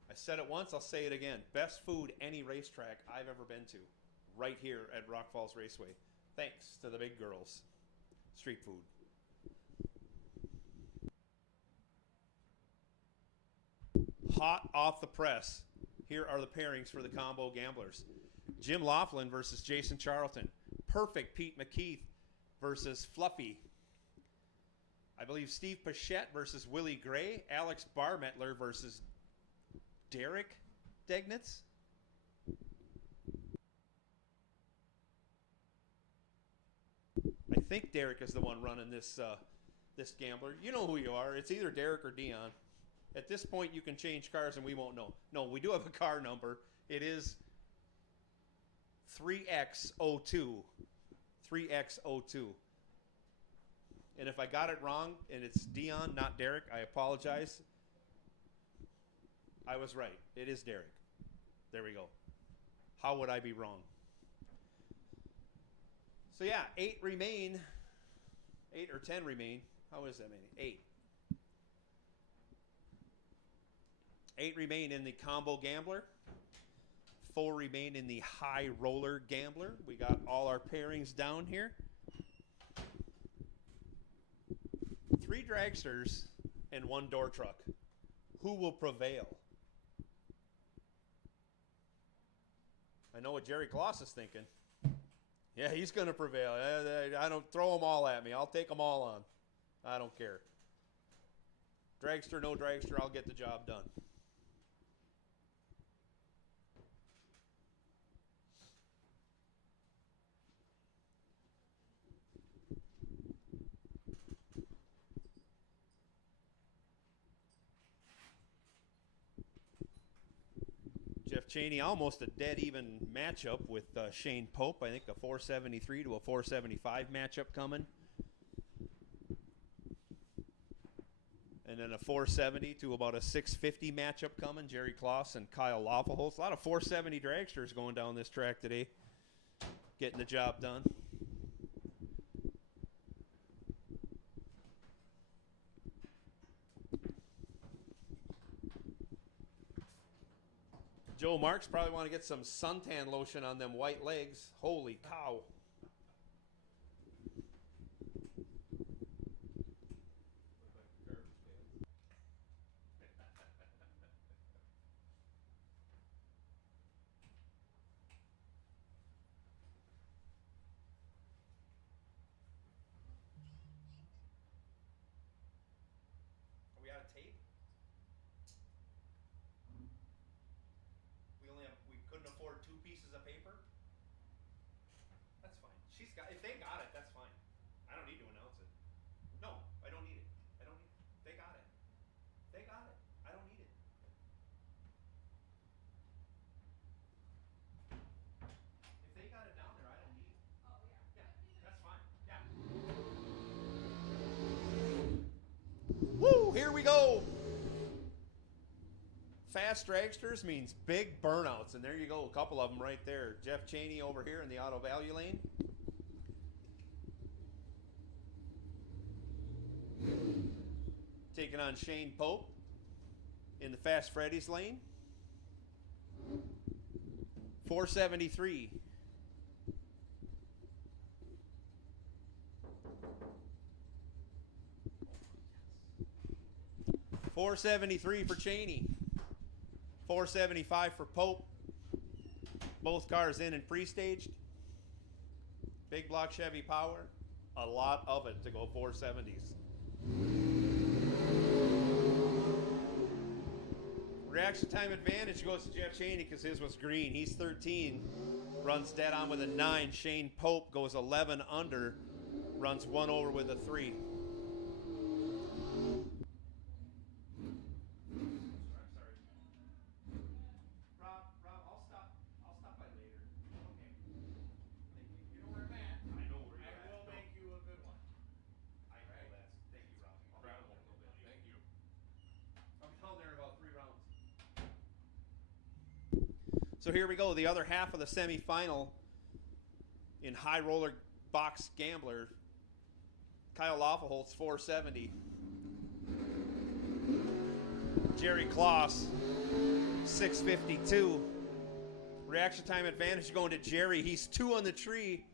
I said it once, I'll say it again. Best food any racetrack I've ever been to. Right here at Rock Falls Raceway. Thanks to the big girls. Street food. Hot off the press. Here are the pairings for the combo gamblers. Jim Laughlin versus Jason Charlton. Perfect Pete McKeith versus Fluffy. I believe Steve Pichette versus Willie Gray. Alex Barmettler versus Derek Degnitz. I think Derek is the one running this this gambler. You know who you are. It's either Derek or Dion. At this point, you can change cars and we won't know. No, we do have a car number. It is 3X02. 3X02. And if I got it wrong and it's Dion, not Derek, I apologize. I was right. It is Derek. There we go. How would I be wrong? So yeah, 8 remain. 8 or 10 remain. How is that many? 8. 8 remain in the combo gambler. 4 remain in the high roller gambler. We got all our pairings down here. 3 dragsters and 1 door truck. Who will prevail? I know what Jerry Kloss is thinking. Yeah, he's going to prevail. I don't throw them all at me. I'll take them all on. I don't care. Dragster, no dragster, I'll get the job done. Jeff Cheney, almost a dead even matchup with Shane Pope. I think a 473 to a 475 matchup coming. And then a 470 to about a 650 matchup coming. Jerry Kloss and Kyle Lauffelholz. A lot of 470 dragsters going down this track today. Getting the job done. Joe Marks probably want to get some suntan lotion on them white legs. Holy cow. Are we out of tape? We couldn't afford 2 pieces of paper? That's fine. If they got it, that's fine. I don't need to announce it. No, I don't need it. I don't need it. They got it. They got it. I don't need it. If they got it down there, I don't need it. Oh, yeah. Yeah, that's fine. Yeah. Woo, here we go. fast dragsters means big burnouts, and there you go, a couple of them right there. Jeff Cheney over here in the auto value lane. Taking on Shane Pope in the Fast Freddy's lane. 473. $473 for Cheney. $475 for Pope. Both cars in and pre-staged. Big block Chevy power. A lot of it to go 470s. Reaction time advantage goes to Jeff Cheney because his was green. He's 13. Runs dead on with a 9. Shane Pope goes 11 under. Runs 1 over with a 3. So here we go, the other half of the semifinal in high roller box gambler. Kyle Laufenholz 470. Jerry Kloss 652. Reaction time advantage going to Jerry. He's 2 on the tree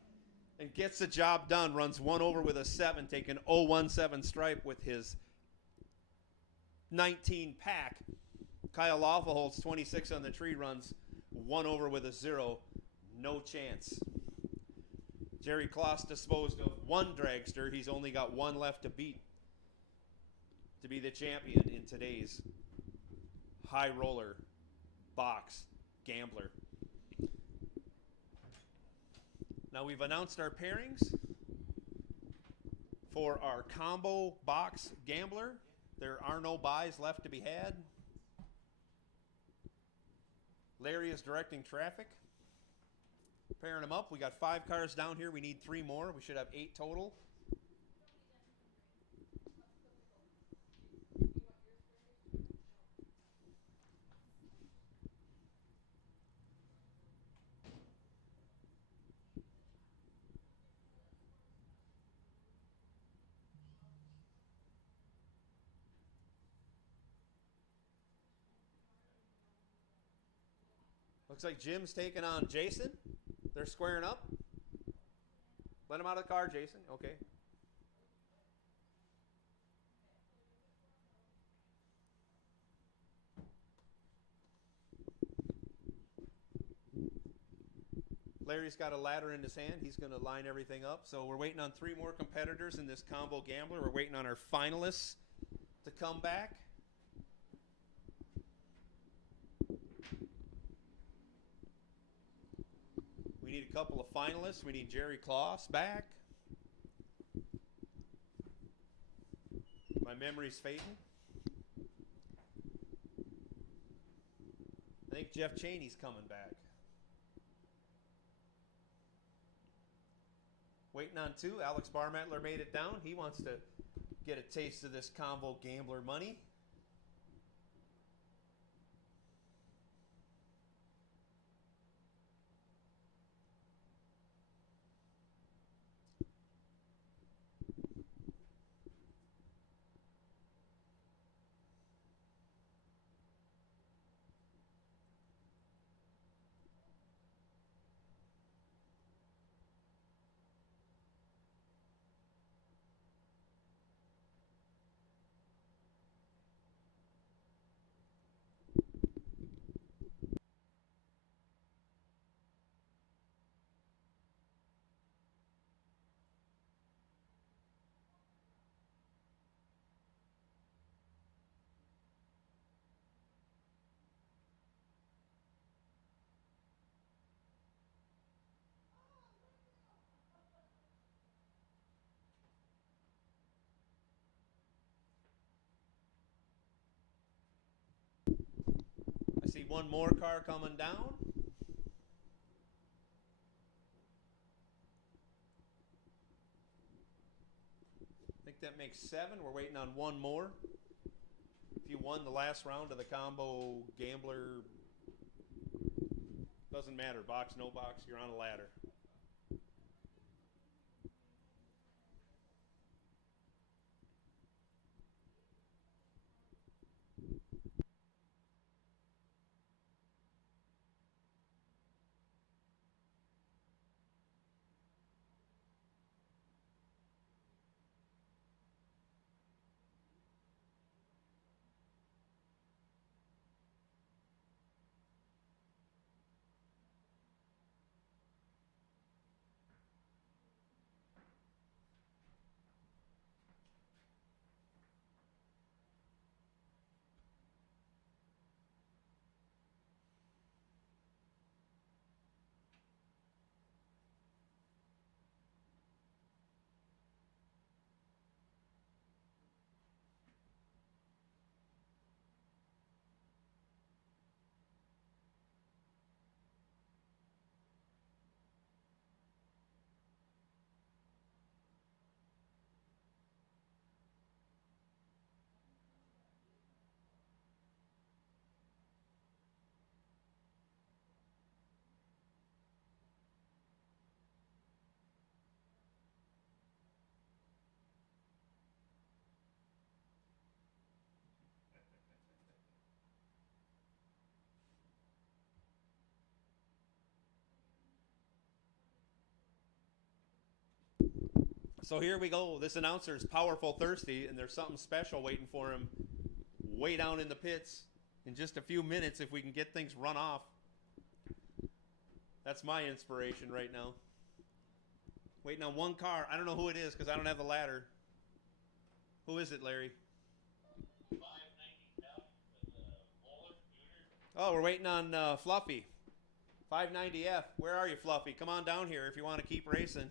and gets the job done. Runs 1 over with a 7, taking 017 stripe with his 19 pack. Kyle Laufenholz 26 on the tree, runs 1 over with a 0. No chance. Jerry Kloss disposed of 1 dragster. He's only got 1 left to beat to be the champion in today's high roller box gambler. Now we've announced our pairings for our combo box gambler. There are no buys left to be had. Larry is directing traffic. Pairing them up. We got 5 cars down here. We need 3 more. We should have 8 total. Looks like Jim's taking on Jason. They're squaring up. Let him out of the car, Jason. Okay. Larry's got a ladder in his hand. He's going to line everything up. So we're waiting on 3 more competitors in this combo gambler. We're waiting on our finalists to come back. We need a couple of finalists. We need Jerry Kloss back. My memory's fading. I think Jeff Cheney's coming back. Waiting on 2. Alex Barmettler made it down. He wants to get a taste of this combo gambler money. I see one more car coming down. I think that makes 7. We're waiting on 1 more. If you won the last round of the combo gambler, doesn't matter. Box, no box, you're on a ladder. So here we go. This announcer's powerful thirsty, and there's something special waiting for him way down in the pits in just a few minutes if we can get things run off. That's my inspiration right now. Waiting on one car. I don't know who it is because I don't have the ladder. Who is it, Larry? 590F with a roller scooter. Oh, we're waiting on Fluffy. 590F. Where are you, Fluffy? Come on down here if you want to keep racing.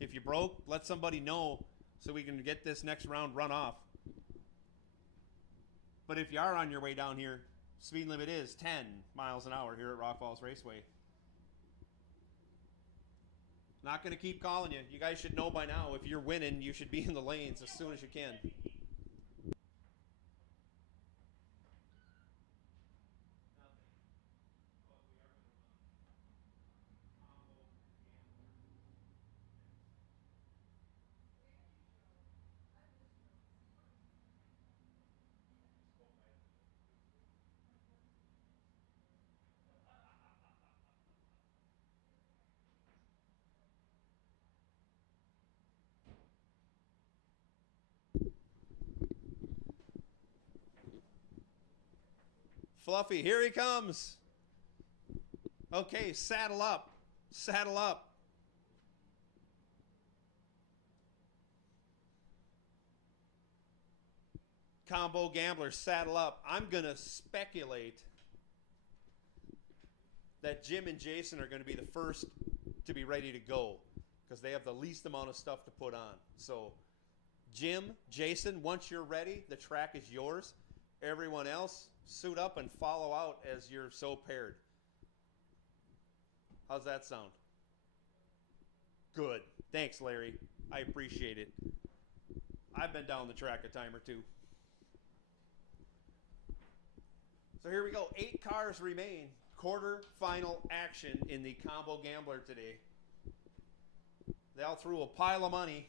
If you broke, let somebody know so we can get this next round run off. But if you are on your way down here, speed limit is 10 miles an hour here at Rock Falls Raceway. Not going to keep calling you. You guys should know by now, if you're winning, you should be in the lanes as soon as you can. Fluffy, here he comes. Okay, saddle up. Saddle up. Combo Gambler, saddle up. I'm going to speculate that Jim and Jason are going to be the first to be ready to go because they have the least amount of stuff to put on. So, Jim, Jason, once you're ready, the track is yours. Everyone else, suit up and follow out as you're so paired. How's that sound? Good. Thanks, Larry. I appreciate it. I've been down the track a time or two. So here we go. 8 cars remain. Quarter-final action in the Combo Gambler today. They all threw a pile of money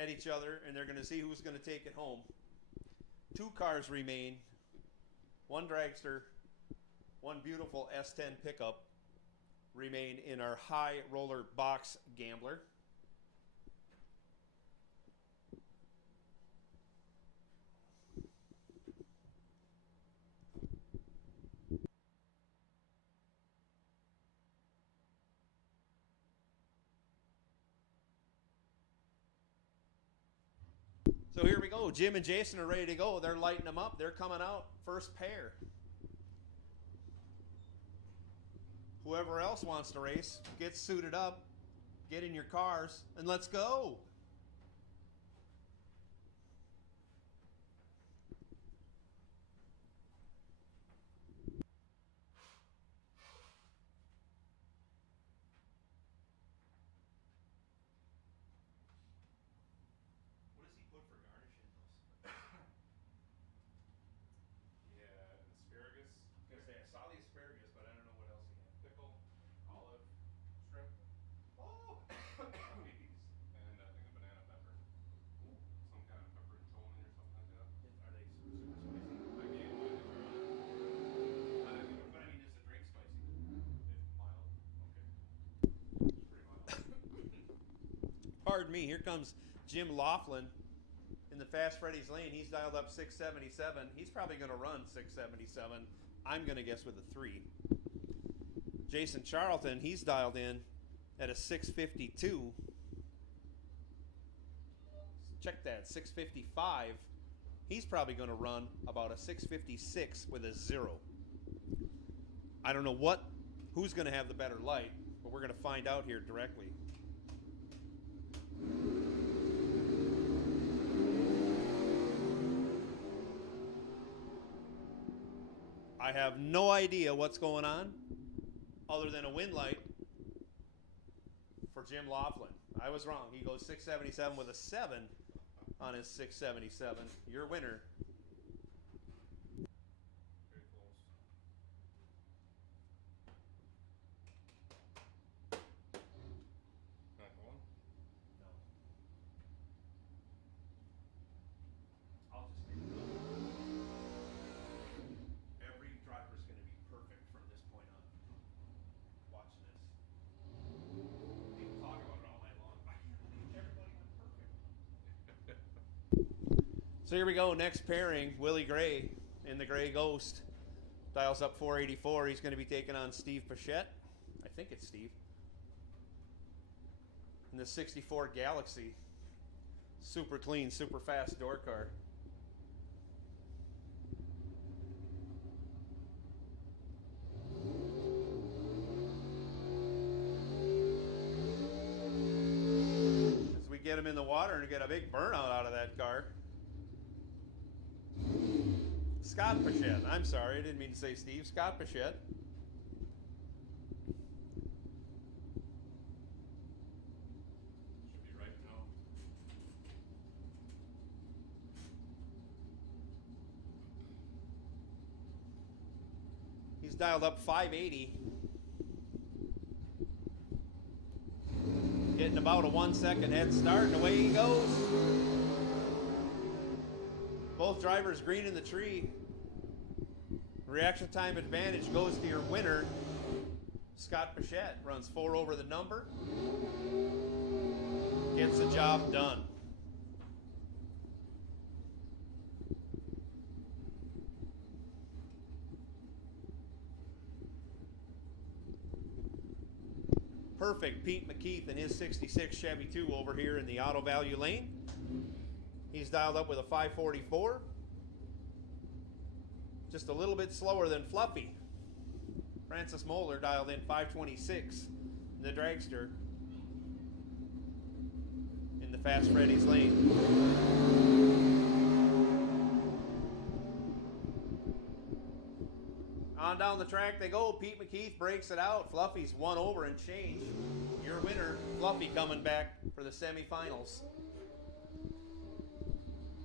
at each other, and they're going to see who's going to take it home. 2 cars remain. 1 dragster, 1 beautiful S10 pickup remain in our high roller box gambler. So here we go. Jim and Jason are ready to go. They're lighting them up. They're coming out. First pair. Whoever else wants to race, get suited up, get in your cars, and let's go. What does he put for garnish in those? pardon me. Here comes Jim Laughlin in the Fast Freddy's lane. He's dialed up 677. He's probably going to run 677. I'm going to guess with a 3. Jason Charlton, he's dialed in at a 652. Check that, 655. He's probably going to run about a 656 with a 0. I don't know who's going to have the better light, but we're going to find out here directly. I have no idea what's going on other than a wind light for Jim Laughlin. I was wrong. He goes 677 with a 7 on his 677. Your winner. Very close. Not going? I'll just make it up. Every driver's going to be perfect from this point on. Watch this. People talk about it all night long. I can't believe everybody went perfect. So here we go. Next pairing, Willie Gray in the Gray Ghost. Dials up 484. He's going to be taking on Steve Pichette. I think it's Steve. In the 64 Galaxy. Super clean, super fast door car. As we get him in the water and get a big burnout out of that car. Scott Pichette. I'm sorry, I didn't mean to say Steve. Scott Pichette. Should be right now. He's dialed up 580. Getting about a 1 second head start, and away he goes. Both drivers green in the tree. Reaction time advantage goes to your winner. Scott Pichette runs 4 over the number. Gets the job done. Perfect Pete McKeith in his 66 Chevy 2 over here in the auto value lane. He's dialed up with a 544. Just a little bit slower than Fluffy. Francis Moeller dialed in 526 in the dragster in the Fast Freddy's lane. On down the track they go. Pete McKeith breaks it out. Fluffy's 1 over and change. Your winner, Fluffy, coming back for the semifinals.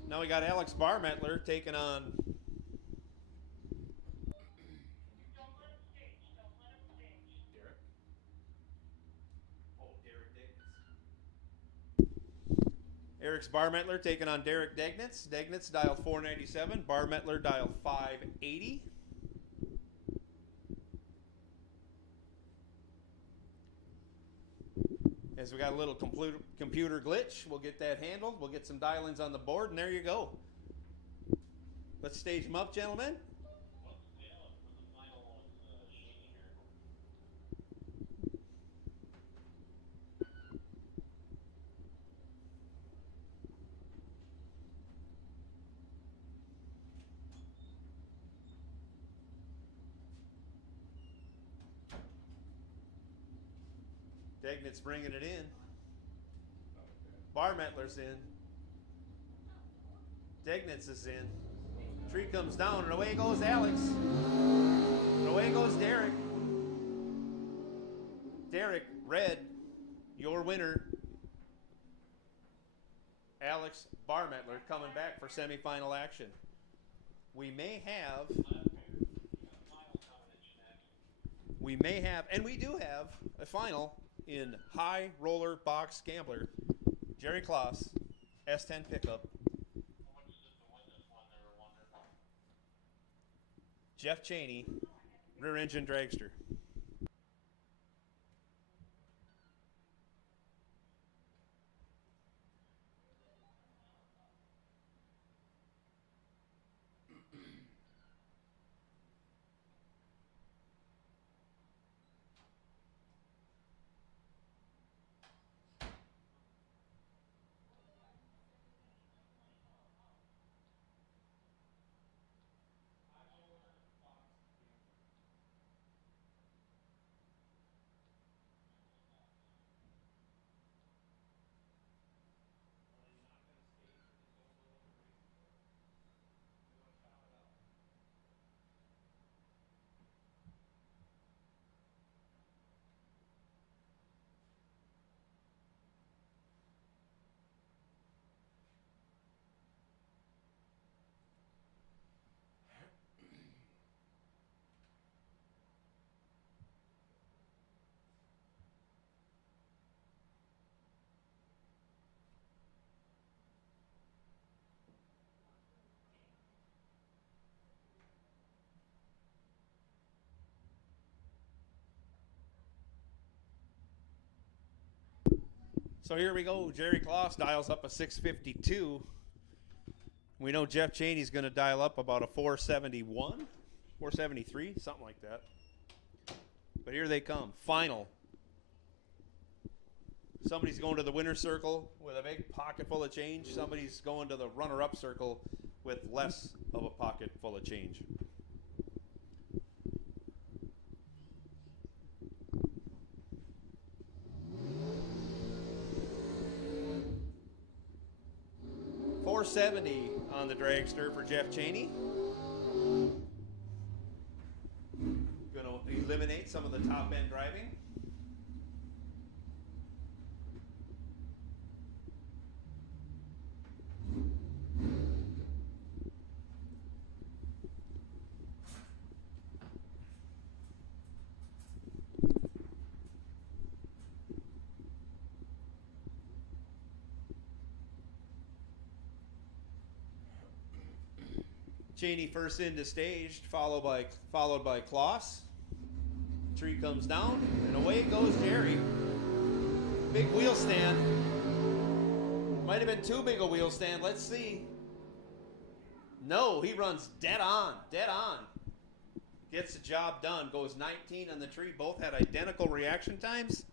Now we got Alex Barmettler taking on Don't let him stage. Don't let him stage. Derek. Oh, Derek Degnitz. Eric's Barmettler taking on Derek Degnitz. Degnitz dialed 497. Barmettler dialed 580. As we got a little computer glitch, we'll get that handled. We'll get some dial-ins on the board, and there you go. Let's stage them up, gentlemen. What's the deal for the final shady here? Degnitz bringing it in. Barmettler's in. Degnitz is in. Tree comes down, and away goes Alex. And away goes Derek. Derek, red, your winner. Alex Barmettler coming back for semifinal action. We may have, and we do have a final in High Roller Box Gambler. Jerry Kloss, S10 pickup. Jeff Cheney, rear engine dragster. So here we go. Jerry Kloss dials up a 652. We know Jeff Cheney's going to dial up about a 471, 473, something like that. But here they come. Final. Somebody's going to the winner's circle with a big pocket full of change. Somebody's going to the runner-up circle with less of a pocket full of change. $470 on the dragster for Jeff Cheney. Going to eliminate some of the top end driving. Cheney first into staged, followed by Kloss. Tree comes down, and away goes Jerry. Big wheel stand. Might have been too big a wheel stand. Let's see. No, he runs dead on, dead on. Gets the job done. Goes 19 on the tree. Both had identical reaction times.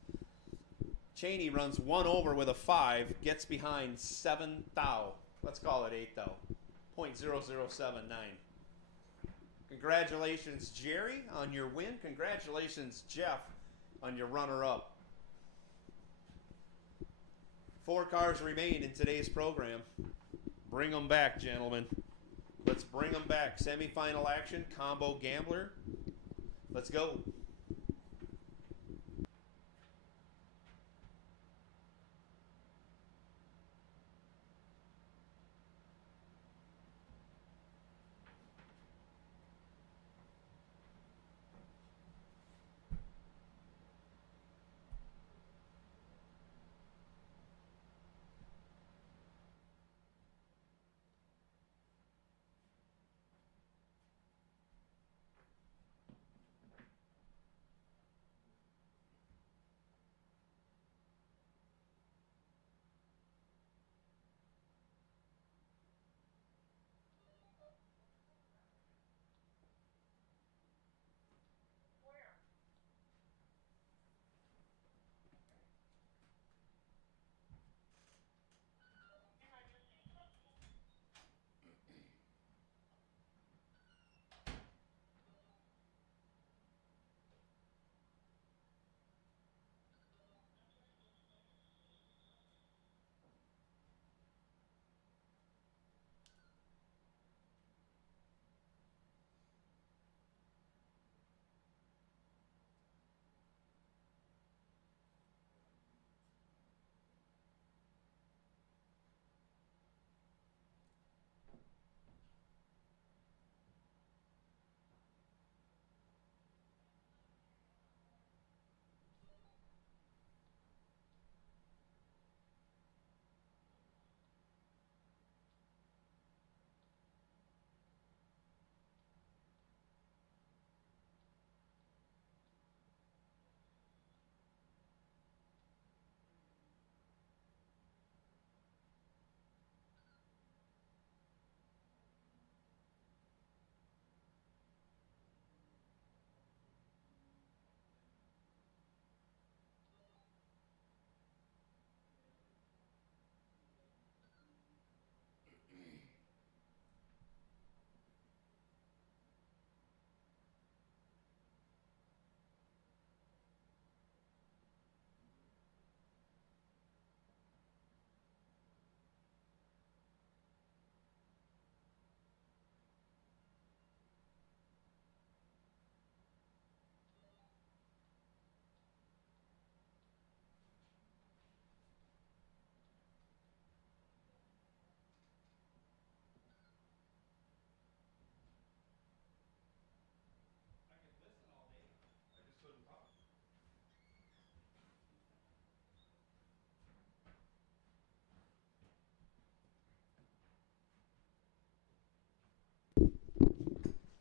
Cheney runs 1 over with a 5. Gets behind 7 thou. Let's call it 8 thou. 0.0079. Congratulations, Jerry, on your win. Congratulations, Jeff, on your runner-up. 4 cars remain in today's program. Bring them back, gentlemen. Let's bring them back. Semifinal action, combo gambler. Let's go.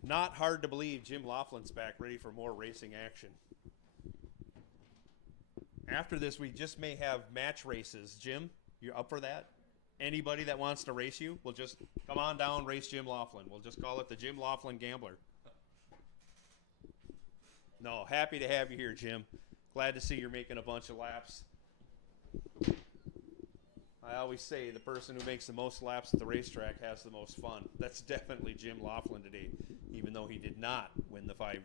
Not hard to believe Jim Laughlin's back ready for more racing action. After this, we just may have match races. Jim, you're up for that? Anybody that wants to race you, will just come on down, race Jim Laughlin. We'll just call it the Jim Laughlin Gambler. No, happy to have you here, Jim. Glad to see you're making a bunch of laps. I always say the person who makes the most laps at the racetrack has the most fun. That's definitely Jim Laughlin today, even though he did not win the $5,000.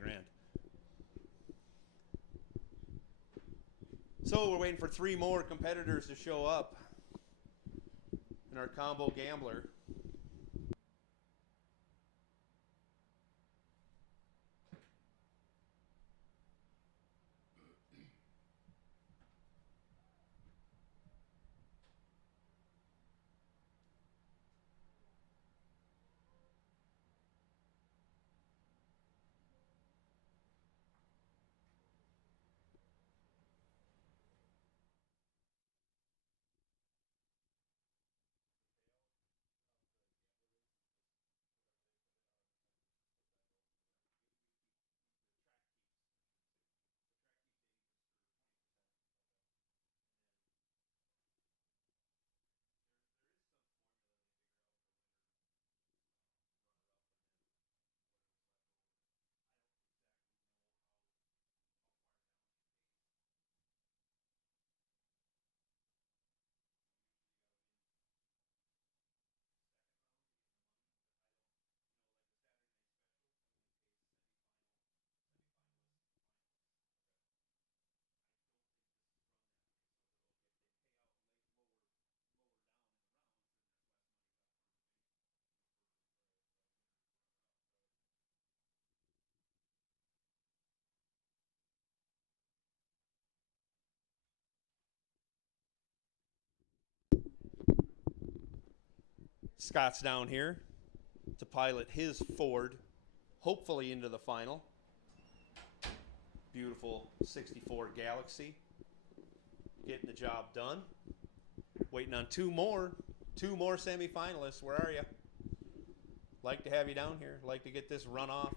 So we're waiting for 3 more competitors to show up in our combo gambler. Scott's down here to pilot his Ford, hopefully into the final. Beautiful 64 Galaxy. Getting the job done. Waiting on 2 more semifinalists. Where are you? Like to have you down here. Like to get this run off.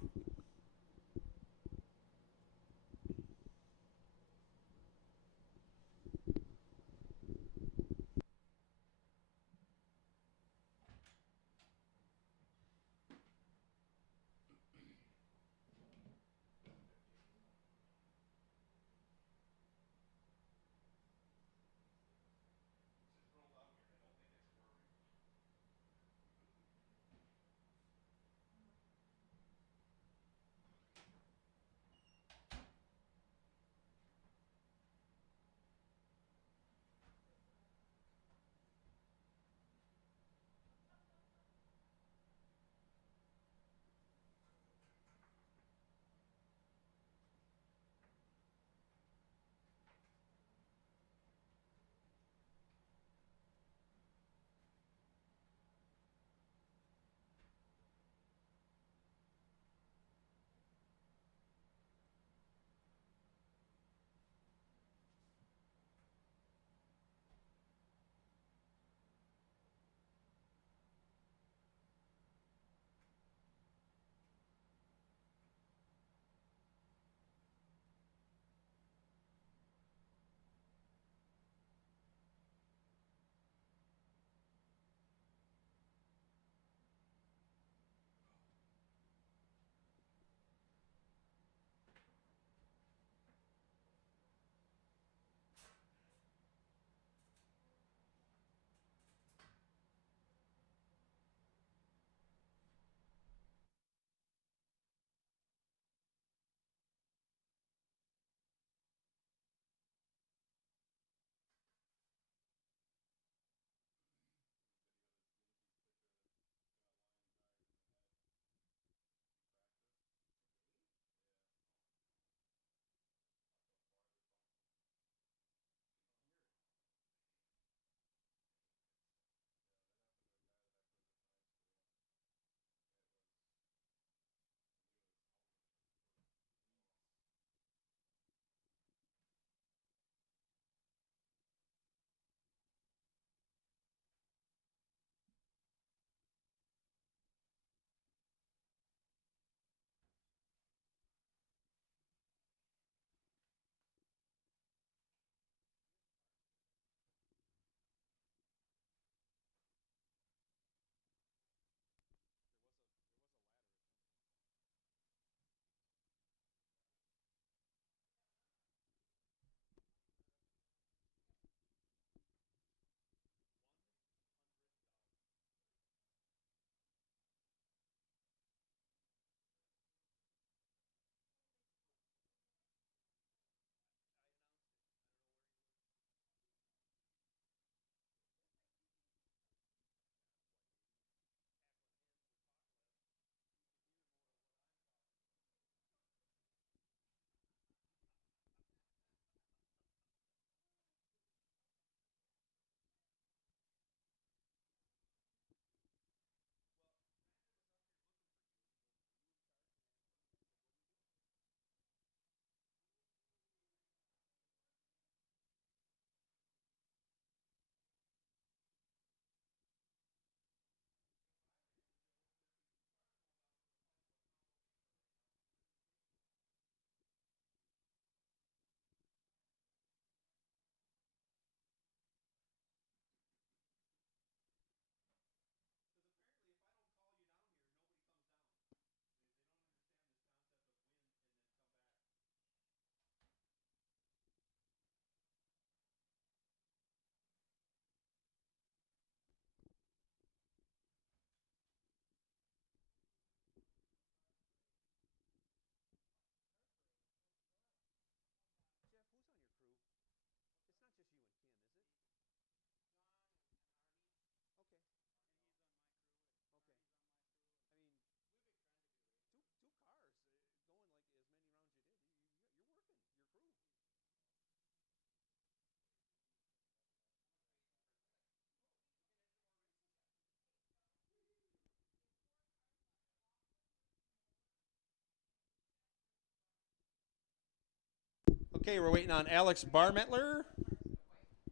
Okay, we're waiting on Alex Barmettler.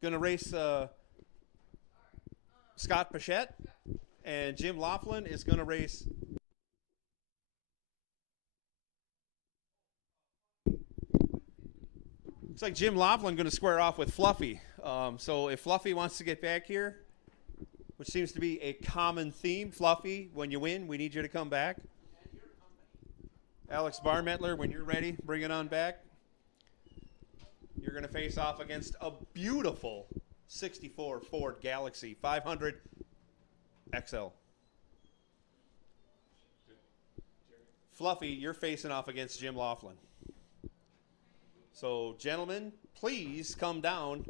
Going to race Scott Pichette. And Jim Laughlin is going to race looks like Jim Laughlin going to square off with Fluffy. So if Fluffy wants to get back here, which seems to be a common theme, Fluffy, when you win, we need you to come back. Alex Barmettler, when you're ready, bring it on back. You're going to face off against a beautiful 64 Ford Galaxy 500 XL. Fluffy, you're facing off against Jim Laughlin. So, gentlemen, please come down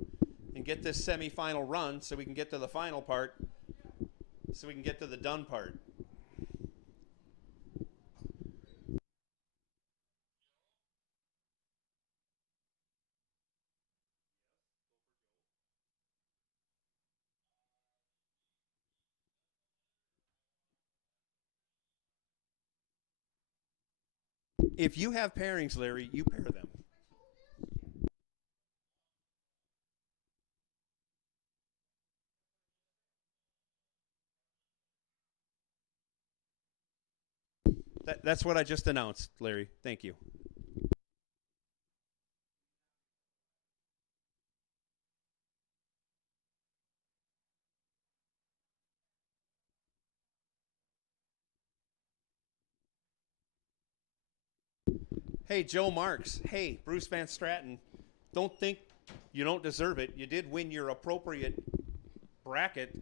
and get this semifinal run so we can get to the final part, so we can get to the done part. If you have pairings, Larry, you pair them. That's what I just announced, Larry. Thank you. Hey, Joe Marks. Hey, Bruce Van Stratton. Don't think you don't deserve it. You did win your appropriate bracket.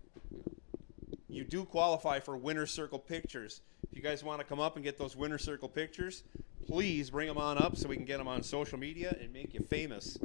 You do qualify for Winner's Circle pictures. If you guys want to come up and get those Winner's Circle pictures, please bring them on up so we can get them on social media and make you famous.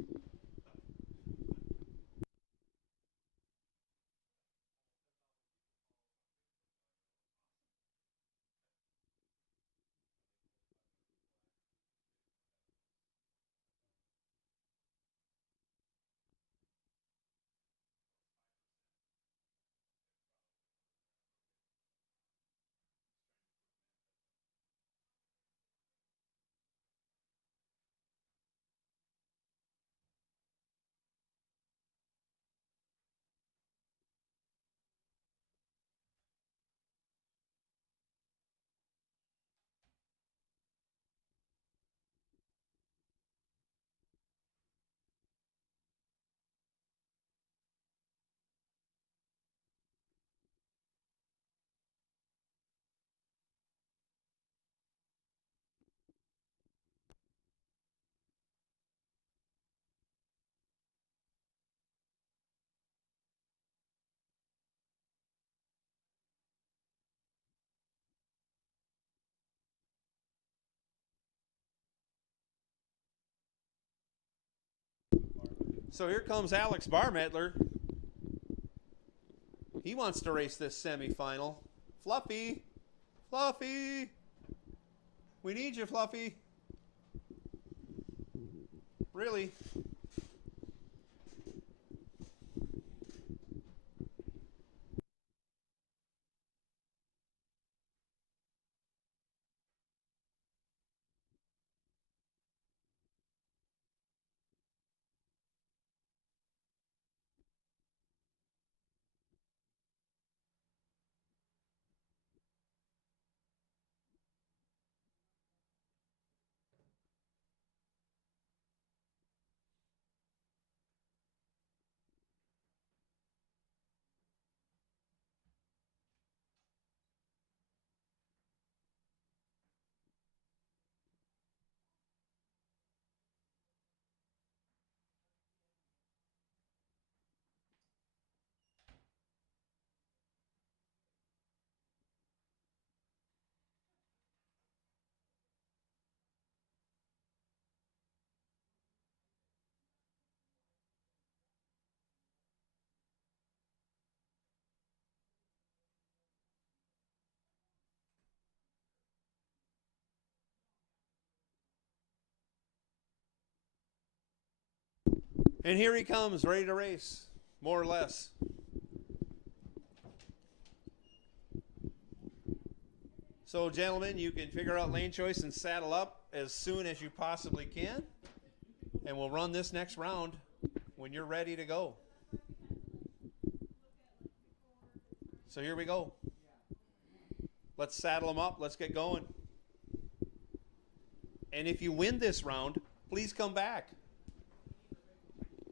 So here comes Alex Barmettler. He wants to race this semifinal. Fluffy. Fluffy. We need you, Fluffy. Really. And here he comes, ready to race, more or less. So, gentlemen, you can figure out lane choice and saddle up as soon as you possibly can. And we'll run this next round when you're ready to go. So here we go. Let's saddle them up. Let's get going. And if you win this round, please come back.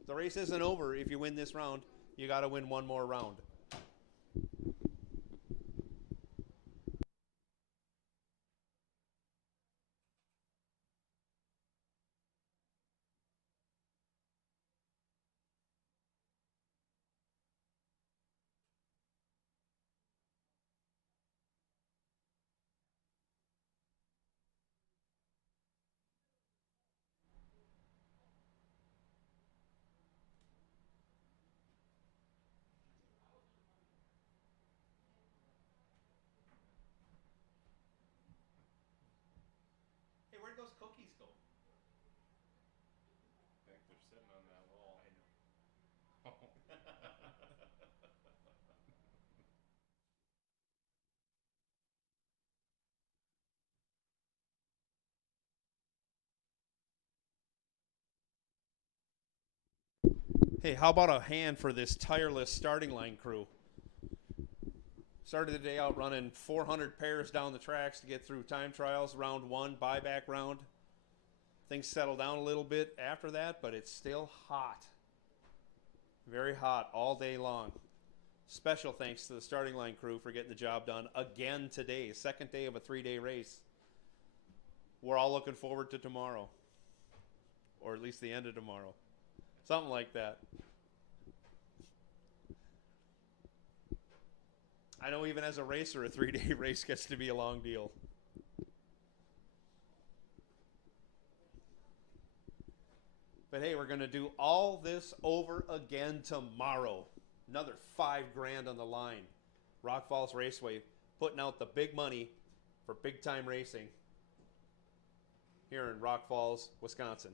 The race isn't over if you win this round. You got to win one more round. Hey, where'd those cookies go? I think they're sitting on that wall. I know. Hey, how about a hand for this tireless starting line crew? Started the day out running 400 pairs down the tracks to get through time trials, round 1, buyback round. Things settle down a little bit after that, but it's still hot. Very hot all day long. Special thanks to the starting line crew for getting the job done again today, second day of a 3-day race. We're all looking forward to tomorrow, or at least the end of tomorrow. Something like that. I know even as a racer, a 3-day race gets to be a long deal. But hey, we're going to do all this over again tomorrow. Another $5,000 on the line. Rock Falls Raceway putting out the big money for big time racing here in Rock Falls, Wisconsin.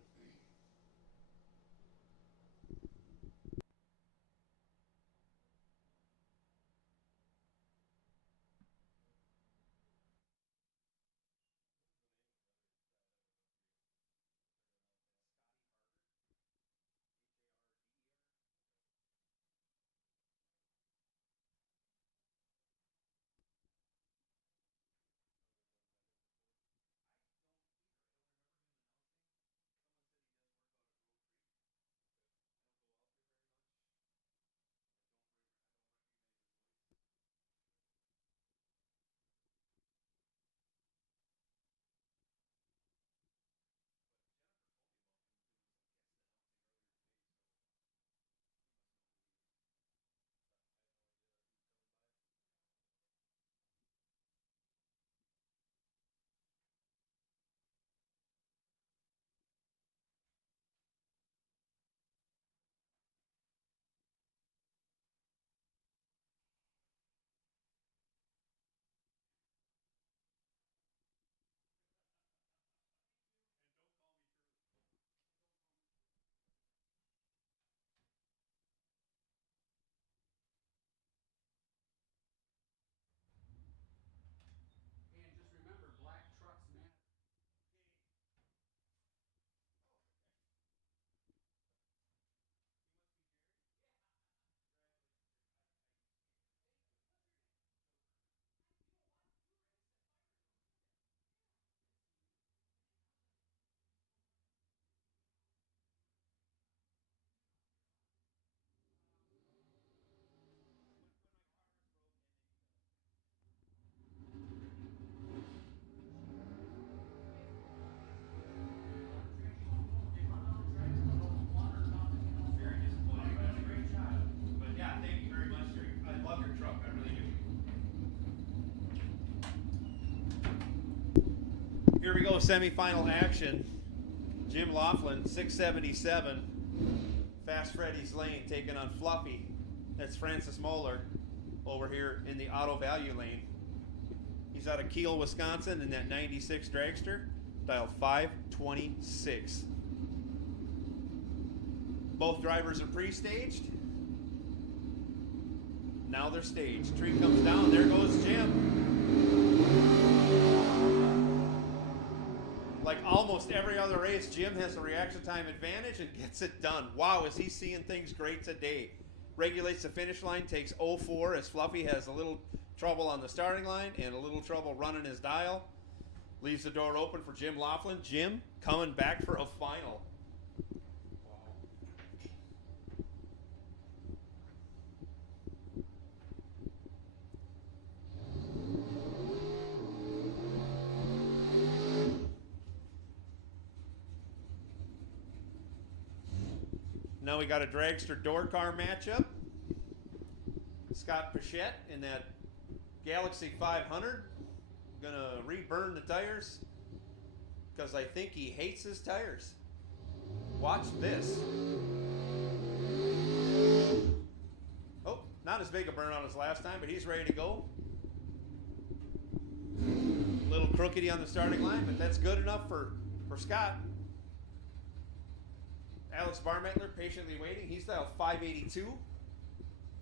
And just remember, black trucks matter. Very disappointing. Great job. But yeah, thank you very much. I love your truck. I really do. Here we go, semifinal action. Jim Laughlin, 677. Fast Freddy's Lane taking on Fluffy. That's Francis Moeller over here in the Auto Value lane. He's out of Kiel, Wisconsin in that 96 dragster, dialed 526. Both drivers are pre-staged. Now they're staged. Tree comes down. There goes Jim. Like almost every other race, Jim has the reaction time advantage and gets it done. Wow, is he seeing things great today? Regulates the finish line, takes 0-4 as Fluffy has a little trouble on the starting line and a little trouble running his dial. Leaves the door open for Jim Laughlin. Jim coming back for a final. Now we got a dragster door car matchup. Scott Pichette in that Galaxy 500. Gonna reburn the tires because I think he hates his tires. Watch this. Oh, not as big a burn on as last time, but he's ready to go. Little crookedy on the starting line, but that's good enough for Scott. Alex Barmettler patiently waiting. He's dialed 582.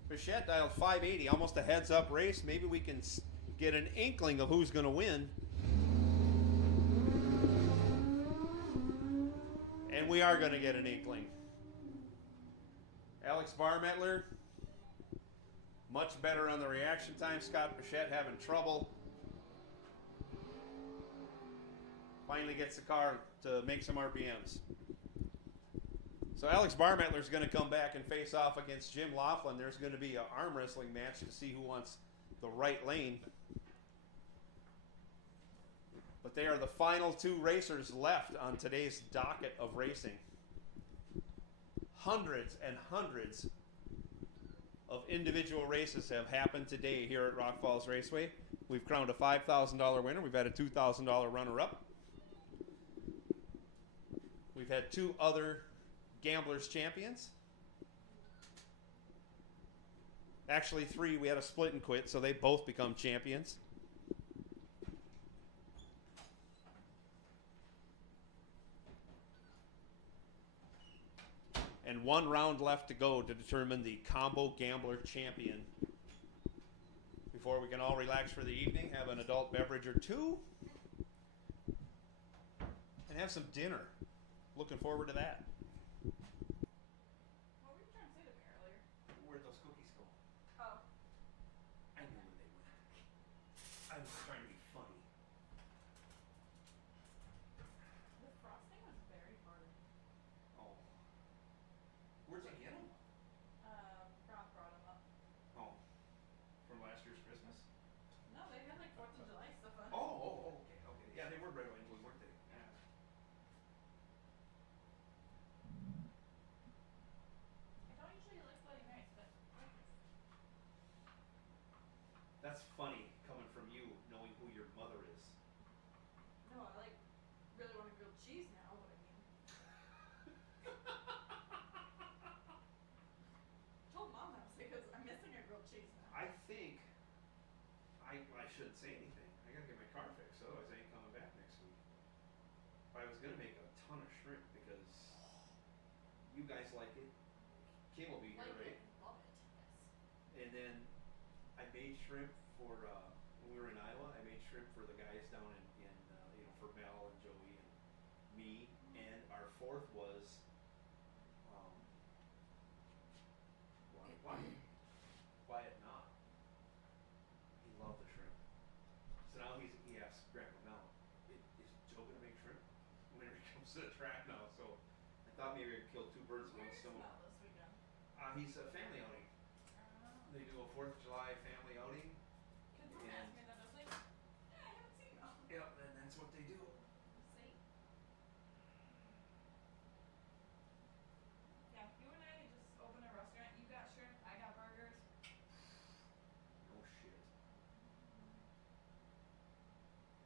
Bichette dialed 580. Almost a heads-up race. Maybe we can get an inkling of who's going to win. And we are going to get an inkling. Alex Barmettler, much better on the reaction time. Scott Bichette having trouble. Finally gets the car to make some RPMs. So Alex Barmettler is going to come back and face off against Jim Laughlin. There's going to be an arm wrestling match to see who wants the right lane. But they are the final two racers left on today's docket of racing. Hundreds and hundreds of individual races have happened today here at Rock Falls Raceway. We've crowned a $5,000 winner. We've had a $2,000 runner-up. We've had two other Gamblers champions. Actually, three. We had a split and quit, so they both become champions. And one round left to go to determine the Combo Gambler champion. Before we can all relax for the evening, have an adult beverage or two, and have some dinner. Looking forward to that. What were you trying to say to me earlier? Where'd those cookies go? Oh. I knew where they went. I was trying to be funny. The frosting was very hard. Oh. Where'd I get them? Brock brought them up. Oh. From last year's Christmas? No, they had like 4th of July stuff on. Okay, okay. Yeah, they were red, white, and blue, weren't they? Yeah. I don't usually like Bloody Marys, but That's funny coming from you, knowing who your mother is. no, I like really want a grilled cheese now, but I mean. Told Mom that because I'm missing a grilled cheese now. I think I shouldn't say anything. I gotta get my car fixed, otherwise I ain't coming back next week. I was gonna make a ton of shrimp because you guys like it. Kim will be here, Like right? it, love it, yes. And then I made shrimp for when we were in Iowa. I made shrimp for the guys down in for Mel and Joey and me. And our fourth was Wyatt Knott. He loved the shrimp. So now he asks Grandpa Mel, is Joe gonna make shrimp whenever he comes to the track now? So I thought maybe I could kill two birds with Where one is stone. Mel this weekend? He's a family outing. They do a 4th of July family outing. Can someone ask me that this week? Yeah, I haven't seen Mel. Yep, and that's what they do. See? Yeah, you and I just opened a restaurant. You got shrimp, I got burgers. No shit.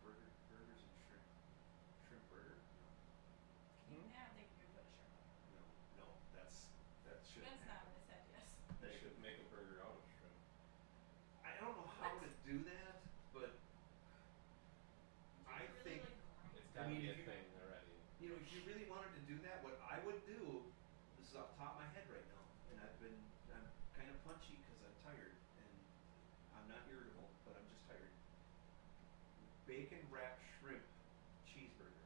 Burgers and shrimp. Shrimp burger? Yeah, I think you could put a shrimp on it. No, that shouldn't Ben's happen. nodding his head yes. That Make, should. make a burger out of shrimp. I don't know how to do that, but I Really, think like, grind It's it. gotta mean, be if a you- thing already. if you really wanted to do that, what I would do. This is off the top of my head right now, and I'm kind of punchy because I'm tired, and I'm not irritable, but I'm just tired. Bacon wrapped shrimp cheeseburger.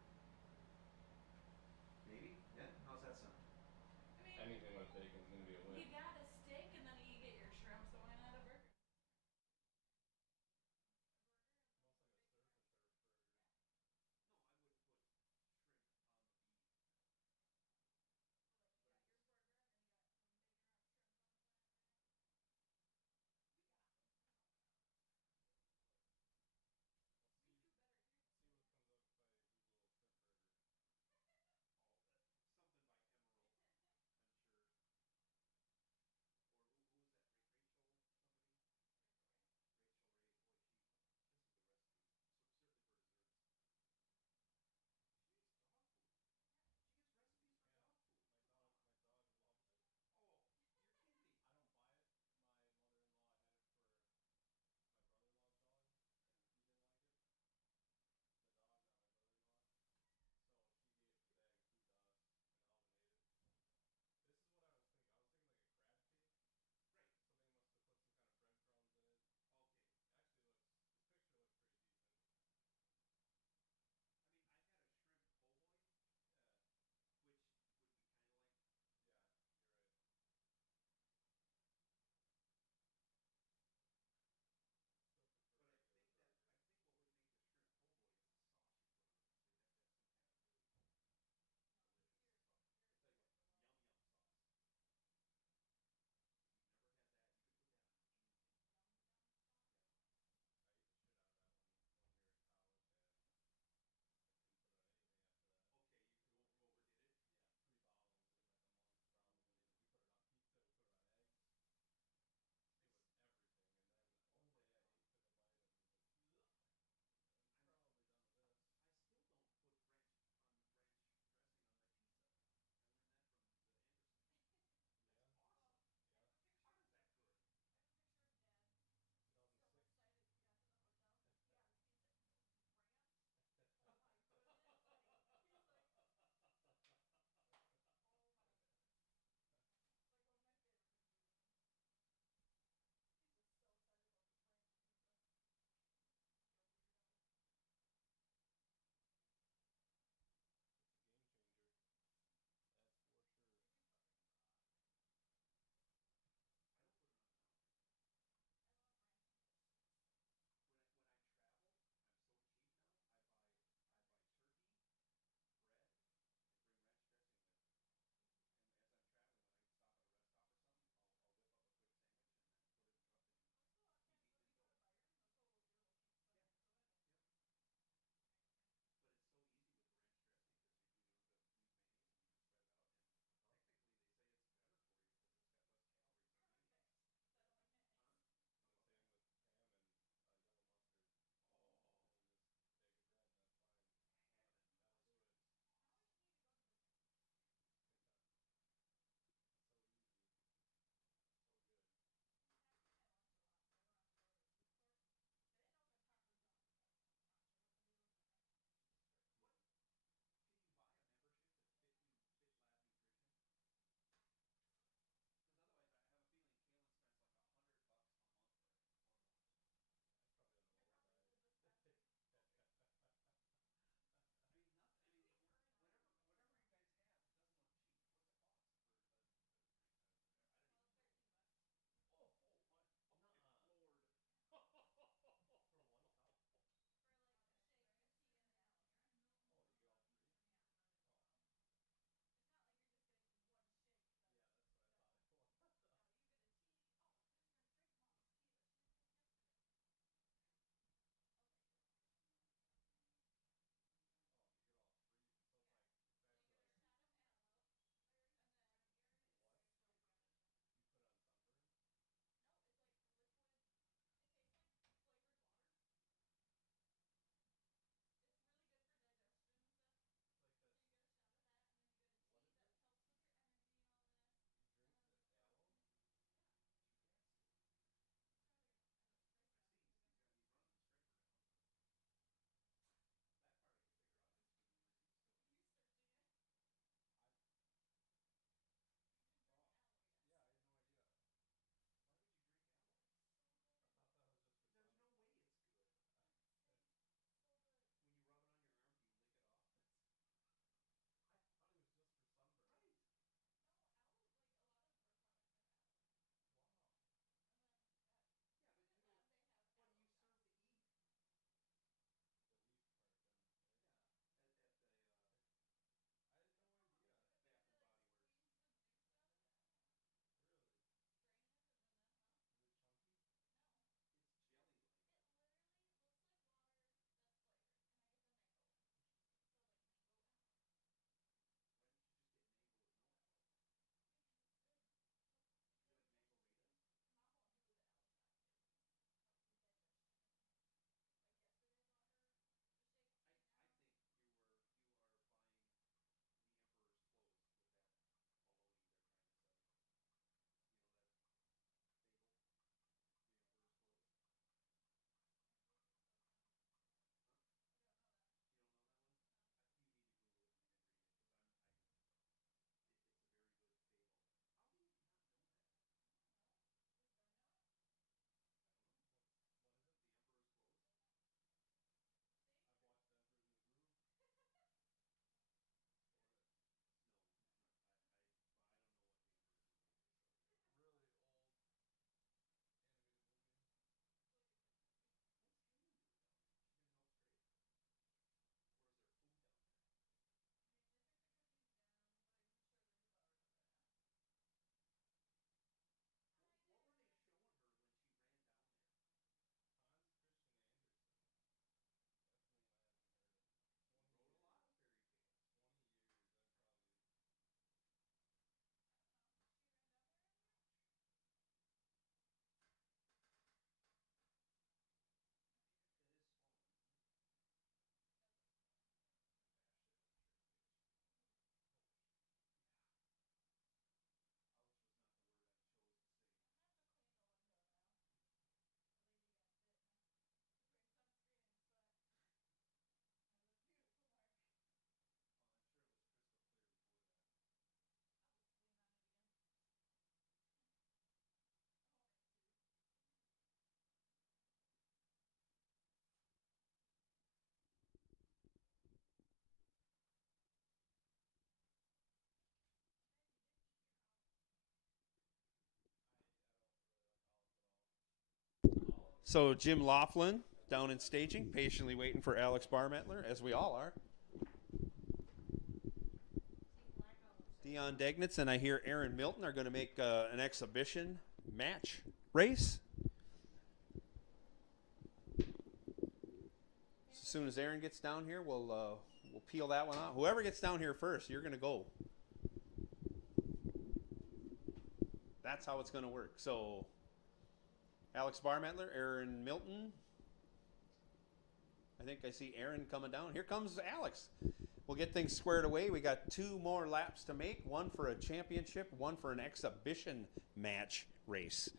So Jim Laughlin down in staging, patiently waiting for Alex Barmettler, as we all are. Dion Degnitz and I hear Aaron Milton are going to make an exhibition match race. As soon as Aaron gets down here, we'll peel that one out. Whoever gets down here first, you're going to go. That's how it's going to work. So, Alex Barmettler, Aaron Milton. I think I see Aaron coming down. Here comes Alex. We'll get things squared away. We got 2 more laps to make. One for a championship, one for an exhibition match race.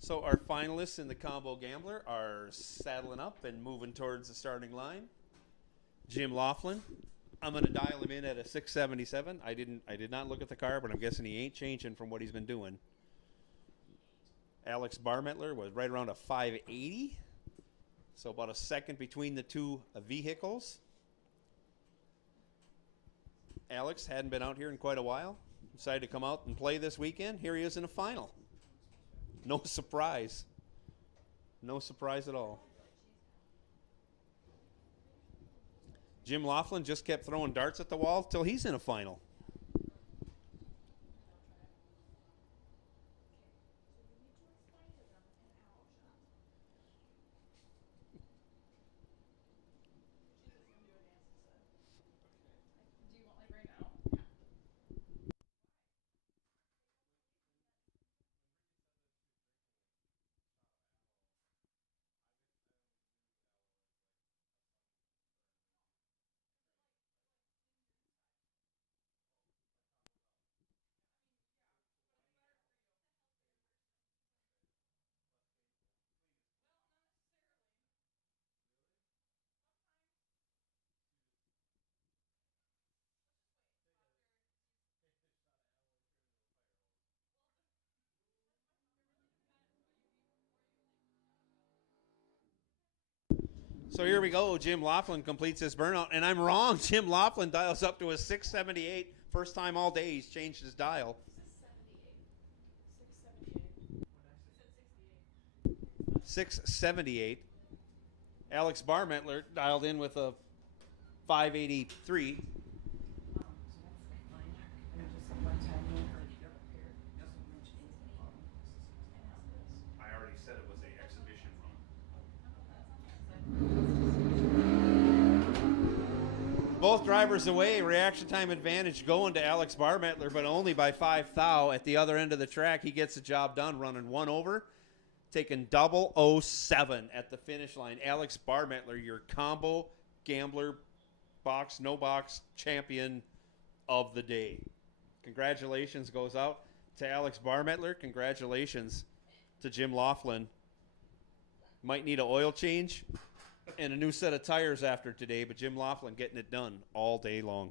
So our finalists in the Combo Gambler are saddling up and moving towards the starting line. Jim Laughlin. I'm going to dial him in at a 677. I did not look at the car, but I'm guessing he ain't changing from what he's been doing. Alex Barmettler was right around a 580. So about a second between the two vehicles. Alex hadn't been out here in quite a while. Decided to come out and play this weekend. Here he is in a final. No surprise. No surprise at all. Jim Laughlin just kept throwing darts at the wall till he's in a final. So here we go. Jim Laughlin completes his burnout. And I'm wrong. Jim Laughlin dials up to a 678. First time all day he's changed his dial. 678. Alex Barmettler dialed in with a 583. I already said it was an exhibition run. Both drivers away. Reaction time advantage going to Alex Barmettler, but only by 5 thou. At the other end of the track, he gets the job done, running one over, taking 007 at the finish line. Alex Barmettler, your combo gambler box, no box champion of the day. Congratulations goes out to Alex Barmettler. Congratulations to Jim Laughlin. Might need an oil change and a new set of tires after today, but Jim Laughlin getting it done all day long.